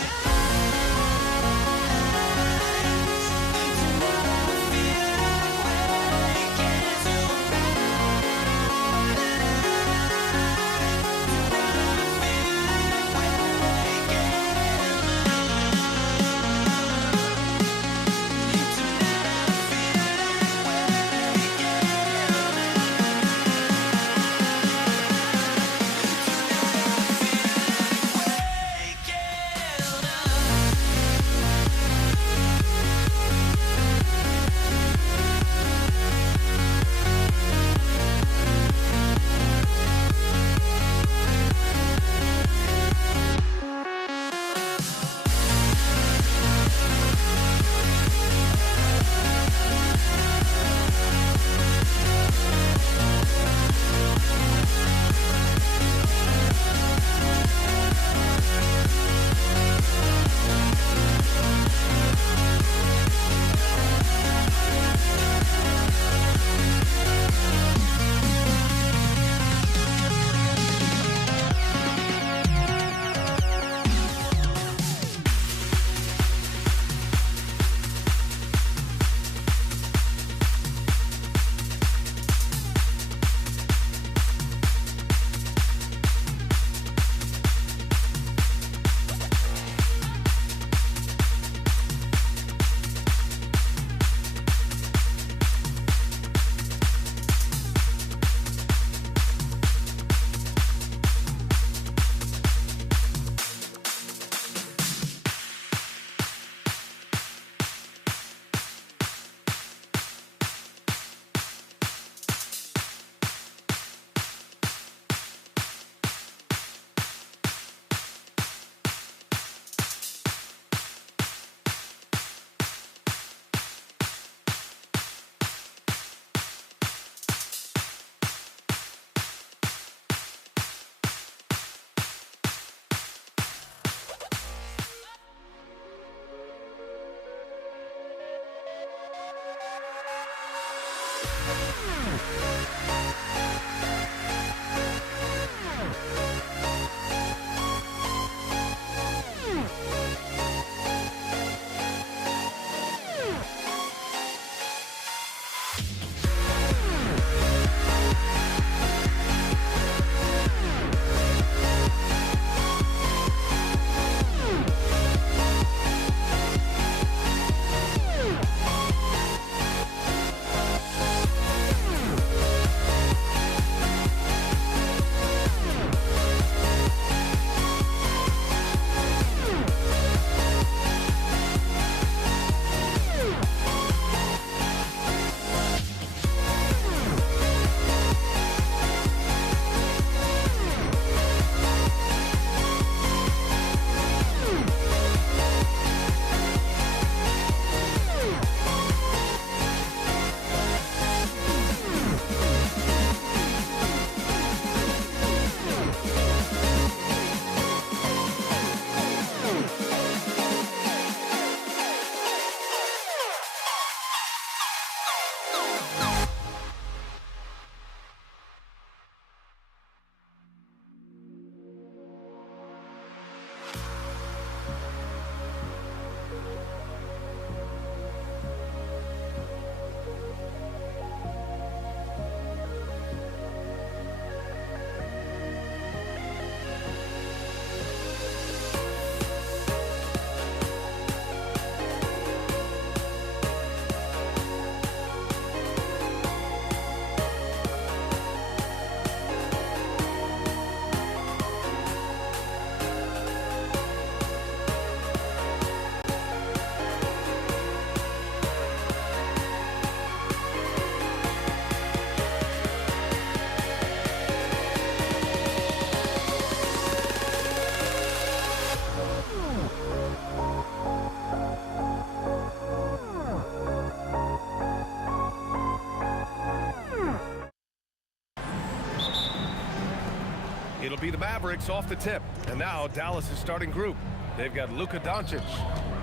It'll be the Mavericks off the tip. And now Dallas' starting group. They've got Luka Doncic.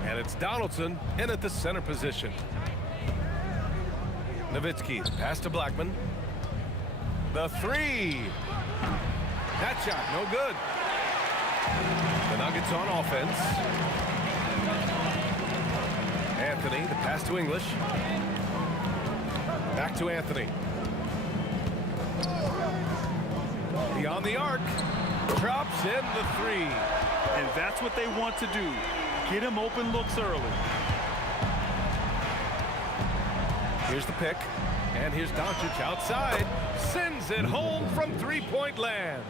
And it's Donaldson in at the center position. Nowitzki, pass to Blackman. The three. That shot, no good. The Nuggets on offense. Anthony, the pass to English. Back to Anthony. Beyond the arc. Drops in the three. And that's what they want to do. Get him open looks early. Here's the pick. And here's Doncic outside. Sends it home from three-point land.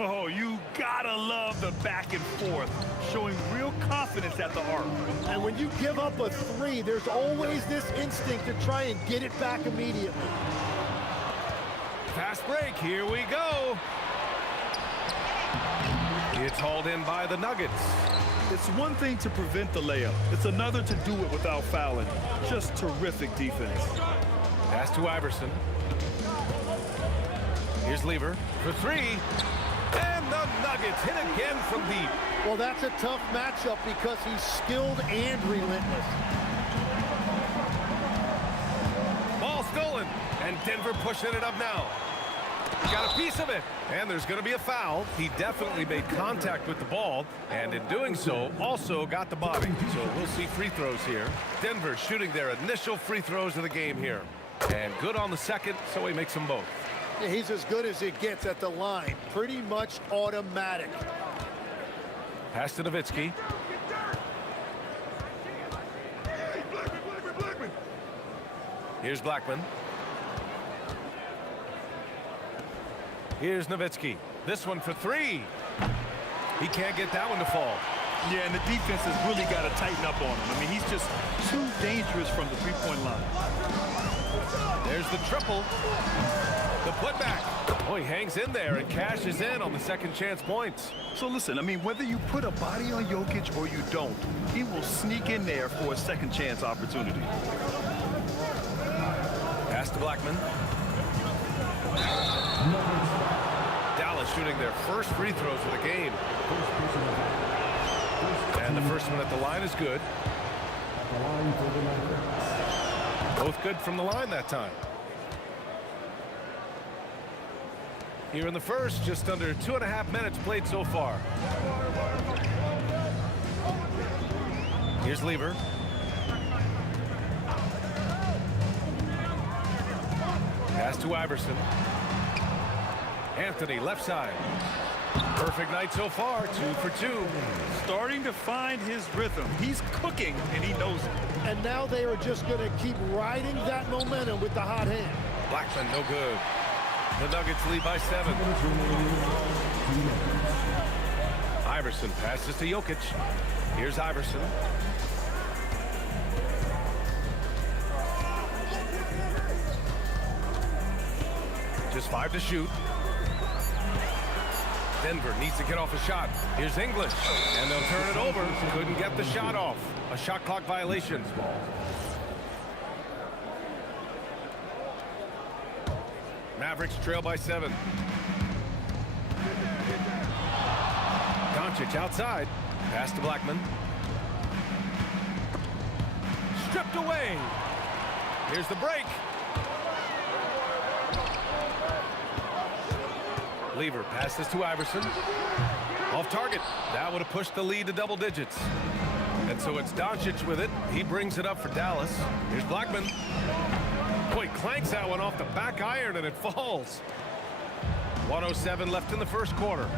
Oh, you gotta love the back and forth, showing real confidence at the arc. And when you give up a three, there's always this instinct to try and get it back immediately. Fast break, here we go. It's hauled in by the Nuggets. It's one thing to prevent the layup. It's another to do it without fouling. Just terrific defense. Pass to Iverson. Here's Lever for three. And the Nuggets hit again from deep. Well, that's a tough matchup because he's skilled and relentless. Ball stolen. And Denver pushing it up now. Got a piece of it. And there's going to be a foul. He definitely made contact with the ball. And in doing so, also got the body. So we'll see free throws here. Denver shooting their initial free throws of the game here. And good on the second, so he makes them both. Yeah, he's as good as it gets at the line. Pretty much automatic. Pass to Nowitzki. Here's Blackman. Here's Nowitzki. This one for three. He can't get that one to fall. Yeah, and the defense has really got to tighten up on him. I mean, he's just too dangerous from the three-point line. There's the triple. The putback. Oh, he hangs in there and cashes in on the second chance points. So listen, I mean, whether you put a body on Jokic or you don't, he will sneak in there for a second chance opportunity. Pass to Blackman. Dallas shooting their first free throws of the game. And the first one at the line is good. Both good from the line that time. Here in the first, just under 2.5 minutes played so far. Here's Lever. Pass to Iverson. Anthony, left side. Perfect night so far, 2 for 2. Starting to find his rhythm. He's cooking, and he knows it. And now they are just going to keep riding that momentum with the hot hand. Blackman, no good. The Nuggets lead by 7. Iverson passes to Jokic. Here's Iverson. Just 5 to shoot. Denver needs to get off a shot. Here's English, and they'll turn it over. Couldn't get the shot off. A shot clock violation. Mavericks trail by 7. Doncic outside. Pass to Blackman. Stripped away. Here's the break. Lever passes to Iverson. Off target. That would have pushed the lead to double digits. And so it's Doncic with it. He brings it up for Dallas. Here's Blackman. Boy, clanks that one off the back iron and it falls. 1:07 left in the first quarter.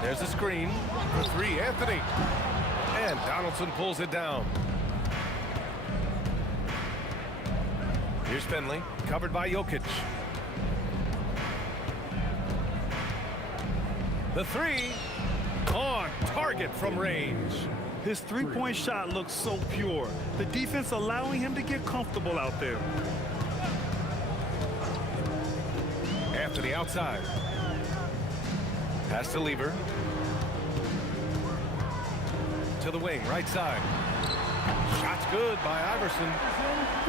There's a screen for 3. Anthony. And Donaldson pulls it down. Here's Finley, covered by Jokic. The 3 on target from range. His three-point shot looks so pure. The defense allowing him to get comfortable out there. Anthony outside. Pass to Lever. To the wing, right side. Shot's good by Iverson.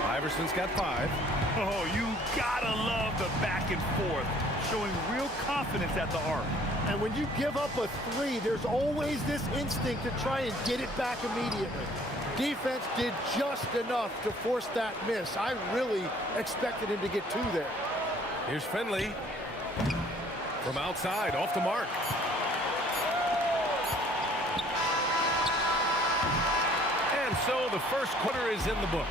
Iverson's got 5. Oh, you gotta love the back and forth, showing real confidence at the arc. And when you give up a 3, there's always this instinct to try and get it back immediately. Defense did just enough to force that miss. I really expected him to get 2 there. Here's Finley from outside, off the mark. And so the first quarter is in the books.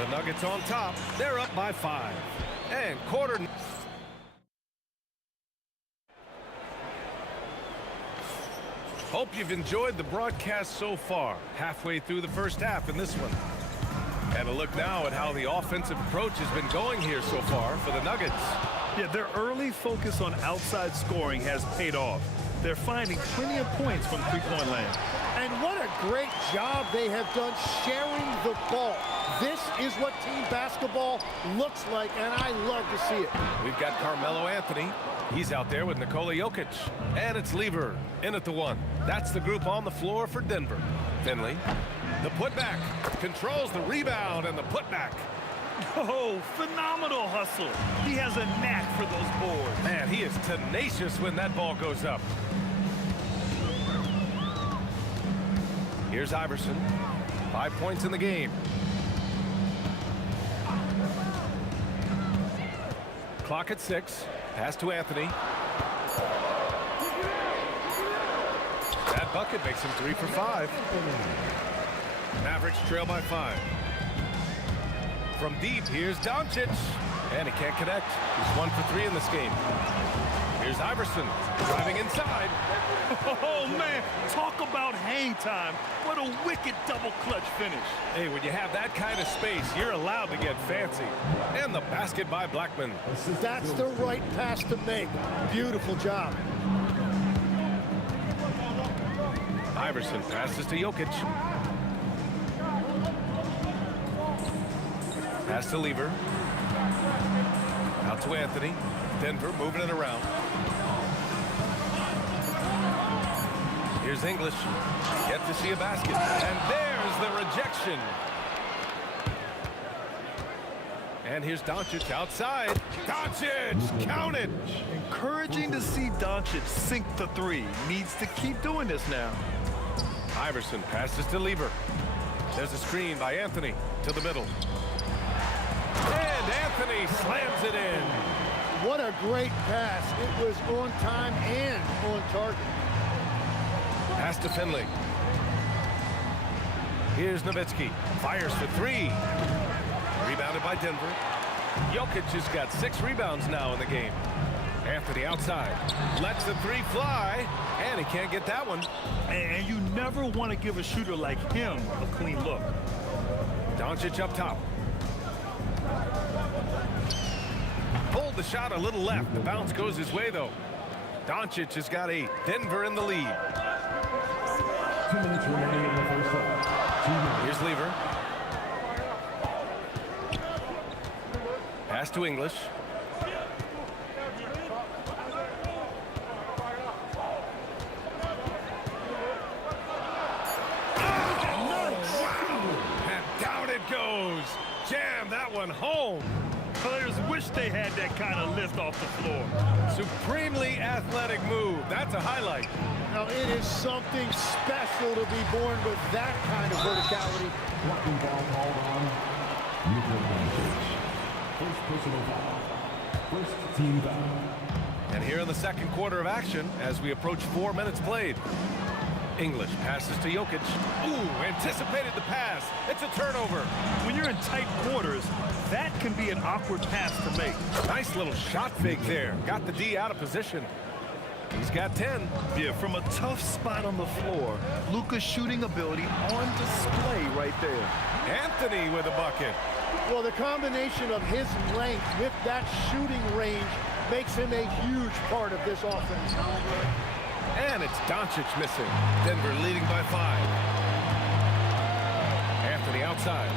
The Nuggets on top. They're up by 5. And quarter. Hope you've enjoyed the broadcast so far. Halfway through the first half in this one. And a look now at how the offensive approach has been going here so far for the Nuggets. Yeah, their early focus on outside scoring has paid off. They're finding plenty of points from three-point land. And what a great job they have done sharing the ball. This is what team basketball looks like, and I love to see it. We've got Carmelo Anthony. He's out there with Nikola Jokic. And it's Lever in at the 1. That's the group on the floor for Denver. Finley, the putback, controls the rebound and the putback. Oh, phenomenal hustle. He has a knack for those boards. Man, he is tenacious when that ball goes up. Here's Iverson. 5 points in the game. Clock at 6. Pass to Anthony. That bucket makes him 3 for 5. Mavericks trail by 5. From deep, here's Doncic. And he can't connect. He's 1 for 3 in this game. Here's Iverson driving inside. Oh, man, talk about hang time. What a wicked double clutch finish. Hey, when you have that kind of space, you're allowed to get fancy. And the basket by Blackman. That's the right pass to make. Beautiful job. Iverson passes to Jokic. Pass to Lever. Out to Anthony. Denver moving it around. Here's English. Yet to see a basket. And there's the rejection. And here's Doncic outside. Doncic, count it. Encouraging to see Doncic sink the 3. Needs to keep doing this now. Iverson passes to Lever. There's a screen by Anthony to the middle. And Anthony slams it in. What a great pass. It was on time and on target. Pass to Finley. Here's Nowitzki. Fires for 3. Rebounded by Denver. Jokic has got 6 rebounds now in the game. Anthony outside. Lets the 3 fly. And he can't get that one. And you never want to give a shooter like him a clean look. Doncic up top. Pulled the shot a little left. The bounce goes his way, though. Doncic has got 8. Denver in the lead. 2 minutes remaining in the first half. Here's Lever. Pass to English. And down it goes. Jam that one home. Players wish they had that kind of lift off the floor. Supremely athletic move. That's a highlight. Now, it is something special to be born with that kind of verticality. Blocking ball called on. First personal foul. First team foul. And here in the second quarter of action, as we approach 4 minutes played. English passes to Jokic. Ooh, anticipated the pass. It's a turnover. When you're in tight quarters, that can be an awkward pass to make. Nice little shot fake there. Got the D out of position. He's got 10. Yeah, from a tough spot on the floor, Luka's shooting ability on display right there. Anthony with a bucket. Well, the combination of his length with that shooting range makes him a huge part of this offense. And it's Doncic missing. Denver leading by 5. Anthony outside.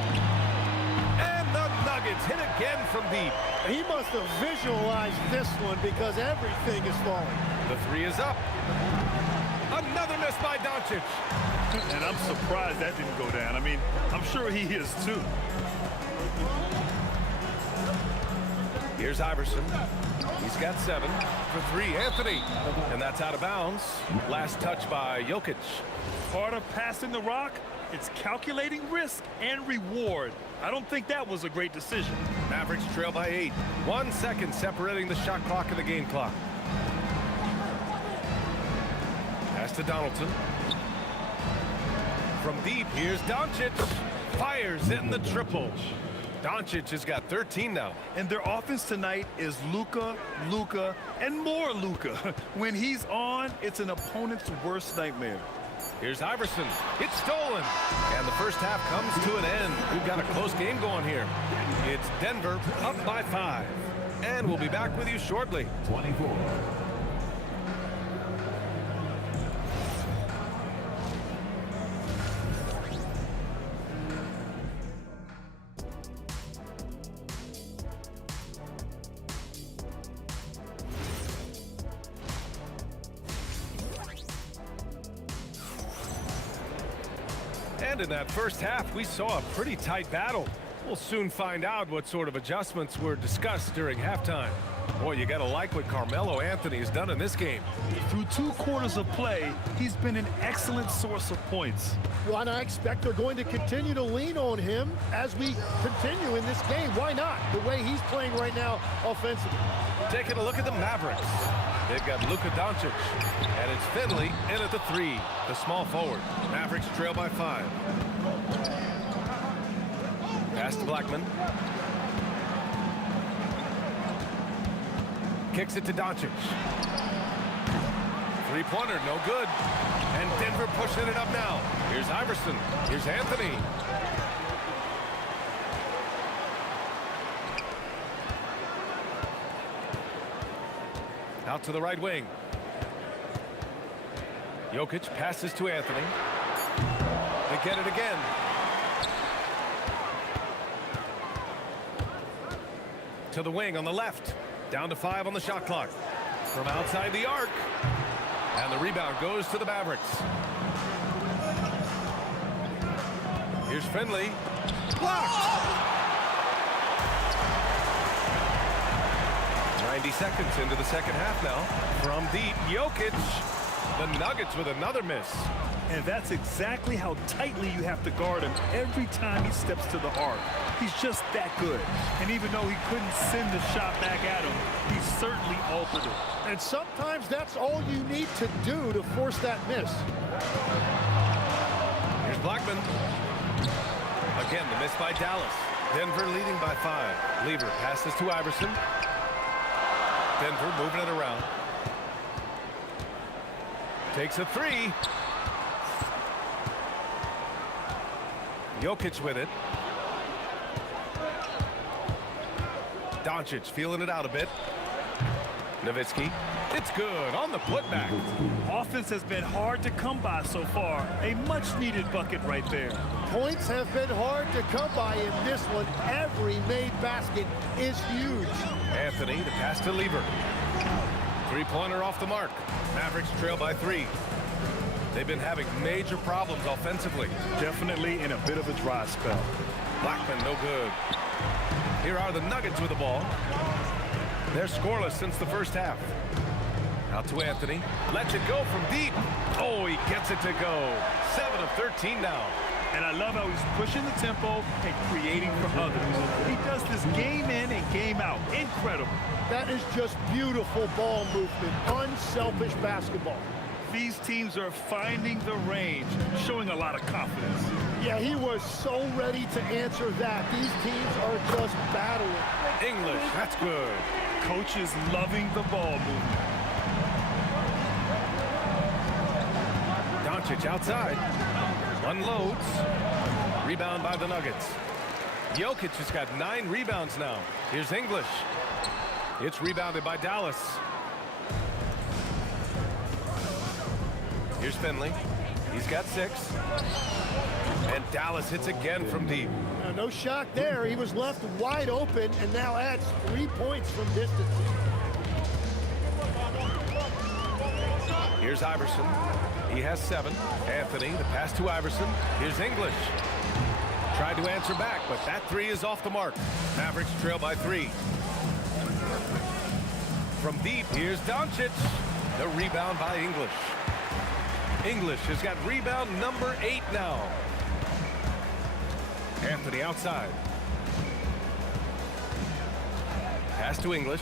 And the Nuggets hit again from deep. He must have visualized this one because everything is falling. The 3 is up. Another miss by Doncic. And I'm surprised that didn't go down. I mean, I'm sure he is too. Here's Iverson. He's got 7 for 3. Anthony. And that's out of bounds. Last touch by Jokic. Part of passing the rock, it's calculating risk and reward. I don't think that was a great decision. Mavericks trail by 8. 1 second separating the shot clock and the game clock. Pass to Donaldson. From deep, here's Doncic. Fires in the triple. Doncic has got 13 now. And their offense tonight is Luka, and more Luka. When he's on, it's an opponent's worst nightmare. Here's Iverson. It's stolen. And the first half comes to an end. We've got a close game going here. It's Denver up by 5. And we'll be back with you shortly. 24. And in that first half, we saw a pretty tight battle. We'll soon find out what sort of adjustments were discussed during halftime. Boy, you gotta like what Carmelo Anthony has done in this game. Through 2 quarters of play, he's been an excellent source of points. Well, and I expect they're going to continue to lean on him as we continue in this game. Why not? The way he's playing right now offensively. Taking a look at the Mavericks. They've got Luka Doncic, and it's Finley in at the 3, the small forward. Mavericks trail by 5. Pass to Blackman. Kicks it to Doncic. 3-pointer, no good. And Denver pushing it up now. Here's Iverson. Here's Anthony. Out to the right wing. Jokic passes to Anthony. They get it again. To the wing on the left. Down to 5 on the shot clock. From outside the arc. And the rebound goes to the Mavericks. Here's Finley. Blocked! 90 seconds into the second half now. From deep, Jokic. The Nuggets with another miss. And that's exactly how tightly you have to guard him every time he steps to the arc. He's just that good. And even though he couldn't send the shot back at him, he certainly altered it. And sometimes that's all you need to do to force that miss. Here's Blackman. Again, the miss by Dallas. Denver leading by 5. Lever passes to Iverson. Denver moving it around. Takes a 3. Jokic with it. Doncic feeling it out a bit. Nowitzki. It's good on the putback. Offense has been hard to come by so far. A much-needed bucket right there. Points have been hard to come by in this one. Every made basket is huge. Anthony, the pass to Lever. 3-pointer off the mark. Mavericks trail by 3. They've been having major problems offensively. Definitely in a bit of a dry spell. Blackman, no good. Here are the Nuggets with the ball. They're scoreless since the first half. Out to Anthony. Lets it go from deep. Oh, he gets it to go. 7 of 13 now. And I love how he's pushing the tempo and creating for others. He does this game in and game out. Incredible. That is just beautiful ball movement. Unselfish basketball. These teams are finding the range, showing a lot of confidence. Yeah, he was so ready to answer that. These teams are just battling. English, that's good. Coach is loving the ball movement. Doncic outside. Unloads. Rebound by the Nuggets. Jokic has got 9 rebounds now. Here's English. It's rebounded by Dallas. Here's Finley. He's got 6. And Dallas hits again from deep. No shock there. He was left wide open and now adds 3 points from distance. Here's Iverson. He has 7. Anthony, the pass to Iverson. Here's English. Tried to answer back, but that 3 is off the mark. Mavericks trail by 3. From deep, here's Doncic. The rebound by English. English has got rebound number 8 now. Anthony outside. Pass to English.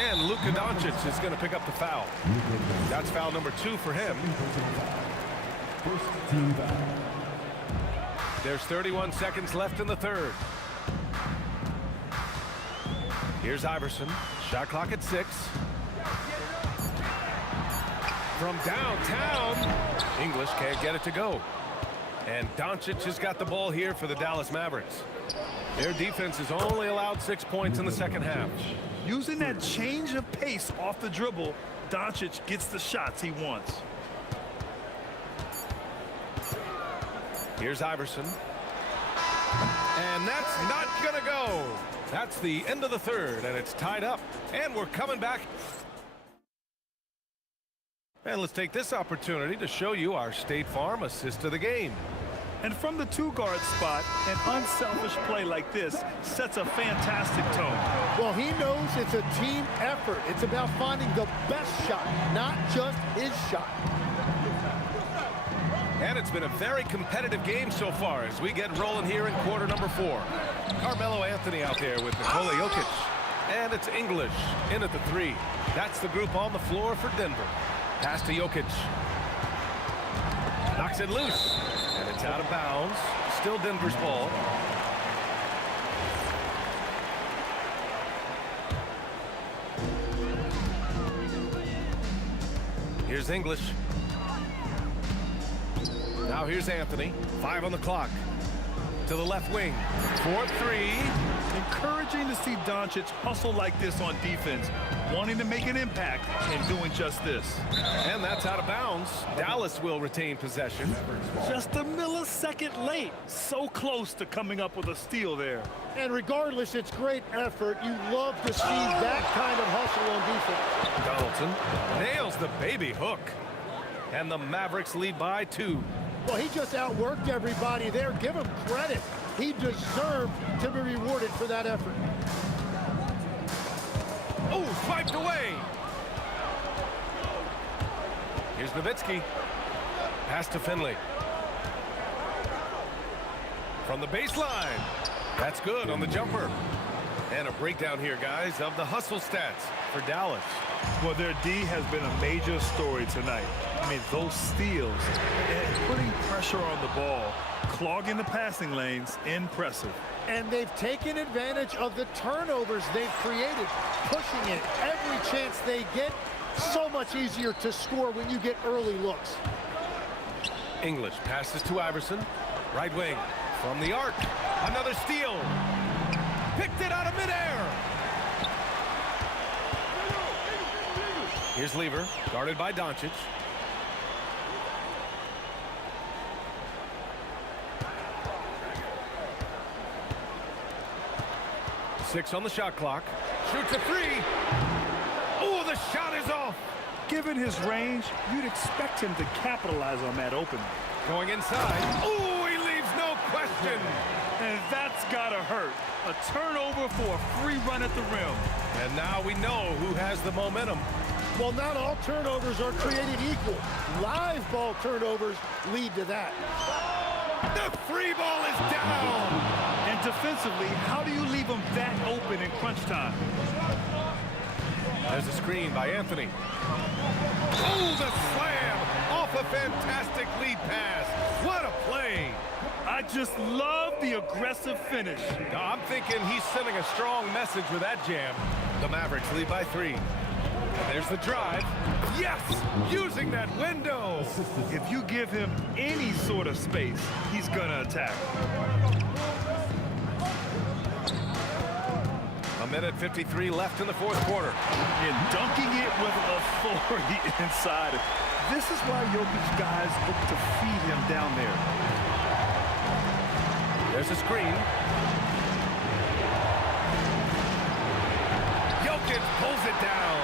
And Luka Doncic is going to pick up the foul. That's foul number 2 for him. First team foul. There's 31 seconds left in the third. Here's Iverson. Shot clock at 6. From downtown, English can't get it to go. And Doncic has got the ball here for the Dallas Mavericks. Their defense has only allowed 6 points in the second half. Using that change of pace off the dribble, Doncic gets the shots he wants. Here's Iverson. And that's not gonna go. That's the end of the third, and it's tied up. And we're coming back. And let's take this opportunity to show you our State Farm assist of the game. And from the 2-guard spot, an unselfish play like this sets a fantastic tone. Well, he knows it's a team effort. It's about finding the best shot, not just his shot. And it's been a very competitive game so far as we get rolling here in quarter number 4. Carmelo Anthony out there with Nikola Jokic. And it's English in at the 3. That's the group on the floor for Denver. Pass to Jokic. Knocks it loose. And it's out of bounds. Still Denver's ball. Here's English. Now here's Anthony. 5 on the clock. To the left wing. 4-3. Encouraging to see Doncic hustle like this on defense, wanting to make an impact and doing just this. And that's out of bounds. Dallas will retain possession. Just a millisecond late. So close to coming up with a steal there. And regardless, it's great effort. You love to see that kind of hustle on defense. Donaldson nails the baby hook. And the Mavericks lead by 2. Well, he just outworked everybody there. Give him credit. He deserved to be rewarded for that effort. Oh, swiped away. Here's Nowitzki. Pass to Finley. From the baseline. That's good on the jumper. And a breakdown here, guys, of the hustle stats for Dallas. Well, their D has been a major story tonight. I mean, those steals and putting pressure on the ball, clogging the passing lanes, impressive. And they've taken advantage of the turnovers they've created, pushing it every chance they get. So much easier to score when you get early looks. English passes to Iverson. Right wing from the arc. Another steal. Picked it out of midair. Here's Lever, guarded by Doncic. Six on the shot clock. Shoots a 3. Oh, the shot is off. Given his range, you'd expect him to capitalize on that opening. Going inside. Oh, he leaves no question. And that's gotta hurt. A turnover for a free run at the rim. And now we know who has the momentum. Well, not all turnovers are created equal. Live ball turnovers lead to that. The free ball is down. And defensively, how do you leave them that open in crunch time? There's a screen by Anthony. Oh, the slam off a fantastic lead pass. What a play. I just love the aggressive finish. I'm thinking he's sending a strong message with that jam. The Mavericks lead by 3. There's the drive. Yes! Using that window. If you give him any sort of space, he's gonna attack. A minute 53 left in the fourth quarter. And dunking it with authority inside. This is why Jokic guys look to feed him down there. There's a screen. Jokic pulls it down.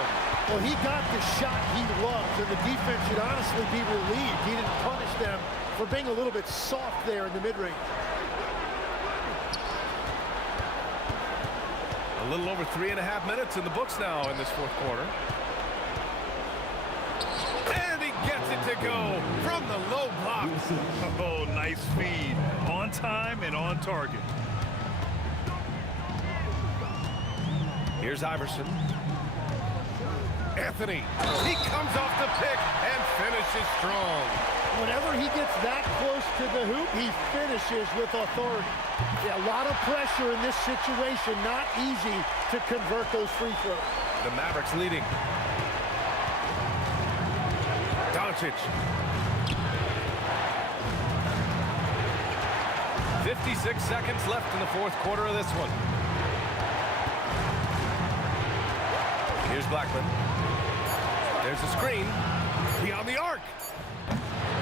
Well, he got the shot he loves, and the defense should honestly be relieved. He didn't punish them for being a little bit soft there in the mid-range. A little over 3.5 minutes in the books now in this fourth quarter. And he gets it to go from the low block. Oh, nice feed. On time and on target. Here's Iverson. Anthony, he comes off the pick and finishes strong. Whenever he gets that close to the hoop, he finishes with authority. Yeah, a lot of pressure in this situation. Not easy to convert those free throws. The Mavericks leading. Doncic. 56 seconds left in the fourth quarter of this one. Here's Blackman. There's a screen. Beyond the arc.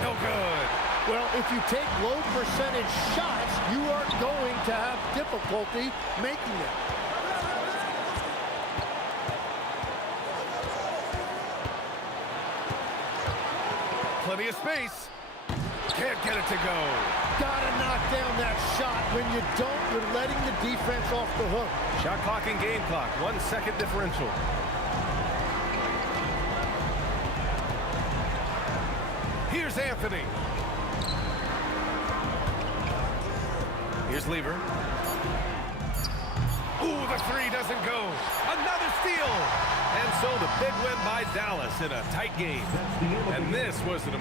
No good. Well, if you take low percentage shots, you are going to have difficulty making it. Plenty of space. Can't get it to go. Gotta knock down that shot. When you don't, you're letting the defense off the hook. Shot clock and game clock. 1 second differential. Here's Anthony. Here's Lever. Ooh, the three doesn't go. Another steal. And so the big win by Dallas in a tight game. And this was an